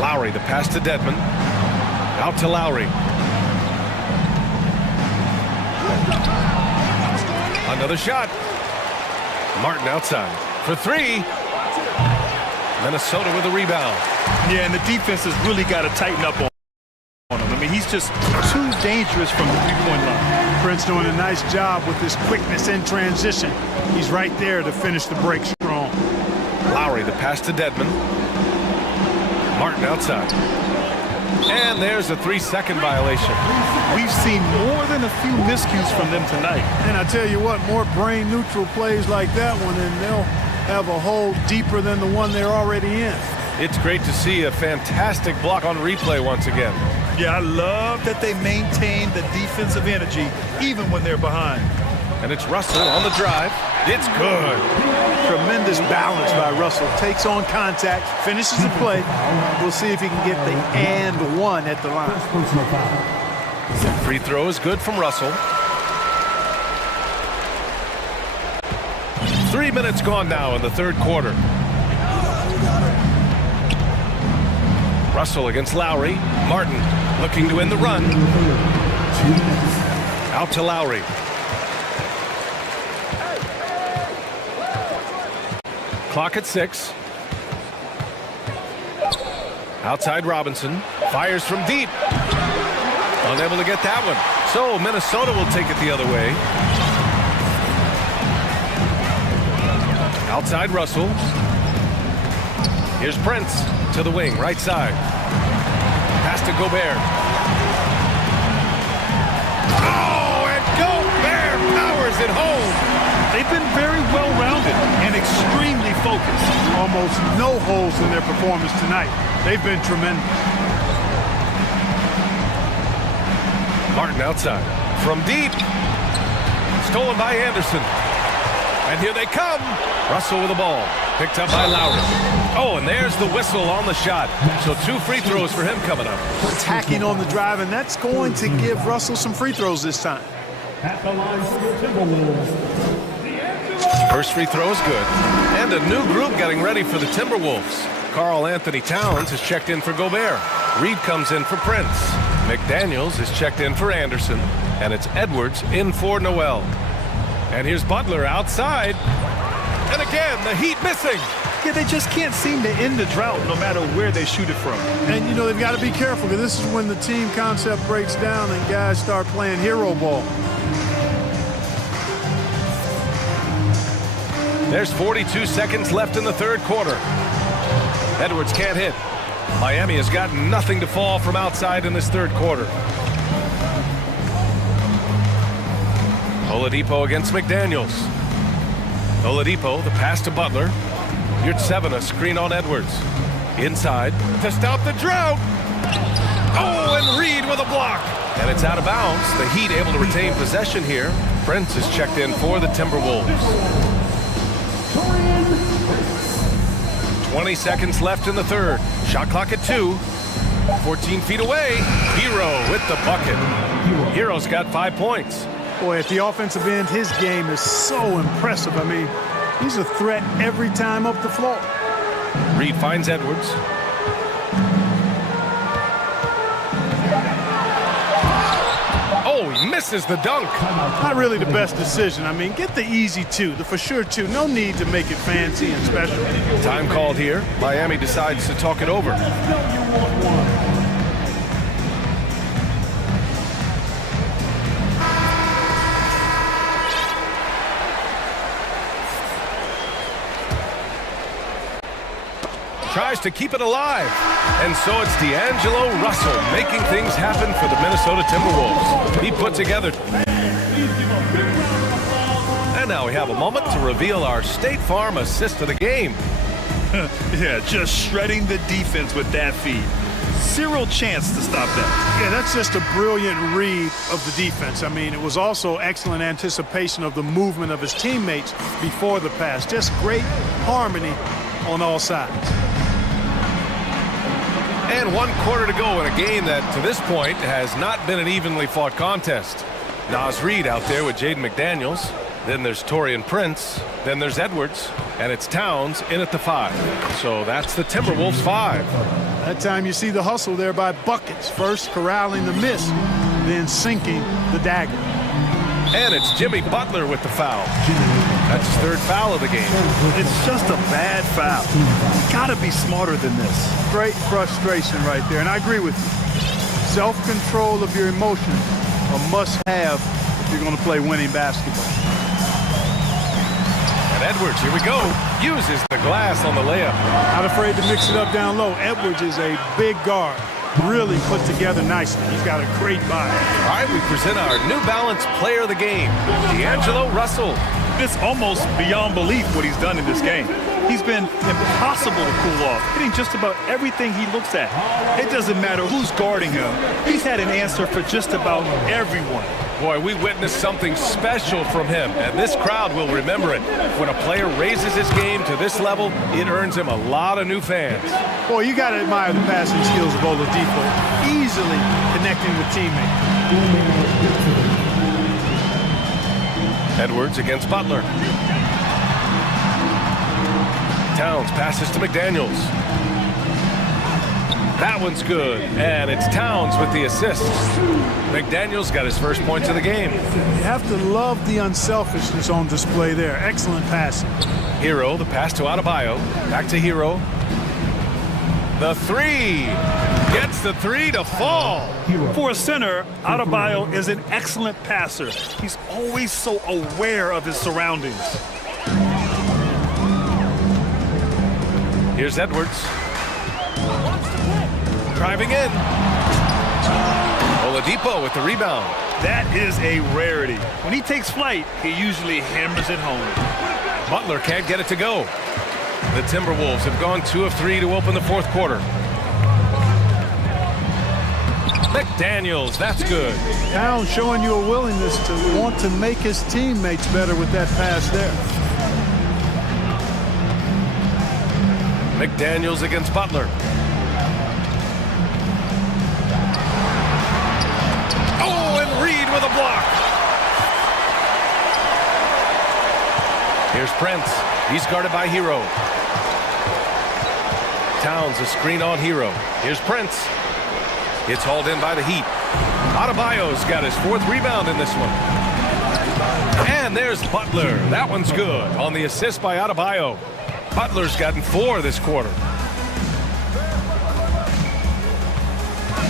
Lowry, the pass to Dedmon. Out to Lowry. Another shot. Martin outside for three. Minnesota with a rebound. Yeah, and the defense has really got to tighten up on him. I mean, he's just too dangerous from the three-point line. Prince doing a nice job with his quickness in transition. He's right there to finish the break strong. Lowry, the pass to Dedmon. Martin outside. And there's a 3-second violation. We've seen more than a few miscues from them tonight. And I tell you what, more brain-neutral plays like that one, and they'll have a hole deeper than the one they're already in. It's great to see a fantastic block on replay once again. Yeah, I love that they maintain the defensive energy even when they're behind. And it's Russell on the drive. It's good. Tremendous balance by Russell. Takes on contact, finishes the play. We'll see if he can get the and one at the line. Free throw is good from Russell. 3 minutes gone now in the third quarter. Russell against Lowry. Martin looking to end the run. Out to Lowry. Clock at 6. Outside Robinson. Fires from deep. Unable to get that one. So Minnesota will take it the other way. Outside Russell. Here's Prince to the wing, right side. Pass to Gobert. Oh, and Gobert powers it home. They've been very well-rounded and extremely focused. Almost no holes in their performance tonight. They've been tremendous. Martin outside. From deep. Stolen by Anderson. And here they come. Russell with the ball. Picked up by Lowry. Oh, and there's the whistle on the shot. So 2 free throws for him coming up. Attacking on the drive, and that's going to give Russell some free throws this time. At the line for the Timberwolves. First free throw is good. And a new group getting ready for the Timberwolves. Karl Anthony Towns has checked in for Gobert. Reed comes in for Prince. McDaniels is checked in for Anderson. And it's Edwards in for Noel. And here's Butler outside. And again, the Heat missing. Yeah, they just can't seem to end the drought no matter where they shoot it from. And, you know, they've got to be careful because this is when the team concept breaks down and guys start playing hero ball. There's 42 seconds left in the third quarter. Edwards can't hit. Miami has got nothing to fall from outside in this third quarter. Oladipo against McDaniels. Oladipo, the pass to Butler. Here's 7, a screen on Edwards. Inside to stop the drought. Oh, and Reed with a block. And it's out of bounds. The Heat able to retain possession here. Prince is checked in for the Timberwolves. 20 seconds left in the third. Shot clock at 2. 14 feet away. Hero with the bucket. Hero's got 5 points. Boy, at the offensive end, his game is so impressive. I mean, he's a threat every time up the floor. Reed finds Edwards. Oh, he misses the dunk. Not really the best decision. I mean, get the easy 2, the for sure 2. No need to make it fancy and special. Time called here. Miami decides to talk it over. Tries to keep it alive. And so it's D'Angelo Russell making things happen for the Minnesota Timberwolves. He put together. And now we have a moment to reveal our State Farm assist of the game. Yeah, just shredding the defense with that feed. Zero chance to stop that. Yeah, that's just a brilliant read of the defense. I mean, it was also excellent anticipation of the movement of his teammates before the pass. Just great harmony on all sides. And 1 quarter to go in a game that, to this point, has not been an evenly fought contest. Naz Reid out there with Jaden McDaniels. Then there's Taurean Prince. Then there's Edwards. And it's Towns in at the 5. So that's the Timberwolves 5. That time you see the hustle there by Buckets. First corralling the miss, then sinking the dagger. And it's Jimmy Butler with the foul. That's his 3rd foul of the game. It's just a bad foul. You gotta be smarter than this. Great frustration right there, and I agree with you. Self-control of your emotions a must-have if you're going to play winning basketball. And Edwards, here we go, uses the glass on the layup. Not afraid to mix it up down low. Edwards is a big guard. Really put together nicely. He's got a great body. All right, we present our New Balance player of the game, D'Angelo Russell. It's almost beyond belief what he's done in this game. He's been impossible to cool off, hitting just about everything he looks at. It doesn't matter who's guarding him. He's had an answer for just about everyone. Boy, we witnessed something special from him, and this crowd will remember it. When a player raises his game to this level, it earns him a lot of new fans. Boy, you got to admire the passing skills of Oladipo. Easily connecting with teammates. Edwards against Butler. Towns passes to McDaniels. That one's good, and it's Towns with the assist. McDaniels got his first points of the game. You have to love the unselfishness on display there. Excellent passing. Hero, the pass to Adebayo. Back to Hero. The 3. Gets the 3 to fall. For a center, Adebayo is an excellent passer. He's always so aware of his surroundings. Here's Edwards. Driving in. Oladipo with the rebound. That is a rarity. When he takes flight, he usually hammers it home. Butler can't get it to go. The Timberwolves have gone 2 of 3 to open the 4th quarter. McDaniels, that's good. Towns showing you a willingness to want to make his teammates better with that pass there. McDaniels against Butler. Oh, and Reed with a block. Here's Prince. He's guarded by Hero. Towns a screen on Hero. Here's Prince. It's hauled in by the Heat. Adebayo's got his 4th rebound in this one. And there's Butler. That one's good on the assist by Adebayo. Butler's gotten 4 this quarter.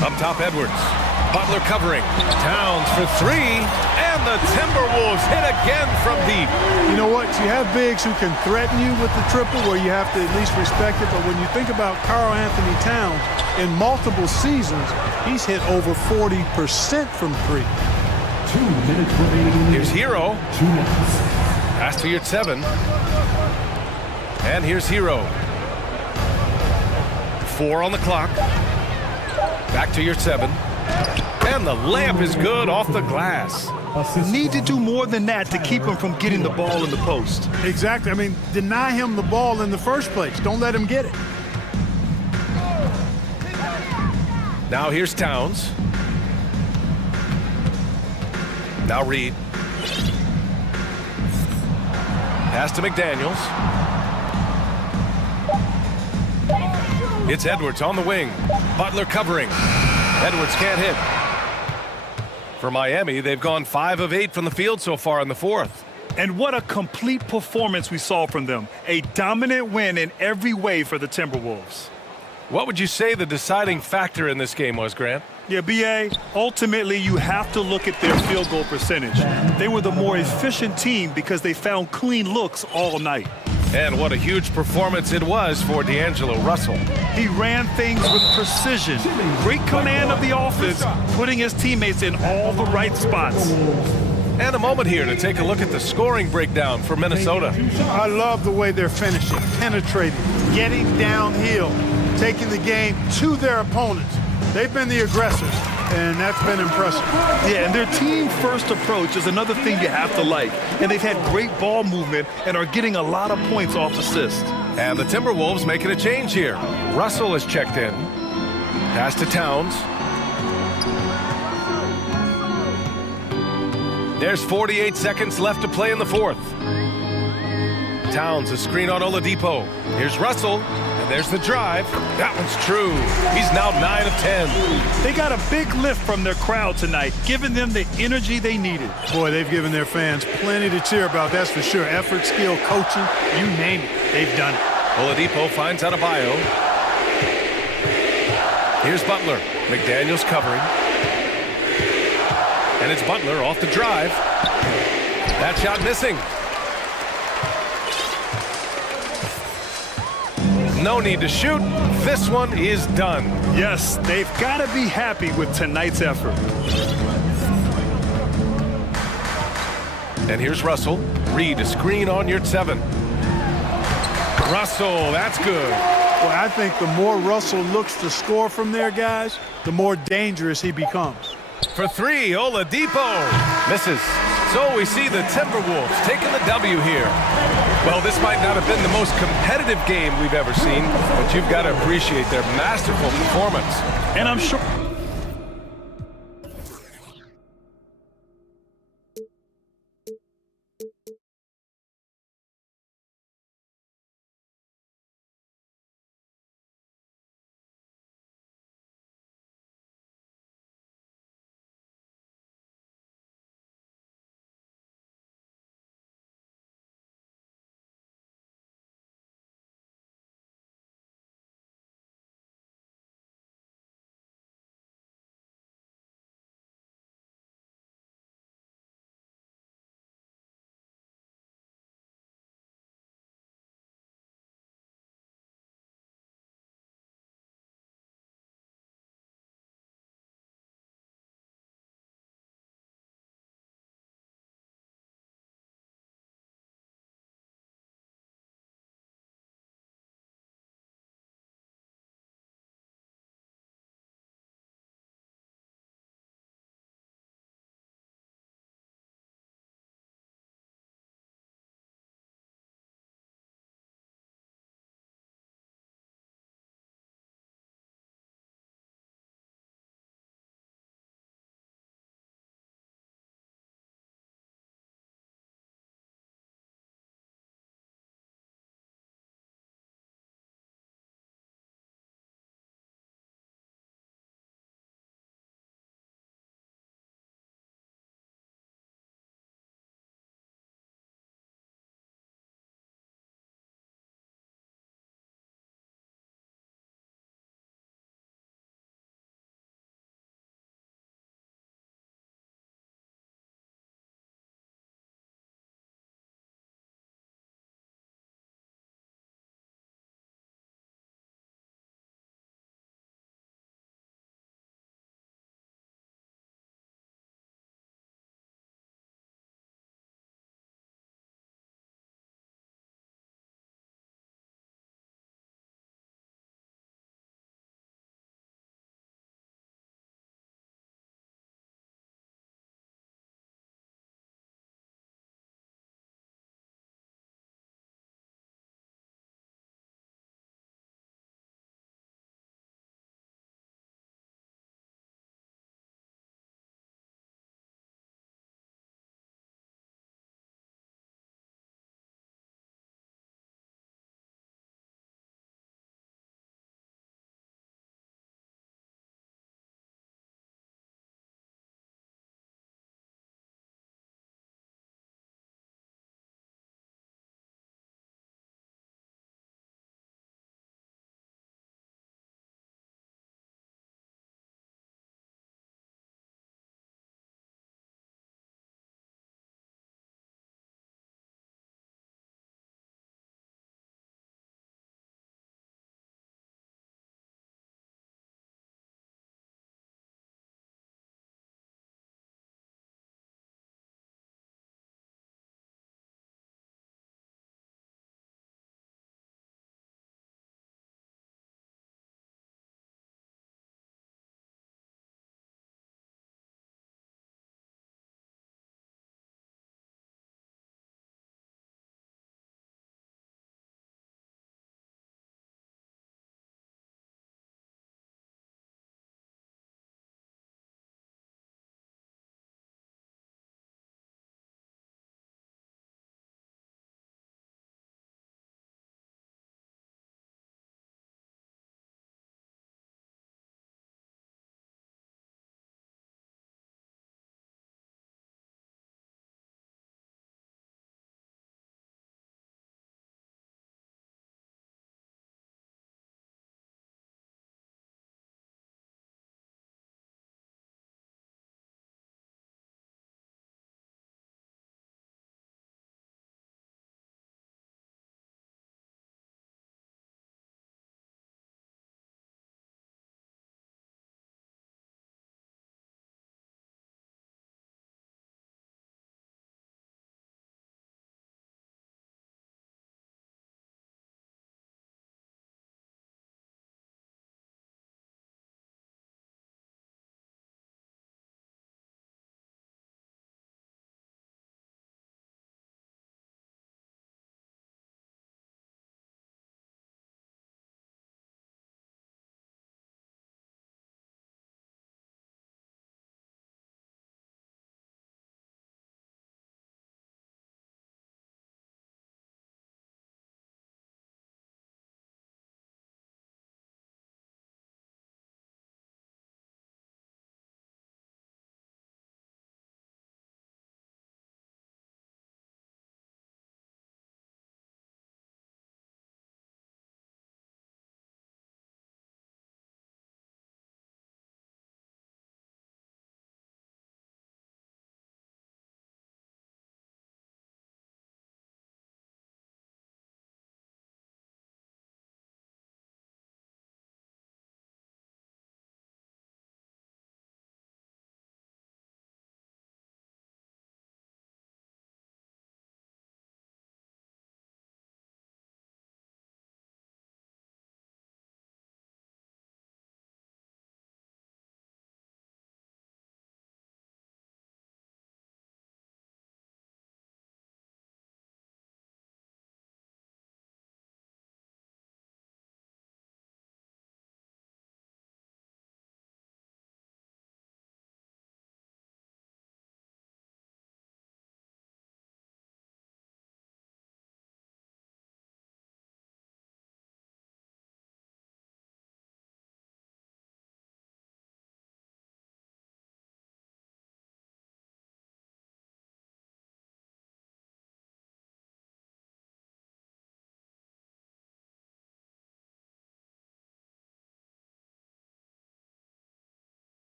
Up top, Edwards. Butler covering. Towns for three. And the Timberwolves hit again from deep. You know what? You have bigs who can threaten you with the triple where you have to at least respect it. But when you think about Karl Anthony Towns, in multiple seasons, he's hit over 40% from three. 2 minutes remaining. Here's Hero. 2 minutes. Pass to Yurtseven. And here's Hero. 4 on the clock. Back to Yurtseven. And the layup is good off the glass. Need to do more than that to keep him from getting the ball in the post. Exactly. I mean, deny him the ball in the first place. Don't let him get it. Now here's Towns. Now Reed. Pass to McDaniels. It's Edwards on the wing. Butler covering. Edwards can't hit. For Miami, they've gone 5 of 8 from the field so far in the fourth. And what a complete performance we saw from them. A dominant win in every way for the Timberwolves. What would you say the deciding factor in this game was, Grant? Yeah, B.A., ultimately you have to look at their field goal percentage. They were the more efficient team because they found clean looks all night. And what a huge performance it was for D'Angelo Russell. He ran things with precision. Great command of the offense, putting his teammates in all the right spots. And a moment here to take a look at the scoring breakdown for Minnesota. I love the way they're finishing, penetrating, getting downhill, taking the game to their opponents. They've been the aggressors, and that's been impressive. Yeah, and their team-first approach is another thing you have to like. And they've had great ball movement and are getting a lot of points off assists. And the Timberwolves making a change here. Russell is checked in. Pass to Towns. There's 48 seconds left to play in the fourth. Towns, a screen on Oladipo. Here's Russell, and there's the drive. That one's true. He's now 9 of 10. They got a big lift from their crowd tonight, giving them the energy they needed. Boy, they've given their fans plenty to cheer about, that's for sure. Effort, skill, coaching, you name it, they've done it. Oladipo finds Adebayo. Here's Butler. McDaniels covering. And it's Butler off the drive. That shot missing. No need to shoot. This one is done. Yes, they've got to be happy with tonight's effort. And here's Russell. Reed, a screen on Yurtseven. Russell, that's good. Well, I think the more Russell looks to score from there, guys, the more dangerous he becomes. For three, Oladipo misses. So we see the Timberwolves taking the W here. Well, this might not have been the most competitive game we've ever seen, but you've got to appreciate their masterful performance. And I'm sure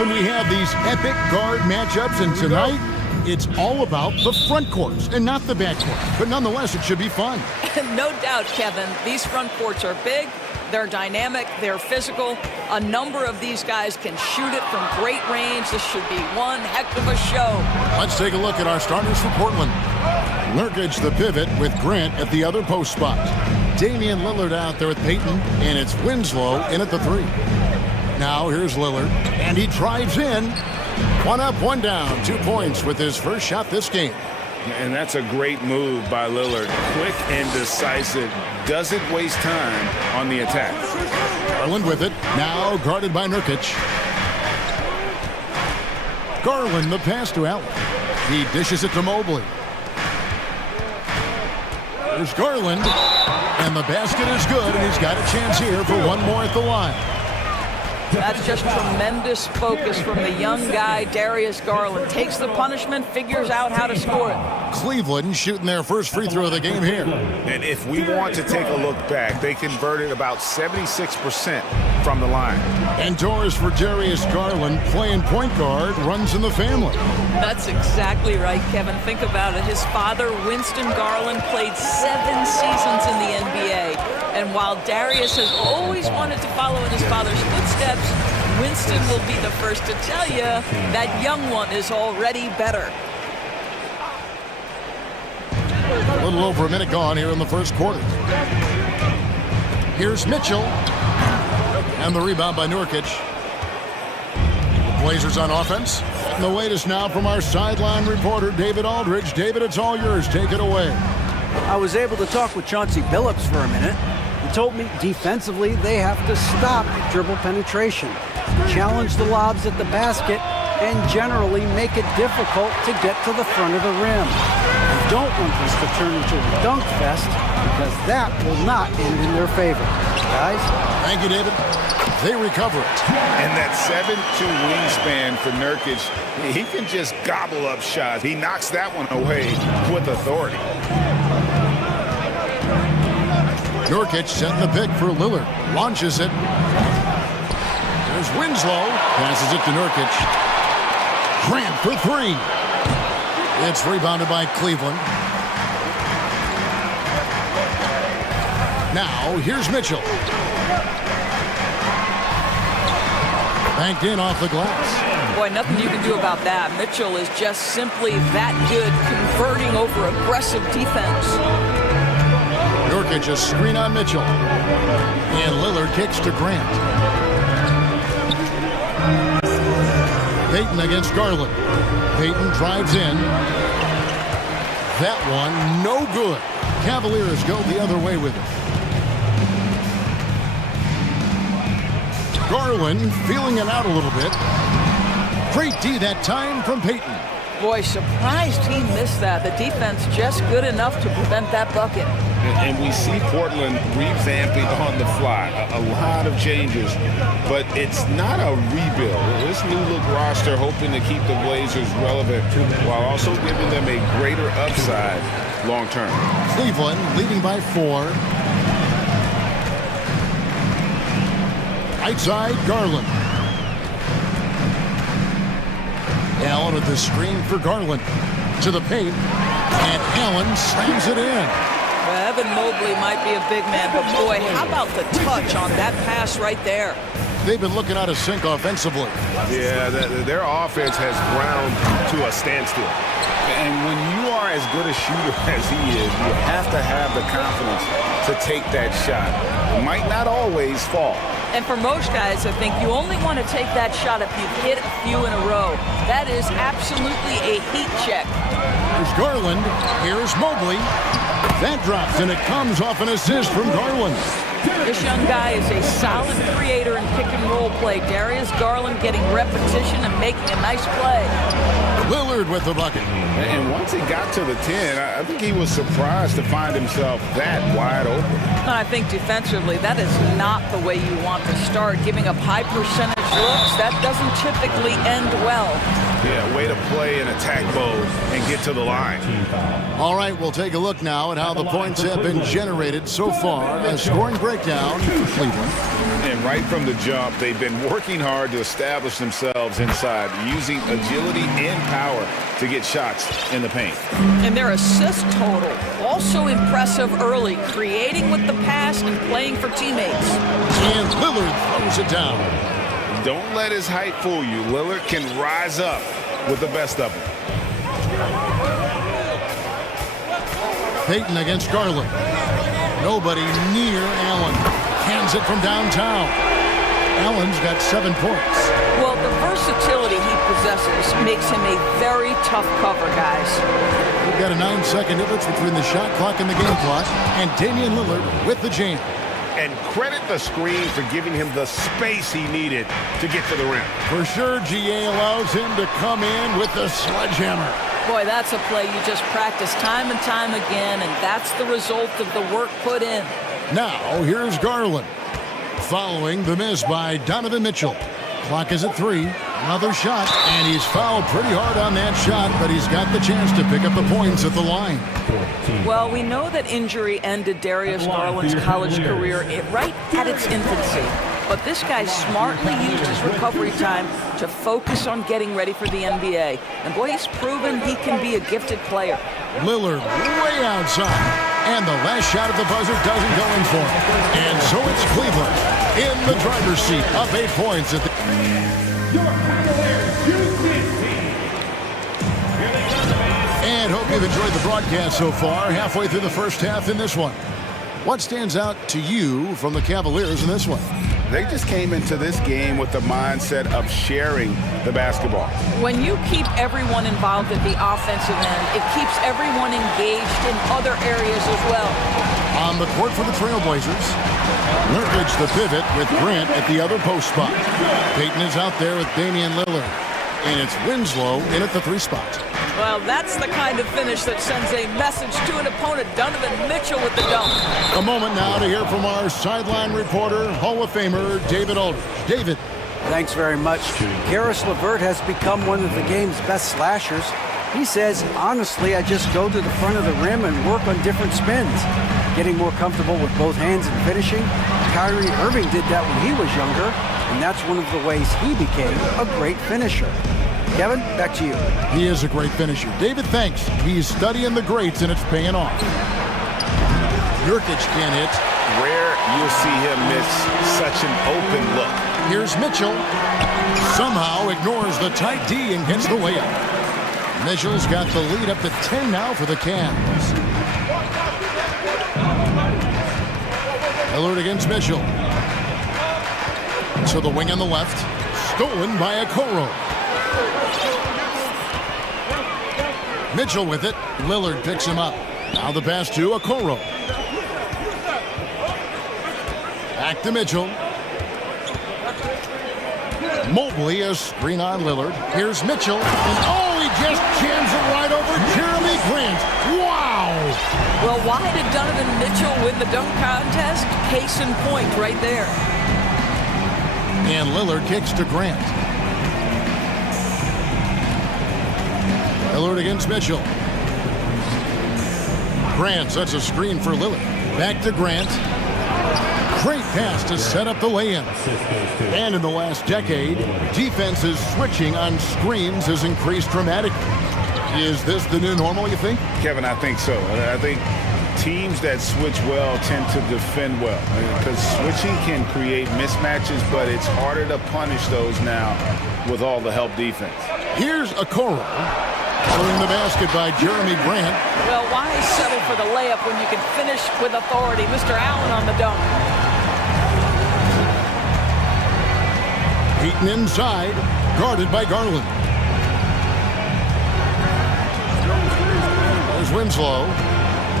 Often we have these epic guard matchups, and tonight it's all about the front courts and not the back court. But nonetheless, it should be fun. No doubt, Kevin. These front courts are big, they're dynamic, they're physical. A number of these guys can shoot it from great range. This should be one heck of a show. Let's take a look at our starters for Portland. Nurkic, the pivot, with Grant at the other post spot. Damian Lillard out there with Peyton, and it's Winslow in at the 3. Now here's Lillard, and he drives in. 1 up, 1 down, 2 points with his first shot this game. And that's a great move by Lillard. Quick and decisive. Doesn't waste time on the attack. Garland with it. Now guarded by Nurkic. Garland the pass to Allen. He dishes it to Mobley. There's Garland. And the basket is good, and he's got a chance here for one more at the line. That's just tremendous focus from the young guy, Darius Garland. Takes the punishment, figures out how to score it. Cleveland shooting their first free throw of the game here. And if we want to take a look back, they converted about 76% from the line. And doors for Darius Garland, playing point guard, runs in the family. That's exactly right, Kevin. Think about it. His father, Winston Garland, played 7 seasons in the NBA. And while Darius has always wanted to follow in his father's footsteps, Winston will be the first to tell you that young one is already better. A little over a minute gone here in the first quarter. Here's Mitchell. And the rebound by Nurkic. The Blazers on offense. And the latest now from our sideline reporter, David Aldridge. David, it's all yours. Take it away. I was able to talk with Chauncey Billups for a minute. He told me defensively they have to stop dribble penetration, challenge the lobs at the basket, and generally make it difficult to get to the front of the rim. You don't want this to turn into a dunk fest, because that will not end in their favor. Guys? Thank you, David. They recover it. And that 7'2" wingspan for Nurkic, he can just gobble up shots. He knocks that one away with authority. Nurkic setting the pick for Lillard. Launches it. There's Winslow. Passes it to Nurkic. Grant for 3. It's rebounded by Cleveland. Now, here's Mitchell. Banked in off the glass. Boy, nothing you can do about that. Mitchell is just simply that good, converting over aggressive defense. Nurkic a screen on Mitchell. And Lillard kicks to Grant. Peyton against Garland. Peyton drives in. That one, no good. Cavaliers go the other way with it. Garland feeling it out a little bit. Great D that time from Peyton. Boy, surprised he missed that. The defense just good enough to prevent that bucket. And we see Portland revamping on the fly. A lot of changes, but it's not a rebuild. This new look roster hoping to keep the Blazers relevant while also giving them a greater upside long term. Cleveland leading by 4. Right side, Garland. Allen with the screen for Garland. To the paint. And Allen slams it in. Well, Evan Mobley might be a big man, but boy, how about the touch on that pass right there? They've been looking out of sync offensively. Yeah, their offense has ground to a standstill. And when you are as good a shooter as he is, you have to have the confidence to take that shot. It might not always fall. And for most guys, I think you only want to take that shot if you've hit a few in a row. That is absolutely a heat check. There's Garland. Here's Mobley. That drops, and it comes off an assist from Garland. This young guy is a solid creator in pick-and-roll play. Darius Garland getting repetition and making a nice play. Lillard with the bucket. And once he got to the 10, I think he was surprised to find himself that wide open. And I think defensively, that is not the way you want to start. Giving up high percentage looks, that doesn't typically end well. Yeah, way to play in attack mode and get to the line. All right, we'll take a look now at how the points have been generated so far. A scoring breakdown for Cleveland. And right from the jump, they've been working hard to establish themselves inside, using agility and power to get shots in the paint. And their assist total, also impressive early, creating with the pass and playing for teammates. And Lillard throws it down. Don't let his height fool you. Lillard can rise up with the best of them. Payton against Garland. Nobody near Allen. Hands it from downtown. Allen's got 7 points. Well, the versatility he possesses makes him a very tough cover, guys. We've got a 9-second difference between the shot clock and the game clock, and Damian Lillard with the jam. And credit the screen for giving him the space he needed to get to the rim. For sure, GA allows him to come in with the sledgehammer. Boy, that's a play you just practice time and time again, and that's the result of the work put in. Now, here's Garland. Following the miss by Donovan Mitchell. Clock is at 3. Another shot, and he's fouled pretty hard on that shot, but he's got the chance to pick up the points at the line. Well, we know that injury ended Darius Garland's college career right at its infancy. But this guy smartly used his recovery time to focus on getting ready for the NBA. And boy, he's proven he can be a gifted player. Lillard way outside. And the last shot of the buzzer doesn't go in for him. And so it's Cleveland in the driver's seat, up 8 points at the... And hope you've enjoyed the broadcast so far, halfway through the first half in this one. What stands out to you from the Cavaliers in this one? They just came into this game with the mindset of sharing the basketball. When you keep everyone involved at the offensive end, it keeps everyone engaged in other areas as well. On the court for the Trailblazers, Nurkic the pivot with Grant at the other post spot. Payton is out there with Damian Lillard. And it's Winslow in at the 3 spot. Well, that's the kind of finish that sends a message to an opponent. Donovan Mitchell with the dunk. A moment now to hear from our sideline reporter, Hall of Famer David Aldridge. David. Thanks very much. Karis LeVert has become one of the game's best slashers. He says, honestly, I just go to the front of the rim and work on different spins. Getting more comfortable with both hands and finishing. Kyrie Irving did that when he was younger, and that's one of the ways he became a great finisher. Kevin, back to you. He is a great finisher. David, thanks. He's studying the greats, and it's paying off. Nurkic can't hit. Rare you'll see him miss such an open look. Here's Mitchell. Somehow ignores the tight D and gets the layup. Mitchell's got the lead up to 10 now for the Cavs. Lillard against Mitchell. To the wing on the left. Stolen by Okoro. Mitchell with it. Lillard picks him up. Now the pass to Okoro. Back to Mitchell. Mobley, a screen on Lillard. Here's Mitchell. And oh, he just jams it right over Jeremy Grant. Wow! Well, why did Donovan Mitchell win the dunk contest? Case in point right there. And Lillard kicks to Grant. Lillard against Mitchell. Grant sets a screen for Lillard. Back to Grant. Great pass to set up the lay-in. And in the last decade, defenses switching on screens has increased dramatically. Is this the new normal, you think? Kevin, I think so. I think teams that switch well tend to defend well. Because switching can create mismatches, but it's harder to punish those now with all the help defense. Here's Okoro. Covering the basket by Jeremy Grant. Well, why settle for the layup when you can finish with authority? Mr. Allen on the dunk. Payton inside, guarded by Garland. There's Winslow.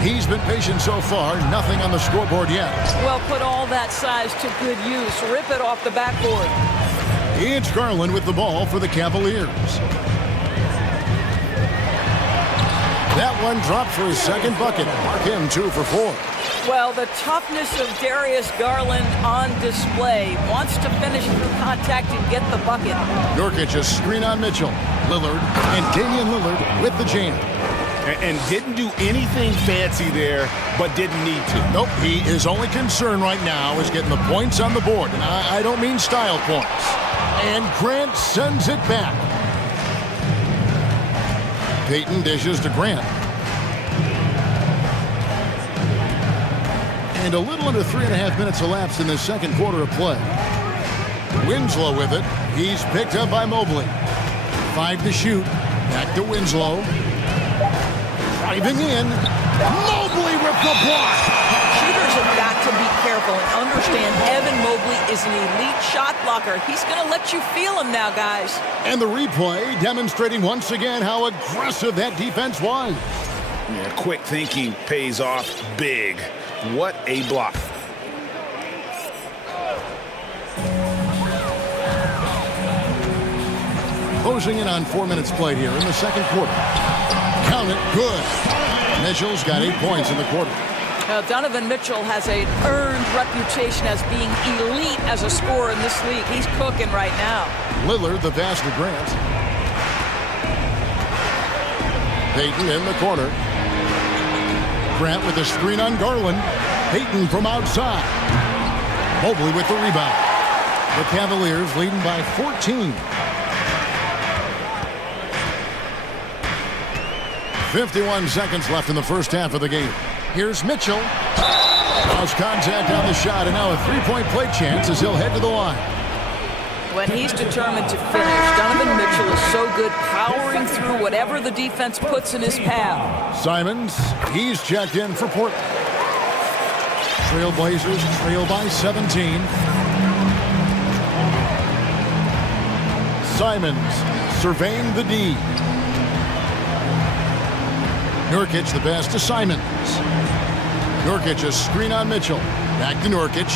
He's been patient so far, nothing on the scoreboard yet. Well, put all that size to good use. Rip it off the backboard. It's Garland with the ball for the Cavaliers. That one dropped for his second bucket. Mark him 2 for 4. Well, the toughness of Darius Garland on display. Wants to finish through contact and get the bucket. Nurkic a screen on Mitchell. Lillard and Damian Lillard with the jam. And didn't do anything fancy there, but didn't need to. Nope, his only concern right now is getting the points on the board. And I don't mean style points. And Grant sends it back. Payton dishes to Grant. And a little under 3.5 minutes elapsed in the second quarter of play. Winslow with it. He's picked up by Mobley. 5 to shoot. Back to Winslow. Driving in. Mobley with the block. Shooters have got to be careful and understand Evan Mobley is an elite shot blocker. He's going to let you feel him now, guys. And the replay demonstrating once again how aggressive that defense was. Yeah, quick thinking pays off big. What a block. Closing in on 4 minutes played here in the second quarter. Count it, good. Mitchell's got 8 points in the quarter. Donovan Mitchell has an earned reputation as being elite as a scorer in this league. He's cooking right now. Lillard, the pass to Grant. Payton in the corner. Grant with a screen on Garland. Payton from outside. Mobley with the rebound. The Cavaliers leading by 14. 51 seconds left in the first half of the game. Here's Mitchell. House contact on the shot, and now a three-point play chance as he'll head to the line. When he's determined to finish, Donovan Mitchell is so good powering through whatever the defense puts in his path. Simons, he's checked in for Portland. Trailblazers trail by 17. Simons surveying the D. Nurkic the pass to Simons. Nurkic a screen on Mitchell. Back to Nurkic.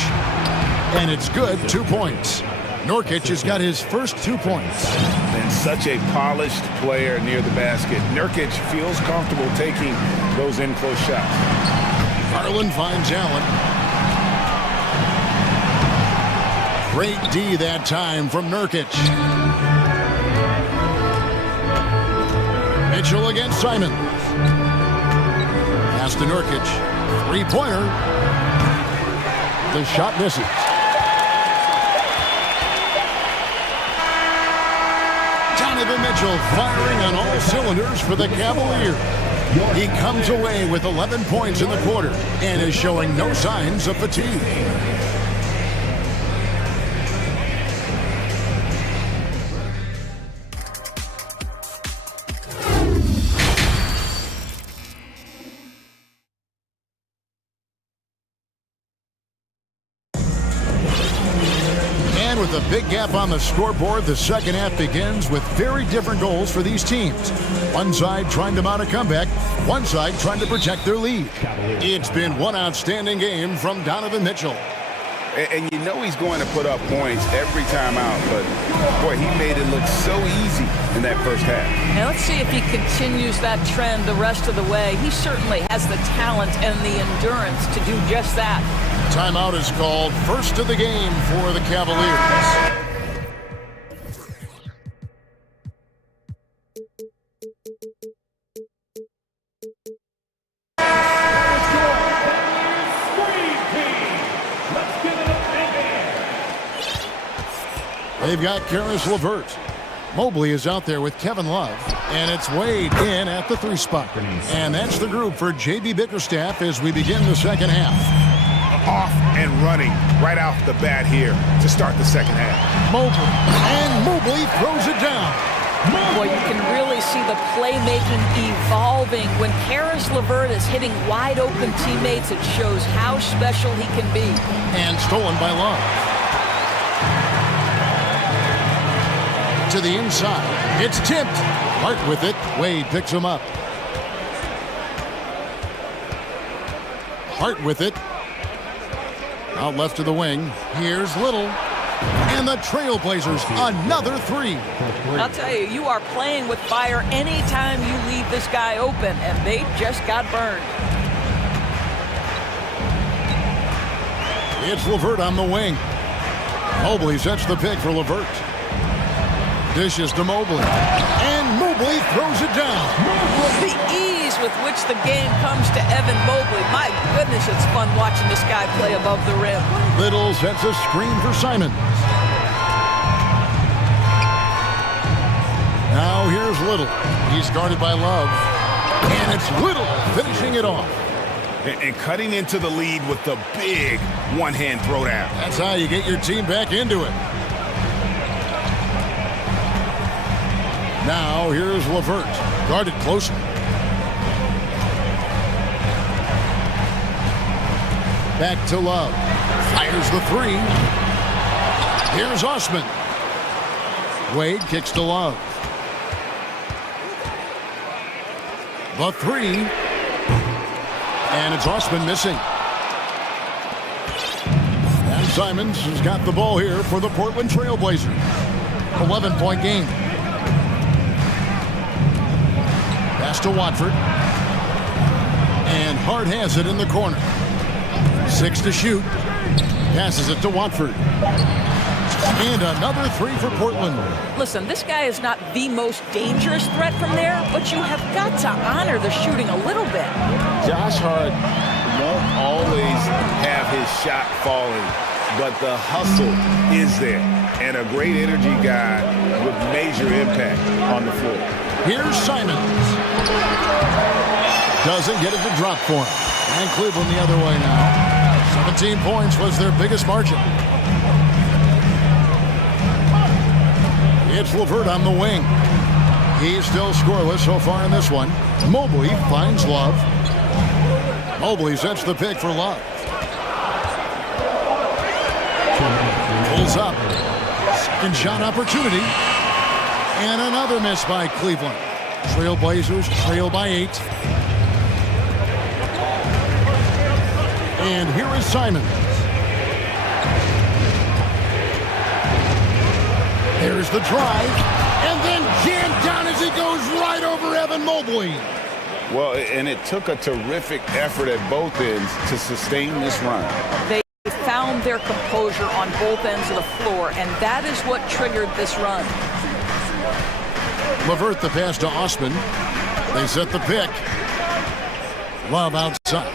And it's good, 2 points. Nurkic has got his first 2 points. And such a polished player near the basket. Nurkic feels comfortable taking those in-close shots. Garland finds Allen. Great D that time from Nurkic. Mitchell against Simons. Pass to Nurkic. Three-pointer. The shot misses. Donovan Mitchell firing on all cylinders for the Cavaliers. He comes away with 11 points in the quarter and is showing no signs of fatigue. With a big gap on the scoreboard, the second half begins with very different goals for these teams. One side trying to mount a comeback, one side trying to protect their lead. It's been one outstanding game from Donovan Mitchell. And you know he's going to put up points every time out, but boy, he made it look so easy in that first half. Now let's see if he continues that trend the rest of the way. He certainly has the talent and the endurance to do just that. Timeout is called, first of the game for the Cavaliers. They've got Karis LeVert. Mobley is out there with Kevin Love, and it's Wade in at the 3 spot. And that's the group for J.B. Bickerstaff as we begin the second half. Off and running right off the bat here to start the second half. Mobley, and Mobley throws it down. Boy, you can really see the playmaking evolving. When Karis LeVert is hitting wide open teammates, it shows how special he can be. And stolen by Love. To the inside. It's tipped. Hart with it. Wade picks him up. Hart with it. Out left to the wing. Here's Little. And the Trailblazers, another 3. I'll tell you, you are playing with fire anytime you leave this guy open, and they just got burned. It's Levert on the wing. Mobley sets the pick for Levert. Dishes to Mobley. And Mobley throws it down. The ease with which the game comes to Evan Mobley. My goodness, it's fun watching this guy play above the rim. Little sets a screen for Simons. Now here's Little. He's guarded by Love. And it's Little finishing it off. And cutting into the lead with the big one-hand throwdown. That's how you get your team back into it. Now here's Levert. Guarded closer. Back to Love. Fires the three. Here's Osman. Wade kicks to Love. The three. And it's Osman missing. And Simons has got the ball here for the Portland Trail Blazers. 11-point game. Pass to Watford. And Hart has it in the corner. 6 to shoot. Passes it to Watford. And another three for Portland. Listen, this guy is not the most dangerous threat from there, but you have got to honor the shooting a little bit. Josh Hart won't always have his shot falling, but the hustle is there. And a great energy guy with major impact on the floor. Here's Simons. Doesn't get it to drop for him. And Cleveland the other way now. 17 points was their biggest margin. It's Levert on the wing. He's still scoreless so far in this one. Mobley finds Love. Mobley sets the pick for Love. Pulls up. Second shot opportunity. And another miss by Cleveland. Trail Blazers trail by 8. And here is Simons. There's the drive, and then jammed down as he goes right over Evan Mobley. Well, and it took a terrific effort at both ends to sustain this run. They found their composure on both ends of the floor, and that is what triggered this run. Levert the pass to Osman. They set the pick. Love outside.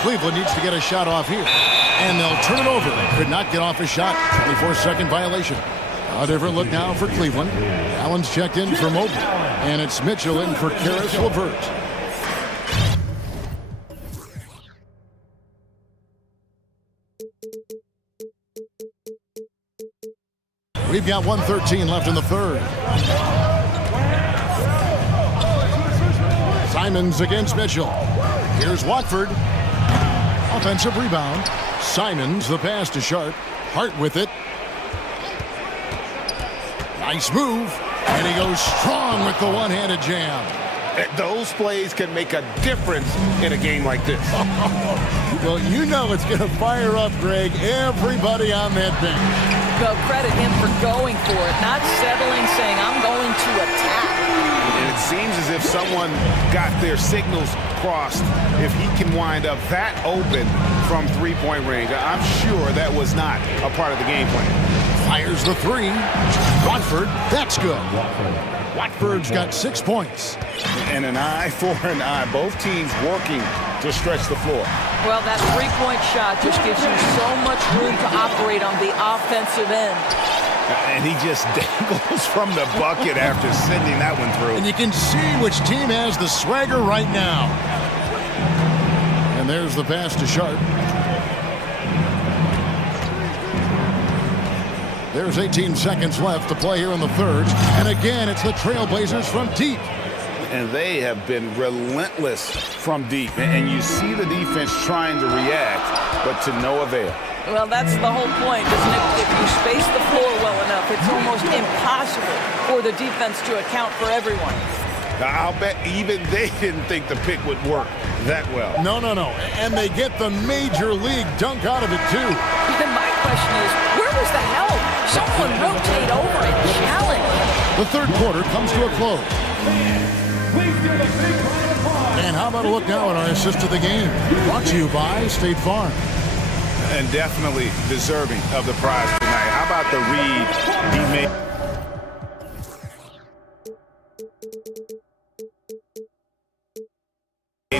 Cleveland needs to get a shot off here. And they'll turn it over. Could not get off a shot. 24-second violation. A different look now for Cleveland. Allen's checked in for Mobley. And it's Mitchell in for Karis LeVert. We've got 1:13 left in the third. Simons against Mitchell. Here's Watford. Offensive rebound. Simons, the pass to Sharp. Hart with it. Nice move. And he goes strong with the one-handed jam. Those plays can make a difference in a game like this. Well, you know it's going to fire up, Greg, everybody on that bench. Go credit him for going for it, not settling, saying, I'm going to attack. And it seems as if someone got their signals crossed. If he can wind up that open from three-point range, I'm sure that was not a part of the game plan. Fires the three. Watford, that's good. Watford's got 6 points. And an eye for an eye. Both teams working to stretch the floor. Well, that three-point shot just gives you so much room to operate on the offensive end. And he just dangles from the bucket after sending that one through. And you can see which team has the swagger right now. And there's the pass to Sharp. There's 18 seconds left to play here in the third. And again, it's the Trailblazers from deep. And they have been relentless from deep. And you see the defense trying to react, but to no avail. Well, that's the whole point, isn't it? If you space the floor well enough, it's almost impossible for the defense to account for everyone. I'll bet even they didn't think the pick would work that well. No. And they get the major league dunk out of it, too. And my question is, where was the help? Someone rotate over and challenge. The third quarter comes to a close. Please give a big round of applause And how about a look now at our assist of the game? Brought to you by State Farm. And definitely deserving of the prize tonight. How about the read he made?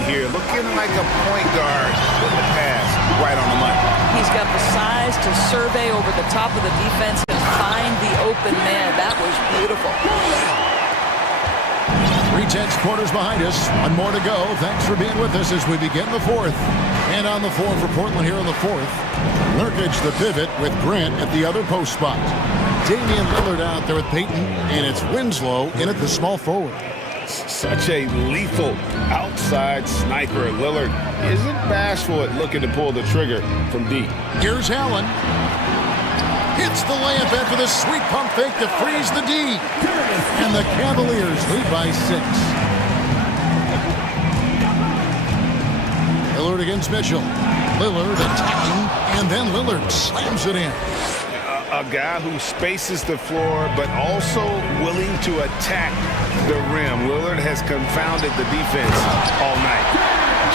Here, looking like a point guard with the pass right on the money. He's got the size to survey over the top of the defense and find the open man. That was beautiful. 3/10 quarters behind us. One more to go. Thanks for being with us as we begin the fourth. And on the floor for Portland here in the fourth, Nurkic the pivot with Grant at the other post spot. Damian Lillard out there with Peyton, and it's Winslow in at the small forward. Such a lethal outside sniper. Lillard isn't bashful at looking to pull the trigger from deep. Here's Allen. Hits the layup after the sweet pump fake to freeze the D. And the Cavaliers lead by 6. Lillard against Mitchell. Lillard attacking, and then Lillard slams it in. A guy who spaces the floor, but also willing to attack the rim. Lillard has confounded the defense all night.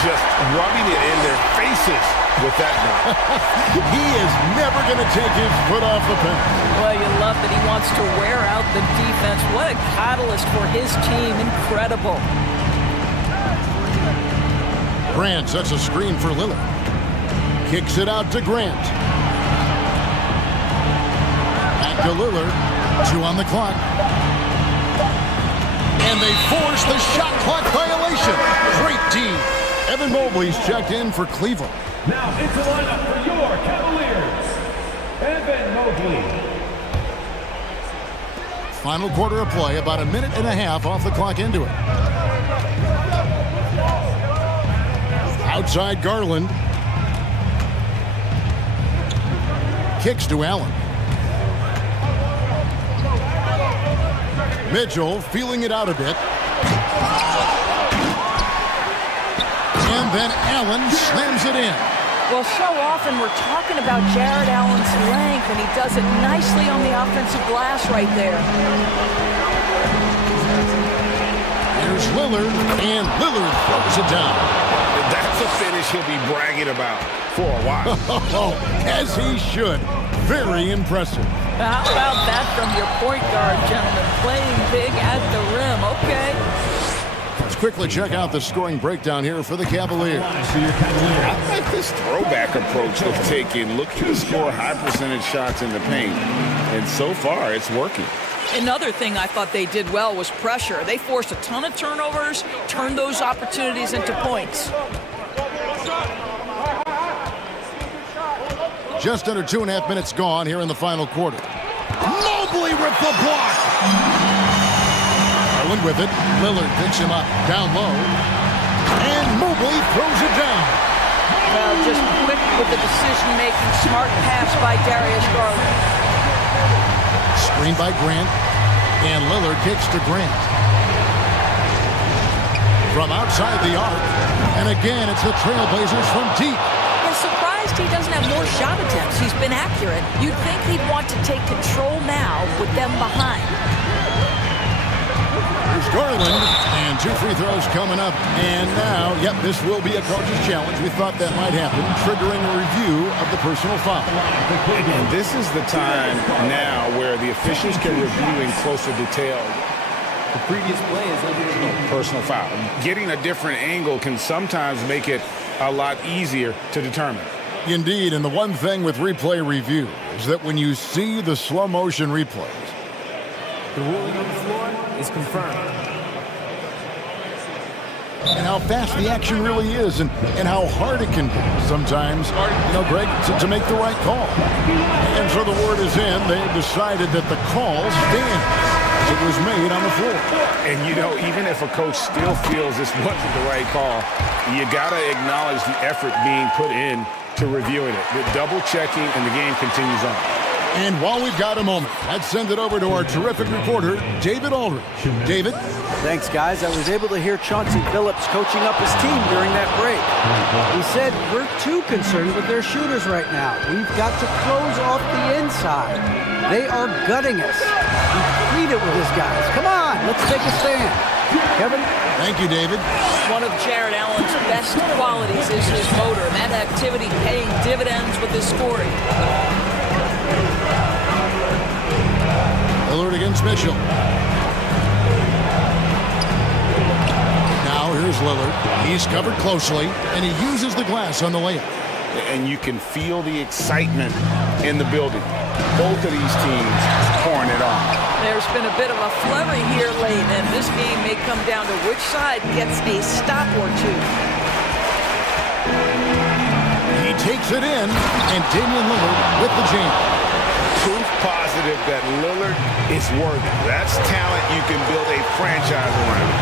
Just rubbing it in their faces with that one. He is never going to take his foot off the pedal. Well, you love that he wants to wear out the defense. What a catalyst for his team. Incredible. Grant sets a screen for Lillard. Kicks it out to Grant. Back to Lillard. 2 on the clock. And they force the shot clock violation. Great D. Evan Mobley's checked in for Cleveland. Now into the lineup for your Cavaliers, Evan Mobley. Final quarter of play, about a minute and a half off the clock into it. Outside Garland. Kicks to Allen. Mitchell feeling it out a bit. And then Allen slams it in. Well, so often we're talking about Jared Allen's length, and he does it nicely on the offensive glass right there. Here's Lillard, and Lillard throws it down. That's a finish he'll be bragging about for a while. As he should. Very impressive. How about that from your point guard, gentlemen? Playing big at the rim. Okay. Let's quickly check out the scoring breakdown here for the Cavaliers. I like this throwback approach they've taken, looking to score high percentage shots in the paint. And so far, it's working. Another thing I thought they did well was pressure. They forced a ton of turnovers, turned those opportunities into points. Just under 2.5 minutes gone here in the final quarter. Mobley with the block. Garland with it. Lillard picks him up down low. And Mobley throws it down. Well, just quick with the decision-making, smart pass by Darius Garland. Screen by Grant. And Lillard kicks to Grant. From outside the arc. And again, it's the Trailblazers from deep. Surprised he doesn't have more shot attempts. He's been accurate. You'd think he'd want to take control now with them behind. Here's Garland, and 2 free throws coming up. And now, yep, this will be a coach's challenge. We thought that might happen, triggering a review of the personal foul. And this is the time now where the officials can review in closer detail. The previous play is under personal foul. Getting a different angle can sometimes make it a lot easier to determine. Indeed, and the one thing with replay review is that when you see the slow motion replays, the ruling on the floor is confirmed. And how fast the action really is, and how hard it can be sometimes, you know, Greg, to make the right call. And so the word is in. They've decided that the call stands. It was made on the floor. And, you know, even if a coach still feels this wasn't the right call, you got to acknowledge the effort being put in to reviewing it. The double-checking, and the game continues on. And while we've got a moment, let's send it over to our terrific reporter, David Aldridge. David? Thanks, guys. I was able to hear Chauncey Billups coaching up his team during that break. He said, we're too concerned with their shooters right now. We've got to close off the inside. They are gutting us. He pleaded with his guys. Come on, let's take a stand. Kevin? Thank you, David. One of Jared Allen's best qualities is his motor, and that activity paying dividends with his scoring. Lillard against Mitchell. Now here's Lillard. He's covered closely, and he uses the glass on the layup. And you can feel the excitement in the building. Both of these teams pouring it on. There's been a bit of a flurry here late, and this game may come down to which side gets a stop or two. He takes it in, and Damian Lillard with the jam. Proof positive that Lillard is worthy. That's talent you can build a franchise around.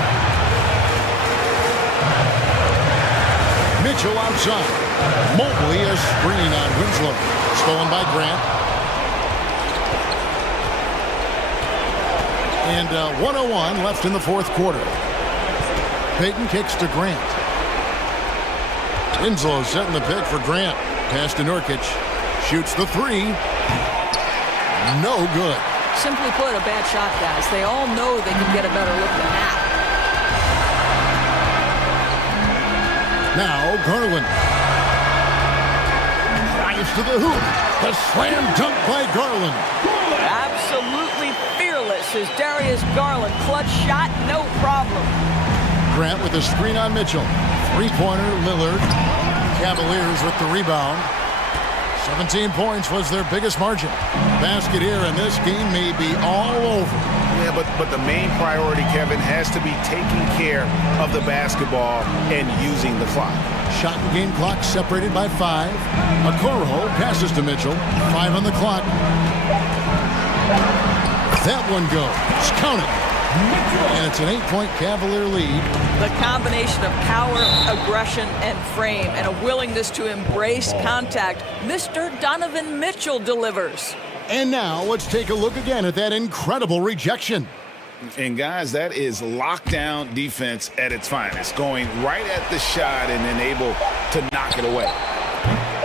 Mitchell outside. Mobley a screen on Winslow. Stolen by Grant. And 1:01 left in the fourth quarter. Payton kicks to Grant. Winslow setting the pick for Grant. Pass to Nurkic. Shoots the three. No good. Simply put, a bad shot, guys. They all know they can get a better look than that. Now Garland. Drives to the hoop. The slam dunk by Garland. Absolutely fearless is Darius Garland. Clutch shot, no problem. Grant with a screen on Mitchell. Three-pointer, Lillard. Cavaliers with the rebound. 17 points was their biggest margin. Basket here, and this game may be all over. Yeah, but the main priority, Kevin, has to be taking care of the basketball and using the clock. Shot and game clock separated by 5. Okoro passes to Mitchell. 5 on the clock. That one goes. Count it. And it's an 8-point Cavalier lead. The combination of power, aggression, and frame, and a willingness to embrace contact. Mr. Donovan Mitchell delivers. And now let's take a look again at that incredible rejection. And guys, that is lockdown defense at its finest. Going right at the shot and then able to knock it away.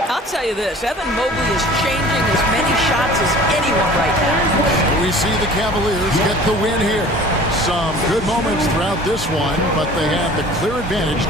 I'll tell you this, Evan Mobley is changing as many shots as anyone right now. We see the Cavaliers get the win here. Some good moments throughout this one, but they have the clear advantage.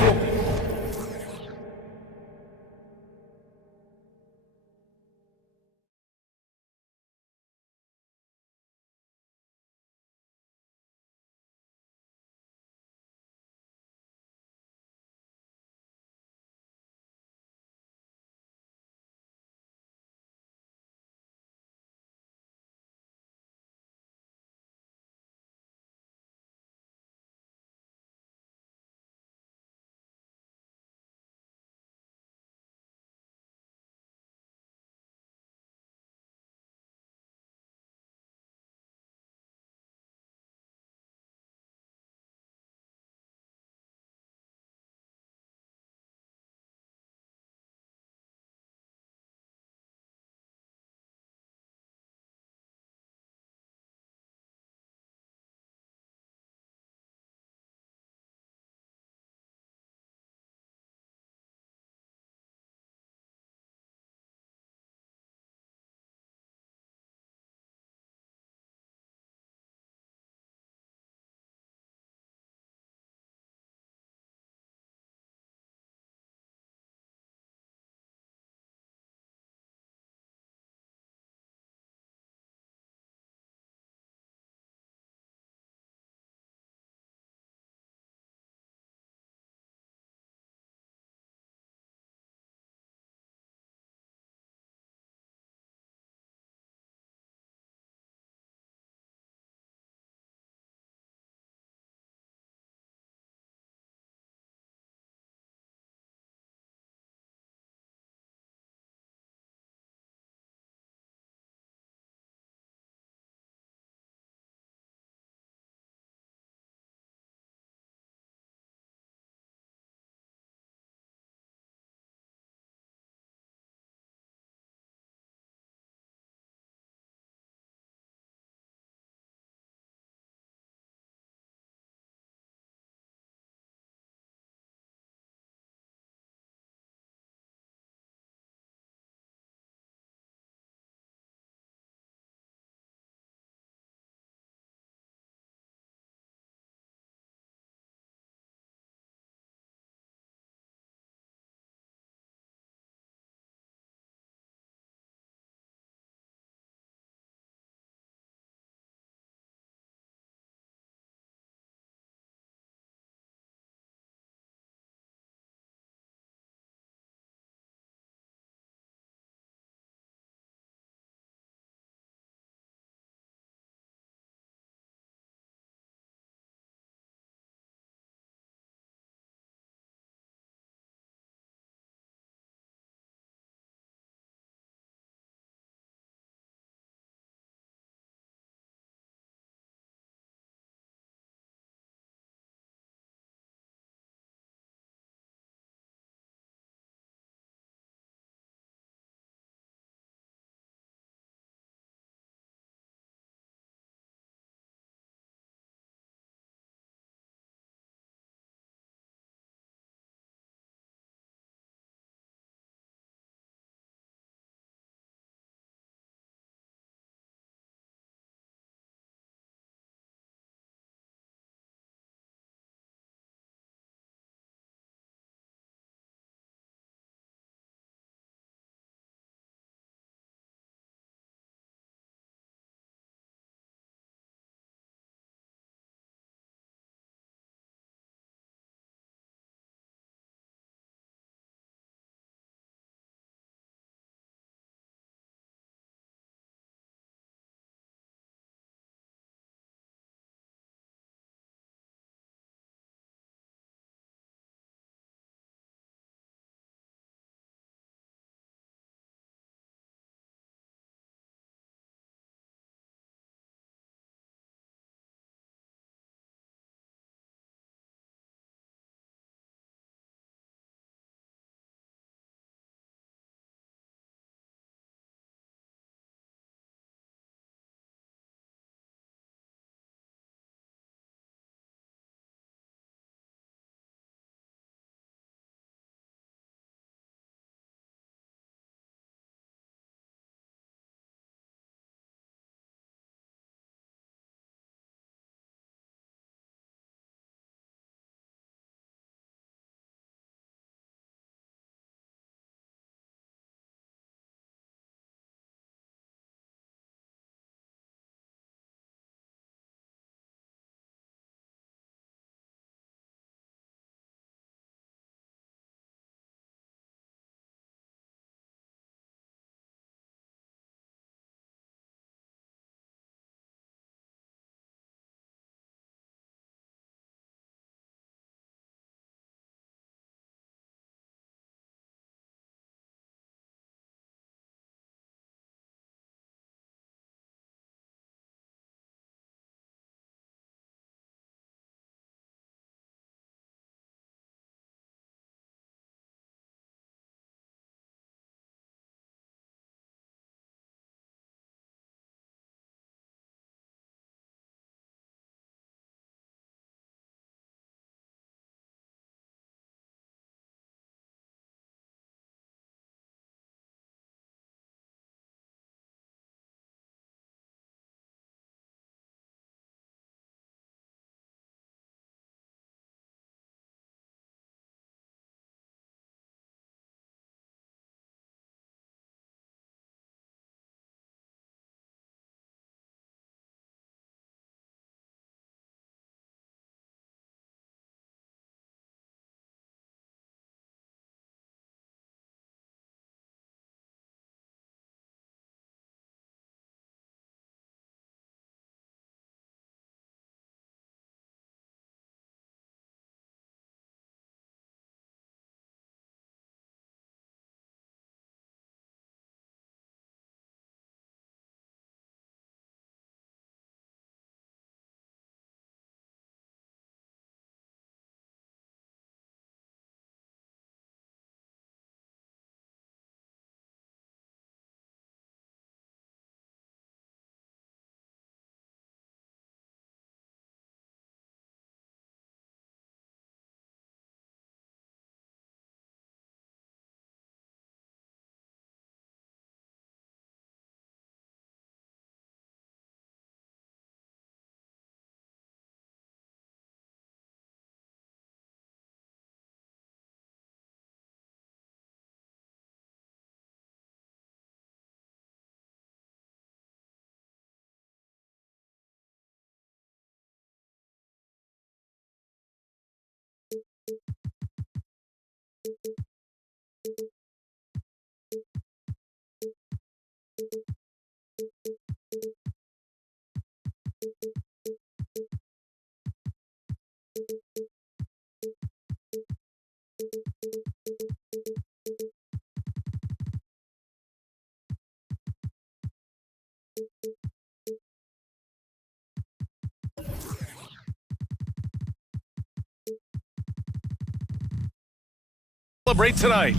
Celebrate tonight.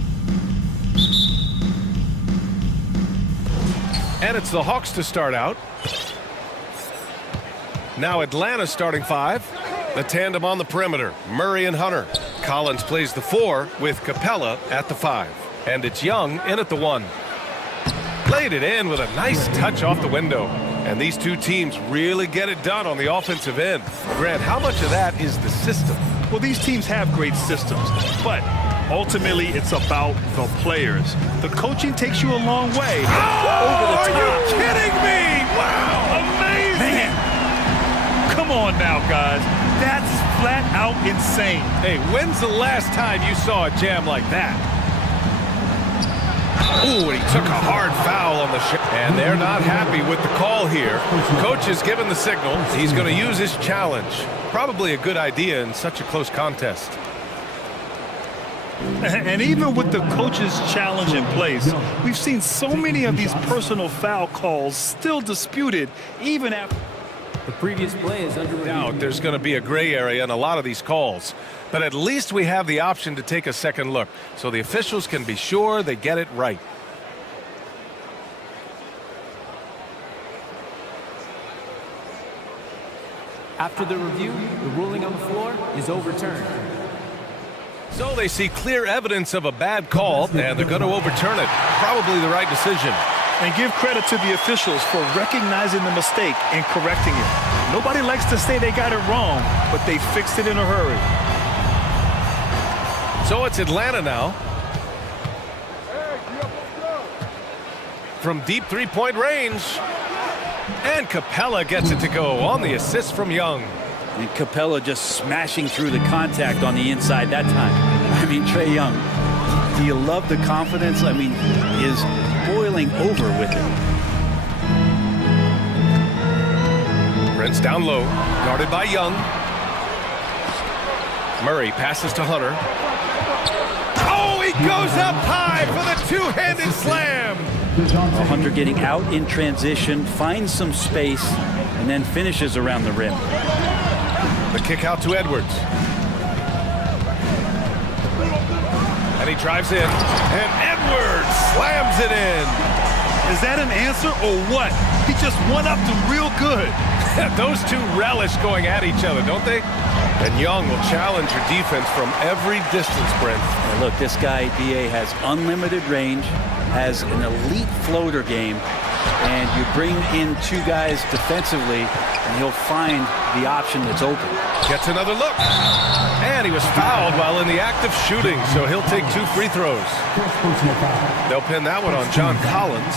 And it's the Hawks to start out. Now Atlanta starting five. The tandem on the perimeter, Murray and Hunter. Collins plays the 4 with Capella at the 5. And it's Young in at the 1. Laid it in with a nice touch off the window. And these two teams really get it done on the offensive end. Grant, how much of that is the system? Well, these teams have great systems, but ultimately it's about the players. The coaching takes you a long way. Over the top. Are you kidding me? Wow, amazing! Man. Come on now, guys. That's flat out insane. Hey, when's the last time you saw a jam like that? Ooh, and he took a hard foul on the shot. And they're not happy with the call here. Coach has given the signal. He's going to use his challenge. Probably a good idea in such a close contest. And even with the coach's challenge in place, we've seen so many of these personal foul calls still disputed even after. The previous play is under review. Now, there's going to be a gray area in a lot of these calls. But at least we have the option to take a second look, so the officials can be sure they get it right. After the review, the ruling on the floor is overturned. So they see clear evidence of a bad call, and they're going to overturn it. Probably the right decision. And give credit to the officials for recognizing the mistake and correcting it. Nobody likes to say they got it wrong, but they fixed it in a hurry. So it's Atlanta now. From deep three-point range. And Capella gets it to go on the assist from Young. And Capella just smashing through the contact on the inside that time. I mean, Trae Young, do you love the confidence? I mean, is boiling over with it. Prince down low, guarded by Young. Murray passes to Hunter. Oh, he goes up high for the two-handed slam. Well, Hunter getting out in transition, finds some space, and then finishes around the rim. The kick out to Edwards. And he drives in, and Edwards slams it in. Is that an answer or what? He just one-upped him real good. Those two relish going at each other, don't they? And Young will challenge your defense from every distance, Brent. And look, this guy, B.A., has unlimited range, has an elite floater game, and you bring in two guys defensively, and he'll find the option that's open. Gets another look. And he was fouled while in the act of shooting, so he'll take 2 free throws. They'll pin that one on John Collins.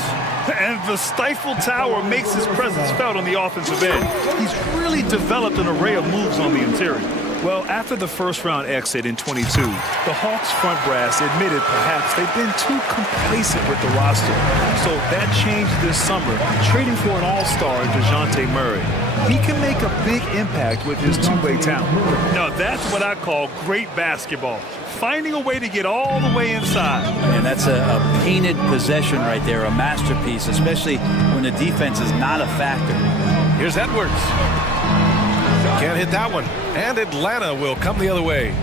And the stifle tower makes his presence felt on the offensive end. He's really developed an array of moves on the interior. Well, after the first-round exit in 22, the Hawks front brass admitted perhaps they've been too complacent with the roster. So that changed this summer, trading for an all-star in DeJounte Murray. He can make a big impact with his two-way talent. Now, that's what I call great basketball. Finding a way to get all the way inside. And that's a painted possession right there, a masterpiece, especially when the defense is not a factor. Here's Edwards. Can't hit that one. And Atlanta will come the other way.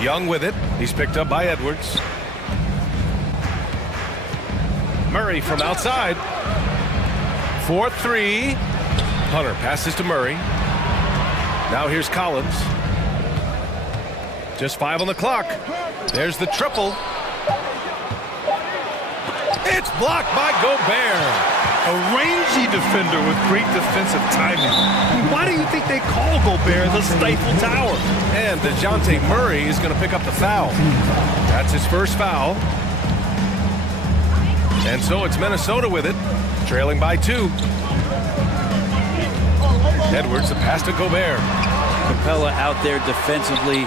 Young with it. He's picked up by Edwards. Murray from outside. 4-3. Hunter passes to Murray. Now here's Collins. Just 5 on the clock. There's the triple. It's blocked by Gobert. A rangy defender with great defensive timing. Why do you think they call Gobert the stifle tower? And DeJounte Murray is going to pick up the foul. That's his first foul. And so it's Minnesota with it, trailing by 2. Edwards, the pass to Gobert. Capella out there defensively,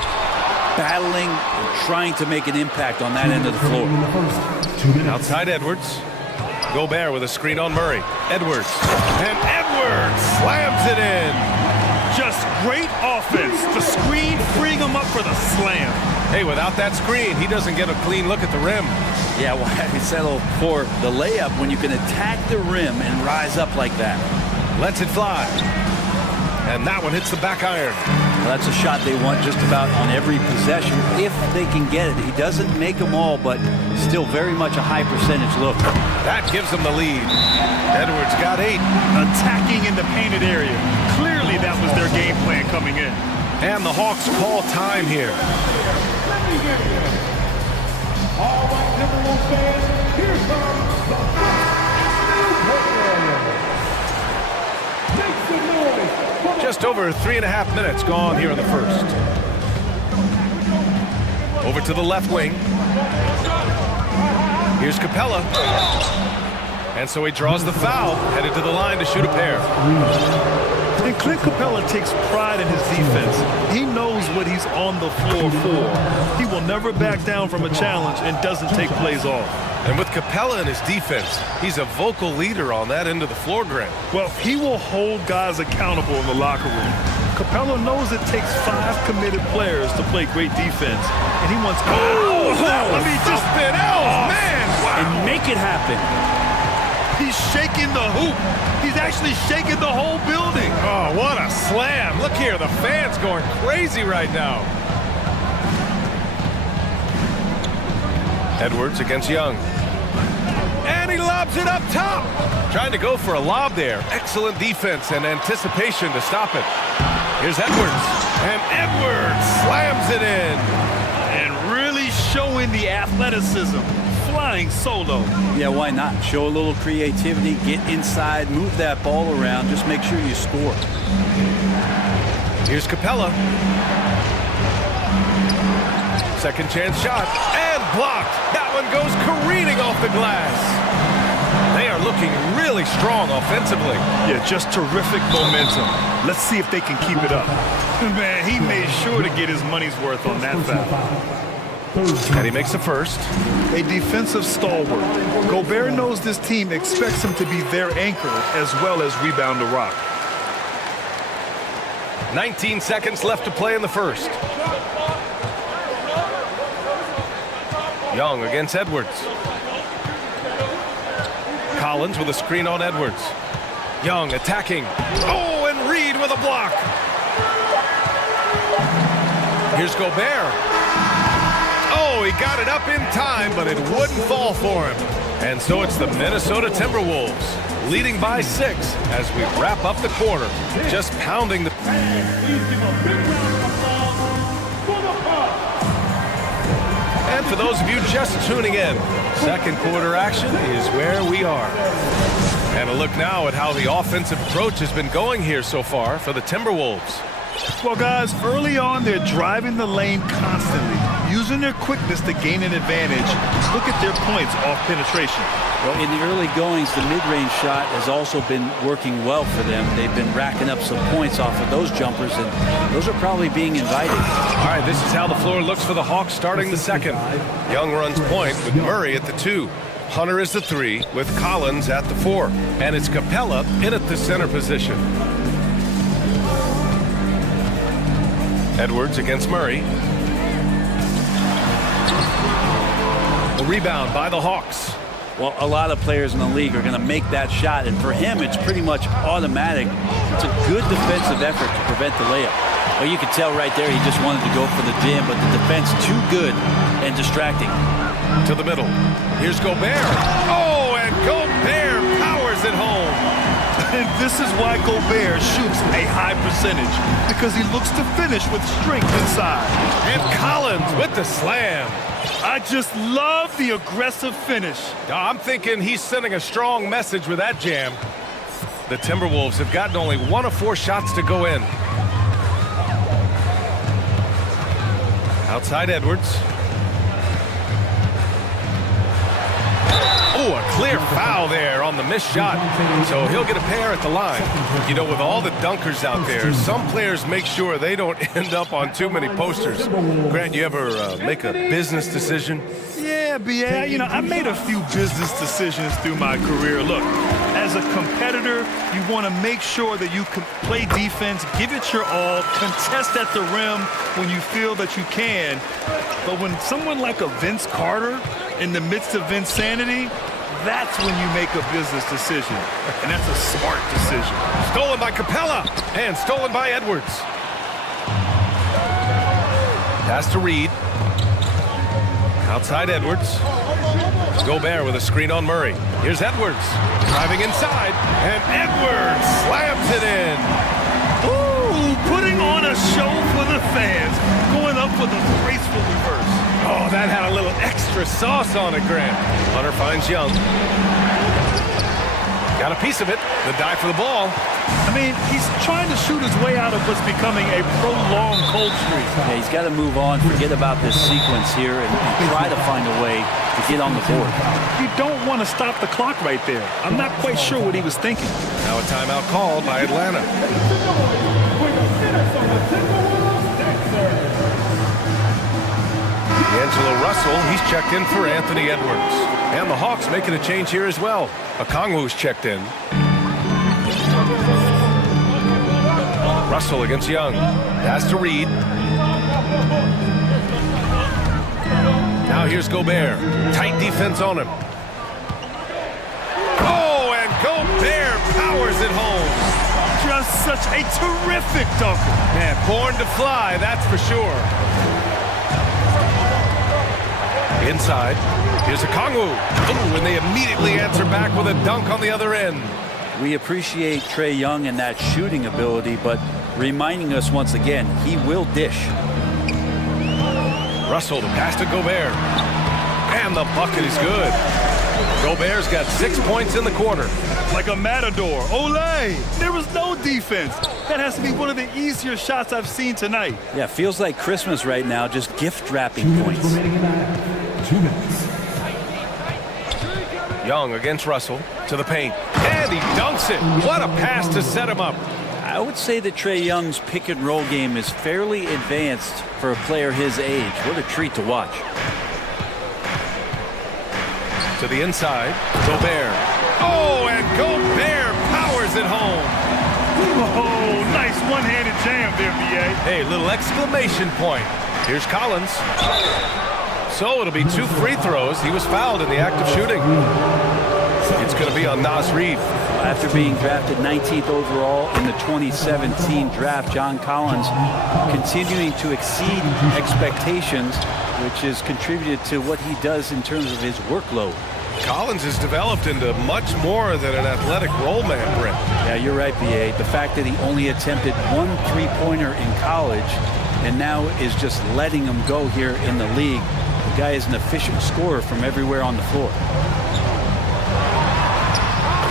battling and trying to make an impact on that end of the floor. Outside Edwards. Gobert with a screen on Murray. Edwards. And Edwards slams it in. Just great offense. The screen freeing him up for the slam. Hey, without that screen, he doesn't get a clean look at the rim. Yeah, well, why settle for the layup when you can attack the rim and rise up like that? Lets it fly. And that one hits the back iron. Well, that's a shot they want just about on every possession if they can get it. He doesn't make them all, but still very much a high percentage look. That gives them the lead. Edwards got 8. Attacking in the painted area. Clearly that was their game plan coming in. And the Hawks call time here. All right, Timberwolves fans, here comes the Make some noise. Just over 3.5 minutes gone here in the first. Over to the left wing. Here's Capella. And so he draws the foul, headed to the line to shoot a pair. And Clint Capella takes pride in his defense. He knows what he's on the floor for. He will never back down from a challenge and doesn't take plays off. And with Capella in his defense, he's a vocal leader on that end of the floor, Grant. Well, he will hold guys accountable in the locker room. Capella knows it takes 5 committed players to play great defense, and he wants all of that. I mean, just man, wow. And make it happen. He's shaking the hoop. He's actually shaking the whole building. Oh, what a slam. Look here, the fans going crazy right now. Edwards against Young. And he lobs it up top. Trying to go for a lob there. Excellent defense and anticipation to stop it. Here's Edwards. And Edwards slams it in. And really showing the athleticism. Flying solo. Yeah, why not? Show a little creativity, get inside, move that ball around, just make sure you score. Here's Capella. Second chance shot, and blocked. That one goes careening off the glass. They are looking really strong offensively. Yeah, just terrific momentum. Let's see if they can keep it up. Man, he made sure to get his money's worth on that foul. And he makes the first. A defensive stalwart. Gobert knows this team expects him to be their anchor as well as rebound the rock. 19 seconds left to play in the first. Young against Edwards. Collins with a screen on Edwards. Young attacking. Oh, and Reed with a block. Here's Gobert. Oh, he got it up in time, but it wouldn't fall for him. And so it's the Minnesota Timberwolves leading by 6 as we wrap up the quarter. Just pounding the... And for those of you just tuning in, second quarter action is where we are. And a look now at how the offensive approach has been going here so far for the Timberwolves. Well, guys, early on, they're driving the lane constantly, using their quickness to gain an advantage. Look at their points off penetration. Well, in the early goings, the mid-range shot has also been working well for them. They've been racking up some points off of those jumpers, and those are probably being invited. All right, this is how the floor looks for the Hawks starting the second. Young runs point with Murray at the 2. Hunter is the 3 with Collins at the 4. And it's Capella in at the center position. Edwards against Murray. The rebound by the Hawks. Well, a lot of players in the league are going to make that shot, and for him, it's pretty much automatic. It's a good defensive effort to prevent the layup. Well, you could tell right there he just wanted to go for the jam, but the defense too good and distracting. To the middle. Here's Gobert. Oh, and Gobert powers it home. And this is why Gobert shoots a high percentage, because he looks to finish with strength inside. And Collins with the slam. I just love the aggressive finish. I'm thinking he's sending a strong message with that jam. The Timberwolves have gotten only 1 of 4 shots to go in. Outside Edwards. Oh, a clear foul there on the missed shot. So he'll get a pair at the line. You know, with all the dunkers out there, some players make sure they don't end up on too many posters. Grant, you ever make a business decision? Yeah, B.A., you know, I made a few business decisions through my career. Look, as a competitor, you want to make sure that you can play defense, give it your all, contest at the rim when you feel that you can. But when someone like a Vince Carter in the midst of insanity, that's when you make a business decision. And that's a smart decision. Stolen by Capella and stolen by Edwards. Pass to Reed. Outside Edwards. Gobert with a screen on Murray. Here's Edwards. Driving inside. And Edwards slams it in. Ooh, putting on a show for the fans. Going up with a graceful reverse. Oh, that had a little extra sauce on it, Grant. Hunter finds Young. Got a piece of it. The dive for the ball. I mean, he's trying to shoot his way out of what's becoming a prolonged cold streak. Yeah, he's got to move on, forget about this sequence here, and try to find a way to get on the board. You don't want to stop the clock right there. I'm not quite sure what he was thinking. Now a timeout called by Atlanta. D'Angelo Russell, he's checked in for Anthony Edwards. And the Hawks making a change here as well. Okongwu's checked in. Russell against Young. Pass to Reed. Now here's Gobert. Tight defense on him. Oh, and Gobert powers it home. Just such a terrific dunker. Man, born to fly, that's for sure. Inside. Here's Okongwu. Ooh, and they immediately answer back with a dunk on the other end. We appreciate Trae Young and that shooting ability, but reminding us once again, he will dish. Russell to pass to Gobert. And the bucket is good. Gobert's got 6 points in the quarter. Like a matador. Olay! There was no defense. That has to be one of the easier shots I've seen tonight. Yeah, feels like Christmas right now, just gift wrapping points. 2 minutes. Young against Russell to the paint. And he dunks it. What a pass to set him up. I would say that Trae Young's pick and roll game is fairly advanced for a player his age. What a treat to watch. To the inside, Gobert. Oh, and Gobert powers it home. Oh, nice one-handed jam there, B.A. Hey, little exclamation point. Here's Collins. So it'll be 2 free throws. He was fouled in the act of shooting. It's going to be on Naz Reid. After being drafted 19th overall in the 2017 draft, John Collins continuing to exceed expectations, which has contributed to what he does in terms of his workload. Collins has developed into much more than an athletic role man, Brent. Yeah, you're right, B.A. The fact that he only attempted 1 3-pointer in college and now is just letting him go here in the league. The guy is an efficient scorer from everywhere on the floor.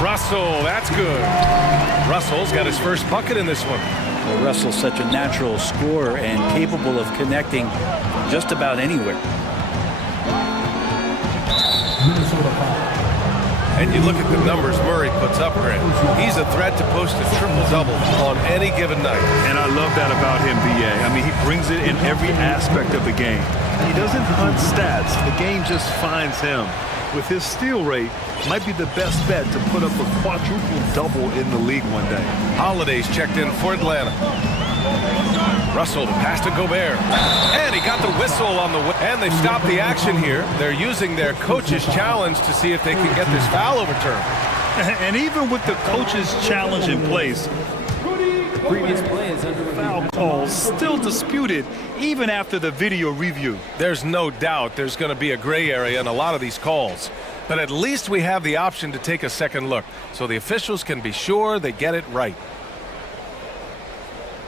Russell, that's good. Russell's got his first bucket in this one. Well, Russell's such a natural scorer and capable of connecting just about anywhere. And you look at the numbers Murray puts up, Grant. He's a threat to post a triple-double on any given night. And I love that about him, B.A. I mean, he brings it in every aspect of the game. He doesn't hunt stats. The game just finds him. With his steal rate, might be the best bet to put up a quadruple-double in the league one day. Holiday's checked in for Atlanta. Russell pass to Gobert. And he got the whistle on the and they've stopped the action here. They're using their coach's challenge to see if they can get this foul overturned. And even with the coach's challenge in place, Previous play is under foul calls still disputed even after the video review. There's no doubt there's going to be a gray area in a lot of these calls. But at least we have the option to take a second look, so the officials can be sure they get it right.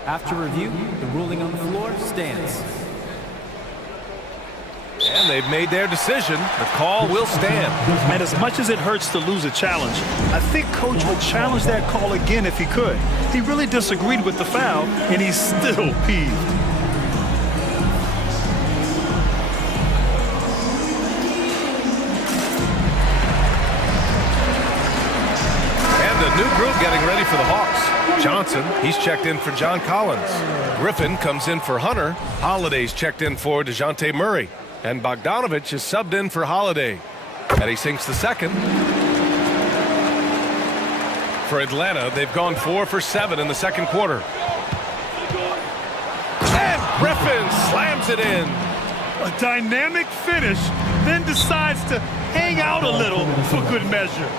After review, the ruling on the floor stands. And they've made their decision. The call will stand. And as much as it hurts to lose a challenge, I think Coach would challenge that call again if he could. He really disagreed with the foul, and he's still peeved. A new group getting ready for the Hawks. Johnson, he's checked in for John Collins. Griffin comes in for Hunter. Holiday's checked in for DeJounte Murray. And Bogdanovich is subbed in for Holiday. And he sinks the second. For Atlanta, they've gone 4 for 7 in the second quarter. And Griffin slams it in. A dynamic finish, then decides to hang out a little for good measure.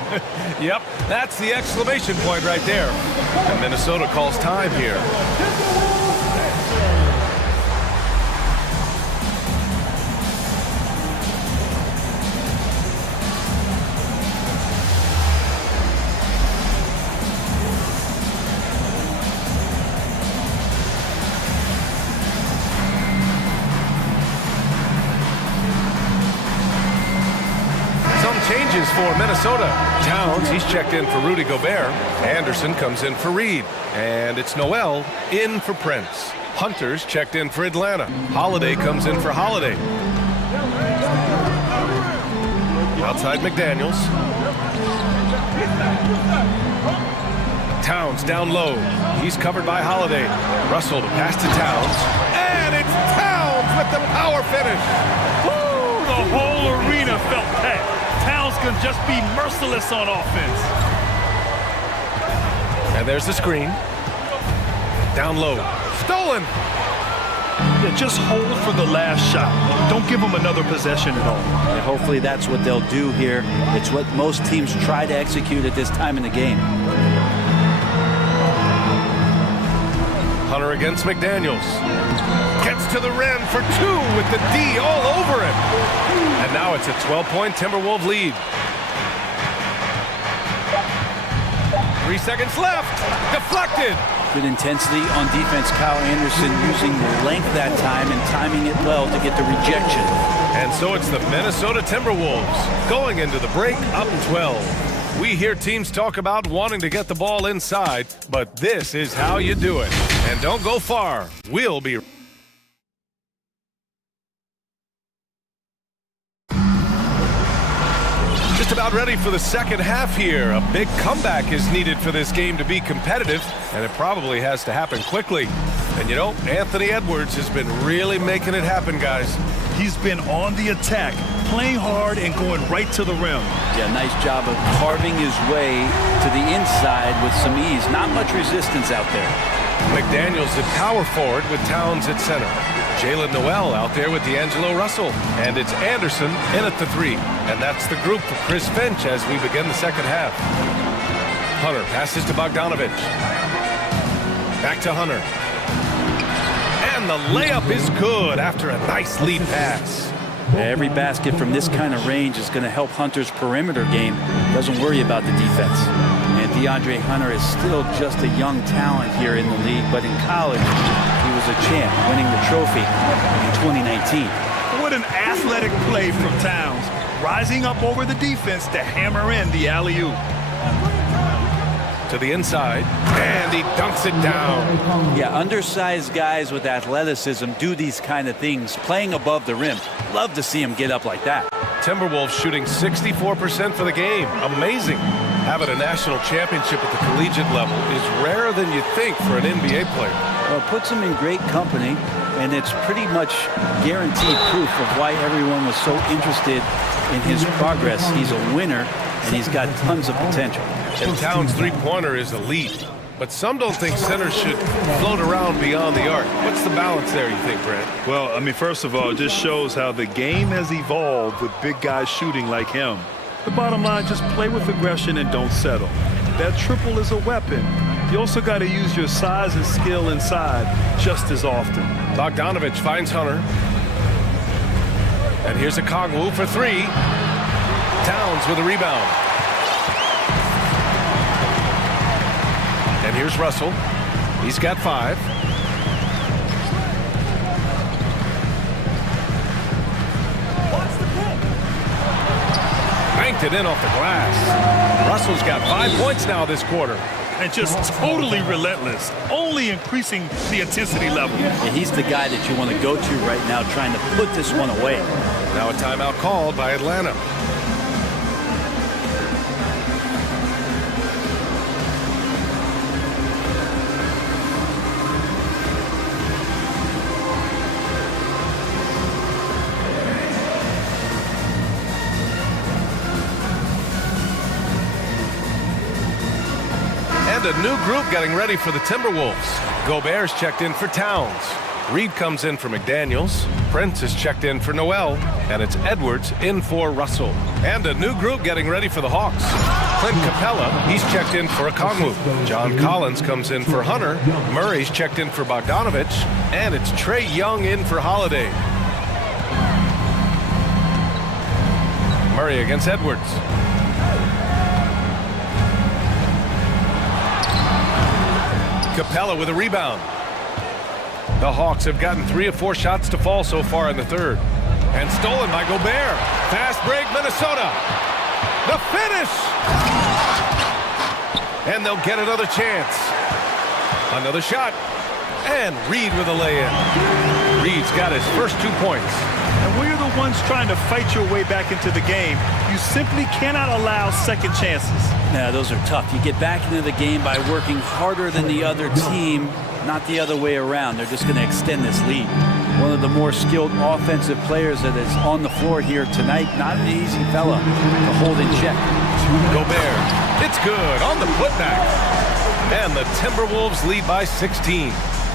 Yep, that's the exclamation point right there. And Minnesota calls time here. for Minnesota. Towns, he's checked in for Rudy Gobert. Anderson comes in for Reed. And it's Noel in for Prince. Hunter's checked in for Atlanta. Holiday comes in for Holiday. Outside McDaniels. Towns down low. He's covered by Holiday. Russell to pass to Towns. And it's Towns with the power finish. Woo! The whole arena felt that. Towns can just be merciless on offense. And there's the screen. Down low. Stolen. Yeah, just hold for the last shot. Don't give them another possession at all. And hopefully that's what they'll do here. It's what most teams try to execute at this time in the game. Hunter against McDaniels. Gets to the rim for two with the D all over it. And now it's a 12-point Timberwolves lead. 3 seconds left. Deflected. Good intensity on defense. Kyle Anderson using length that time and timing it well to get the rejection. And so it's the Minnesota Timberwolves going into the break up 12. We hear teams talk about wanting to get the ball inside, but this is how you do it. And don't go far. We'll be just about ready for the second half here. A big comeback is needed for this game to be competitive, and it probably has to happen quickly. And you know, Anthony Edwards has been really making it happen, guys. He's been on the attack, playing hard and going right to the rim. Yeah, nice job of carving his way to the inside with some ease. Not much resistance out there. McDaniels at power forward with Towns at center. Jalen Noel out there with D'Angelo Russell. And it's Anderson in at the 3. And that's the group for Chris Finch as we begin the second half. Hunter passes to Bogdanovich. Back to Hunter. And the layup is good after a nice lead pass. Every basket from this kind of range is going to help Hunter's perimeter game. Doesn't worry about the defense. And DeAndre Hunter is still just a young talent here in the league, but in college, he was a champ, winning the trophy in 2019. What an athletic play from Towns, rising up over the defense to hammer in the alley-oop. To the inside, and he dunks it down. Yeah, undersized guys with athleticism do these kind of things, playing above the rim. Love to see him get up like that. Timberwolves shooting 64% for the game. Amazing. Having a national championship at the collegiate level is rarer than you think for an NBA player. Well, it puts him in great company, and it's pretty much guaranteed proof of why everyone was so interested in his progress. He's a winner, and he's got tons of potential. And Towns' three-pointer is elite. But some don't think centers should float around beyond the arc. What's the balance there, you think, Brent? Well, I mean, first of all, it just shows how the game has evolved with big guys shooting like him. The bottom line, just play with aggression and don't settle. That triple is a weapon. You also got to use your size and skill inside just as often. Bogdanovich finds Hunter. And here's a Kongwu for 3. Towns with a rebound. And here's Russell. He's got 5. Banked it in off the glass. Russell's got 5 points now this quarter. And just totally relentless, only increasing the intensity level. Yeah, he's the guy that you want to go to right now, trying to put this one away. Now a timeout called by Atlanta. And a new group getting ready for the Timberwolves. Gobert's checked in for Towns. Reed comes in for McDaniels. Prince is checked in for Noel. And it's Edwards in for Russell. And a new group getting ready for the Hawks. Clint Capella, he's checked in for Okongwu. John Collins comes in for Hunter. Murray's checked in for Bogdanovich. And it's Trey Young in for Holiday. Murray against Edwards. Capella with a rebound. The Hawks have gotten 3 of 4 shots to fall so far in the third. And stolen by Gobert. Fast break, Minnesota. The finish! And they'll get another chance. Another shot. And Reed with a lay-in. Reed's got his first 2 points. And when you're the ones trying to fight your way back into the game, you simply cannot allow second chances. Yeah, those are tough. You get back into the game by working harder than the other team, not the other way around. They're just going to extend this lead. One of the more skilled offensive players that is on the floor here tonight. Not an easy fella to hold in check. Gobert. It's good on the putback. And the Timberwolves lead by 16.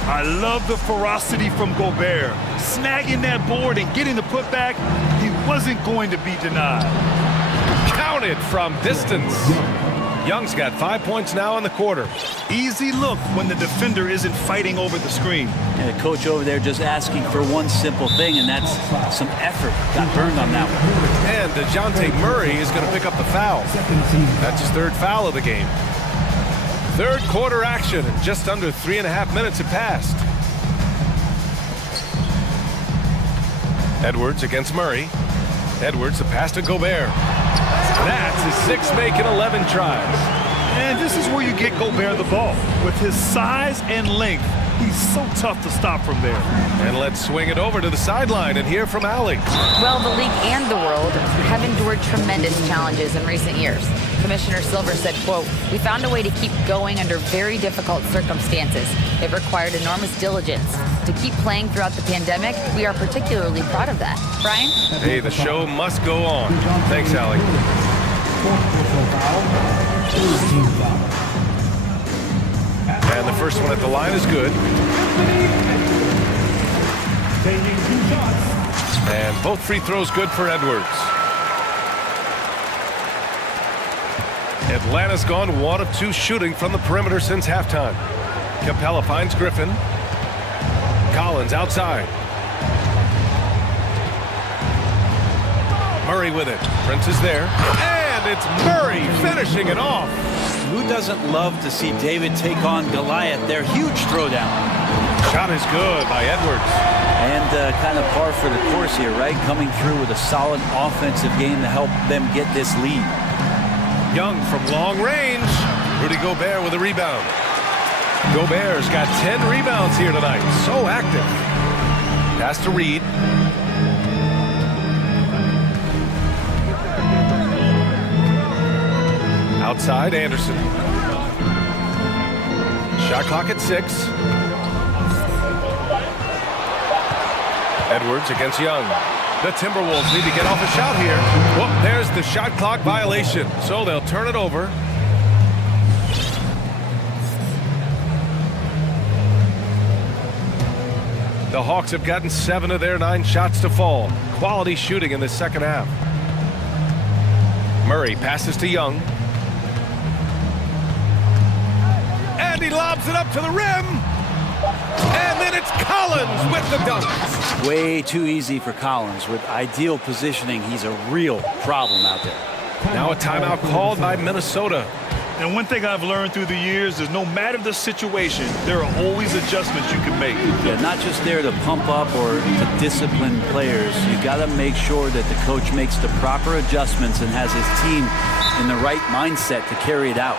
I love the ferocity from Gobert. Snagging that board and getting the putback, he wasn't going to be denied. Counted from distance. Young's got 5 points now in the quarter. Easy look when the defender isn't fighting over the screen. And the coach over there just asking for one simple thing, and that's some effort. Got burned on that one. And DeJounte Murray is going to pick up the foul. That's his third foul of the game. Third quarter action, and just under 3.5 minutes have passed. Edwards against Murray. Edwards, the pass to Gobert. That's his 6th make in 11 tries. And this is where you get Gobert the ball. With his size and length, he's so tough to stop from there. And let's swing it over to the sideline and hear from Allie. Well, the league and the world have endured tremendous challenges in recent years. Commissioner Silver said, quote, "We found a way to keep going under very difficult circumstances. It required enormous diligence. To keep playing throughout the pandemic, we are particularly proud of that." Brian? Hey, the show must go on. Thanks, Allie. And the first one at the line is good. And both free throws good for Edwards. Atlanta's gone 1 of 2 shooting from the perimeter since halftime. Capella finds Griffin. Collins outside. Murray with it. Prince is there. And it's Murray finishing it off. Who doesn't love to see David take on Goliath? Their huge throwdown. Shot is good by Edwards. And kind of par for the course here, right? Coming through with a solid offensive game to help them get this lead. Young from long range. Rudy Gobert with a rebound. Gobert's got 10 rebounds here tonight. So active. Pass to Reed. Outside, Anderson. Shot clock at 6. Edwards against Young. The Timberwolves need to get off a shot here. Whoop, there's the shot clock violation. So they'll turn it over. The Hawks have gotten 7 of their 9 shots to fall. Quality shooting in the second half. Murray passes to Young. And he lobs it up to the rim. And then it's Collins with the dunk. Way too easy for Collins. With ideal positioning, he's a real problem out there. Now a timeout called by Minnesota. And one thing I've learned through the years is no matter the situation, there are always adjustments you can make. Yeah, not just there to pump up or to discipline players. You got to make sure that the coach makes the proper adjustments and has his team in the right mindset to carry it out.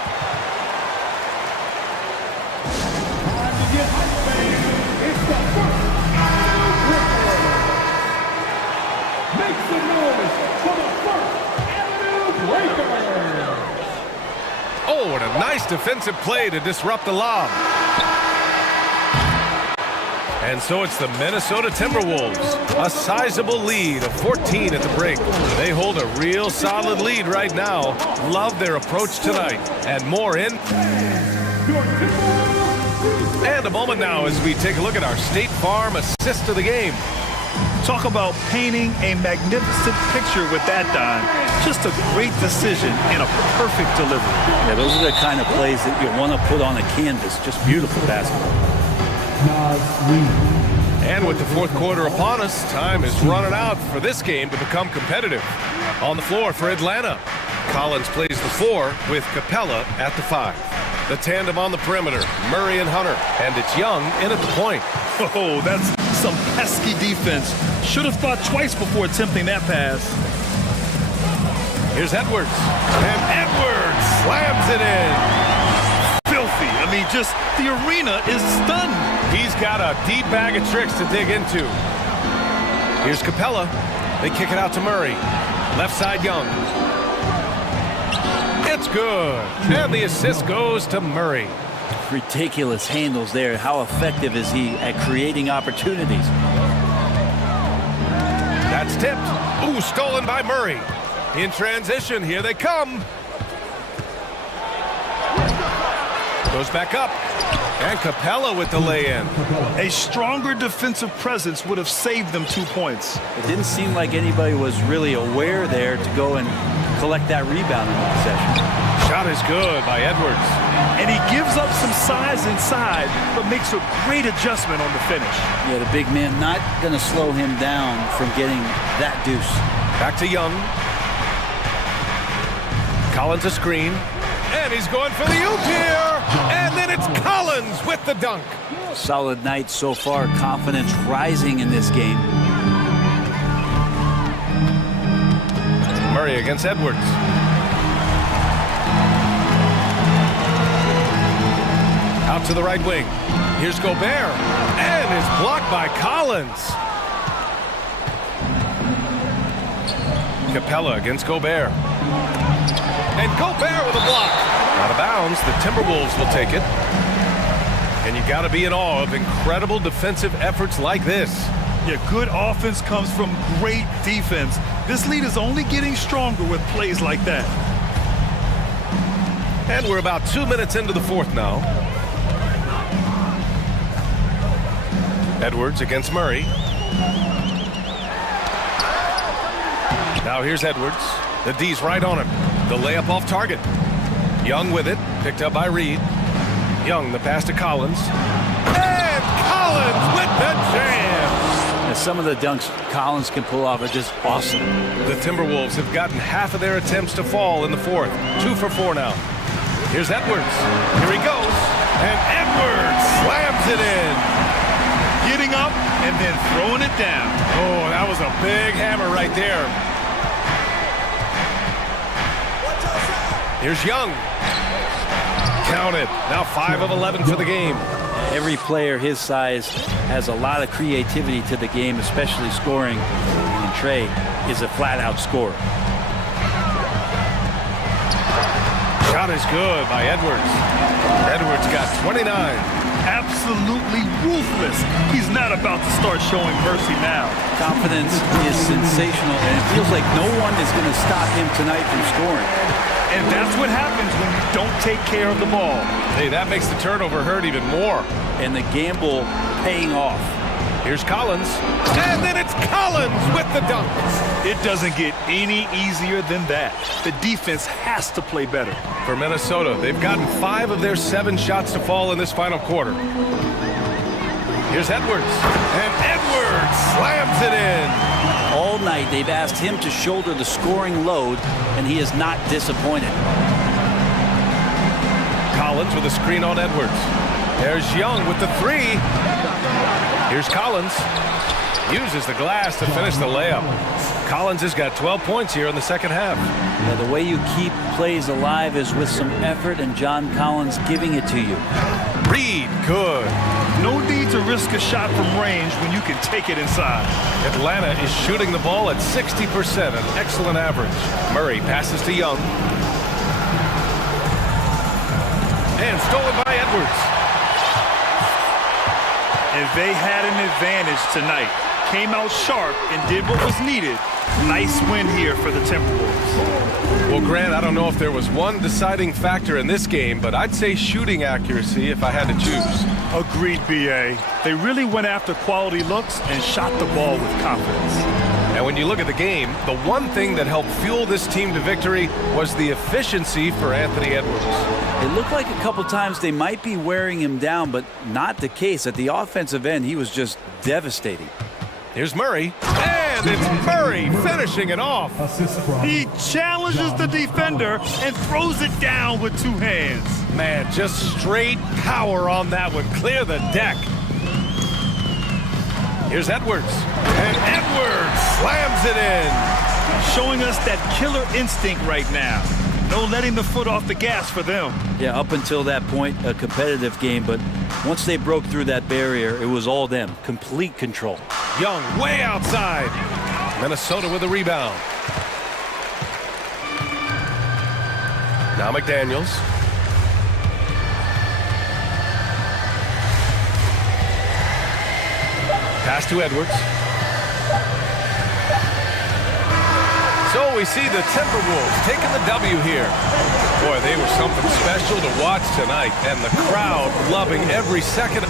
Oh, and a nice defensive play to disrupt the lob. And so it's the Minnesota Timberwolves. A sizable lead of 14 at the break. They hold a real solid lead right now. Love their approach tonight. And more in. And a moment now as we take a look at our State Farm assist of the game. Talk about painting a magnificent picture with that dime. Just a great decision and a perfect delivery. Yeah, those are the kind of plays that you want to put on a canvas. Just beautiful basketball. And with the fourth quarter upon us, time is running out for this game to become competitive. On the floor for Atlanta, Collins plays the 4 with Capella at the 5. The tandem on the perimeter, Murray and Hunter, and it's Young in at the point. Oh, that's some pesky defense. Should have thought twice before attempting that pass. Here's Edwards. And Edwards slams it in. Filthy. I mean, just the arena is stunned. He's got a deep bag of tricks to dig into. Here's Capella. They kick it out to Murray. Left side, Young. It's good. And the assist goes to Murray. Ridiculous handles there. How effective is he at creating opportunities? That's tipped. Ooh, stolen by Murray. In transition, here they come. Goes back up. And Capella with the lay-in. A stronger defensive presence would have saved them 2 points. It didn't seem like anybody was really aware there to go and collect that rebound in the possession. Shot is good by Edwards. And he gives up some size inside, but makes a great adjustment on the finish. Yeah, the big man not going to slow him down from getting that deuce. Back to Young. Collins a screen. And he's going for the oop here. And then it's Collins with the dunk. Solid night so far. Confidence rising in this game. Murray against Edwards. Out to the right wing. Here's Gobert. And it's blocked by Collins. Capella against Gobert. And Gobert with a block. Out of bounds. The Timberwolves will take it. And you got to be in awe of incredible defensive efforts like this. Yeah, good offense comes from great defense. This lead is only getting stronger with plays like that. And we're about 2 minutes into the fourth now. Edwards against Murray. Now here's Edwards. The D's right on him. The layup off target. Young with it. Picked up by Reed. Young, the pass to Collins. And Collins with the jam! And some of the dunks Collins can pull off are just awesome. The Timberwolves have gotten half of their attempts to fall in the fourth. 2 for 4 now. Here's Edwards. Here he goes. And Edwards slams it in. Getting up and then throwing it down. Oh, that was a big hammer right there. Here's Young. Counted. Now 5 of 11 for the game. Every player his size has a lot of creativity to the game, especially scoring. And Trey is a flat-out scorer. Shot is good by Edwards. Edwards got 29. Absolutely ruthless. He's not about to start showing mercy now. Confidence is sensational, and it feels like no one is going to stop him tonight from scoring. And that's what happens when you don't take care of the ball. Hey, that makes the turnover hurt even more. And the gamble paying off. Here's Collins. And then it's Collins with the dunk. It doesn't get any easier than that. The defense has to play better. For Minnesota, they've gotten 5 of their 7 shots to fall in this final quarter. Here's Edwards. And Edwards slams it in. All night, they've asked him to shoulder the scoring load, and he is not disappointed. Collins with a screen on Edwards. There's Young with the 3. Here's Collins. Uses the glass to finish the layup. Collins has got 12 points here in the second half. Yeah, the way you keep plays alive is with some effort, and John Collins giving it to you. Reed, good. No need to risk a shot from range when you can take it inside. Atlanta is shooting the ball at 60%, an excellent average. Murray passes to Young. And stolen by Edwards. And they had an advantage tonight. Came out sharp and did what was needed. Nice win here for the Timberwolves. Well, Grant, I don't know if there was one deciding factor in this game, but I'd say shooting accuracy if I had to choose. Agreed, B.A. They really went after quality looks and shot the ball with confidence. And when you look at the game, the one thing that helped fuel this team to victory was the efficiency for Anthony Edwards. It looked like a couple times they might be wearing him down, but not the case. At the offensive end, he was just devastating. Here's Murray, and it's Murray finishing it off. He challenges the defender and throws it down with 2 hands. Man, just straight power on that one. Clear the deck. Here's Edwards, and Edwards slams it in. showing us that killer instinct right now. No letting the foot off the gas for them. Yeah, up until that point, a competitive game, but once they broke through that barrier, it was all them. Complete control. Young way outside. Minnesota with a rebound. Now McDaniels. Pass to Edwards. So we see the Timberwolves taking the W here. Boy, they were something special to watch tonight, and the crowd loving every second.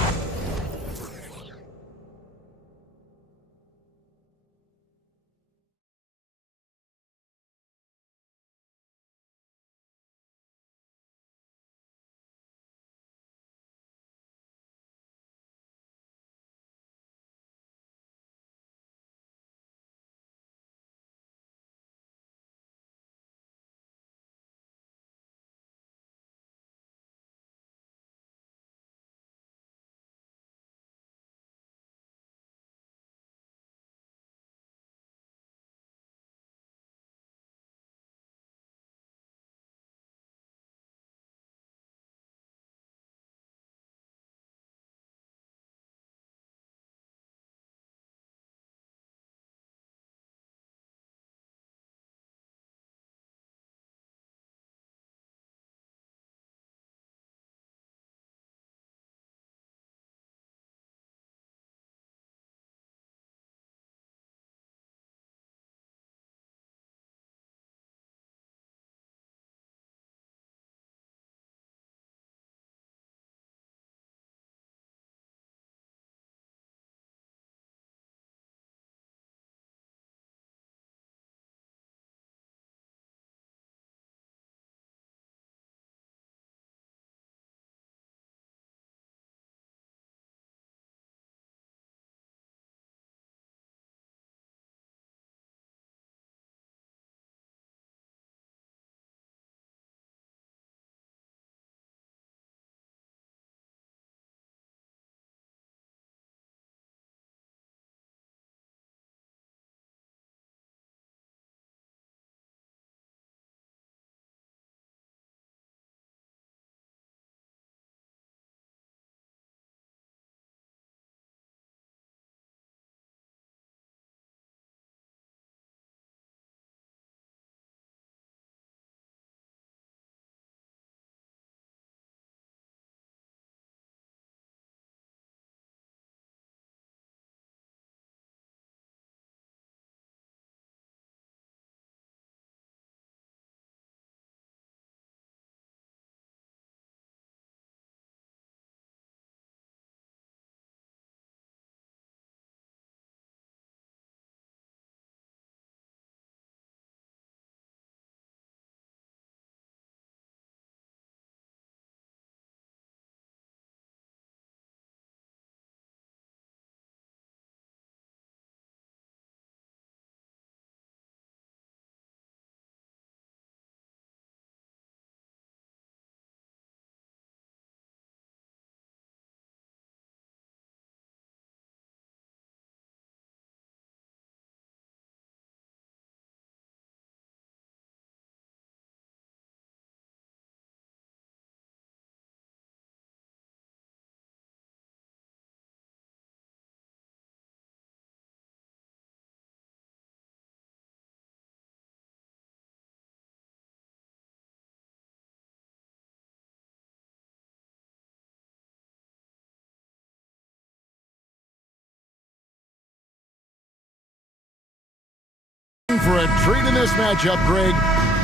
For a treat in this matchup, Greg,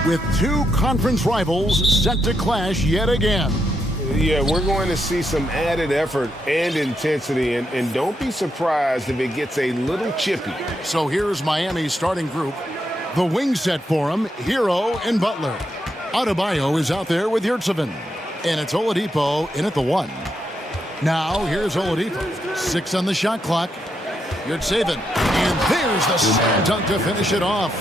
with two conference rivals set to clash yet again. Yeah, we're going to see some added effort and intensity, and don't be surprised if it gets a little chippy. So here's Miami's starting group. The wing set for him, Hero and Butler. Adebayo is out there with Yurtseven. And it's Oladipo in at the 1. Now here's Oladipo. 6 on the shot clock. Yurtseven. And there's the slam dunk to finish it off.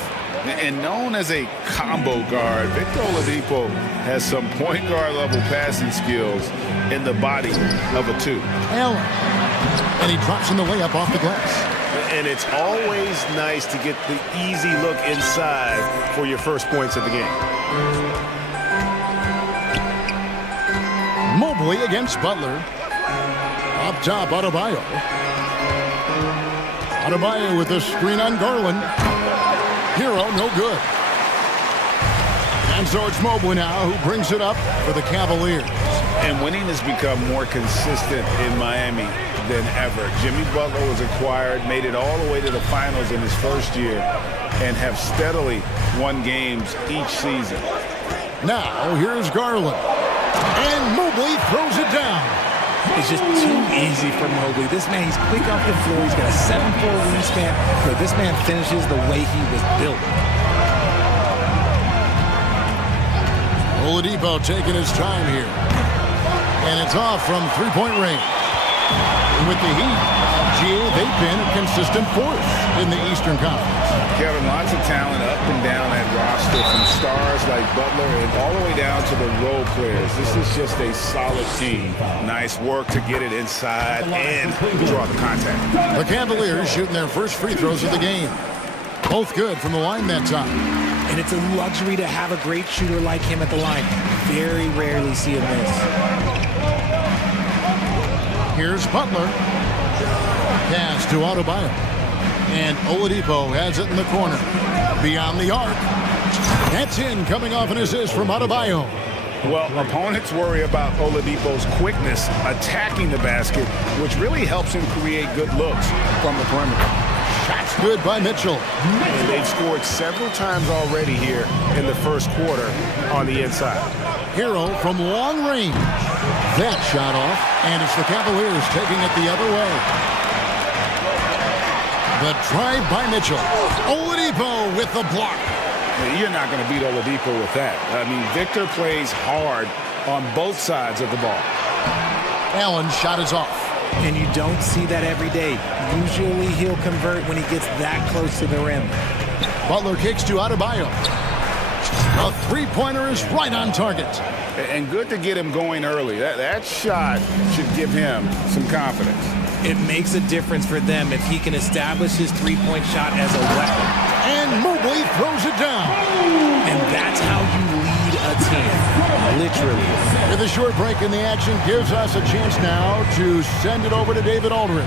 And known as a combo guard, Victor Oladipo has some point guard level passing skills in the body of a 2. Allen. And he drops in the layup off the glass. And it's always nice to get the easy look inside for your first points of the game. Mobley against Butler. Up top, Adebayo. Adebayo with a screen on Garland. Hero, no good. And so it's Mobley now who brings it up for the Cavaliers. And winning has become more consistent in Miami than ever. Jimmy Butler was acquired, made it all the way to the finals in his first year, and have steadily won games each season. Now, here's Garland. And Mobley throws it down. It's just too easy for Mobley. This man, he's quick off the floor. He's got a 7'4" wingspan, but this man finishes the way he was built. Oladipo taking his time here. And it's off from three-point range. And with the Heat, they've been a consistent force in the Eastern Conference. Kevin, lots of talent up and down that roster, from stars like Butler and all the way down to the role players. This is just a solid team. Nice work to get it inside and draw the contact. The Cavaliers shooting their first free throws of the game. Both good from the line that time. And it's a luxury to have a great shooter like him at the line. Very rarely see him miss. Here's Butler. Pass to Adebayo. And Oladipo has it in the corner. Beyond the arc. That's in, coming off an assist from Adebayo. Well, opponents worry about Oladipo's quickness attacking the basket, which really helps him create good looks from the perimeter. Shots good by Mitchell. And they've scored several times already here in the first quarter on the inside. Hero from long range. That shot off, and it's the Cavaliers taking it the other way. The drive by Mitchell. Oladipo with the block. You're not going to beat Oladipo with that. I mean, Victor plays hard on both sides of the ball. Allen's shot is off. And you don't see that every day. Usually he'll convert when he gets that close to the rim. Butler kicks to Adebayo. A three-pointer is right on target. And good to get him going early. That shot should give him some confidence. It makes a difference for them if he can establish his three-point shot as a weapon. And Mobley throws it down. And that's how you lead a team, literally. With a short break in the action gives us a chance now to send it over to David Aldridge.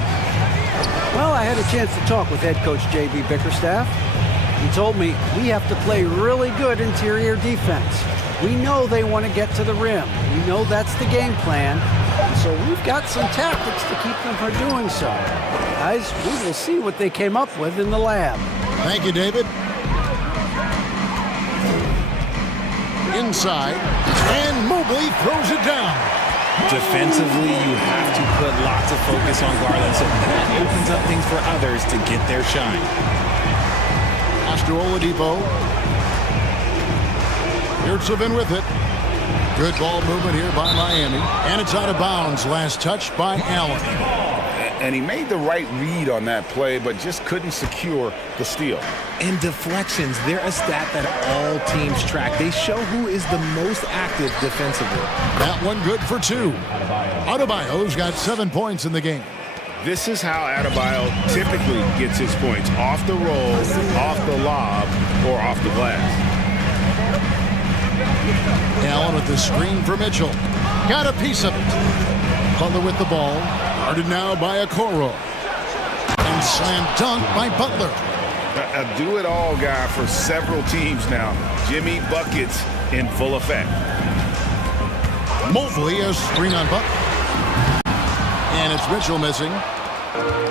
Well, I had a chance to talk with head coach J.B. Bickerstaff. He told me we have to play really good interior defense. We know they want to get to the rim. We know that's the game plan. And so we've got some tactics to keep them from doing so. Guys, we will see what they came up with in the lab. Thank you, David. Inside, and Mobley throws it down. Defensively, you have to put lots of focus on Garland, so that opens up things for others to get their shine. Pass to Oladipo. Yurtsevin with it. Good ball movement here by Miami. And it's out of bounds. Last touch by Allen. And he made the right read on that play, but just couldn't secure the steal. And deflections, they're a stat that all teams track. They show who is the most active defensively. That one good for two. Adebayo's got 7 points in the game. This is how Adebayo typically gets his points. Off the roll, off the lob, or off the glass. Allen with the screen for Mitchell. Got a piece of it. Butler with the ball. Guarded now by Okoro. And slam dunk by Butler. A do-it-all guy for several teams now. Jimmy buckets in full effect. Mobley a screen on Butler. And it's Mitchell missing.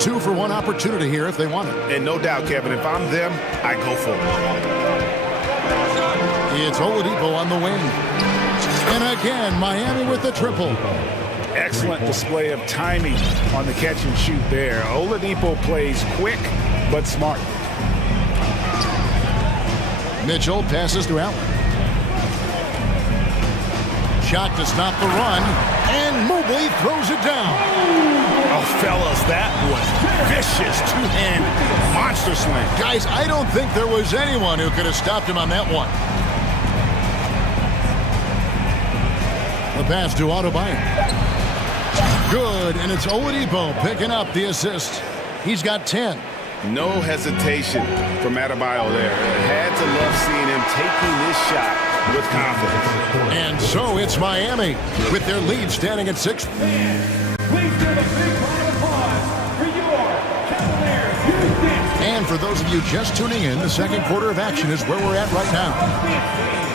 2 for 1 opportunity here if they want it. And no doubt, Kevin, if I'm them, I go for it. It's Oladipo on the wing. And again, Miami with the triple. Excellent display of timing on the catch and shoot there. Oladipo plays quick but smart. Mitchell passes to Allen. Shot to stop the run. And Mobley throws it down. Oh, fellas, that was vicious two-handed monster slam. Guys, I don't think there was anyone who could have stopped him on that one. The pass to Adebayo. Good, and it's Oladipo picking up the assist. He's got 10. No hesitation from Adebayo there. Had to love seeing him taking this shot with confidence. And so it's Miami with their lead standing at 6. Please give a big round of applause for your Cavaliers. And for those of you just tuning in, the second quarter of action is where we're at right now.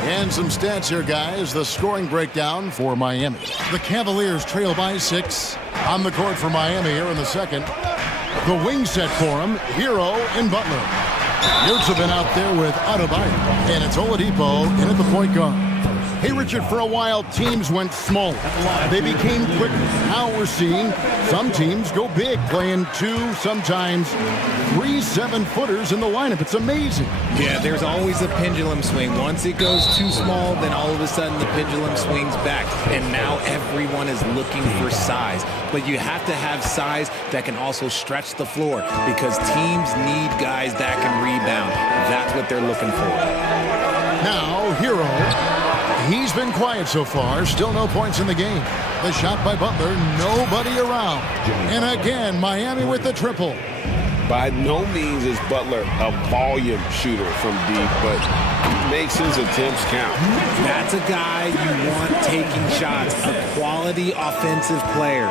And some stats here, guys. The scoring breakdown for Miami. The Cavaliers trail by 6. On the court for Miami here in the second. The wing set for them, Hero and Butler. Yurtsevin out there with Adebayo. And it's Oladipo in at the point guard. Hey, Richard, for a while, teams went small. They became quicker. Now we're seeing some teams go big, playing 2, sometimes 3 7-footers in the lineup. It's amazing. Yeah, there's always a pendulum swing. Once it goes too small, then all of a sudden the pendulum swings back. And now everyone is looking for size. But you have to have size that can also stretch the floor because teams need guys that can rebound. That's what they're looking for. Now, Hero. He's been quiet so far. Still no points in the game. The shot by Butler. Nobody around. And again, Miami with the triple. By no means is Butler a volume shooter from deep, but he makes his attempts count. That's a guy you want taking shots. A quality offensive player.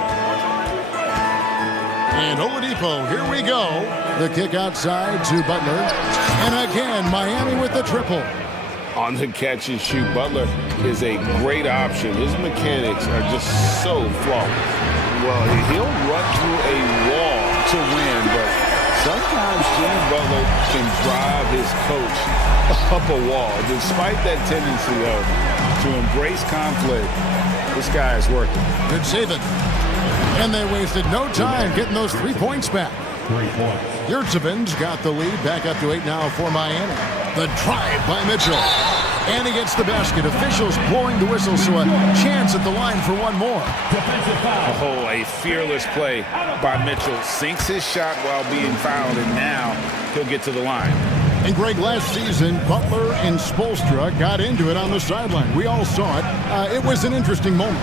And Oladipo, here we go. The kick outside to Butler. And again, Miami with the triple. On the catch and shoot, Butler is a great option. His mechanics are just so flawless. Well, he'll run through a wall to win, but sometimes Jimmy Butler can drive his coach up a wall. Despite that tendency, though, to embrace conflict, this guy is working. Good saving. And they wasted no time getting those 3 points back. 3 points. Yurtseven's got the lead, back up to 8 now for Miami. The drive by Mitchell. And he gets the basket. Officials blowing the whistle, so a chance at the line for one more. Oh, a fearless play by Mitchell. Sinks his shot while being fouled, and now he'll get to the line. And Greg, last season, Butler and Spoelstra got into it on the sideline. We all saw it. It was an interesting moment.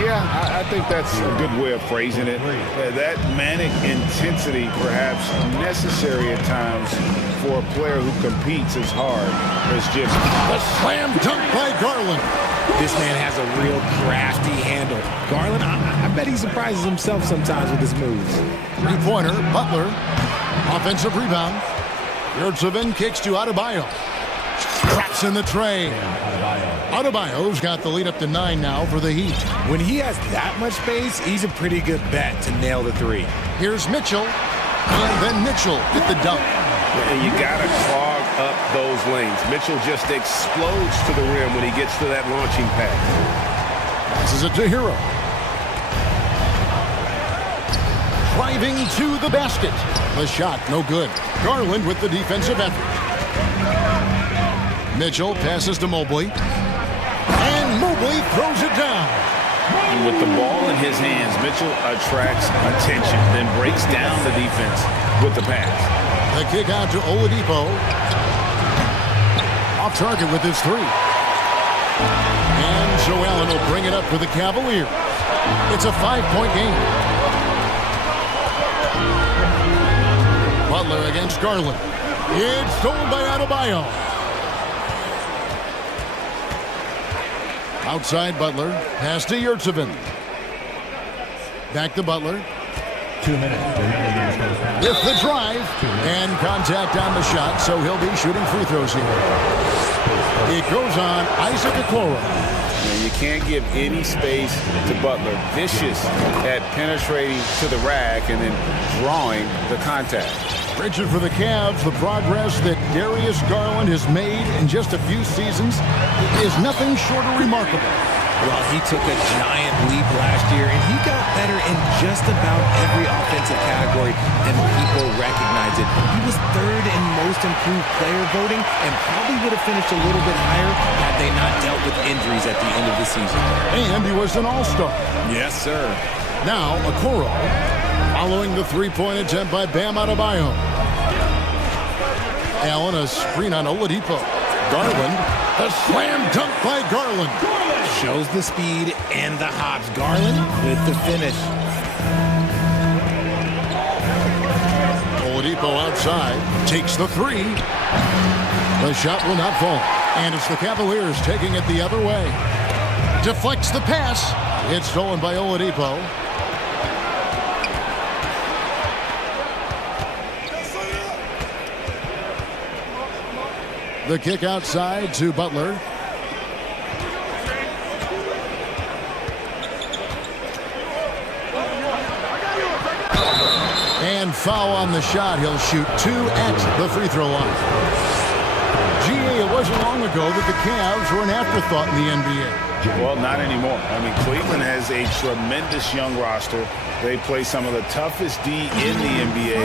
Yeah, I think that's a good way of phrasing it. That manic intensity, perhaps necessary at times for a player who competes as hard as Jimmy. The slam dunk by Garland. This man has a real crafty handle. Garland, I bet he surprises himself sometimes with his moves. 3-pointer, Butler. Offensive rebound. Yurtseven kicks to Adebayo. Traps in the tray. Adebayo's got the lead up to 9 now for the Heat. When he has that much space, he's a pretty good bet to nail the 3. Here's Mitchell. And then Mitchell with the dunk. You gotta clog up those lanes. Mitchell just explodes to the rim when he gets to that launching pad. Passes it to Hero. Driving to the basket. The shot, no good. Garland with the defensive effort. Mitchell passes to Mobley. And Mobley throws it down. And with the ball in his hands, Mitchell attracts attention, then breaks down the defense with the pass. The kick out to Oladipo. Off target with his 3. And Joe Allen will bring it up for the Cavaliers. It's a 5-point game. Butler against Garland. It's stolen by Adebayo. Outside Butler. Pass to Yurtseven. Back to Butler. 2 minutes. With the drive. And contact on the shot, so he'll be shooting free throws here. It goes on Isaac Okoro. You can't give any space to Butler. Vicious at penetrating to the rack and then drawing the contact. Richard, for the Cavs, the progress that Darius Garland has made in just a few seasons is nothing short of remarkable. Well, he took a giant leap last year, and he got better in just about every offensive category, and people recognize it. He was 3rd in most improved player voting, and probably would have finished a little bit higher had they not dealt with injuries at the end of the season. And he was an all-star. Yes, sir. Now, Okoro, following the 3-point attempt by Bam Adebayo. Allen, a screen on Oladipo. Garland, a slam dunk by Garland. Shows the speed and the hops. Garland with the finish. Oladipo Oladipo outside, takes the three. The shot will not fall, and it's the Cavaliers taking it the other way. Deflects the pass. It's stolen by Oladipo. The kick outside to Butler. And foul on the shot. He'll shoot 2 at the free throw line. GA, it wasn't long ago that the Cavs were an afterthought in the NBA. Well, not anymore. I mean, Cleveland has a tremendous young roster. They play some of the toughest D in the NBA,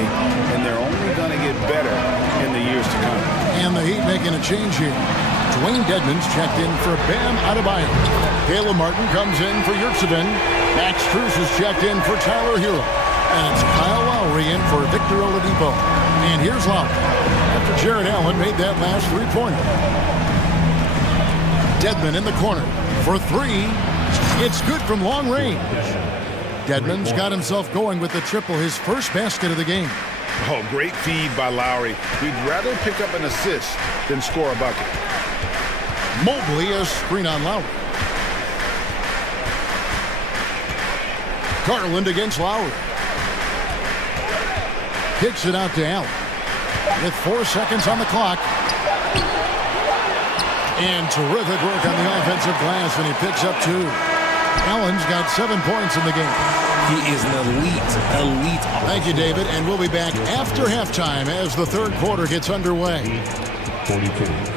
and they're only going to get better in the years to come. And the Heat making a change here. Dwayne Dedmon's checked in for Bam Adebayo. Caleb Martin comes in for Yurtseven. Max Strus is checked in for Tyler Hero. And it's Kyle Lowry in for Victor Oladipo. And here's Lowry after Jared Allen made that last three-pointer. Dedmon in the corner for three. It's good from long range. Dedmon's got himself going with the triple, his first basket of the game. Oh, great feed by Lowry. He'd rather pick up an assist than score a bucket. Mobley, a screen on Lowry. Garland against Lowry. Kicks it out to Allen. With 4 seconds on the clock. And terrific work on the offensive glass, and he picks up 2. Allen's got 7 points in the game. He is an elite. Thank you, David, and we'll be back after halftime as the third quarter gets underway. 42.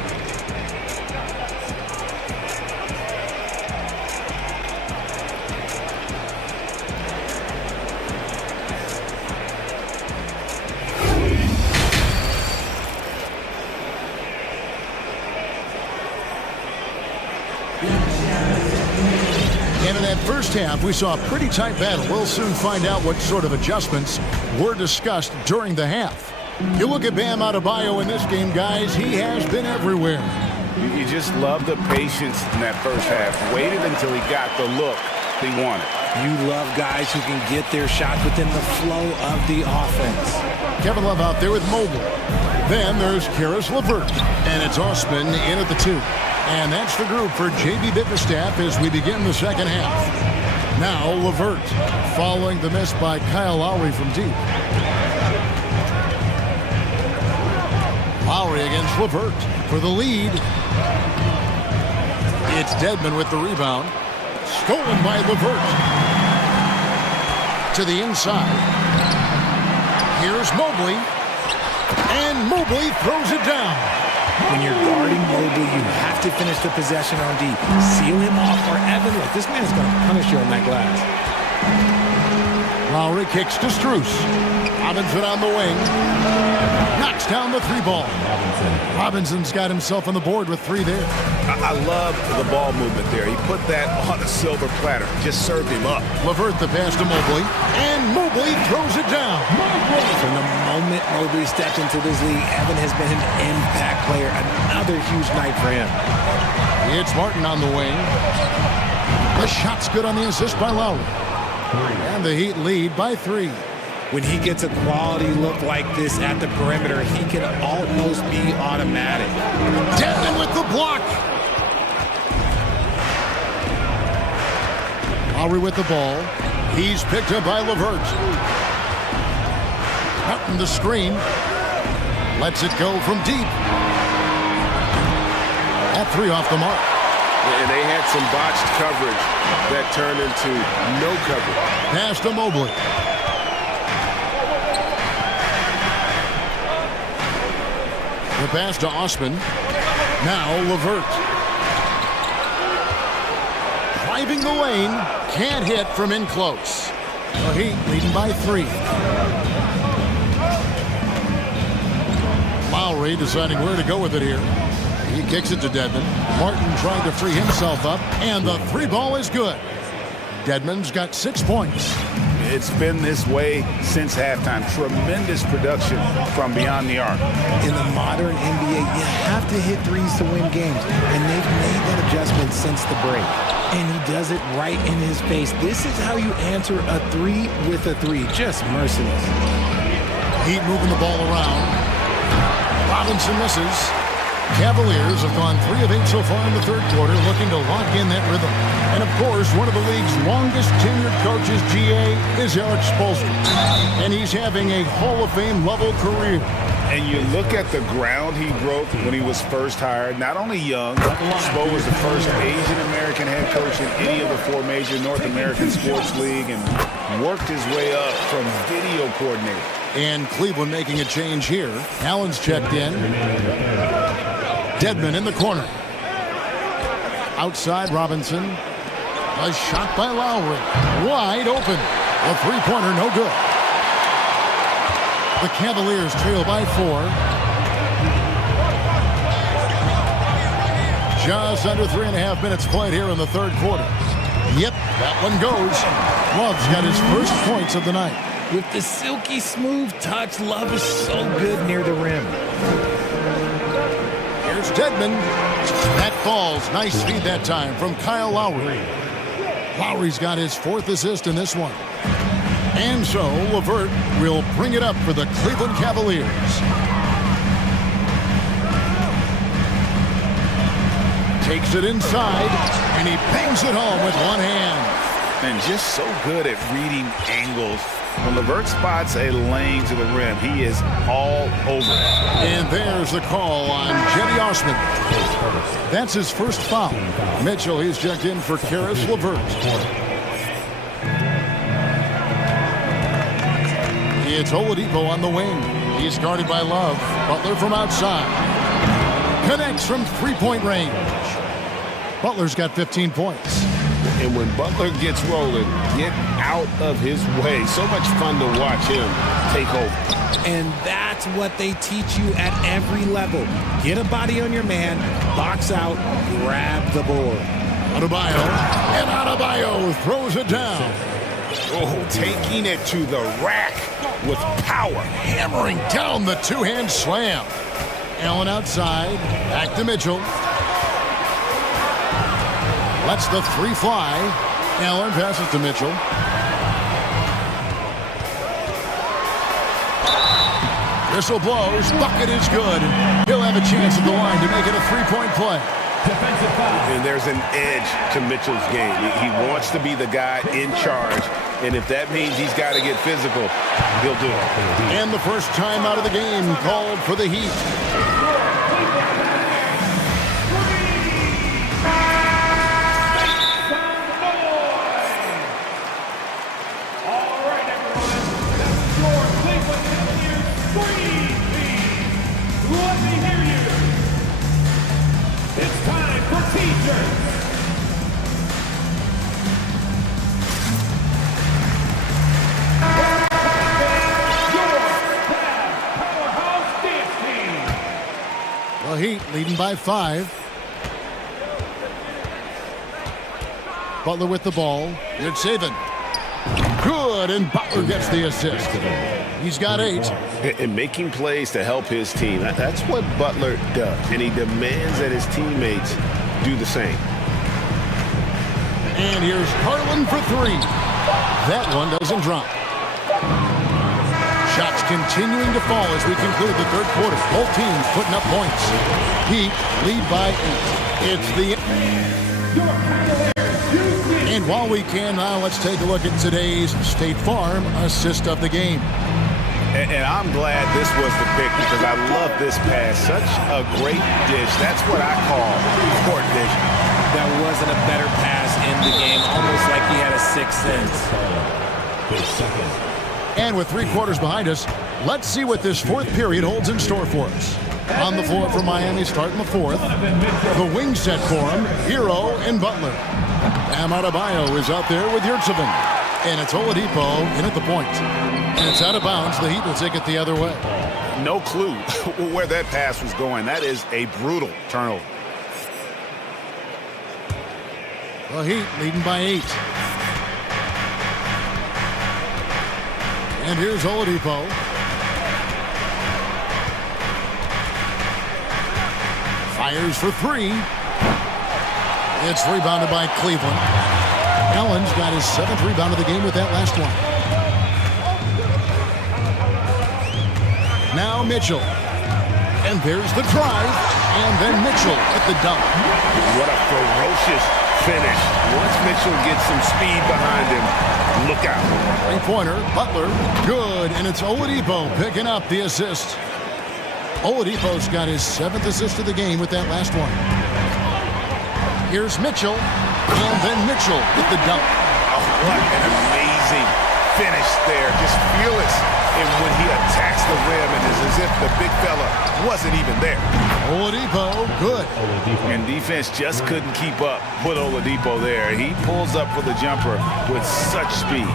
First half, we saw a pretty tight battle. We'll soon find out what sort of adjustments were discussed during the half. You look at Bam Adebayo in this game, guys, he has been everywhere. You just love the patience in that first half. Waited until he got the look he wanted. You love guys who can get their shots within the flow of the offense. Kevin Love out there with Mobley. Then there's Karis LeVert, and it's Osman in at the 2. And that's the group for J.B. Bickerstaff as we begin the second half. Now LeVert following the miss by Kyle Lowry from deep. Lowry against LeVert for the lead. It's Dedmon with the rebound. Stolen by LeVert. To the inside. Here's Mobley. And Mobley throws it down. When you're guarding Mobley, you have to finish the possession on D. Seal him off or Evan. Look, this man is going to punish you on that glass. Lowry kicks to Strus. Robinson on the wing. Knocks down the 3 ball. Robinson's got himself on the board with 3 there. I love the ball movement there. He put that on a silver platter. Just served him up. LeVert the pass to Mobley. And Mobley throws it down. From the moment Mobley stepped into this league, Evan has been an impact player. Another huge night for him. It's Martin on the wing. The shot's good on the assist by Lowry. And the Heat lead by 3. When he gets a quality look like this at the perimeter, he can almost be automatic. Dedmon with the block. Lowry with the ball. He's picked up by LeVert. Martin the screen. Lets it go from deep. All 3 off the mark. And they had some botched coverage that turned into no coverage. Pass to Mobley. The pass to Osman. Now LeVert. Driving the lane. Can't hit from in close. The Heat leading by 3. Lowry deciding where to go with it here. He kicks it to Dedmon. Martin trying to free himself up. And the 3 ball is good. Dedmon's got 6 points. It's been this way since halftime. Tremendous production from beyond the arc. In the modern NBA, you have to hit threes to win games, and they've made that adjustment since the break. And he does it right in his face. This is how you answer a 3 with a 3. Just merciless. Heat moving the ball around. Robinson misses. Cavaliers have gone 3 of 8 so far in the third quarter, looking to lock in that rhythm. And of course, one of the league's longest tenured coaches, GA, is Eric Spoelstra. And he's having a Hall of Fame level career. And you look at the ground he broke when he was first hired. Not only young, Spo was the first Asian American head coach in any of the 4 major North American sports league and worked his way up from video coordinator. And Cleveland making a change here. Allen's checked in. Dedmon in the corner. Outside Robinson. A shot by Lowry. Wide open. A three-pointer, no good. The Cavaliers trail by 4. Just under 3.5 minutes played here in the third quarter. Yep, that one goes. Love's got his first points of the night. With the silky smooth touch, Love is so good near the rim. Here's Dedmon. That falls. Nice feed that time from Kyle Lowry. Lowry's got his 4th assist in this one. And so LeVert will bring it up for the Cleveland Cavaliers. Takes it inside, and he bangs it home with one hand. And just so good at reading angles. When LeVert spots a lane to the rim, he is all over it. And there's the call on Jetty Osman. That's his first foul. Mitchell, he's checked in for Karis LeVert. It's Oladipo on the wing. He's guarded by Love. Butler from outside. Connects from three-point range. Butler's got 15 points. And when Butler gets rolling, get out of his way. So much fun to watch him take over. And that's what they teach you at every level. Get a body on your man, box out, grab the board. Adebayo, and Adebayo throws it down. Oh, taking it to the rack with power. Hammering down the two-hand slam. Allen outside, back to Mitchell. Lets the 3 fly. Allen passes to Mitchell. Whistle blows. Bucket is good. He'll have a chance at the line to make it a 3-point play. And there's an edge to Mitchell's game. He wants to be the guy in charge. And if that means he's got to get physical, he'll do it. And the first time out of the game called for the Heat. It's time for T-shirts. Powerhouse dance team. The Heat leading by 5. Butler with the ball. Good saving. Good, and Butler gets the assist. He's got 8. And making plays to help his team. That's what Butler does. And he demands that his teammates do the same. And here's Carlin for 3. That one doesn't drop. Shots continuing to fall as we conclude the third quarter. Both teams putting up points. Heat lead by 8. It's the And while we can, now let's take a look at today's State Farm assist of the game. And I'm glad this was the pick because I love this pass. Such a great dish. That's what I call court vision. That wasn't a better pass in the game, almost like he had a 6th sense. And with 3 quarters behind us, let's see what this 4th period holds in store for us. On the floor for Miami starting the 4th. The wing set for him, Hero and Butler. Bam Adebayo is out there with Yurtseven. And it's Oladipo in at the point. And it's out of bounds. The Heat will take it the other way. No clue where that pass was going. That is a brutal turnover. The Heat leading by 8. And here's Oladipo. Fires for 3. It's rebounded by Cleveland. Allen's got his 7th rebound of the game with that last one. Now Mitchell. And there's the drive. And then Mitchell at the dunk. What a ferocious finish. Once Mitchell gets some speed behind him, look out. Three-pointer, Butler, good. And it's Oladipo picking up the assist. Oladipo's got his 7th assist of the game with that last one. Here's Mitchell, and then Mitchell with the dunk. Oh, what an amazing finish there. Just fearless in when he attacks the rim, and it's as if the big fella wasn't even there. Oladipo, good. And defense just couldn't keep up with Oladipo there. He pulls up for the jumper with such speed.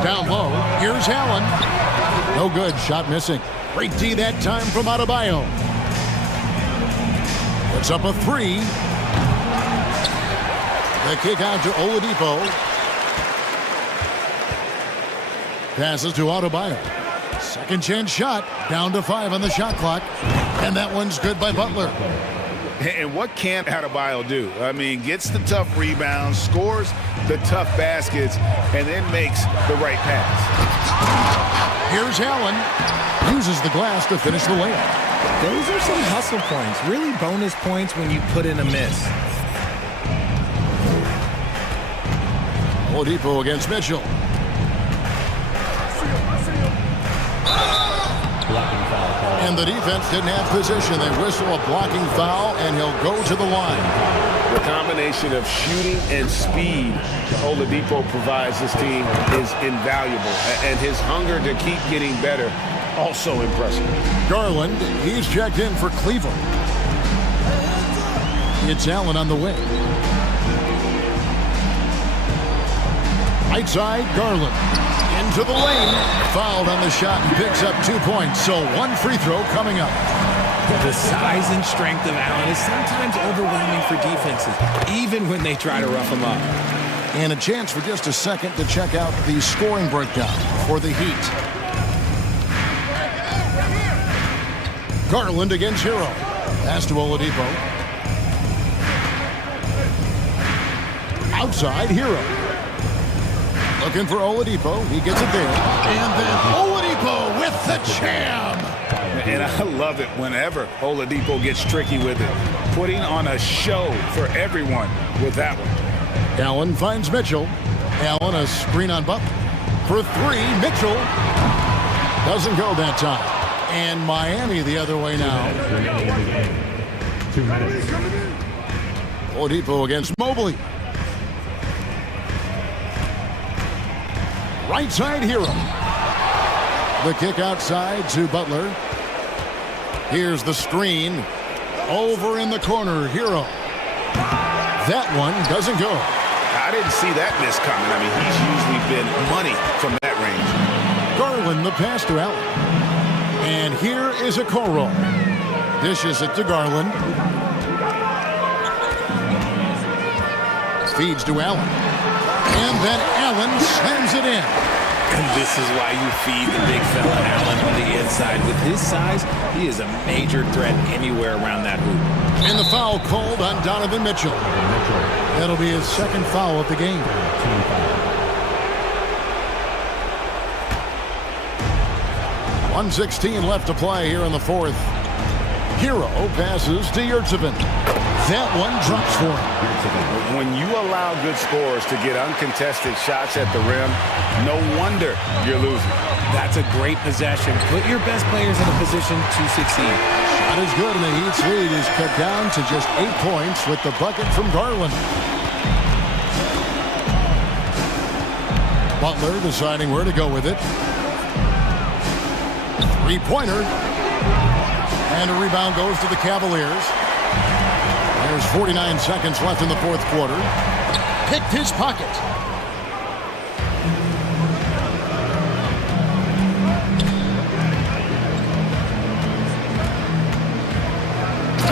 Down low, here's Allen. No good, shot missing. Great D that time from Adebayo. Puts up a 3. The kick out to Oladipo. Passes to Adebayo. Second chance shot, down to 5 on the shot clock. And that one's good by Butler. And what can't Adebayo do? I mean, gets the tough rebounds, scores the tough baskets, and then makes the right pass. Here's Allen. Uses the glass to finish the layup. Those are some hustle points, really bonus points when you put in a miss. Oladipo against Mitchell. And the defense didn't have position. They whistle a blocking foul, and he'll go to the line. The combination of shooting and speed Oladipo provides this team is invaluable. And his hunger to keep getting better, also impressive. Garland, he's checked in for Cleveland. It's Allen on the wing. Right side, Garland. Into the lane. Fouled on the shot and picks up 2 points. So 1 free throw coming up. The size and strength of Allen is sometimes overwhelming for defenses, even when they try to rough him up. And a chance for just a second to check out the scoring breakdown for the Heat. Garland against Hero. Pass to Oladipo. Outside, Hero. Looking for Oladipo. He gets it there. And then Oladipo with the jam. And I love it whenever Oladipo gets tricky with it. Putting on a show for everyone with that one. Allen finds Mitchell. Allen a screen on Butler. For 3, Mitchell doesn't go that time. And Miami the other way now. 2 minutes. Oladipo against Mobley. Right side, Hero. The kick outside to Butler. Here's the screen. Over in the corner, Hero. That one doesn't go. I didn't see that miss coming. I mean, he's usually been money from that range. Garland the pass to Allen. And here is a Okoro. Dishes it to Garland. Feeds to Allen. And then Allen slams it in. And this is why you feed the big fella Allen on the inside. With his size, he is a major threat anywhere around that hoop. And the foul called on Donovan Mitchell. That'll be his 2nd foul of the game. .116 left to play here in the 4th. Hero passes to Yurtsevin. That one drops for him. When you allow good scorers to get uncontested shots at the rim, no wonder you're losing. That's a great possession. Put your best players in a position to succeed. Shot is good, and the Heat's lead is cut down to just 8 points with the bucket from Garland. Butler deciding where to go with it. 3-pointer. And a rebound goes to the Cavaliers. There's 49 seconds left in the 4th quarter. Picked his pocket.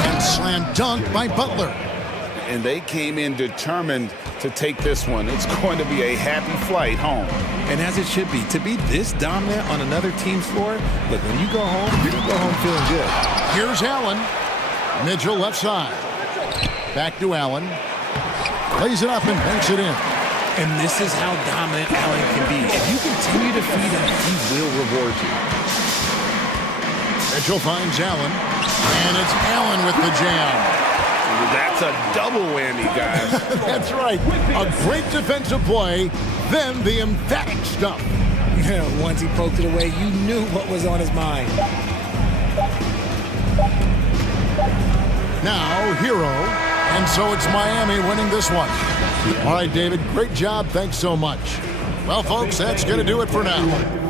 And slam dunk by Butler. And they came in determined to take this one. It's going to be a happy flight home. And as it should be. To be this dominant on another team's floor, look, when you go home, you're going to go home feeling good. Here's Allen. Mitchell left side. Back to Allen. Plays it up and banks it in. And this is how dominant Allen can be. If you continue to feed him, he will reward you. Mitchell finds Allen, and it's Allen with the jam. That's a double whammy, guys. That's right. A great defensive play, then the emphatic stuff. Once he poked it away, you knew what was on his mind. Now, Hero, and so it's Miami winning this one. All right, David, great job. Thanks so much. Well, folks, that's going to do it for now.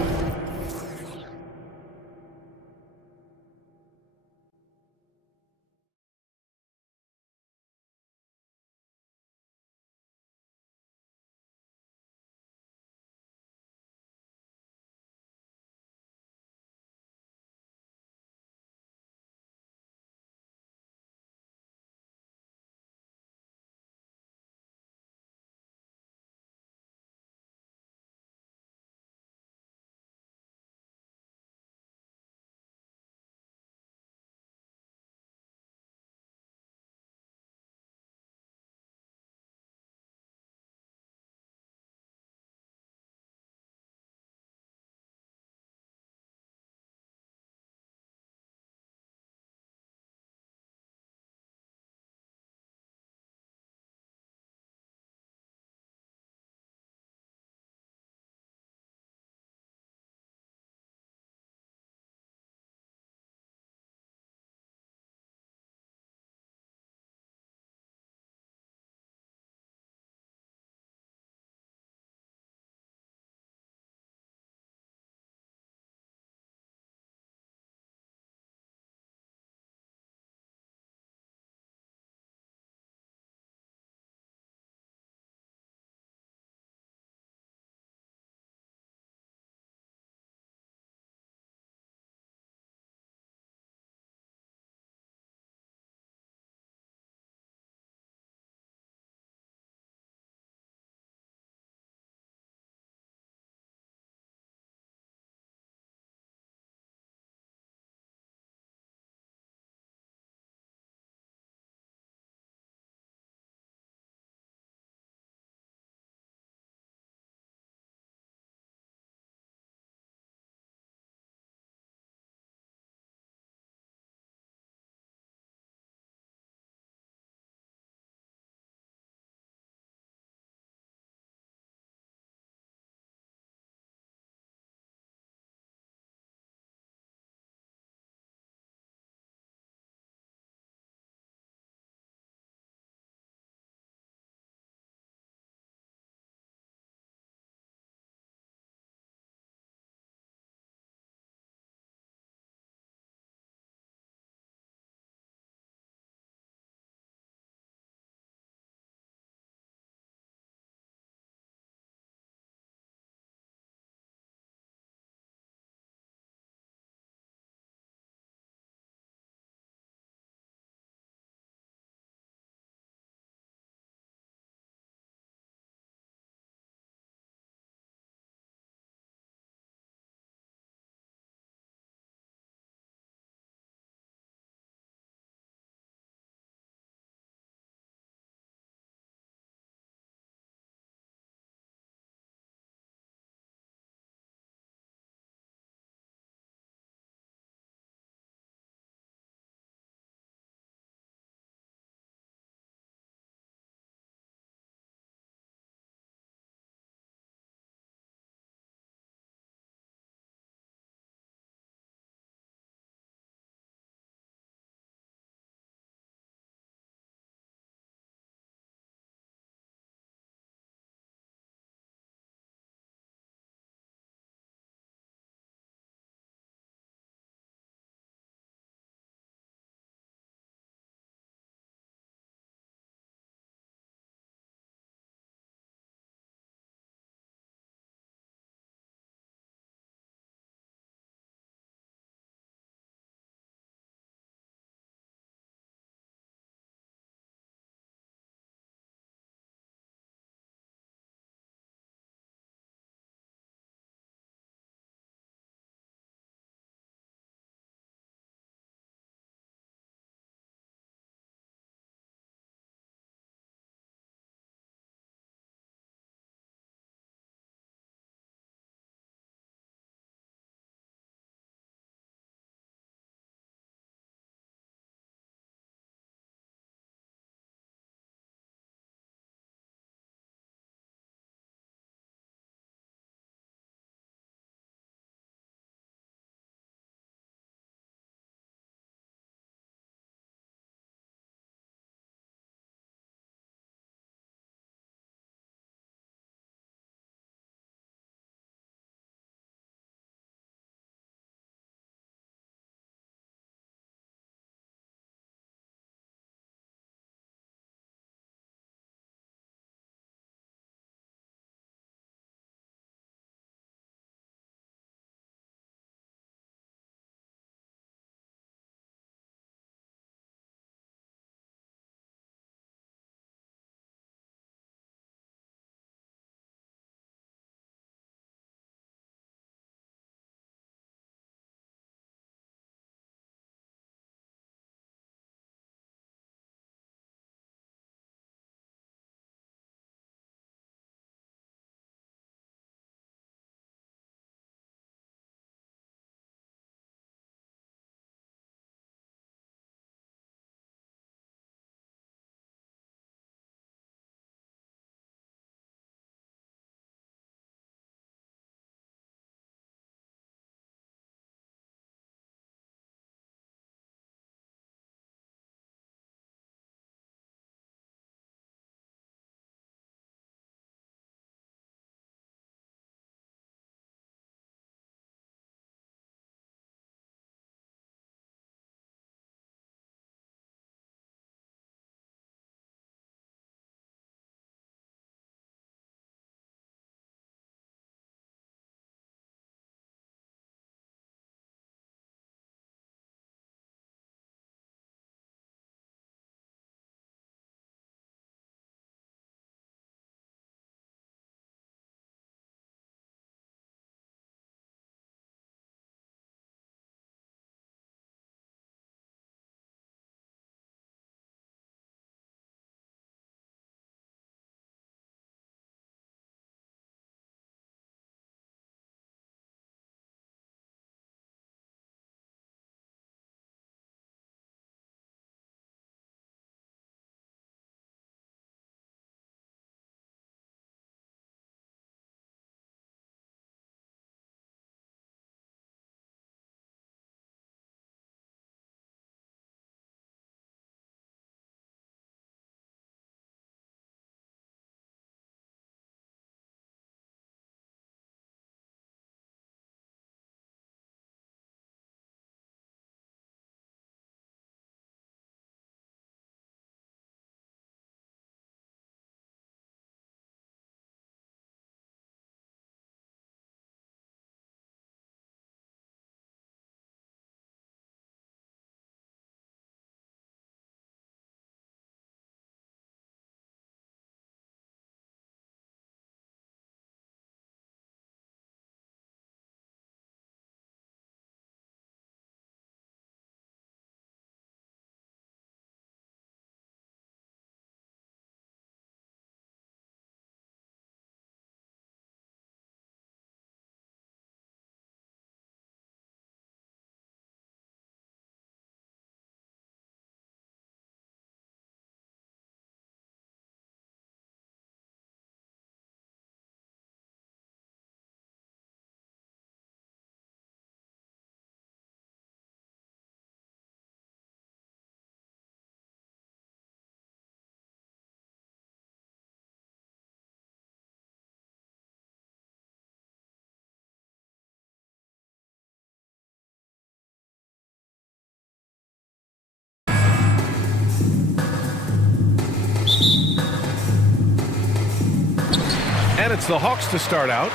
And it's the Hawks to start out.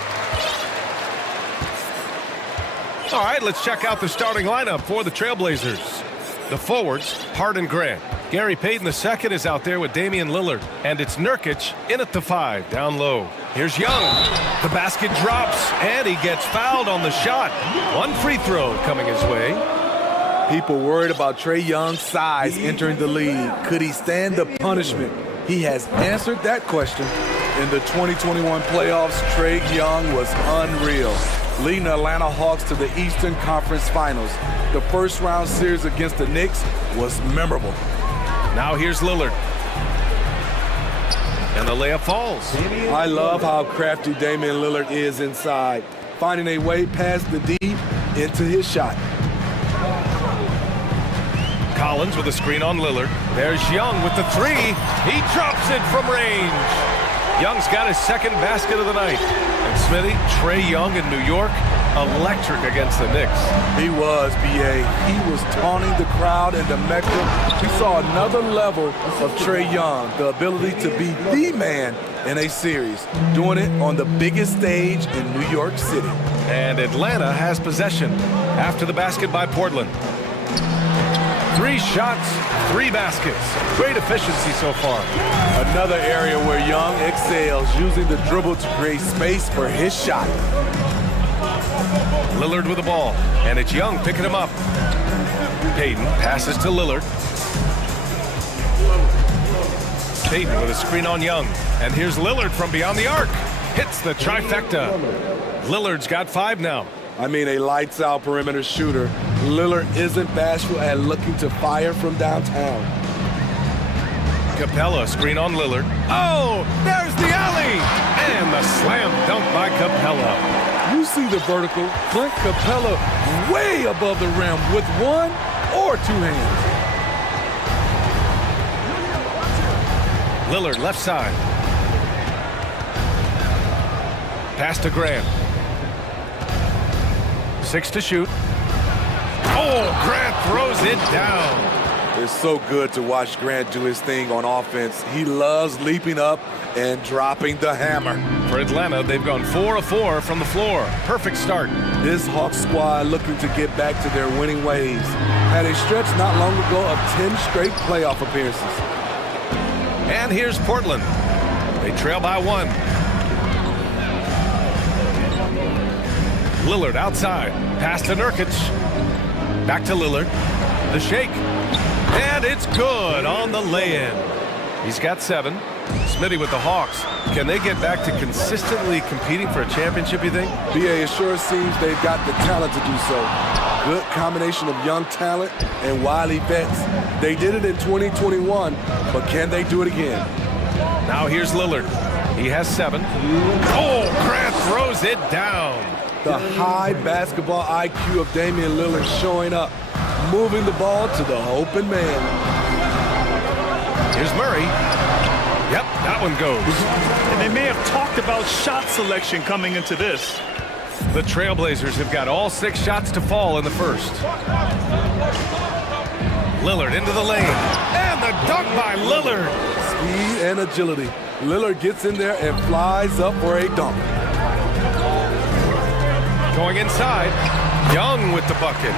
All right, let's check out the starting lineup for the Trailblazers. The forwards, Hart and Grant. Gary Payton II is out there with Damian Lillard. And it's Nurkic in at the 5, down low. Here's Young. The basket drops, and he gets fouled on the shot. One free throw coming his way. People worried about Trae Young's size entering the league. Could he stand the punishment? He has answered that question. In the 2021 playoffs, Trae Young was unreal, leading the Atlanta Hawks to the Eastern Conference Finals. The first round series against the Knicks was memorable. Now here's Lillard. And the layup falls. I love how crafty Damian Lillard is inside, finding a way past the D into his shot. Collins with a screen on Lillard. There's Young with the 3. He drops it from range. Young's got his second basket of the night. And Smithy, Trae Young in New York, electric against the Knicks. He was, B.A. He was taunting the crowd in the Mecca. We saw another level of Trae Young, the ability to be the man in a series, doing it on the biggest stage in New York City. And Atlanta has possession after the basket by Portland. 3 shots, 3 baskets. Great efficiency so far. Another area where Young excels, using the dribble to create space for his shot. Lillard with the ball, and it's Young picking him up. Payton passes to Lillard. Payton with a screen on Young. And here's Lillard from beyond the arc. Hits the trifecta. Lillard's got 5 now. I mean, a lights-out perimeter shooter. Lillard isn't bashful at looking to fire from downtown. Capella, screen on Lillard. Oh, there's the alley! And the slam dunk by Capella. You see the vertical. Clint Capella way above the rim with 1 or 2 hands. Lillard, left side. Pass to Grant. 6 to shoot. Oh, Grant throws it down. It's so good to watch Grant do his thing on offense. He loves leaping up and dropping the hammer. For Atlanta, they've gone 4 of 4 from the floor. Perfect start. This Hawks squad looking to get back to their winning ways. Had a stretch not long ago of 10 straight playoff appearances. And here's Portland. They trail by 1. Lillard outside. Pass to Nurkic. Back to Lillard. The shake. And it's good on the lay-in. He's got 7. Smitty with the Hawks. Can they get back to consistently competing for a championship, you think? BA, it sure seems they've got the talent to do so. Good combination of young talent and wily vets. They did it in 2021, but can they do it again? Now here's Lillard. He has 7. Oh, Grant throws it down. The high basketball IQ of Damian Lillard showing up, moving the ball to the open man. Here's Murray. Yep, that one goes. And they may have talked about shot selection coming into this. The Trailblazers have got all 6 shots to fall in the first. Lillard into the lane. And the dunk by Lillard. Speed and agility. Lillard gets in there and flies up for a dunk. Going inside, Young with the bucket.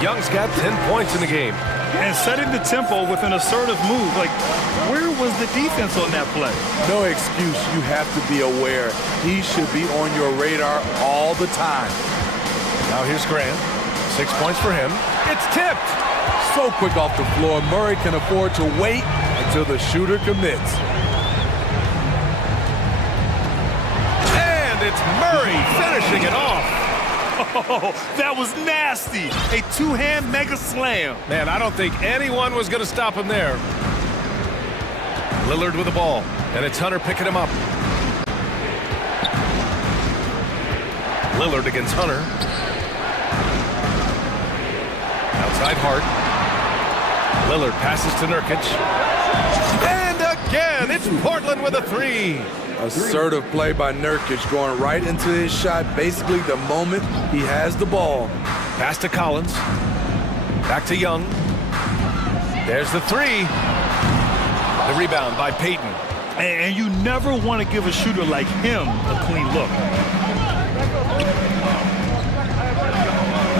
Young's got 10 points in the game. And setting the tempo with an assertive move. Like, where was the defense on that play? No excuse. You have to be aware. He should be on your radar all the time. Now here's Grant. 6 points for him. It's tipped. So quick off the floor, Murray can afford to wait until the shooter commits. And it's Murray finishing it off. Oh, that was nasty. A 2-hand mega slam. Man, I don't think anyone was going to stop him there. Lillard with the ball, and it's Hunter picking him up. Lillard against Hunter. Outside Hart. Lillard passes to Nurkic. And again, it's Portland with a 3. Assertive play by Nurkic, going right into his shot basically the moment he has the ball. Pass to Collins. Back to Young. There's the 3. The rebound by Payton. And you never want to give a shooter like him a clean look.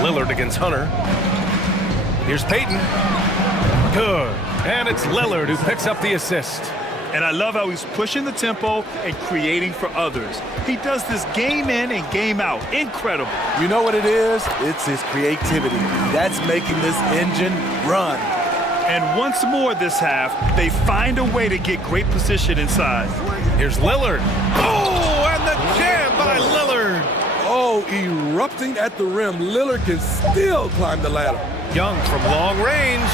Lillard against Hunter. Here's Payton. Good. And it's Lillard who picks up the assist. And I love how he's pushing the tempo and creating for others. He does this game in and game out. Incredible. You know what it is? It's his creativity. That's making this engine run. And once more this half, they find a way to get great position inside. Here's Lillard. Oh, and the jam by Lillard. Oh, erupting at the rim. Lillard can still climb the ladder. Young from long range.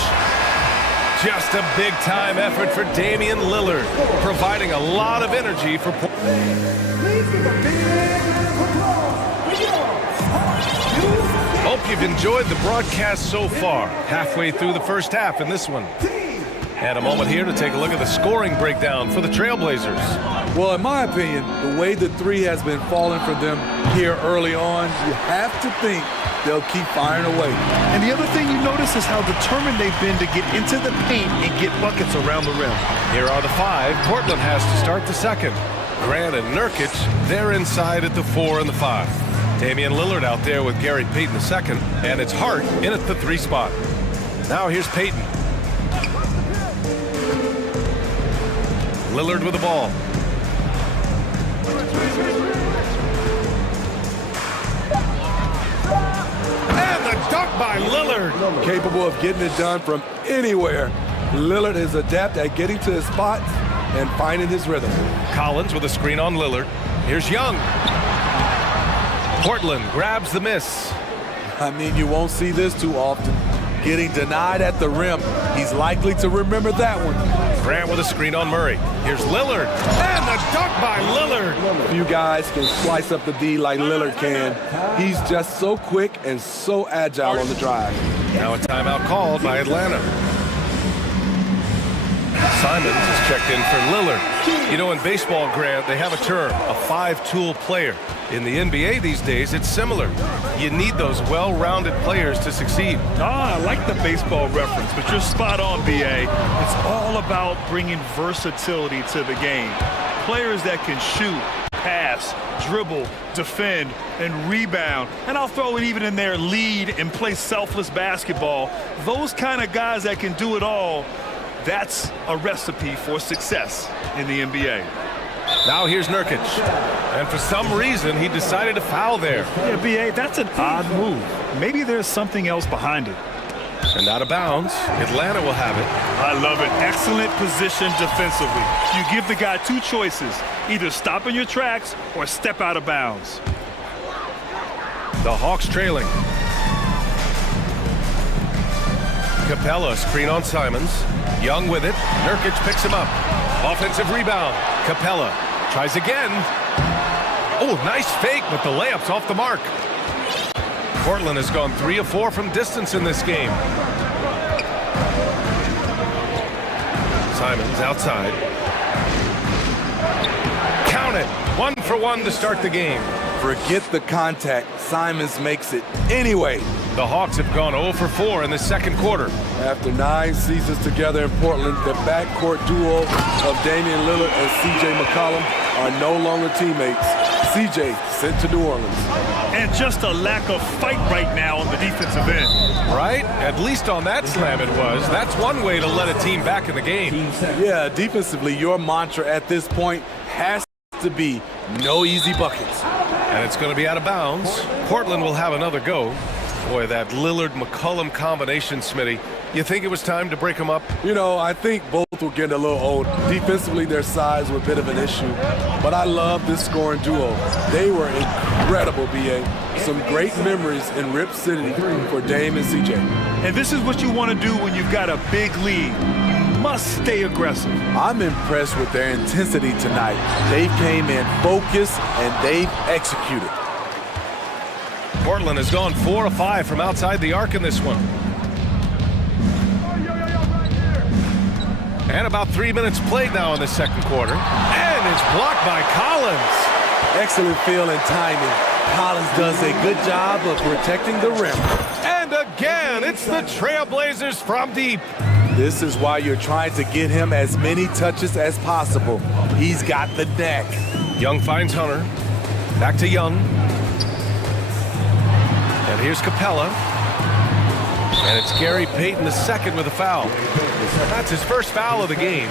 Just a big-time effort for Damian Lillard, providing a lot of energy for... Hope you've enjoyed the broadcast so far. Halfway through the first half in this one. And a moment here to take a look at the scoring breakdown for the Trailblazers. Well, in my opinion, the way the three has been falling for them here early on, you have to think they'll keep firing away. And the other thing you notice is how determined they've been to get into the paint and get buckets around the rim. Here are the five. Portland has to start the second. Grant and Nurkic, they're inside at the 4 and the 5. Damian Lillard out there with Gary Payton the second, and it's Hart in at the 3 spot. Now here's Payton. Lillard with the ball. And the dunk by Lillard. Capable of getting it done from anywhere. Lillard is adept at getting to his spots and finding his rhythm. Collins with a screen on Lillard. Here's Young. Portland grabs the miss. I mean, you won't see this too often. Getting denied at the rim. He's likely to remember that one. Grant with a screen on Murray. Here's Lillard. And the dunk by Lillard. Few guys can slice up the D like Lillard can. He's just so quick and so agile on the drive. Now a timeout called by Atlanta. Simons is checked in for Lillard. You know, in baseball, Grant, they have a term, a 5-tool player. In the NBA these days, it's similar. You need those well-rounded players to succeed. I like the baseball reference, but you're spot on, B.A. It's all about bringing versatility to the game. Players that can shoot, pass, dribble, defend, and rebound. And I'll throw it even in there, lead and play selfless basketball. Those kind of guys that can do it all, that's a recipe for success in the NBA. Now here's Nurkic. And for some reason, he decided to foul there. Yeah, B.A., that's an odd move. Maybe there's something else behind it. And out of bounds, Atlanta will have it. I love it. Excellent position defensively. You give the guy two choices. Either stop in your tracks or step out of bounds. The Hawks trailing. Capella, screen on Simons. Young with it. Nurkic picks him up. Offensive rebound. Capella tries again. Oh, nice fake, but the layup's off the mark. Portland has gone 3 of 4 from distance in this game. Simons outside. Count it. 1 for 1 to start the game. Forget the contact. Simons makes it anyway. The Hawks have gone 0 for 4 in the second quarter. After 9 seasons together in Portland, the backcourt duo of Damian Lillard and C.J. McCollum are no longer teammates. C.J. sent to New Orleans. And just a lack of fight right now on the defensive end. Right? At least on that slam it was. That's one way to let a team back in the game. Yeah, defensively, your mantra at this point has to be no easy buckets. And it's going to be out of bounds. Portland will have another go. Boy, that Lillard-McCollum combination, Smitty. You think it was time to break them up? You know, I think both were getting a little old. Defensively, their size were a bit of an issue. But I love this scoring duo. They were incredible, B.A. Some great memories in Rip City for Dame and C.J. And this is what you want to do when you've got a big lead. You must stay aggressive. I'm impressed with their intensity tonight. They came in focused and they've executed. Portland has gone 4 of 5 from outside the arc in this one. And about 3 minutes played now in the second quarter. And it's blocked by Collins. Excellent feel and timing. Collins does a good job of protecting the rim. And again, it's the Trailblazers from deep. This is why you're trying to get him as many touches as possible. He's got the neck. Young finds Hunter. Back to Young. And here's Capella. And it's Gary Payton the second with a foul. That's his first foul of the game.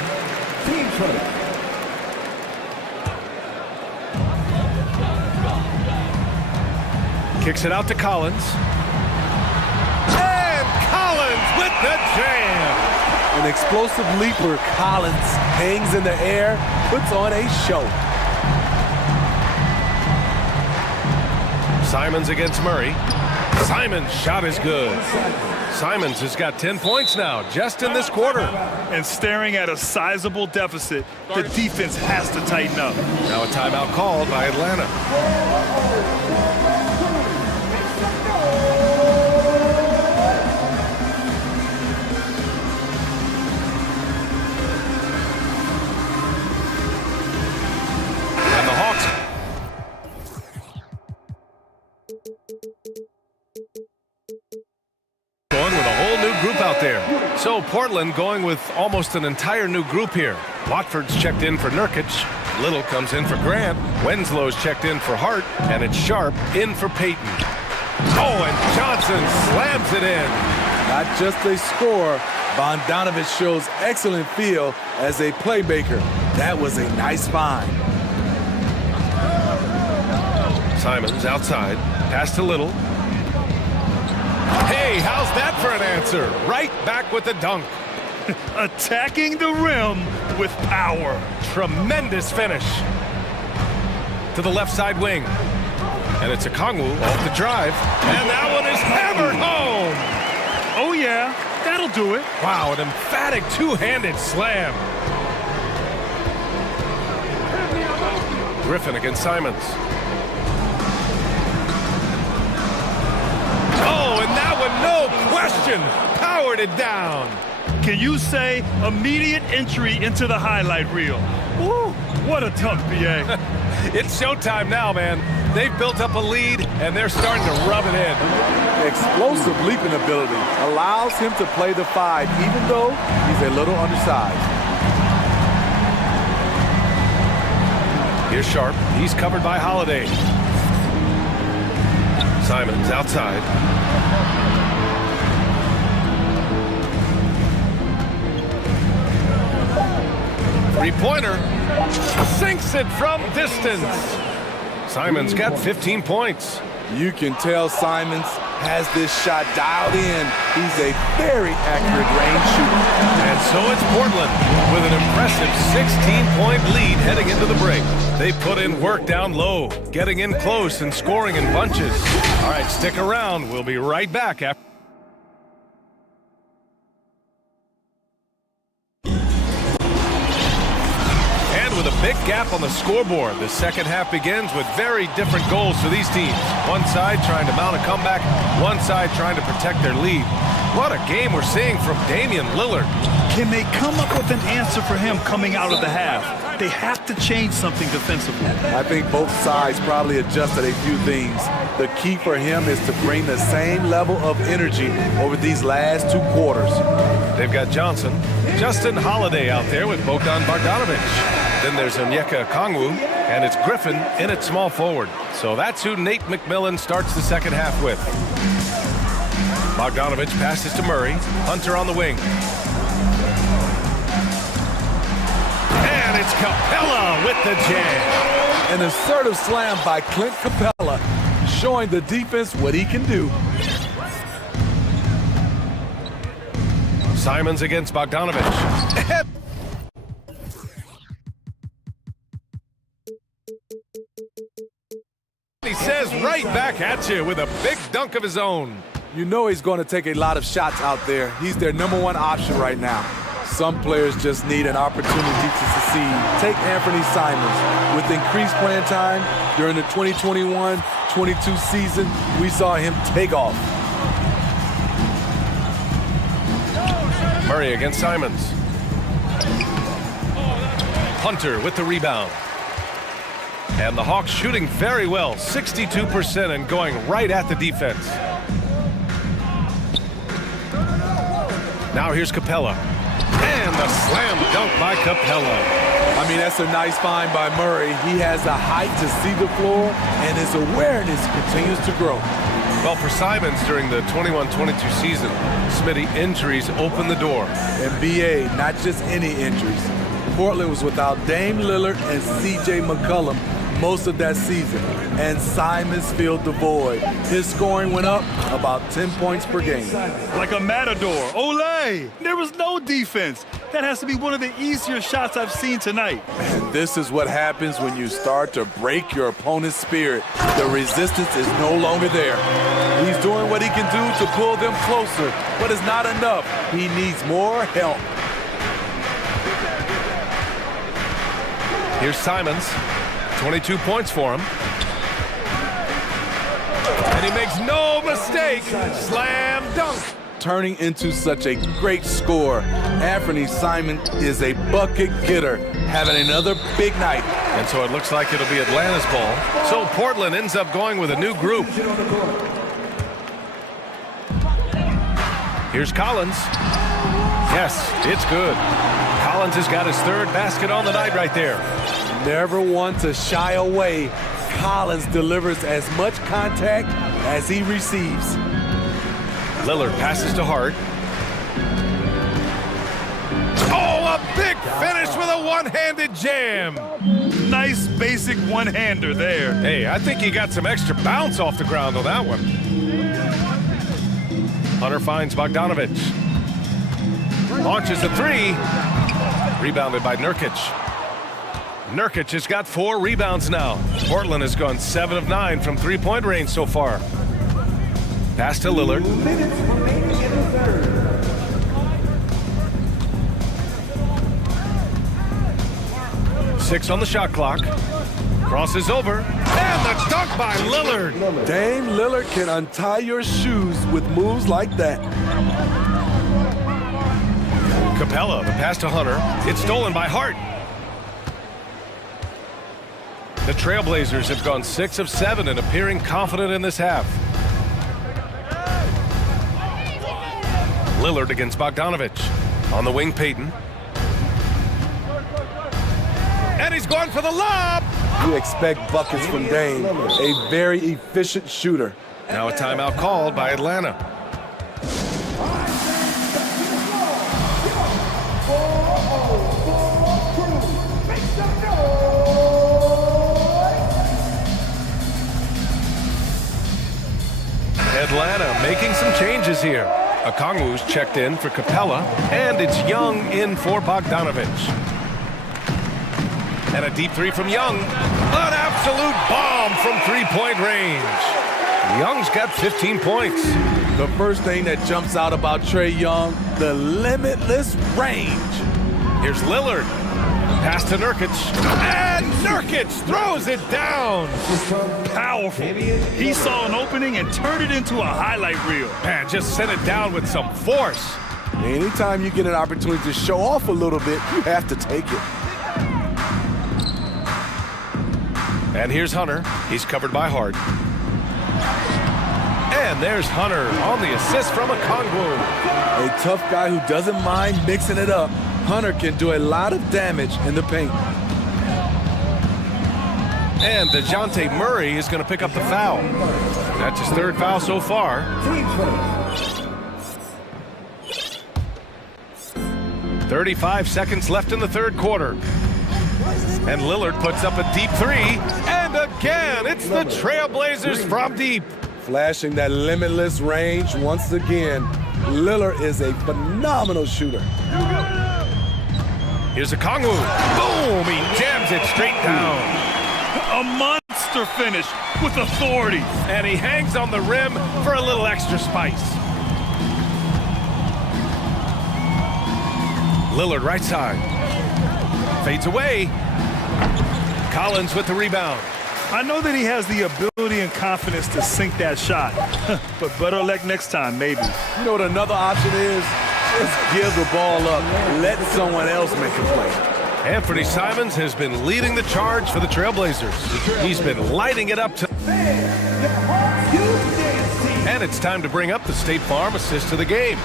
Kicks it out to Collins. And Collins with the jam. An explosive leaper, Collins hangs in the air, puts on a show. Simons against Murray. Simons' shot is good. Simons has got 10 points now, just in this quarter. And staring at a sizable deficit, the defense has to tighten up. Now a timeout called by Atlanta. And the Hawks going with a whole new group out there. So Portland going with almost an entire new group here. Watford's checked in for Nurkic. Little comes in for Grant. Wenslow's checked in for Hart. And it's Sharp in for Payton. Oh, and Johnson slams it in. Not just a scorer, Bogdanovich shows excellent feel as a playmaker. That was a nice find. Simons outside. Pass to Little. Hey, how's that for an answer? Right back with the dunk. Attacking the rim with power. Tremendous finish. To the left side wing. And it's a Kongwu off the drive. And that one is hammered home. Oh, yeah, that'll do it. Wow, an emphatic two-handed slam. Griffin against Simons. Oh, and that one, no question, powered it down. Can you say immediate entry into the highlight reel? Woo, what a dunk, BA. It's showtime now, man. They've built up a lead, and they're starting to rub it in. Explosive leaping ability allows him to play the 5, even though he's a little undersized. Here's Sharp. He's covered by Holiday. Simons outside. Three-pointer. Sinks it from distance. Simons got 15 points. You can tell Simons has this shot dialed in. He's a very accurate range shooter. And so it's Portland with an impressive 16-point lead heading into the break. They put in work down low, getting in close and scoring in bunches. All right, stick around. We'll be right back after. With a big gap on the scoreboard, the second half begins with very different goals for these teams. One side trying to mount a comeback, one side trying to protect their lead. What a game we're seeing from Damian Lillard. Can they come up with an answer for him coming out of the half? They have to change something defensively. I think both sides probably adjusted a few things. The key for him is to bring the same level of energy over these last 2 quarters. They've got Johnson, Justin Holiday out there with Bogdan Bogdanovich. Then there's Onyeka Kongwu, and it's Griffin in at small forward. So that's who Nate McMillan starts the second half with. Bogdanovich passes to Murray. Hunter on the wing. And it's Capella with the jam. An assertive slam by Clint Capella, showing the defense what he can do. Simons against Bogdanovich. He says right back at you with a big dunk of his own. You know he's going to take a lot of shots out there. He's their #1 option right now. Some players just need an opportunity to succeed. Take Anthony Simons. With increased playing time during the 2021-22 season, we saw him take off. Murray against Simons. Hunter with the rebound. And the Hawks shooting very well, 62% and going right at the defense. Now here's Capella. And a slam dunk by Capella. I mean, that's a nice find by Murray. He has the height to see the floor, and his awareness continues to grow. Well, for Simons during the 21-22 season, Smitty, injuries opened the door. And BA, not just any injuries. Portland was without Dame Lillard and C.J. McCollum most of that season, and Simons filled the void. His scoring went up about 10 points per game. Like a matador. Ole! There was no defense. That has to be one of the easier shots I've seen tonight. And this is what happens when you start to break your opponent's spirit. The resistance is no longer there. He's doing what he can do to pull them closer, but it's not enough. He needs more help. Here's Simons. 22 points for him. And he makes no mistake. Slam dunk. Turning into such a great scorer, Anthony Simons is a bucket getter, having another big night. And so it looks like it'll be Atlanta's ball. So Portland ends up going with a new group. Here's Collins. Yes, it's good. Collins has got his third basket on the night right there. Never one to shy away. Collins delivers as much contact as he receives. Lillard passes to Hart. Oh, a big finish with a one-handed jam. Nice basic one-hander there. Hey, I think he got some extra bounce off the ground on that one. Hunter finds Bogdanovich. Launches the three. Rebounded by Nurkic. Nurkic has got 4 rebounds now. Portland has gone 7 of 9 from three-point range so far. Pass to Lillard. Six on the shot clock. Crosses over. And the dunk by Lillard. Dame Lillard can untie your shoes with moves like that. Capella, the pass to Hunter. It's stolen by Hart. The Trailblazers have gone 6 of 7 and appearing confident in this half. Lillard against Bogdanovich. On the wing, Payton. And he's going for the lob. You expect buckets from Dame, a very efficient shooter. Now a timeout called by Atlanta. Atlanta making some changes here. Okongwu's checked in for Capella, and it's Young in for Bogdanovich. And a deep three from Young. An absolute bomb from three-point range. Young's got 15 points. The first thing that jumps out about Trae Young, the limitless range. Here's Lillard. Pass to Nurkic. And Nurkic throws it down. Powerful. He saw an opening and turned it into a highlight reel. Man, just sent it down with some force. Anytime you get an opportunity to show off a little bit, you have to take it. And here's Hunter. He's covered by Hart. And there's Hunter on the assist from Okongwu. A tough guy who doesn't mind mixing it up. Hunter can do a lot of damage in the paint. And DeJounte Murray is going to pick up the foul. That's his third foul so far. 35 seconds left in the third quarter. And Lillard puts up a deep three. And again, it's the Trailblazers from deep. Flashing that limitless range once again. Lillard is a phenomenal shooter. Here's Okongwu. Boom! He jams it straight down. A monster finish with authority. And he hangs on the rim for a little extra spice. Lillard right side. Fades away. Collins with the rebound. I know that he has the ability and confidence to sink that shot. But better luck next time, maybe. You know what another option is? Just give the ball up. Let someone else make a play. Anthony Simons has been leading the charge for the Trailblazers. He's been lighting it up to... And it's time to bring up the State Farm assist of the game.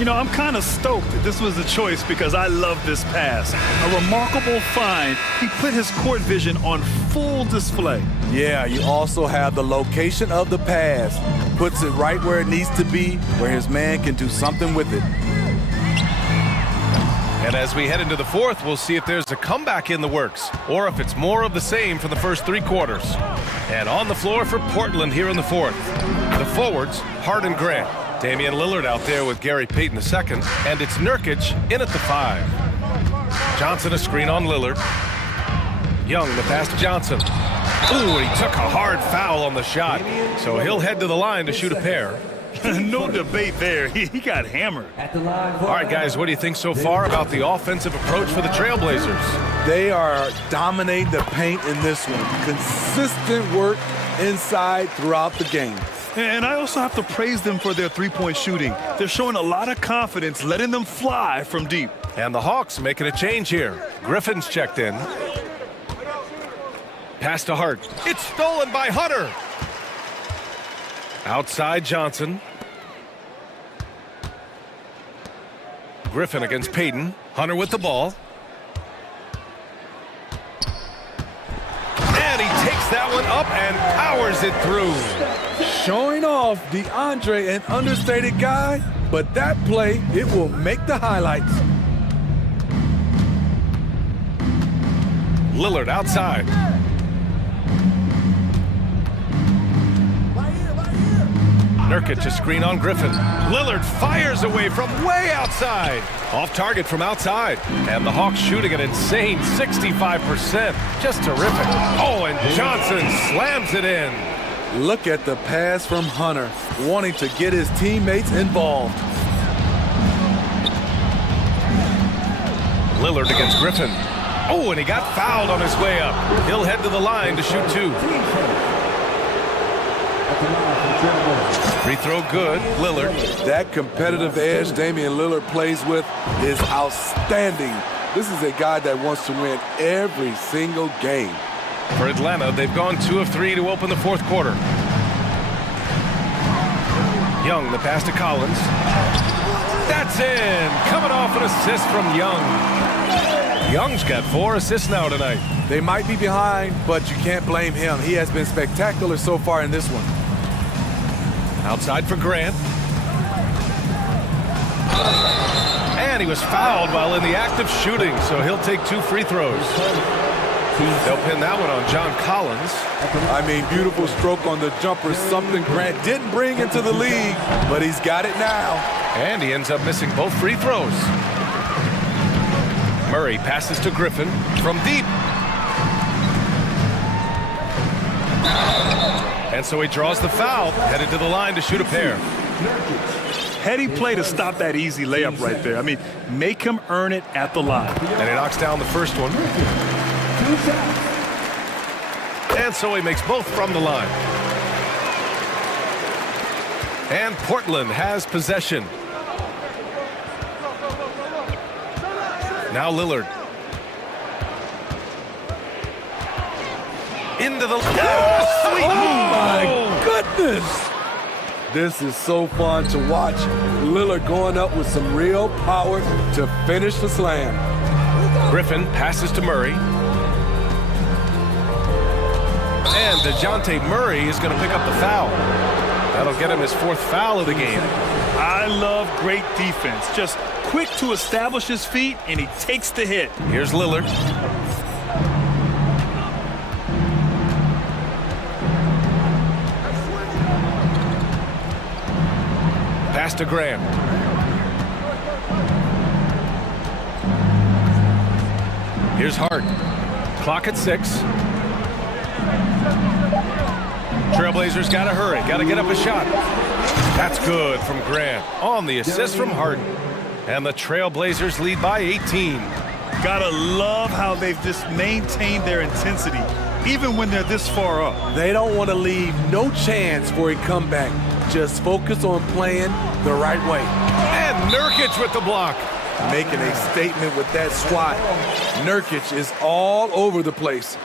You know, I'm kind of stoked that this was a choice because I love this pass. A remarkable find. He put his court vision on full display. Yeah, you also have the location of the pass. Puts it right where it needs to be, where his man can do something with it. And as we head into the fourth, we'll see if there's a comeback in the works or if it's more of the same for the first 3 quarters. And on the floor for Portland here in the fourth. The forwards, Hart and Grant. Damian Lillard out there with Gary Payton II. And it's Nurkic in at the 5. Johnson a screen on Lillard. Young the pass to Johnson. Ooh, he took a hard foul on the shot. So he'll head to the line to shoot a pair. No debate there. He got hammered. All right, guys, what do you think so far about the offensive approach for the Trailblazers? They are dominating the paint in this one. Consistent work inside throughout the game. And I also have to praise them for their three-point shooting. They're showing a lot of confidence, letting them fly from deep. And the Hawks making a change here. Griffin's checked in. Pass to Hart. It's stolen by Hunter. Outside Johnson. Griffin against Payton. Hunter with the ball. And he takes that one up and powers it through. Showing off DeAndre, an understated guy, but that play, it will make the highlights. Lillard outside. Nurkic a screen on Griffin. Lillard fires away from way outside. Off target from outside. And the Hawks shooting an insane 65%. Just terrific. Oh, and Johnson slams it in. Look at the pass from Hunter, wanting to get his teammates involved. Lillard against Griffin. Oh, and he got fouled on his way up. He'll head to the line to shoot 2. Free throw good, Lillard. That competitive edge Damian Lillard plays with is outstanding. This is a guy that wants to win every single game. For Atlanta, they've gone 2 of 3 to open the fourth quarter. Young, the pass to Collins. That's in! Coming off an assist from Young. Young's got 4 assists now tonight. They might be behind, but you can't blame him. He has been spectacular so far in this one. Outside for Grant. And he was fouled while in the act of shooting, so he'll take 2 free throws. They'll pin that one on John Collins. I mean, beautiful stroke on the jumper, something Grant didn't bring into the league, but he's got it now. And he ends up missing both free throws. Murray passes to Griffin from deep. And so he draws the foul, headed to the line to shoot a pair. Heady play to stop that easy layup right there. I mean, make him earn it at the line. And he knocks down the first one. And so he makes both from the line. And Portland has possession. Now Lillard. Into the... Oh, sweet! Oh, my goodness! This is so fun to watch. Lillard going up with some real power to finish the slam. Griffin passes to Murray. And DeJounte Murray is going to pick up the foul. That'll get him his 4th foul of the game. I love great defense. Just quick to establish his feet, and he takes the hit. Here's Lillard. Pass to Graham. Here's Hart. Clock at 6. Trailblazers got to hurry. Got to get up a shot. That's good from Grant on the assist from Hart. And the Trailblazers lead by 18. Gotta love how they've just maintained their intensity, even when they're this far up. They don't want to leave no chance for a comeback. Just focus on playing the right way. And Nurkic with the block. Making a statement with that swat. Nurkic is all over the place.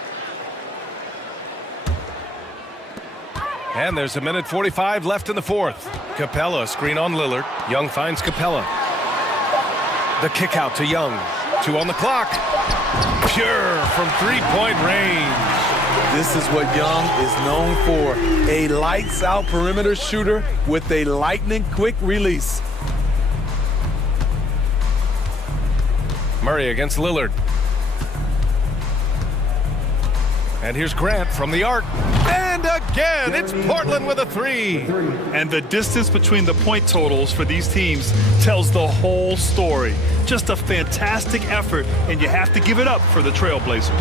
And there's a minute 45 left in the fourth. Capella screen on Lillard. Young finds Capella. The kick out to Young. 2 on the clock. Pure from three-point range. This is what Young is known for. A lights-out perimeter shooter with a lightning-quick release. Murray against Lillard. And here's Grant from the arc. And again, it's Portland with a three. And the distance between the point totals for these teams tells the whole story. Just a fantastic effort, and you have to give it up for the Trailblazers.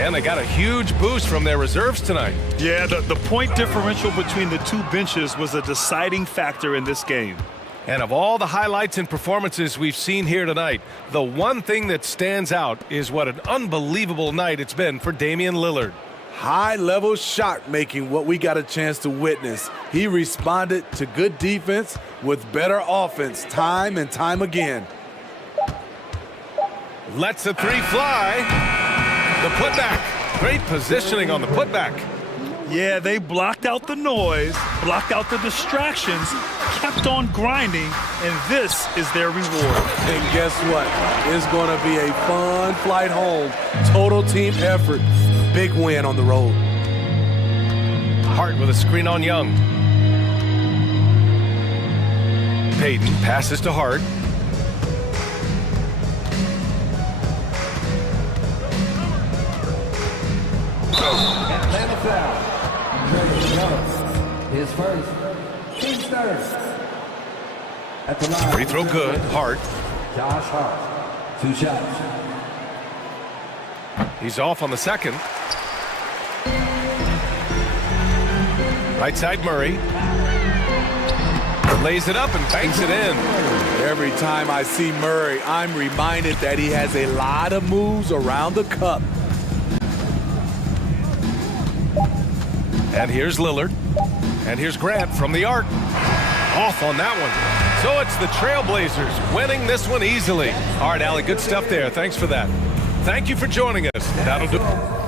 And they got a huge boost from their reserves tonight. Yeah, the point differential between the two benches was a deciding factor in this game. And of all the highlights and performances we've seen here tonight, the one thing that stands out is what an unbelievable night it's been for Damian Lillard. High-level shot making, what we got a chance to witness. He responded to good defense with better offense time and time again. Lets the three fly. The putback. Great positioning on the putback. Yeah, they blocked out the noise, blocked out the distractions, kept on grinding, and this is their reward. And guess what? It's going to be a fun flight home. Total team effort. Big win on the road. Hart with a screen on Young. Payton passes to Hart. Atlanta foul. His first. Team's third. At the line. Free throw good. Hart. Josh Hart. 2 shots. He's off on the second. Right side Murray. Lays it up and banks it in. Every time I see Murray, I'm reminded that he has a lot of moves around the cup. And here's Lillard. And here's Grant from the arc. Off on that one. So it's the Trailblazers winning this one easily. All right, Allie, good stuff there. Thanks for that. Thank you for joining us. That'll do it.